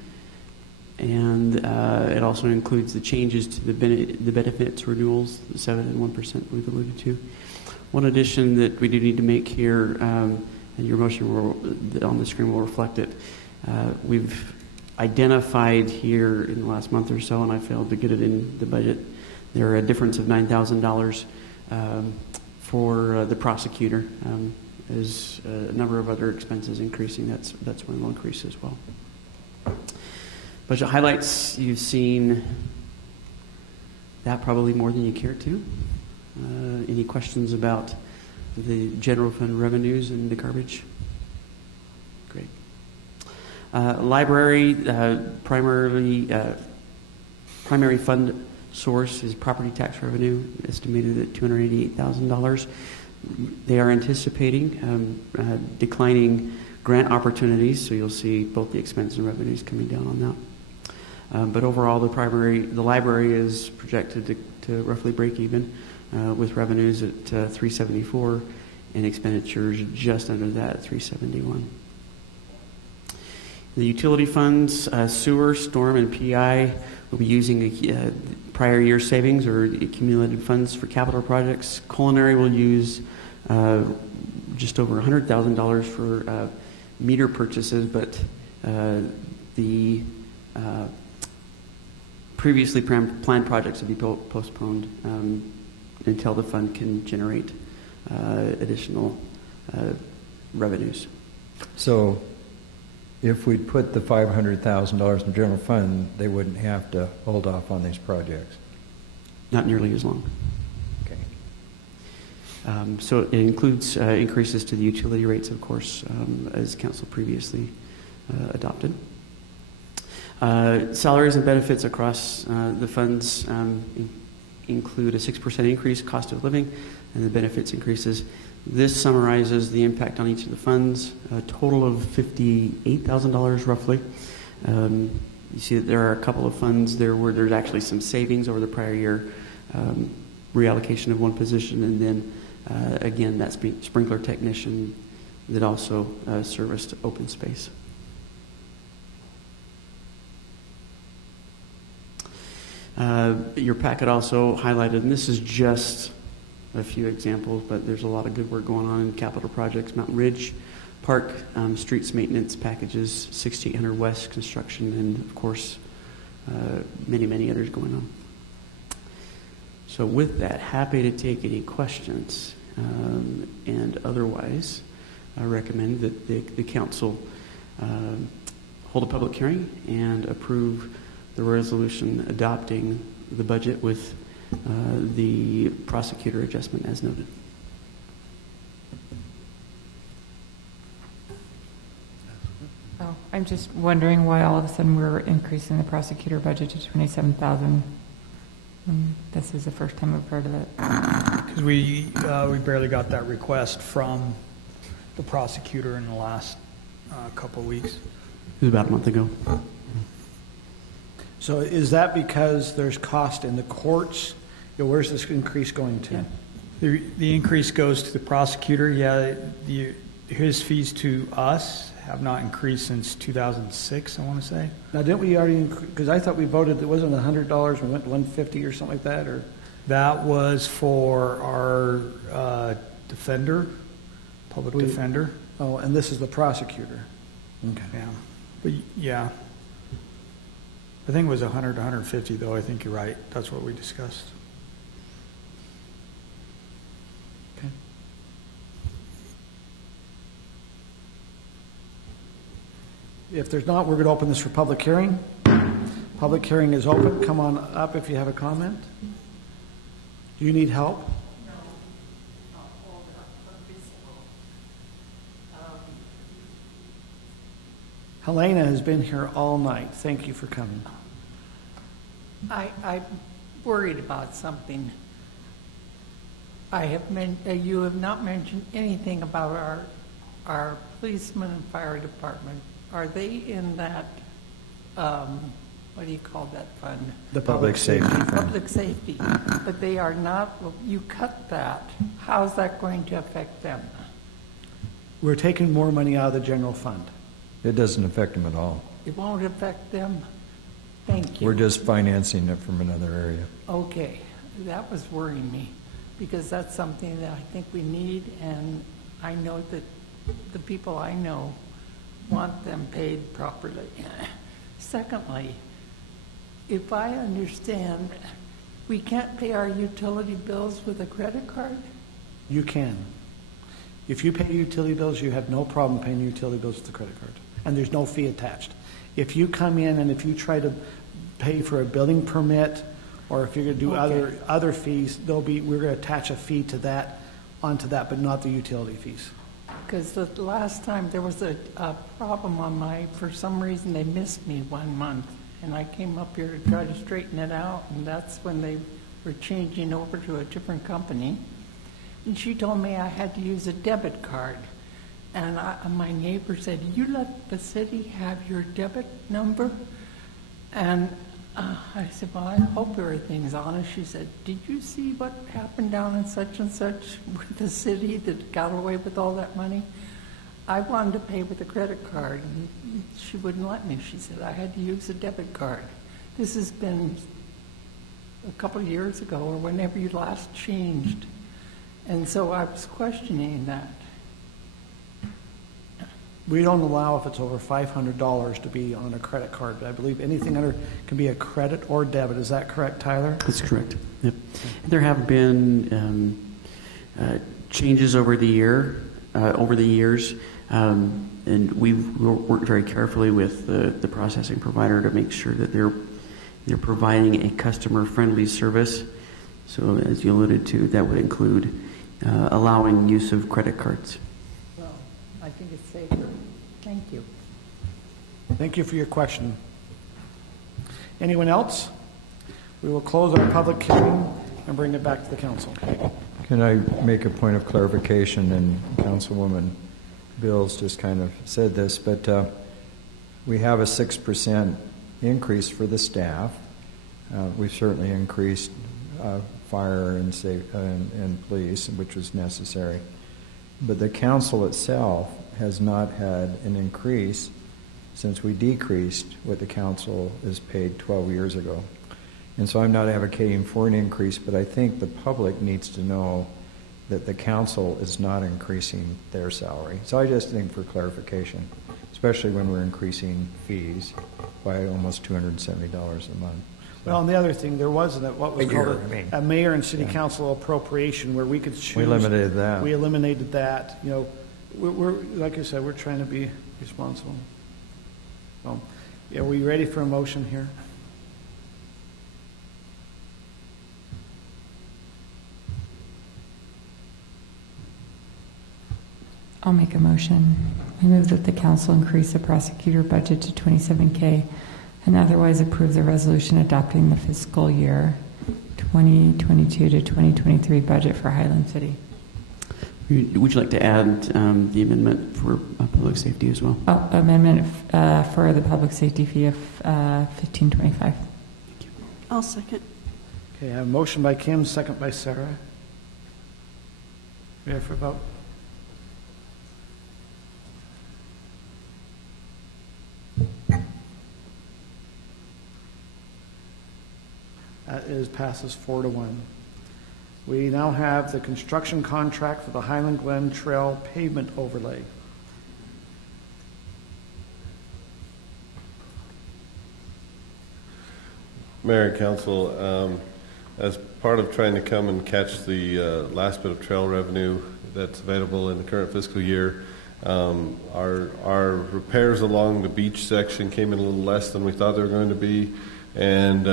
And it also includes the changes to the benefits renewals, the 7% and 1% we've alluded to. One addition that we do need to make here, and your motion on the screen will reflect it. We've identified here in the last month or so, and I failed to get it in the budget, there are a difference of $9,000 for the prosecutor, as a number of other expenses increasing. That's one will increase as well. Budget highlights, you've seen that probably more than you care to. Any questions about the general fund revenues and the garbage? Great. Library, primary fund source is property tax revenue, estimated at $288,000. They are anticipating declining grant opportunities, so you'll see both the expense and revenues coming down on that. But overall, the library is projected to roughly break even, with revenues at $374 and expenditures just under that at $371. The utility funds, sewer, storm, and PI will be using prior year savings or accumulated funds for capital projects. Culinary will use just over $100,000 for meter purchases, but the previously planned projects will be postponed until the fund can generate additional revenues. So if we put the $500,000 in the general fund, they wouldn't have to hold off on these projects? Not nearly as long. Okay. So it includes increases to the utility rates, of course, as council previously adopted. Salaries and benefits across the funds include a 6% increase cost of living and the benefits increases. This summarizes the impact on each of the funds, a total of $58,000 roughly. You see that there are a couple of funds there where there's actually some savings over the prior year, reallocation of one position, and then again, that sprinkler technician that also serviced open space. Your packet also highlighted, and this is just a few examples, but there's a lot of good work going on in capital projects. Mountain Ridge Park, streets maintenance packages, 6800 West construction, and of course, many, many others going on. So with that, happy to take any questions, and otherwise, I recommend that the council hold a public hearing and approve the resolution adopting the budget with the prosecutor adjustment as noted. Oh, I'm just wondering why all of a sudden we're increasing the prosecutor budget to $27,000. This is the first time we've heard of it. Because we barely got that request from the prosecutor in the last couple of weeks. It was about a month ago. So is that because there's cost in the courts? Where's this increase going to? The increase goes to the prosecutor. Yeah, his fees to us have not increased since 2006, I want to say. Now, didn't we already, because I thought we voted, it wasn't $100, we went to $150 or something like that, or? That was for our defender, public defender. Oh, and this is the prosecutor. Okay. Yeah. But yeah. I think it was 100 to 150, though. I think you're right. That's what we discussed. Okay. If there's not, we're going to open this for public hearing. Public hearing is open. Come on up if you have a comment. Do you need help? Helena has been here all night. Thank you for coming. I'm worried about something. You have not mentioned anything about our policemen and fire department. Are they in that, what do you call that fund? The Public Safety Fund. Public safety. But they are not, well, you cut that. How's that going to affect them? We're taking more money out of the general fund. It doesn't affect them at all. It won't affect them? Thank you. We're just financing it from another area. Okay, that was worrying me, because that's something that I think we need, and I know that the people I know want them paid properly. Secondly, if I understand, we can't pay our utility bills with a credit card? You can. If you pay utility bills, you have no problem paying utility bills with a credit card, and there's no fee attached. If you come in and if you try to pay for a building permit, or if you're going to do other fees, we're going to attach a fee to that, onto that, but not the utility fees. Because the last time there was a problem for some reason they missed me 1 month, and I came up here to try to straighten it out, and that's when they were changing over to a different company. And she told me I had to use a debit card. And my neighbor said, "You let the city have your debit number?" And I said, "Well, I hope everything's honest." She said, "Did you see what happened down in such and such with the city that got away with all that money?" I wanted to pay with a credit card, and she wouldn't let me. She said I had to use a debit card. This has been a couple of years ago, or whenever you last changed. And so I was questioning that. We don't allow, if it's over $500, to be on a credit card. But I believe anything under can be a credit or debit. Is that correct, Tyler? That's correct. Yep. There have been changes over the years, and we've worked very carefully with the processing provider to make sure that they're providing a customer-friendly service. So, as you alluded to, that would include allowing use of credit cards. Well, I think it's safer. Thank you. Thank you for your question. Anyone else? We will close our public hearing and bring it back to the council. Can I make a point of clarification? And Councilwoman Bills just kind of said this, but we have a 6% increase for the staff. We've certainly increased fire and police, which was necessary. But the council itself has not had an increase since we decreased what the council is paid 12 years ago. And so I'm not advocating for an increase, but I think the public needs to know that the council is not increasing their salary. So I just think for clarification, especially when we're increasing fees by almost $270 a month. Well, and the other thing, there was what was called a mayor and city council appropriation where we could choose. We eliminated that. We eliminated that. You know, we're like I said, we're trying to be responsible. So, are we ready for a motion here? I'll make a motion. I move that the council increase the prosecutor budget to $27K and otherwise approve the resolution adopting the fiscal year 2022 to 2023 budget for Highland City. Would you like to add the amendment for public safety as well? Oh, amendment for the public safety fee of $15.25. I'll second. Okay, I have a motion by Kim, second by Sarah. Ready for a vote? That passes 4-1. We now have the construction contract for the Highland Glen Trail pavement overlay. Mayor and Council, as part of trying to come and catch the last bit of trail revenue that's available in the current fiscal year, our repairs along the beach section came in a little less than we thought they were going to be, and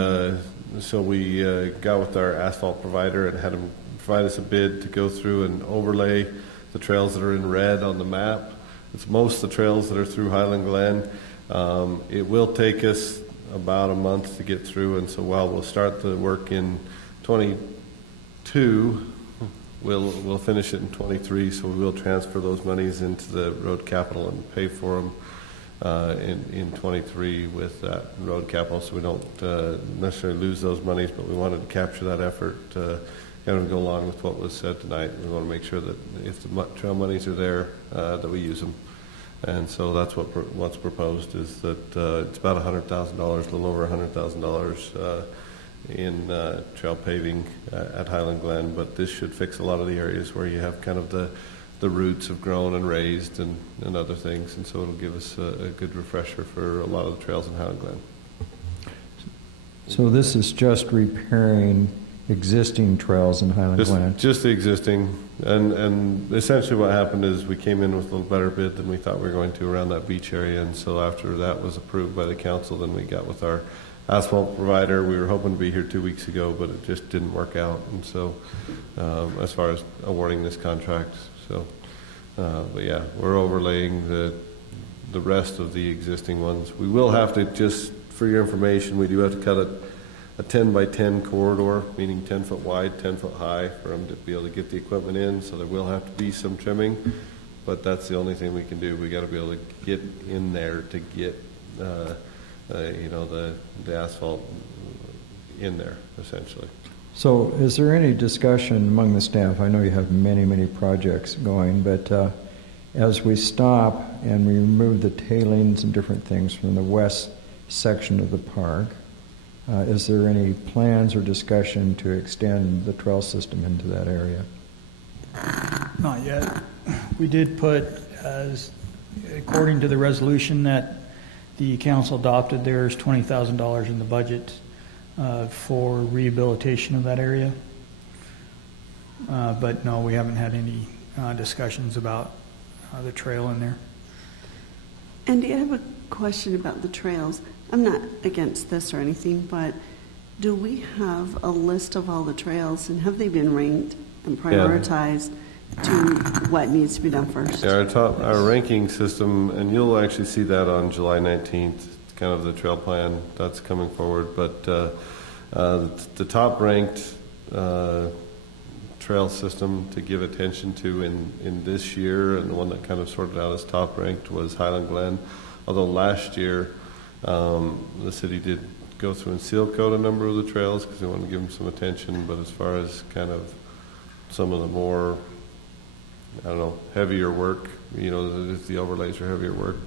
so we got with our asphalt provider and had them provide us a bid to go through and overlay the trails that are in red on the map. It's most of the trails that are through Highland Glen. It will take us about a month to get through, and so while we'll start the work in 22, we'll finish it in 23, so we will transfer those monies into the road capital and pay for them in 23 with that road capital, so we don't necessarily lose those monies, but we wanted to capture that effort kind of go along with what was said tonight. We want to make sure that if the trail monies are there, that we use them. And so that's what's proposed, is that it's about $100,000, a little over $100,000 in trail paving at Highland Glen, but this should fix a lot of the areas where you have kind of the roots have grown and raised and other things, and so it'll give us a good refresher for a lot of the trails in Highland Glen. So this is just repairing existing trails in Highland Glen? Just the existing, and essentially what happened is we came in with a little better bid than we thought we were going to around that beach area, and so after that was approved by the council, then we got with our asphalt provider. We were hoping to be here 2 weeks ago, but it just didn't work out, and so as far as awarding this contract, so but yeah, we're overlaying the rest of the existing ones. We will have to, just for your information, we do have to cut a 10 by 10 corridor, meaning 10 foot wide, 10 foot high, for them to be able to get the equipment in, so there will have to be some trimming, but that's the only thing we can do. We got to be able to get in there to get you know, the asphalt in there, essentially. So is there any discussion among the staff? I know you have many projects going, but as we stop and we remove the tailings and different things from the west section of the park, is there any plans or discussion to extend the trail system into that area? Not yet. We did put, according to the resolution that the council adopted, there's $20,000 in the budget for rehabilitation of that area. But no, we haven't had any discussions about the trail in there. Andy, I have a question about the trails. I'm not against this or anything, but do we have a list of all the trails, and have they been ranked and prioritized to what needs to be done first? Yeah, our ranking system, and you'll actually see that on July 19th, kind of the trail plan that's coming forward, but the top ranked trail system to give attention to in this year, and the one that kind of sorted out as top ranked, was Highland Glen, although last year the city did go through and seal code a number of the trails because they wanted to give them some attention, but as far as kind of some of the more, I don't know, heavier work, you know, the overlays are heavier work,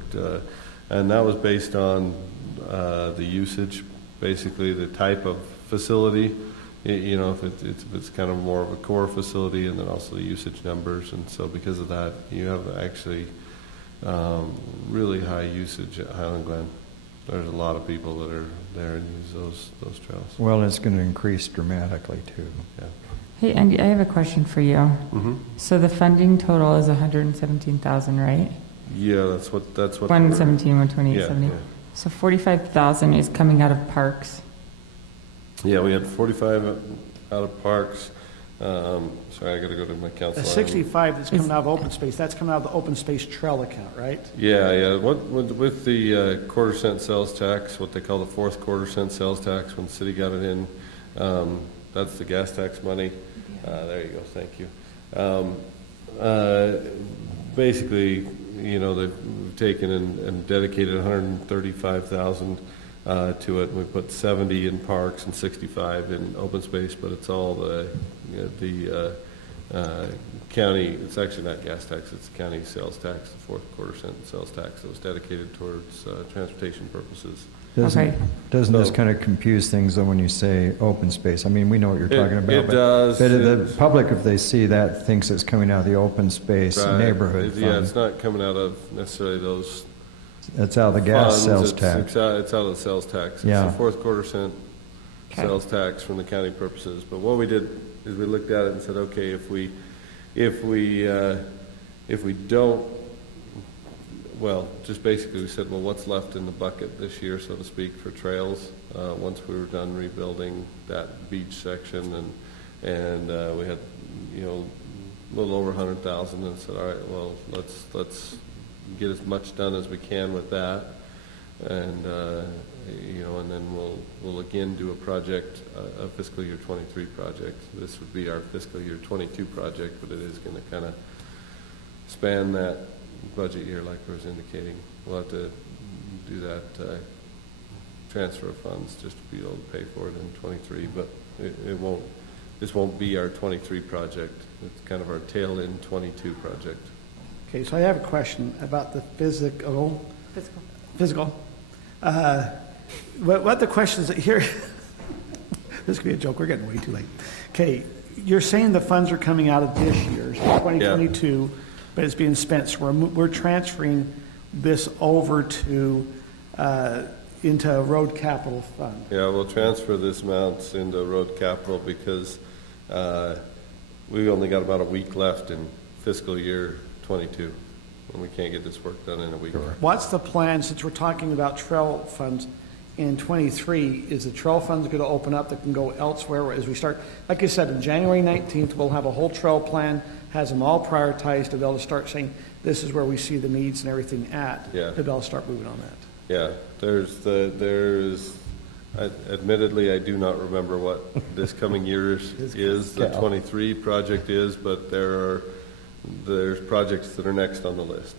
and that was based on the usage, basically the type of facility, you know, if it's kind of more of a core facility, and then also the usage numbers, and so because of that, you have actually really high usage at Highland Glen. There's a lot of people that are there and use those trails. Well, it's going to increase dramatically too. Yeah. Hey, Andy, I have a question for you. Mm-hmm. So the funding total is $117,000, right? Yeah, that's what. 117, 128, yeah, 70. yeah. So 45,000 is coming out of parks. Yeah, we had 45 out of parks. Sorry, I got to go to my council. The 65 that's coming out of open space, that's coming out of the open space trail account, right? Yeah. With the quarter cent sales tax, what they call the fourth quarter cent sales tax, when the city got it in, that's the gas tax money. There you go. Thank you. Basically, you know, they've taken and dedicated $135,000 to it. We put 70 in parks and 65 in open space, but it's all the county. It's actually not gas tax; it's county sales tax, the fourth quarter cent sales tax that was dedicated towards transportation purposes. Doesn't this kind of confuse things though when you say open space? I mean, we know what you're talking about. It does. But the public, if they see that, thinks it's coming out of the open space neighborhood fund. Yeah, it's not coming out of necessarily those. It's out of the gas funds. sales tax. It's out of the sales tax. Yeah. It's the fourth quarter cent sales tax from the county purposes. But what we did is we looked at it and said, okay, if we don't, well, just basically we said, well, what's left in the bucket this year, so to speak, for trails? Once we were done rebuilding that beach section, and we had, a little over 100,000, and said, all right, well, let's get as much done as we can with that, and and then we'll again do a project, a fiscal year 23 project. This would be our fiscal year 22 project, but it is going to kind of span that budget year, like I was indicating. We'll have to do that transfer of funds just to be able to pay for it in 23, but it won't. This won't be our 23 project. It's kind of our tail end 22 project. Okay, so I have a question about the physical. What the questions that here? This could be a joke. We're getting way too late. Okay, you're saying the funds are coming out of this year's 2022, but it's being spent. So we're transferring this over to into a road capital fund. Yeah, we'll transfer this amount into road capital because we've only got about a week left in fiscal year 22, and we can't get this work done in a week. Sure. What's the plan, since we're talking about trail funds in 23? Is the trail funds going to open up that can go elsewhere as we start? Like I said, on January 19th, we'll have a whole trail plan, has them all prioritized to be able to start saying this is where we see the needs and everything at, to be able to start moving on that. Yeah, admittedly, I do not remember what this coming year's is, the 23 project is, but there's projects that are next on the list,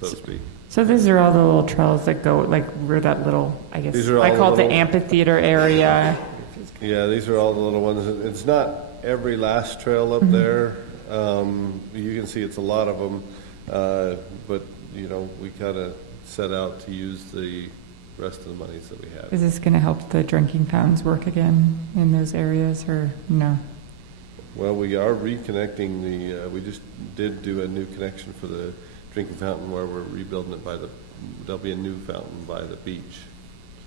so to speak. So these are all the little trails that go, like where that little, I guess, I call it the amphitheater area. Yeah, these are all the little ones. It's not every last trail up there. You can see it's a lot of them, but we kind of set out to use the rest of the monies that we have. Is this going to help the drinking fountains work again in those areas, or no? Well, we are reconnecting we just did do a new connection for the drinking fountain where we're rebuilding it there'll be a new fountain by the beach.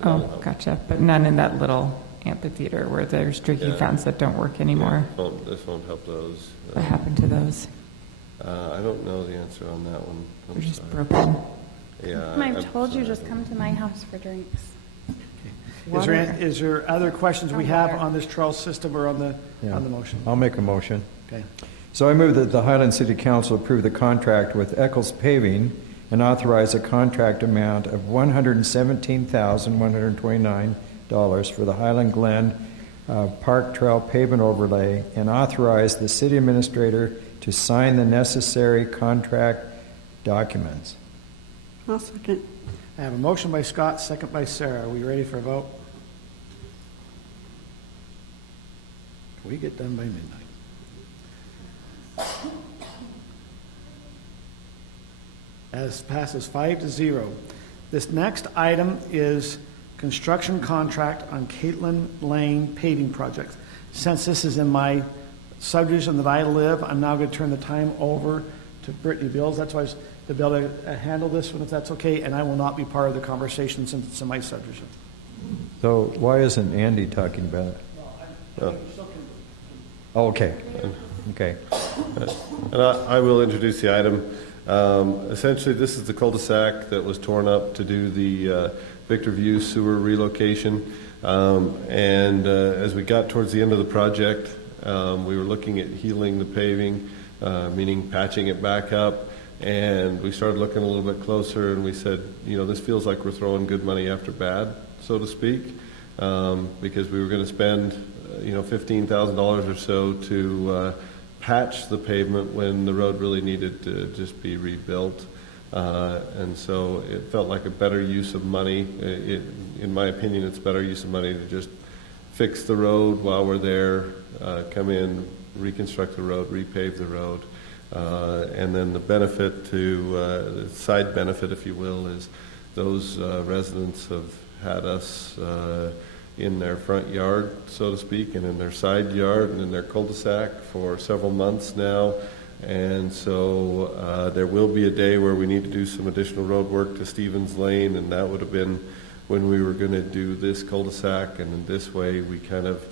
So Gotcha. But none in that little amphitheater where there's drinking fountains that don't work anymore. Yeah, this won't help those. What happened to those? I don't know the answer on that one. They're just broken. Yeah. I've told you, just come to my house for drinks. Is there other questions we have on this trail system or on the motion? I'll make a motion. Okay. So I move that the Highland City Council approve the contract with Eckles Paving and authorize a contract amount of $117,129 for the Highland Glen Park Trail Pavement Overlay, and authorize the city administrator to sign the necessary contract documents. I'll second. I have a motion by Scott, second by Sarah. Are we ready for a vote? Can we get done by midnight? As passes 5-0. This next item is construction contract on Kaitlyn Lane paving project. Since this is in my subdivision that I live, I'm now going to turn the time over to Brittany Bills. That's why I was to be able to handle this one, if that's okay, and I will not be part of the conversation since it's in my subdivision. So why isn't Andy talking about it? Oh, okay. Okay. And I will introduce the item. Essentially, this is the cul-de-sac that was torn up to do the Ridgeview sewer relocation. As we got towards the end of the project, we were looking at healing the paving, meaning patching it back up. And we started looking a little bit closer, and we said, this feels like we're throwing good money after bad, so to speak, because we were going to spend, $15,000 or so to patch the pavement when the road really needed to just be rebuilt. And so it felt like a better use of money. in my opinion, it's better use of money to just fix the road while we're there, come in, reconstruct the road, repave the road. And then the benefit the side benefit, if you will, is those residents have had us in their front yard, so to speak, and in their side yard and in their cul-de-sac for several months now. And so there will be a day where we need to do some additional road work to Stevens Lane, and that would have been when we were going to do this cul-de-sac. And in this way, we kind of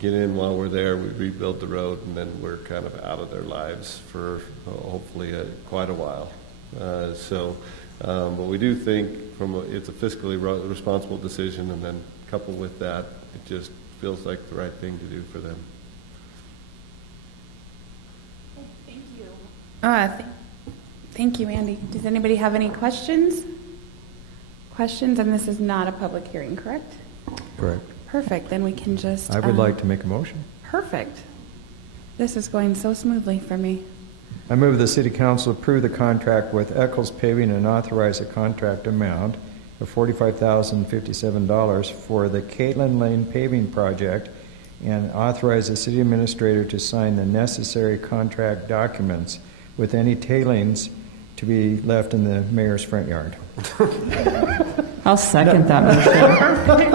get in while we're there, we rebuild the road, and then we're kind of out of their lives for hopefully quite a while. But we do think it's a fiscally responsible decision, and then coupled with that, it just feels like the right thing to do for them. Thank you, Andy. Does anybody have any questions? And this is not a public hearing, correct? Correct. Perfect. Then we can just... I would like to make a motion. Perfect. This is going so smoothly for me. I move the City Council approve the contract with Eckles Paving and authorize a contract amount of $45,057 for the Kaitlyn Lane paving project, and authorize the City Administrator to sign the necessary contract documents with any tailings to be left in the mayor's front yard. I'll second that motion.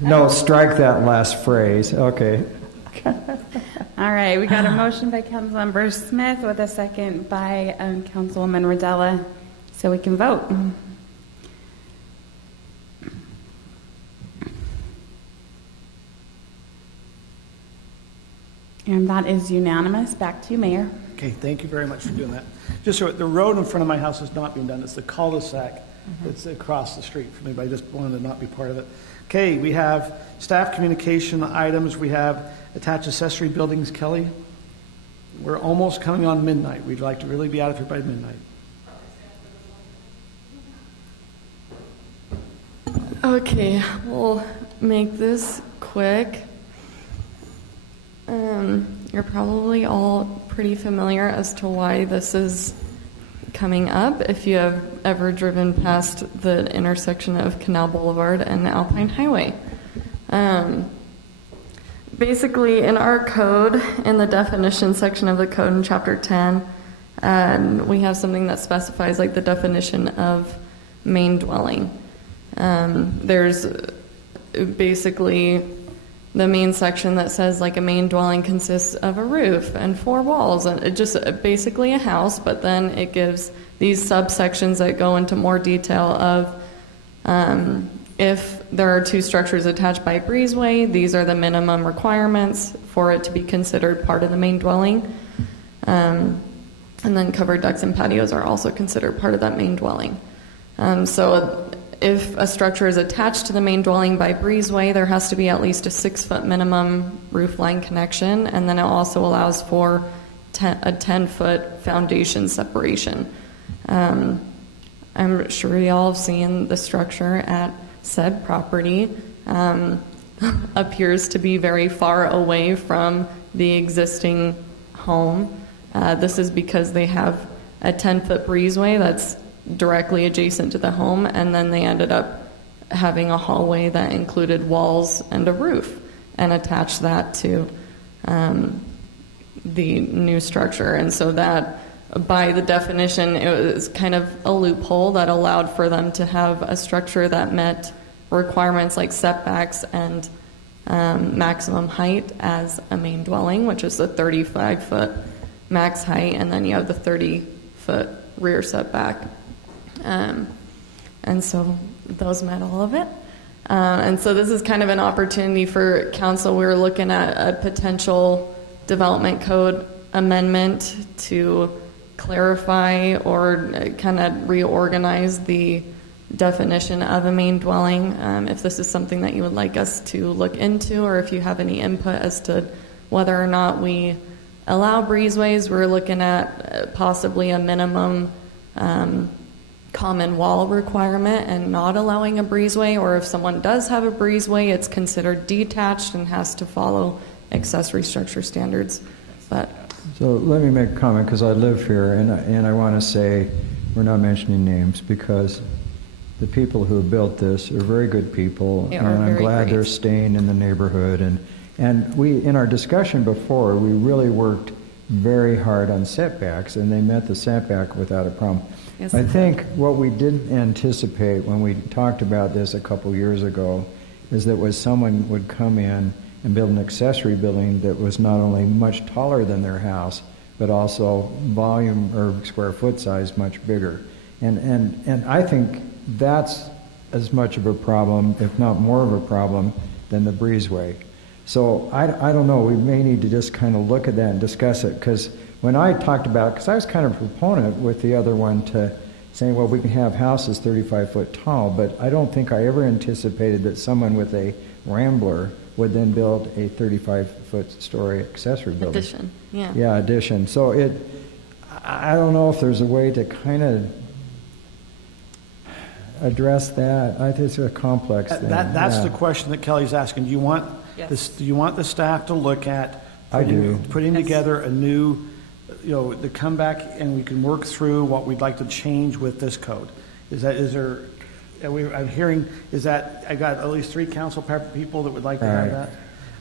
No, strike that last phrase. Okay. All right, we got a motion by Councilmember Smith with a second by Councilwoman Rodella, so we can vote. And that is unanimous. Back to you, Mayor. Okay, thank you very much for doing that. Just so the road in front of my house is not being done. It's the cul-de-sac that's across the street from me, but I just wanted to not be part of it. Okay, we have staff communication items. We have attached accessory buildings. Kelly, we're almost coming on midnight. We'd like to really be out of here by midnight. Okay, we'll make this quick. You're probably all pretty familiar as to why this is coming up if you have ever driven past the intersection of Canal Boulevard and Alpine Highway. Basically, in our code, in the definition section of the code in Chapter 10, we have something that specifies like the definition of main dwelling. There's basically the main section that says like a main dwelling consists of a roof and 4 walls, and it just basically a house, but then it gives these subsections that go into more detail of if there are 2 structures attached by a breezeway, these are the minimum requirements for it to be considered part of the main dwelling. And then covered decks and patios are also considered part of that main dwelling. So if a structure is attached to the main dwelling by breezeway, there has to be at least a 6-foot minimum roof line connection, and then it also allows for a 10-foot foundation separation. I'm sure y'all have seen the structure at said property. Appears to be very far away from the existing home. This is because they have a 10-foot breezeway that's directly adjacent to the home, and then they ended up having a hallway that included walls and a roof and attached that to the new structure. And so that, by the definition, it was kind of a loophole that allowed for them to have a structure that met requirements like setbacks and maximum height as a main dwelling, which is the 35-foot max height, and then you have the 30-foot rear setback. And so those met all of it. And so this is kind of an opportunity for council. We were looking at a potential development code amendment to clarify or kind of reorganize the definition of a main dwelling. If this is something that you would like us to look into, or if you have any input as to whether or not we allow breezeways, we're looking at possibly a minimum common wall requirement and not allowing a breezeway, or if someone does have a breezeway, it's considered detached and has to follow accessory structure standards. But so let me make a comment, because I live here, and I want to say we're not mentioning names because the people who built this are very good people, They and are I'm very glad great. they're staying in the neighborhood. And we, in our discussion before, we really worked very hard on setbacks, and they met the setback without a problem. Yes, I they think what we didn't anticipate when we talked about this a couple years ago is that was someone would come in and build an accessory building that was not only much taller than their house, but also volume or square foot size much bigger. And I think that's as much of a problem, if not more of a problem, than the breezeway. So I don't know, we may need to just kind of look at that and discuss it, because when I talked about, because I was kind of a proponent with the other one to saying, well, we can have houses 35 foot tall, but I don't think I ever anticipated that someone with a Rambler would then build a 35-foot story accessory building. Addition, yeah. Yeah, addition. So I don't know if there's a way to kind of address that. I think it's a complex thing. That's yeah. the question that Kelly's asking. Do you want Yes. this? Do you want the staff to look at? I do. Putting Yes. together a new, to come back and we can work through what we'd like to change with this code. I'm hearing, I got at least 3 council people that would like to have Right. that.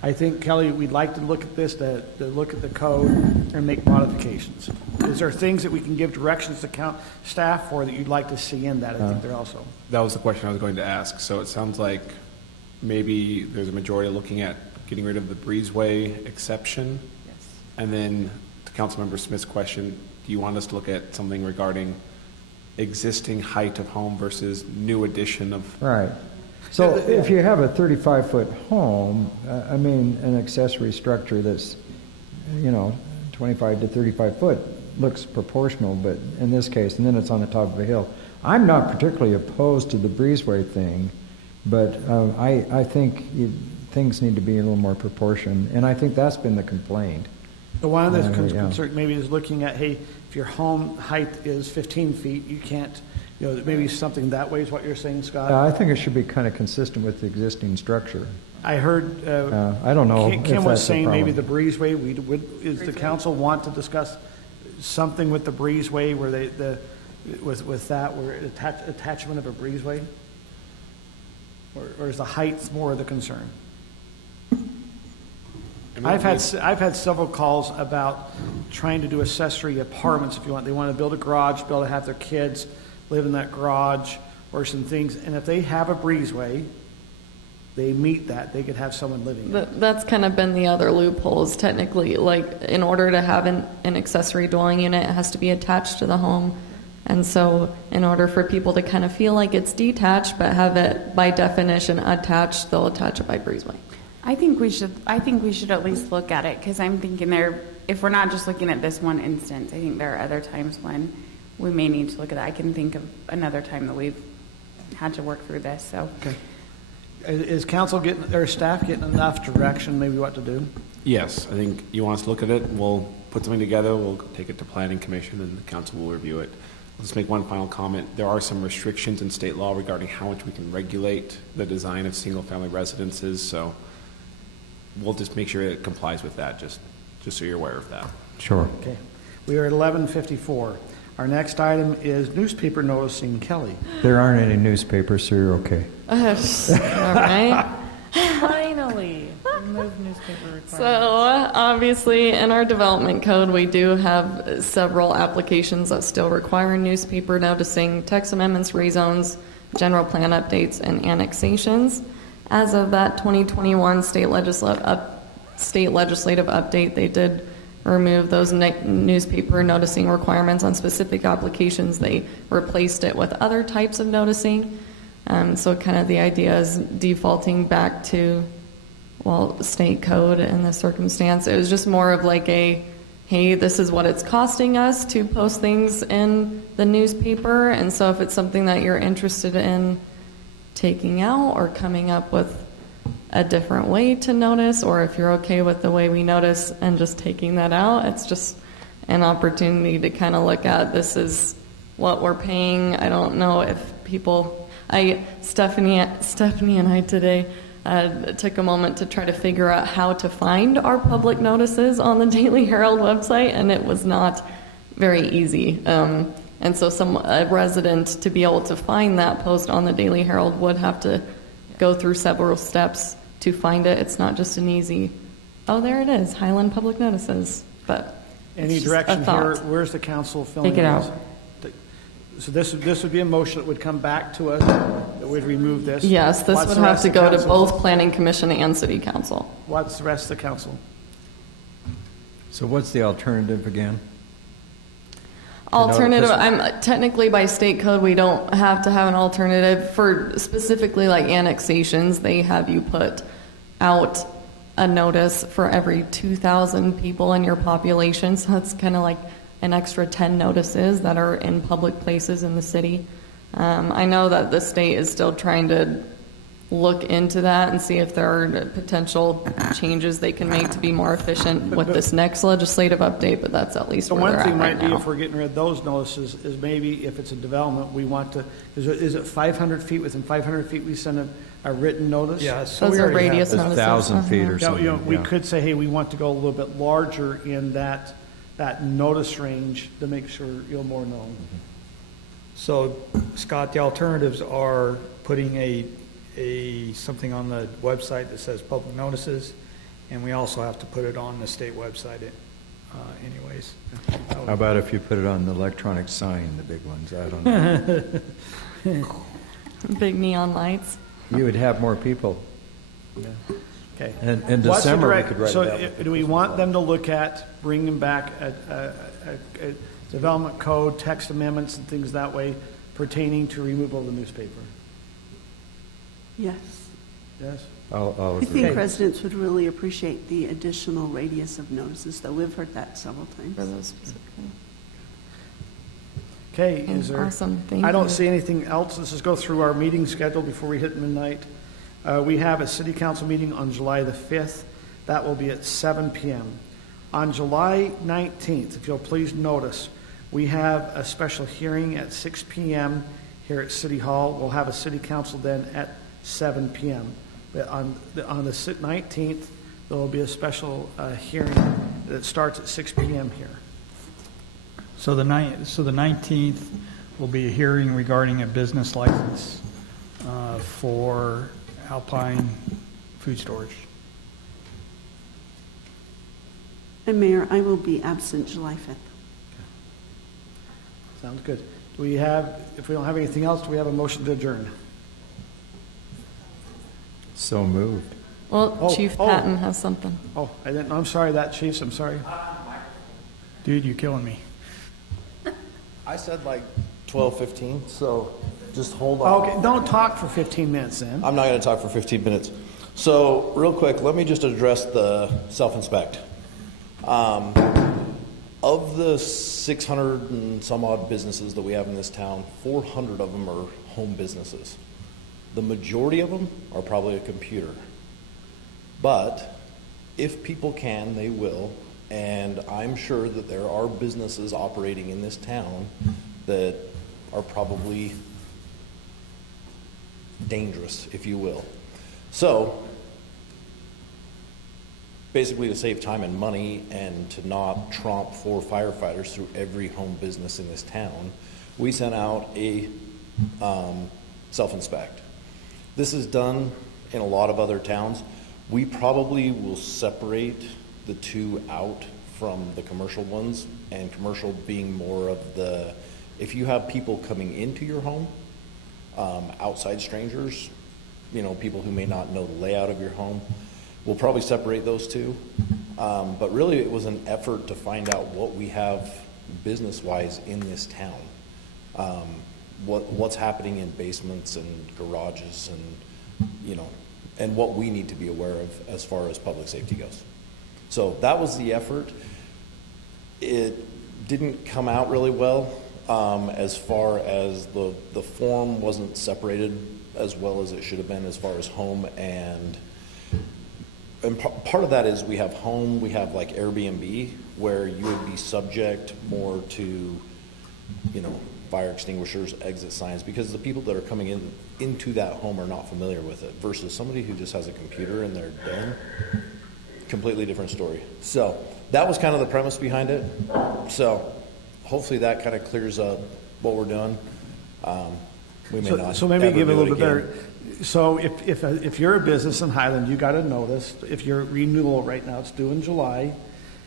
I think, Kelly, we'd like to look at this, to look at the code and make modifications. Is there things that we can give directions to staff for that you'd like to see in that? I think they're also. That was the question I was going to ask. So it sounds like maybe there's a majority looking at getting rid of the breezeway exception. Yes. And then to Councilmember Smith's question, do you want us to look at something regarding existing height of home versus new addition of? Right. So if you have a 35-foot home, an accessory structure that's, 25 to 35 foot looks proportional, but in this case, and then it's on the top of a hill. I'm not particularly opposed to the breezeway thing, but I think things need to be a little more proportion, and I think that's been the complaint. The one that's Yeah. concerned maybe is looking at, hey, if your home height is 15 feet, you can't, maybe something that way is what you're saying, Scott? I think it should be kind of consistent with the existing structure. I heard, I don't know Kim if was that's a saying maybe problem. the breezeway, does the council want to discuss something with the breezeway where with that, where attachment of a breezeway? Or is the height more of the concern? I've had several calls about trying to do accessory apartments, if you want. They want to build a garage, be able to have their kids live in that garage or some things. And if they have a breezeway, they meet that. They could have someone living in it. That's kind of been the other loophole is technically, like, in order to have an accessory dwelling unit, it has to be attached to the home. And so in order for people to kind of feel like it's detached but have it by definition attached, they'll attach it by breezeway. I think we should at least look at it, because I'm thinking if we're not just looking at this one instance, I think there are other times when we may need to look at that. I can think of another time that we've had to work through this, so. Okay. Is council or staff getting enough direction, maybe what to do? Yes, I think you want us to look at it. We'll put something together. We'll take it to Planning Commission, and the council will review it. Let's make one final comment. There are some restrictions in state law regarding how much we can regulate the design of single-family residences, so we'll just make sure it complies with that, just so you're aware of that. Sure. Okay. We are at 11:54. Our next item is newspaper noticing. Kelly. There aren't any newspapers, so you're okay. All right. Finally, remove newspaper requirements. So obviously in our development code, we do have several applications that still require newspaper noticing, text amendments, rezones, general plan updates, and annexations. As of that 2021 state legislative update, they did remove those newspaper noticing requirements on specific applications. They replaced it with other types of noticing. So kind of the idea is defaulting back to, state code in this circumstance. It was just more of like hey, this is what it's costing us to post things in the newspaper. And so if it's something that you're interested in taking out or coming up with a different way to notice, or if you're okay with the way we notice and just taking that out, it's just an opportunity to kind of look at, this is what we're paying. I don't know if people, Stephannie and I today took a moment to try to figure out how to find our public notices on the Daily Herald website, and it was not very easy. And so a resident, to be able to find that post on the Daily Herald, would have to go through several steps to find it. It's not just an easy, oh, there it is, Highland Public Notices. But any it's direction just a here? thought. Where's the council filling Take it out. So this would be a motion that would come back to us, that would remove this. Yes, this What's would the have rest to of the go to council? both Planning Commission and City Council. What's the rest of the council? So what's the alternative again? Alternative, technically by state code, we don't have to have an alternative. For specifically like annexations, they have you put out a notice for every 2,000 people in your population. So that's kind of like an extra 10 notices that are in public places in the city. I know that the state is still trying to look into that and see if there are potential changes they can make to be more efficient with this next legislative update, but that's at least So where one they're thing at might right be now. if we're getting rid of those notices is maybe if it's a development, we want to, is it 500 feet, within 500 feet, we send a written notice? Yeah, so Those we are already have radius this. notices. 1,000 feet or Yeah, something. we yeah. could say, hey, we want to go a little bit larger in that notice range to make sure you're more known. So, Scott, the alternatives are putting something on the website that says public notices, and we also have to put it on the state website anyways. How about if you put it on the electronic sign, the big ones? I don't know. Big neon lights. You would have more people. Okay. And in What's the December, we direct- could write so it out. do we want them to look at bringing back a development code, text amendments and things that way pertaining to removal of the newspaper? Yes. Yes? I'll I agree. think residents would really appreciate the additional radius of notices, though we've heard that several times. For those specifically. Okay, is there? Awesome, thank I don't you. see anything else. Let's just go through our meeting schedule before we hit midnight. We have a city council meeting on July the 5th. That will be at 7 p.m. On July 19th, if you'll please notice, we have a special hearing at 6 p.m. here at City Hall. We'll have a city council then at 7 p.m. But on the 19th, there will be a special hearing that starts at 6 p.m. here. So the 19th will be a hearing regarding a business license for Alpine Food Storage. And Mayor, I will be absent July 5th. Sounds good. Do we have, if we don't have anything else, do we have a motion to adjourn? So moved. Well, Chief Patton has something. Oh, I didn't, I'm sorry that, Chiefs, I'm sorry. Dude, you're killing me. I said like 12, 15, so just hold on. Okay, don't talk for 15 minutes then. I'm not going to talk for 15 minutes. So real quick, let me just address the self-inspect. Of the 600 and some odd businesses that we have in this town, 400 of them are home businesses. The majority of them are probably a computer. But if people can, they will. And I'm sure that there are businesses operating in this town that are probably dangerous, if you will. So, basically to save time and money and to not tromp 4 firefighters through every home business in this town, we sent out a self-inspect. This is done in a lot of other towns. We probably will separate the two out from the commercial ones, and commercial being more of the, if you have people coming into your home, outside strangers, you know, people who may not know the layout of your home, we'll probably separate those two. But really it was an effort to find out what we have business-wise in this town. What's happening in basements and garages and, you know, and what we need to be aware of as far as public safety goes. So that was the effort. It didn't come out really well as far as the form wasn't separated as well as it should have been as far as home and part of that is we have home, we have like Airbnb where you would be subject more to, you know, fire extinguishers, exit signs, because the people that are coming into that home are not familiar with it versus somebody who just has a computer in their den. Completely different story. So that was kind of the premise behind it. So hopefully that kind of clears up what we're doing. We may not. So maybe ever give it a do little bit again. better. So if you're a business in Highland, you got to notice, if your renewal right now, it's due in July,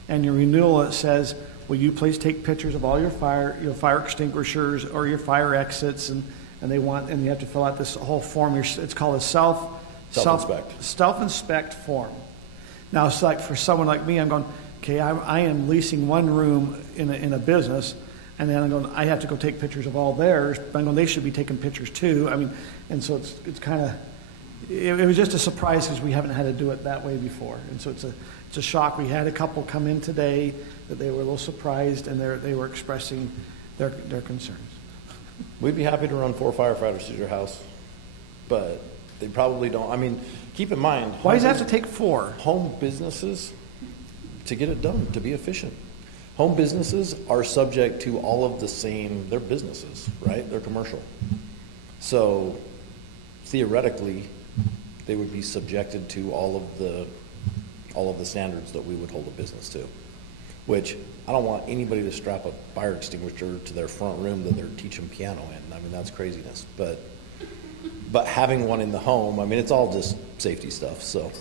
and your renewal, it says, will you please take pictures of all your fire extinguishers or your fire exits, and you have to fill out this whole form. It's called a self-inspect form. Now, it's like for someone like me, I'm going, okay, I am leasing one room in a business, and then I'm going, I have to go take pictures of all theirs, but I'm going, they should be taking pictures too. I mean, and so it's kind of, it was just a surprise because we haven't had to do it that way before. And so it's a shock. We had a couple come in today that they were a little surprised, and they were expressing their concerns. We'd be happy to run 4 firefighters to your house, but they probably don't. I mean, keep in mind. Why does it have to take 4? Home businesses, to get it done, to be efficient. Home businesses are subject to all of the same, they're businesses, right? They're commercial. So theoretically, they would be subjected to all of the standards that we would hold a business to, which I don't want anybody to strap a fire extinguisher to their front room that they're teaching piano in. I mean, that's craziness. But having one in the home, I mean, it's all just safety stuff, so.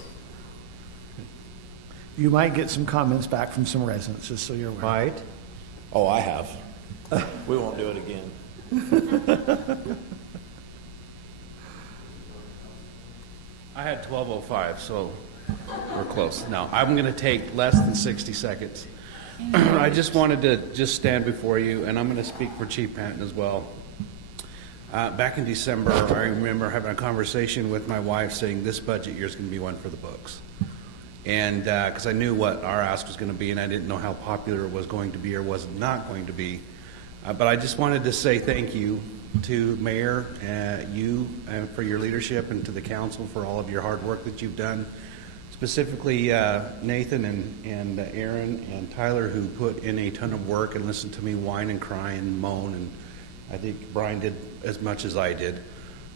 You might get some comments back from some residents, just so you're aware. Might? Oh, I have. We won't do it again. I had 12:05, so we're close. Now, I'm going to take less than 60 seconds. I just wanted to stand before you, and I'm going to speak for Chief Patton as well. Back in December, I remember having a conversation with my wife saying this budget year is going to be one for the books. And because I knew what our ask was going to be, and I didn't know how popular it was going to be or was not going to be. But I just wanted to say thank you to Mayor, you for your leadership, and to the council for all of your hard work that you've done. Specifically Nathan and Aaron and Tyler, who put in a ton of work and listened to me whine and cry and moan, and I think Brian did as much as I did.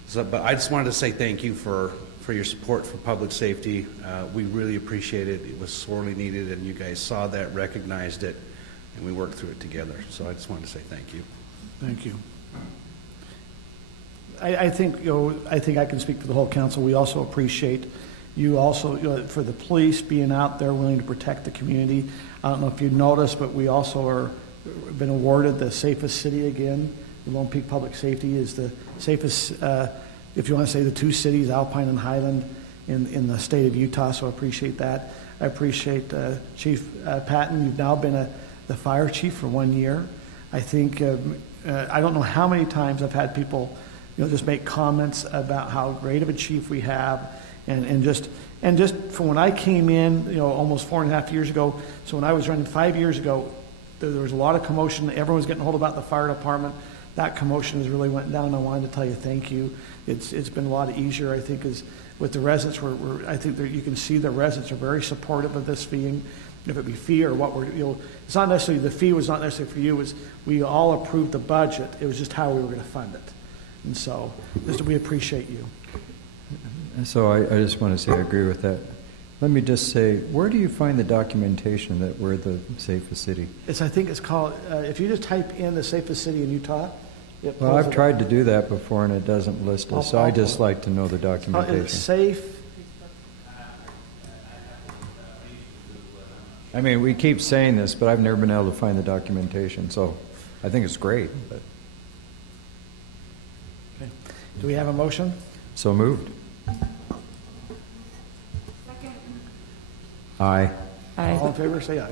So, but I just wanted to say thank you for your support for public safety. We really appreciate it. It was sorely needed, and you guys saw that, recognized it, and we worked through it together. So I just wanted to say thank you. Thank you. I think I can speak for the whole council. We also appreciate you also for the police being out there willing to protect the community. I don't know if you've noticed, but we also been awarded the safest city again. The Lone Peak Public Safety is the safest, if you want to say, the 2 cities, Alpine and Highland, in the state of Utah. So I appreciate that. I appreciate Chief Patton. You've now been the fire chief for 1 year. I think I don't know how many times I've had people, just make comments about how great of a chief we have, and just from when I came in, almost 4.5 years ago. So when I was running 5 years ago, there was a lot of commotion. Everyone was getting hold about the fire department. That commotion has really went down. I wanted to tell you thank you. It's been a lot easier, I think, is with the residents. I think that you can see the residents are very supportive of this fee, if it be fee or what it's not necessarily, the fee was not necessarily for you. It was we all approved the budget. It was just how we were going to fund it. And so we appreciate you. So I just want to say I agree with that. Let me just say, where do you find the documentation that we're the safest city? I think it's called, if you just type in the safest city in Utah. Well, I've tried to do that before and it doesn't list us, so I just like to know the documentation. It's safe. I mean, we keep saying this, but I've never been able to find the documentation, so I think it's great. But. Okay. Do we have a motion? So moved. Aye. Aye. All in favor, say aye.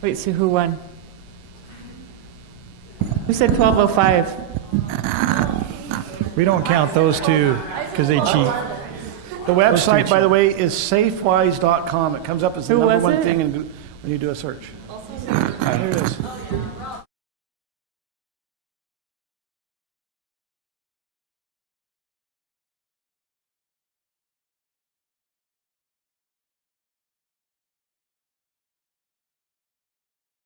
Wait, so who won? Who said 12:05? We don't count those two because they cheat. The website, by the way, is safewise.com. It comes up as the number one thing when you do a search. Here it is.